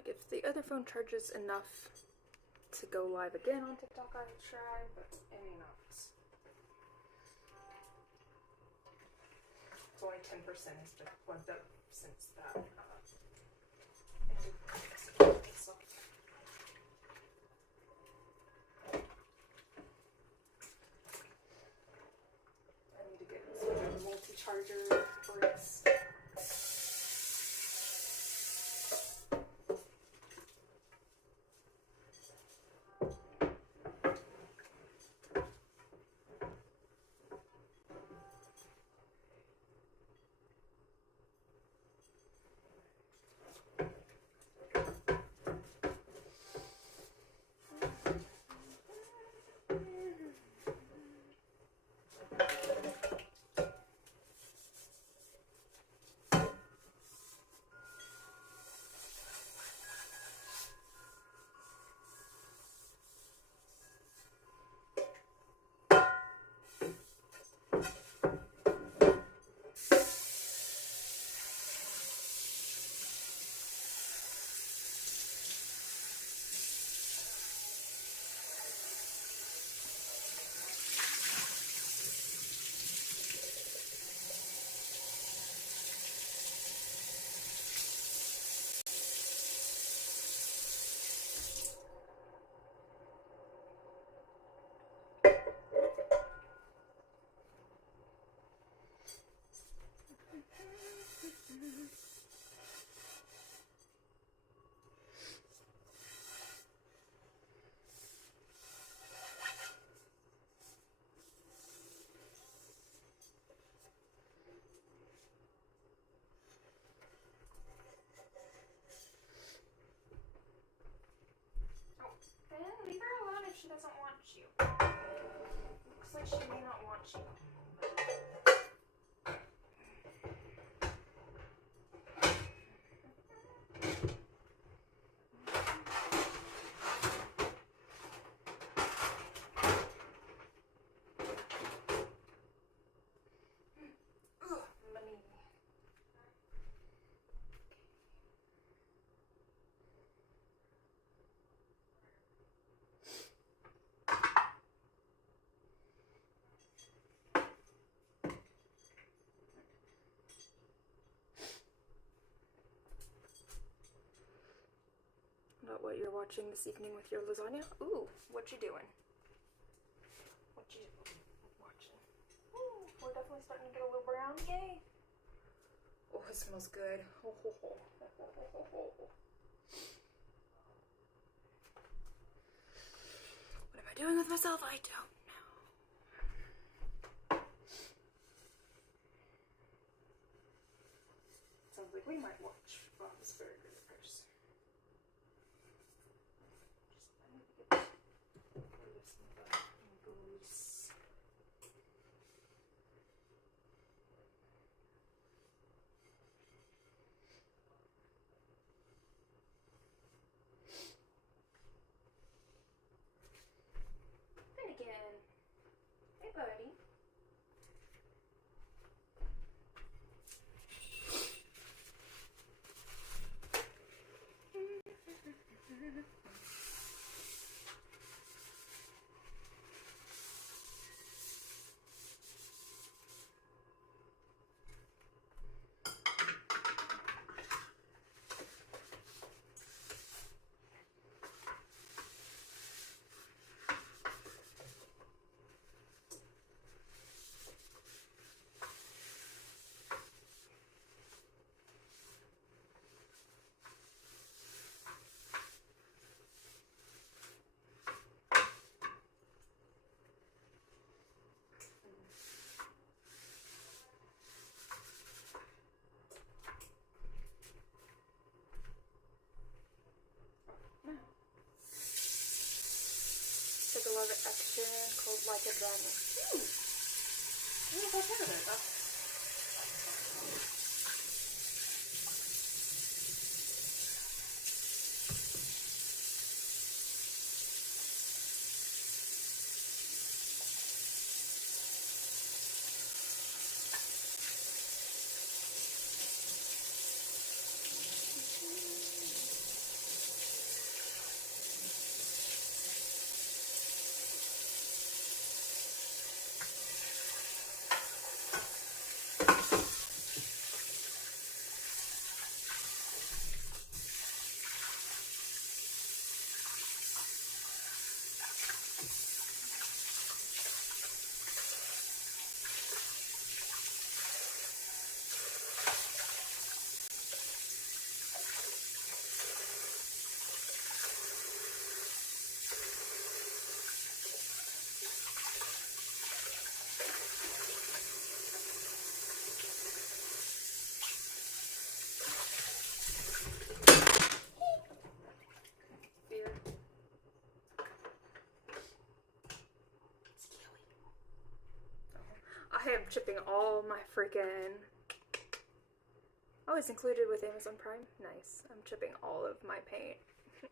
If the other phone charges enough to go live again on TikTok, I will try, but it may not. It's only 10% has been plugged up since that. I need to get some multi-charger bricks. Leave her alone if she doesn't want you. Looks like she may not want you. Not what you're watching this evening with your lasagna? Ooh, what you doing? What you watching? Ooh, we're definitely starting to get a little brown. Yay! Oh, it smells good. Ho, ho, ho. Ho, ho, ho, ho, ho. What am I doing with myself? I don't know. Sounds like we might watch Bob's Burgers. Finnegan. Hey, buddy. Take a little bit extra called Like a Dragon. Ooh! I don't know if I've heard of it. That's chipping all my freaking... Oh, it's included with Amazon Prime? Nice. I'm chipping all of my paint. That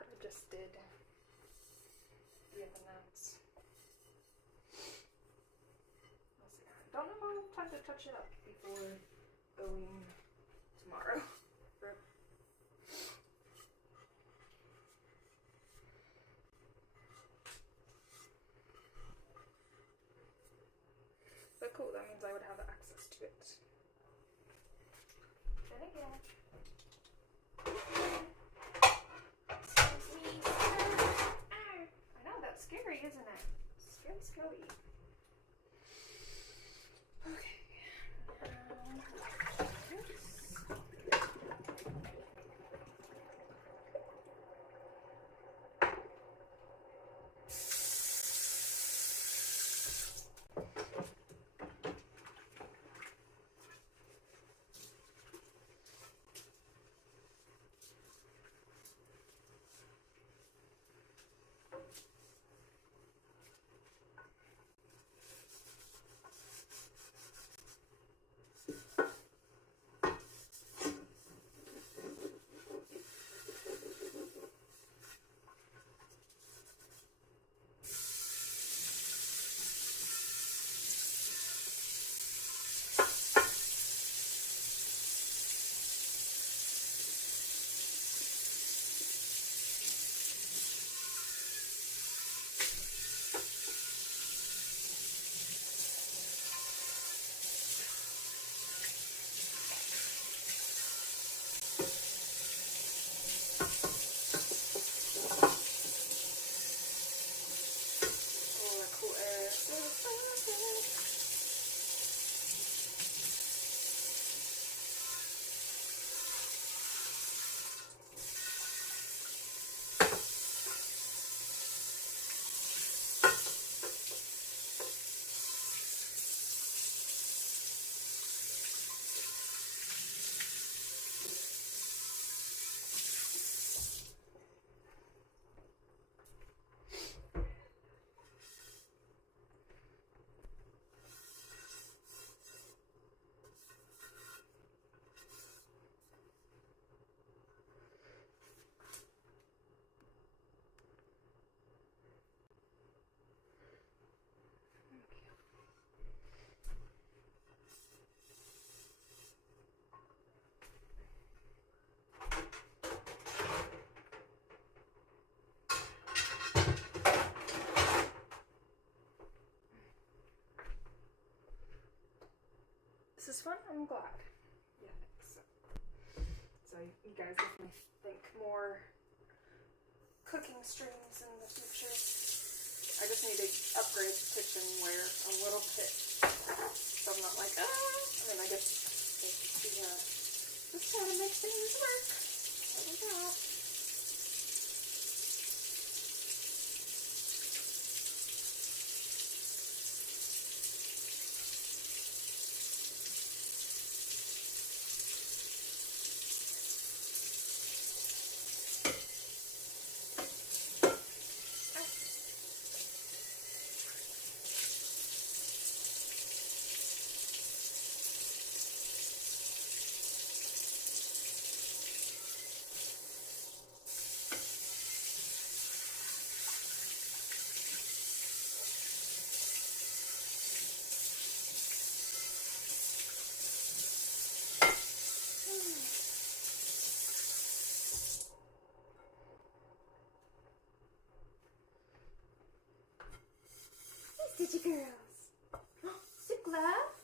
I just did. The other nuts. Don't know if I'll have time to touch it up before going tomorrow. But cool, that means I would have access to it. Then again. I know, that's scary, isn't it? Scary, scary. Okay. This is fun. I'm glad. Yeah, so you guys definitely think more cooking streams in the future. I just need to upgrade the kitchenware a little bit, so I'm not like, I mean, I guess just trying to make things work. There we go. Stitchy girls. Sick love.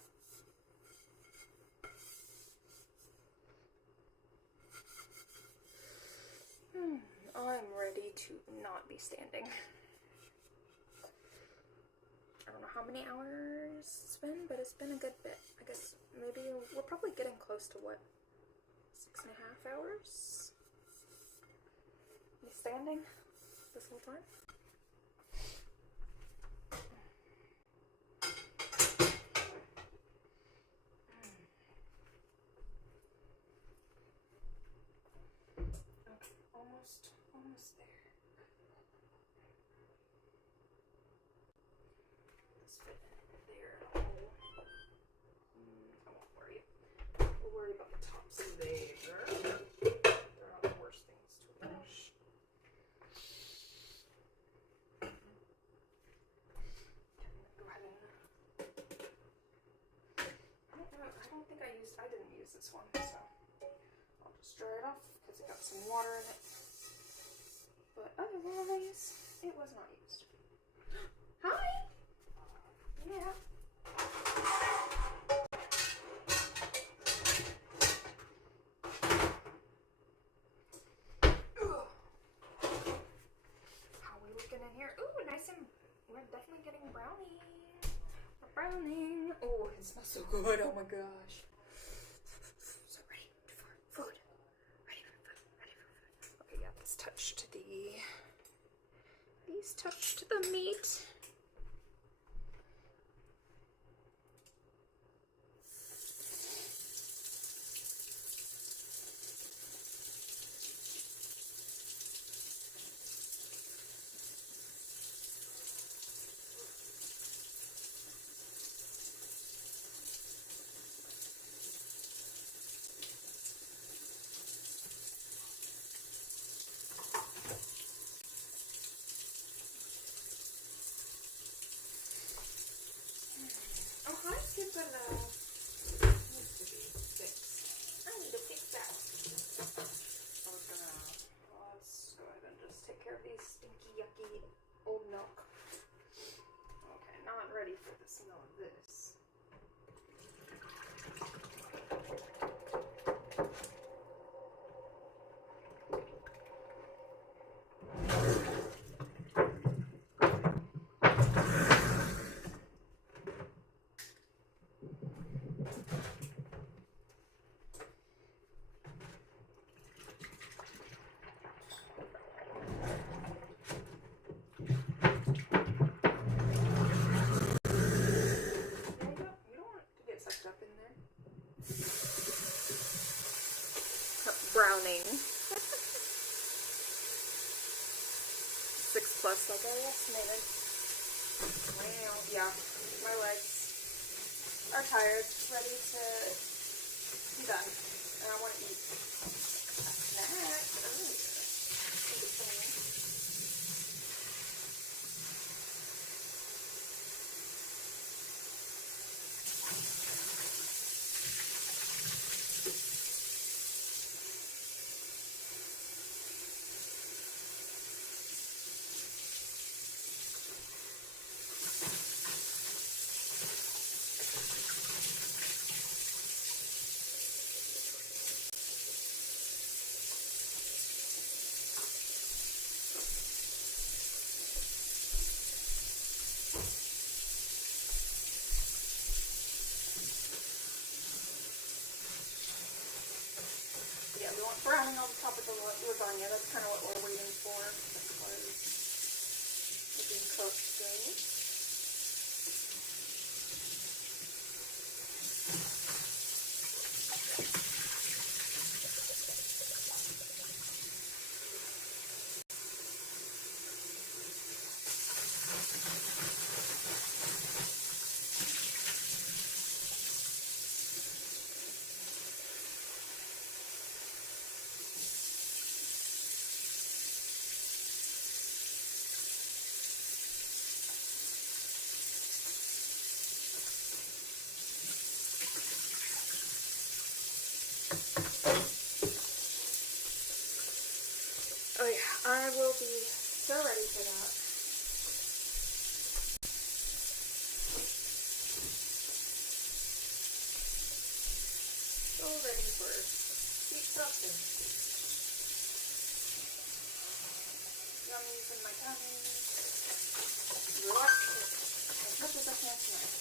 I'm ready to not be standing. I don't know how many hours it's been, but it's been a good bit. I guess maybe we're probably getting close to what? 6.5 hours? Me standing this whole time? Almost there. Let's fit there. worry about the tops either. They're not the worst things to finish. Go ahead and... I didn't use this one, so I'll just dry it off because it got some water in it. But otherwise, it was not used. Hi! Yeah. How are we looking in here? Ooh, nice and we're definitely getting brownie. We're browning. Oh, it smells so good. Oh my gosh. So ready for food. Ready for food. Ready for food. Okay, yeah, these touched the meat. Gonna needs to be fixed. I need to fix that. Let's go ahead and just take care of these stinky, yucky old milk. Okay, not ready for the smell of this. Browning. 6 plus, like I estimated. Wow, yeah, my legs are tired, ready to be done, and I want to eat a snack. Browning on the top of the lasagna. That's kind of what we're waiting for as far as it being cooked goes. Oh yeah, I will be so ready for that. So ready for sweet something. Yummies in my tummy. Relax as much as I can tonight.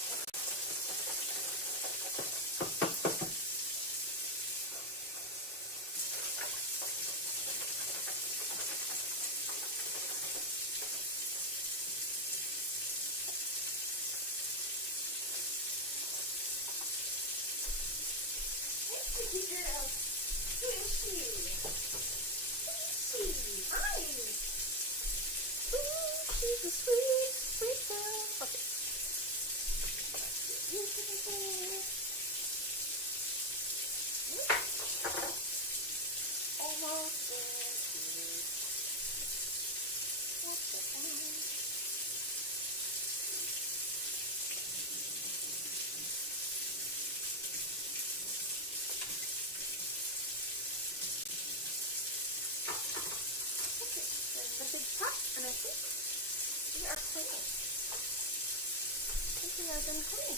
And I think we are clean. I think we are done clean.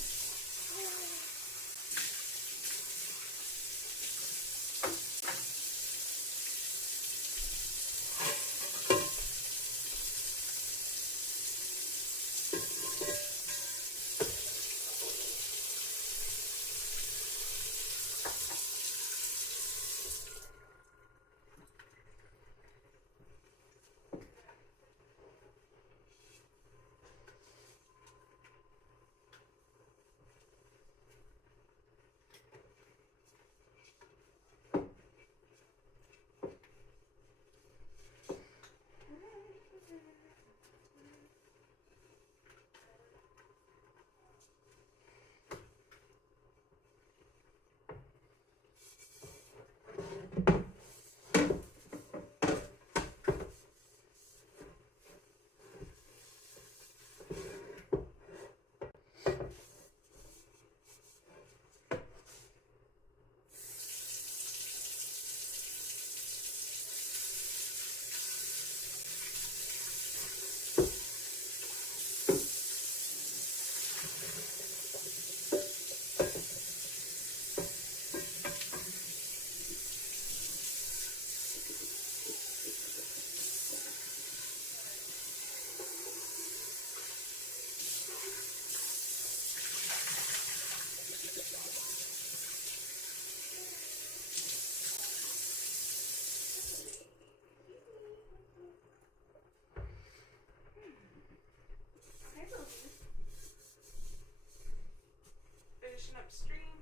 Finishing up stream.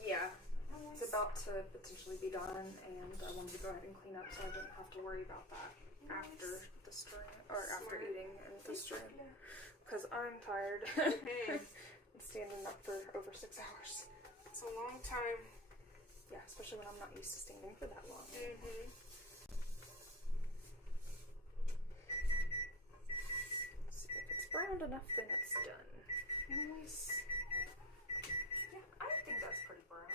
Yeah. It's about to potentially be done, and I wanted to go ahead and clean up so I didn't have to worry about that after the stream, or after eating and the stream. Because I'm tired. Standing up for over 6 hours. It's a long time. Yeah, especially when I'm not used to standing for that long. Mm-hmm. Let's see if it's browned enough, then it's done. Nice. Yeah, I think that's pretty brown.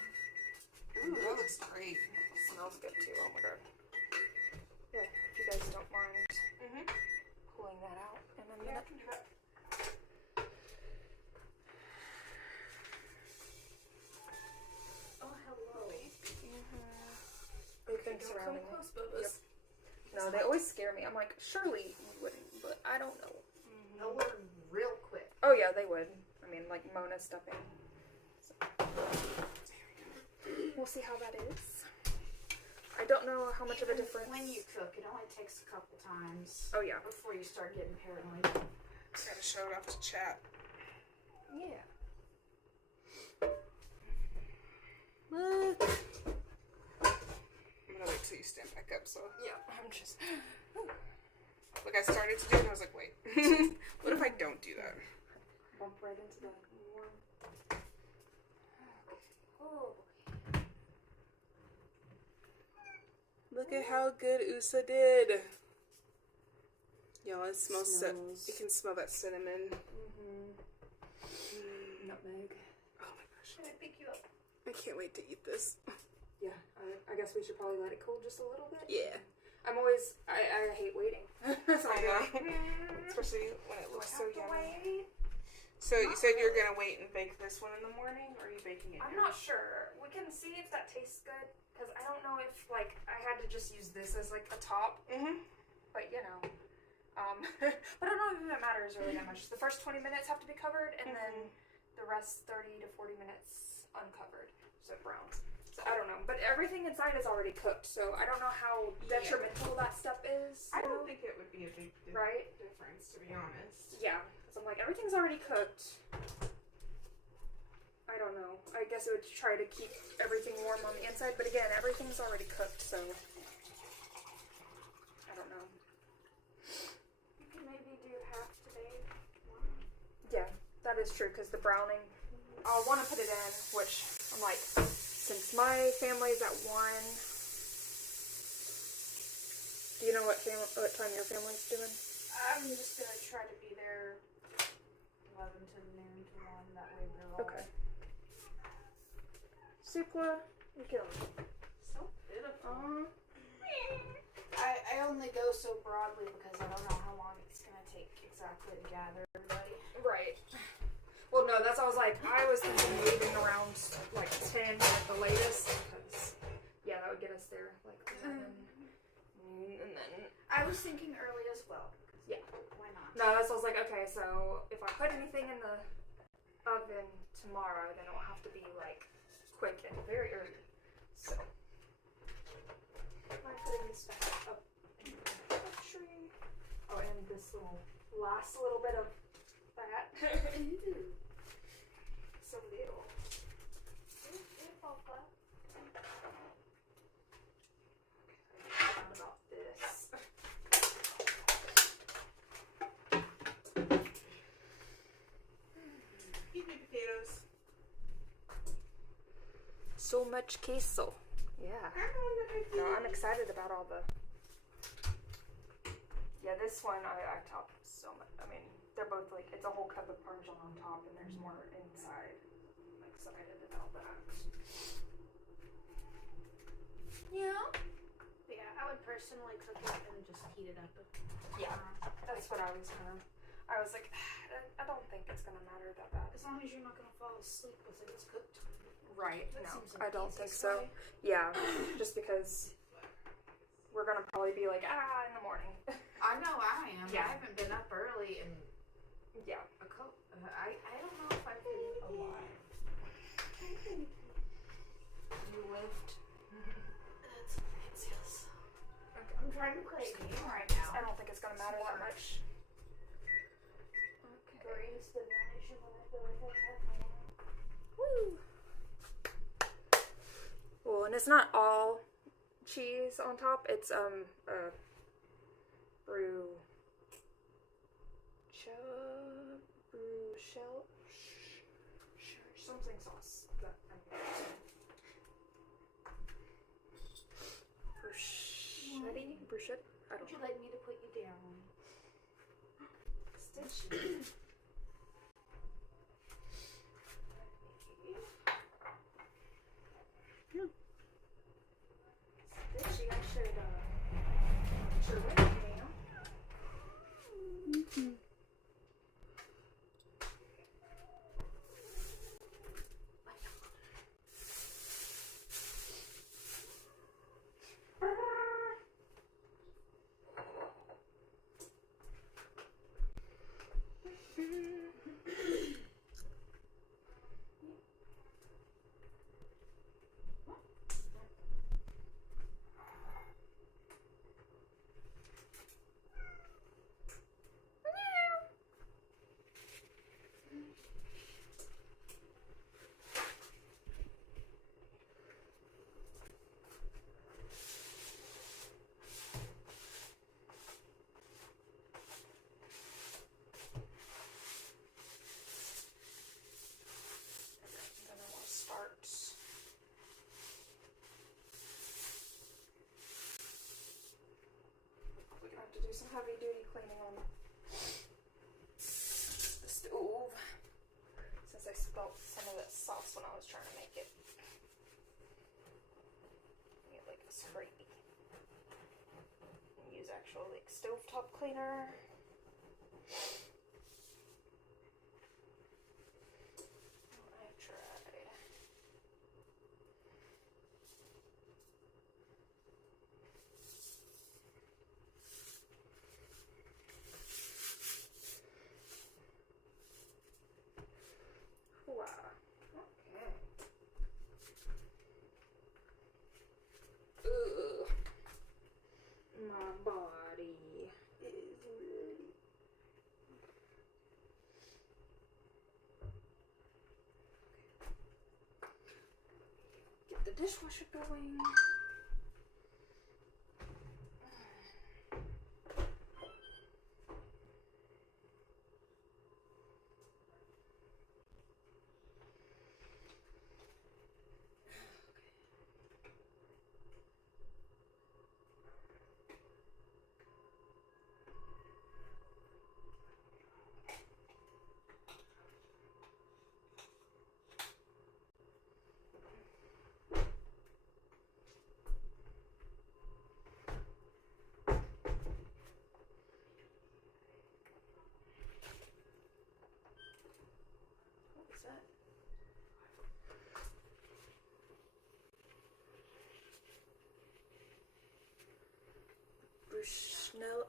Ooh, that looks great. It smells good too. Oh my god. Yeah, if you guys don't mind pulling that out in a minute. I can do that. Oh, hello. They've been Don't surrounding come me. close, Bubba's. No, they always scare me. I'm like, surely you wouldn't, but I don't know. They'll learn real quick. Oh yeah, they would. I mean, like Mona stepping. So. We'll see how that is. I don't know how much of a difference. When you cook, it only takes a couple times. Oh yeah. Before you start getting paranoid. Gotta show it off to chat. Yeah. I'm gonna wait till you stand back up. So Yeah, I'm just. like I started to do, and I was like, wait. What if I don't do that? Bump right into the warm. Oh. Look at how good Usa did. Y'all, it smells so. You can smell that cinnamon. Nutmeg. Oh my gosh. Can I pick you up? I can't wait to eat this. Yeah, I guess we should probably let it cool just a little bit. Yeah. I'm always. I hate waiting. So I know. Especially when it looks so yummy. So you said you're gonna wait and bake this one in the morning, or are you baking it I'm now? not sure. We can see if that tastes good, because I don't know if, like, I had to just use this as, like, a top, but, you know. But I don't know if it matters really that much. The first 20 minutes have to be covered, and then the rest 30 to 40 minutes uncovered, so it browns. So I don't know. But everything inside is already cooked, so I don't know how detrimental that stuff is. I don't think it would be a big difference, to be honest. Yeah. So I'm like, everything's already cooked. I don't know. I guess it would try to keep everything warm on the inside, but again, everything's already cooked, so I don't know. You can maybe do half today. Yeah, that is true, because the browning, I'll want to put it in, which I'm like, since my family's at 1, do you know what time your family's doing? I'm just gonna try to be there 11 to noon to 1. That way we're all Okay. Supla, you're killing me. so pitiful. I only go so broadly because I don't know how long exactly to gather everybody. Right. Well, no, that's, I was thinking leaving around like 10 at the latest, because, yeah, that would get us there like 11 noon, and then... I was thinking early as well. Yeah. Why not? No, that's, I was like, okay, so if I put anything in the oven tomorrow, then it will have to be like quick and very early. So I'm putting this back up in the tree. oh, and this last little bit of fat. So little. It'll fall flat. Forgot about this. Eat me potatoes. So much queso. Yeah. No, I'm excited about all the. Yeah, this one I topped so much. I mean, they're both like, it's a whole cup of Parmesan on top, and there's more inside. I'm excited about that. Yeah. But yeah, I would personally cook it and just heat it up. Yeah, that's what I was I was like, I don't think it's gonna matter that bad. As long as you're not gonna fall asleep with it, it's cooked. Right. That No, seems like I don't the think easiest so. way. Yeah, just because we're gonna probably be like, in the morning. I know I am. Yeah. I haven't been up early in Yeah. a couple. I don't know if I've been alive. You lived. It's yes. Okay. I'm trying to play a game right now. I don't think it's gonna matter that much. Okay. Brain stimulation when I feel like I have one. Woo. Well, and it's not all cheese on top. It's something sauce. Bruschetta? I don't Would you know. like me to put you down? Stitch. Stitchy, I should wait now. To do some heavy duty cleaning on the stove since I spilled some of that sauce when I was trying to make it. Get like a scrape. And use actual like stovetop cleaner. I've tried. Wow. Okay. Ugh. My body is ready. Get the dishwasher going. Bushnell.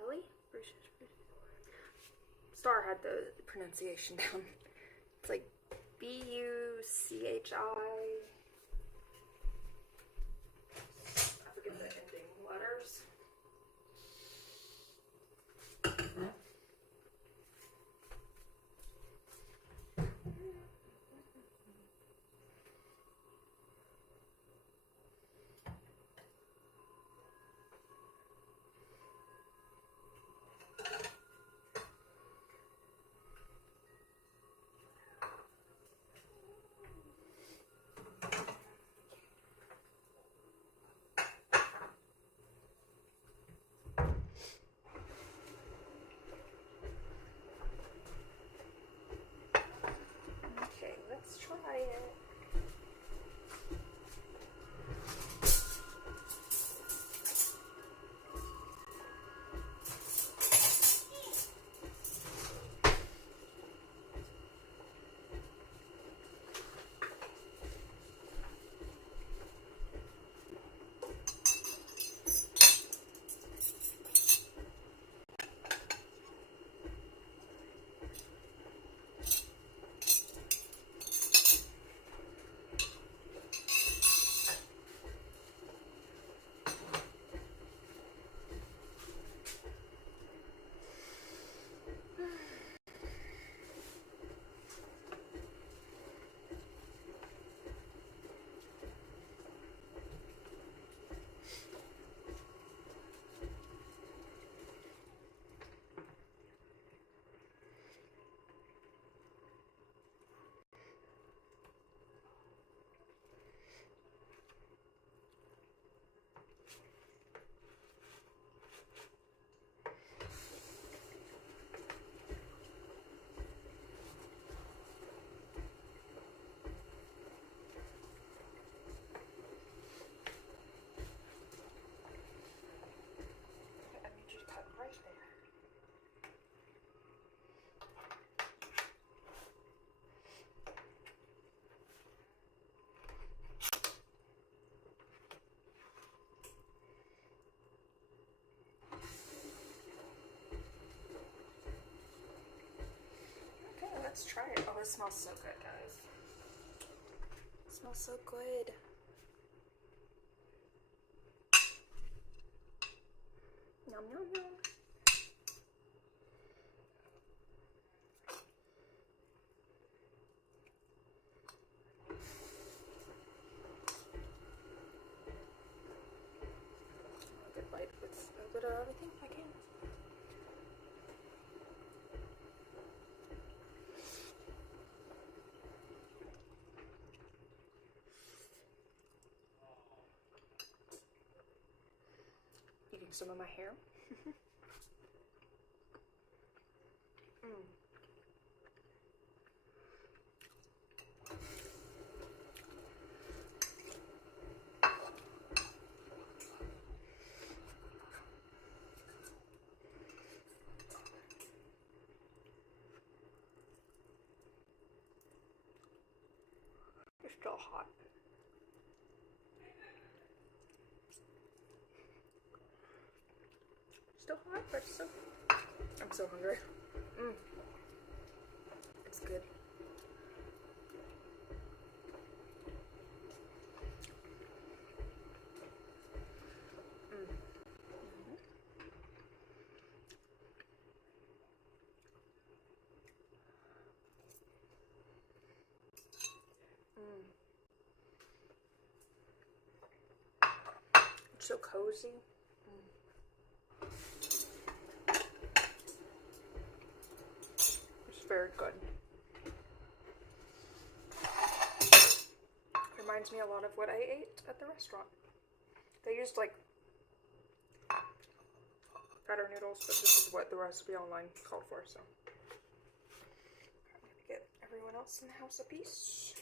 Nelly? Star had the pronunciation down. It's like B-U-C-H-I. I forget the ending letters. Let's try it. Let's try it. Oh, it smells so good, guys. It smells so good. Yum, yum, yum. A good bite with a bit of everything I can. Eating some of my hair. It's still hot. Still hot, but so I'm so hungry. It's good. It's so cozy. It's very good. Reminds me a lot of what I ate at the restaurant. They used like batter noodles, but this is what the recipe online called for, so I'm gonna get everyone else in the house a piece.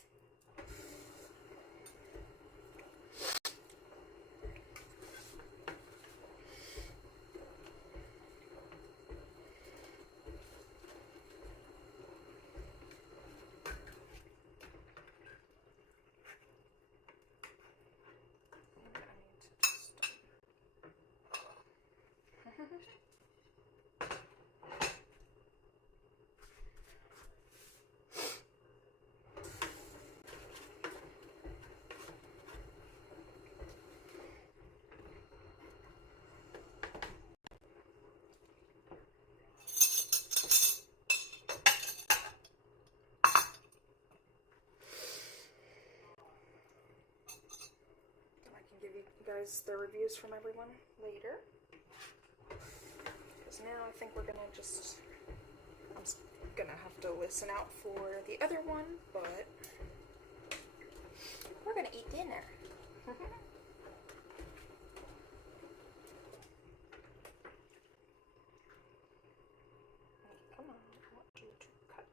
you guys the reviews from everyone later. Because now I think we're gonna just... I'm gonna have to listen out for the other one, but... we're gonna eat dinner. Come on, I want you to cut.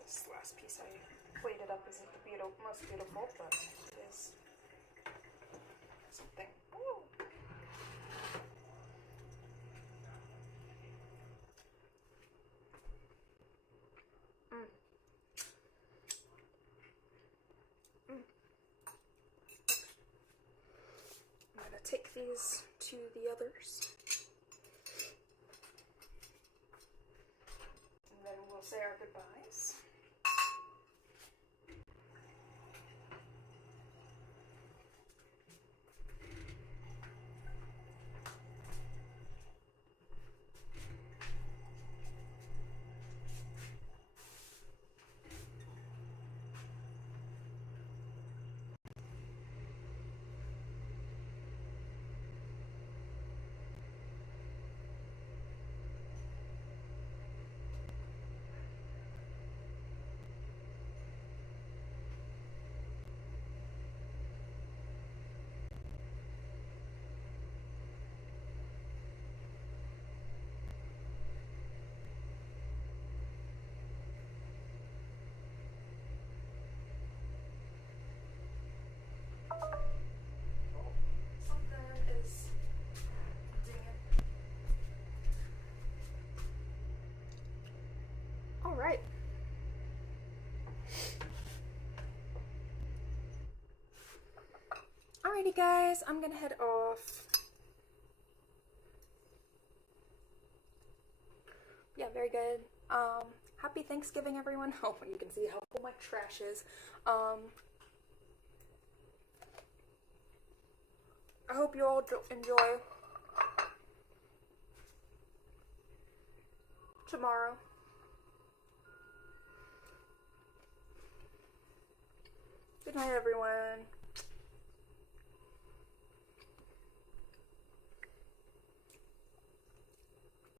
This last piece I plated up isn't the most beautiful, but it is something. Ooh. I'm gonna take these to the others. And then we'll say our goodbyes. Alright. Alrighty guys, I'm gonna head off. Yeah, very good. Happy Thanksgiving everyone. Oh, you can see how full my trash is. I hope you all enjoy tomorrow. Good night, everyone.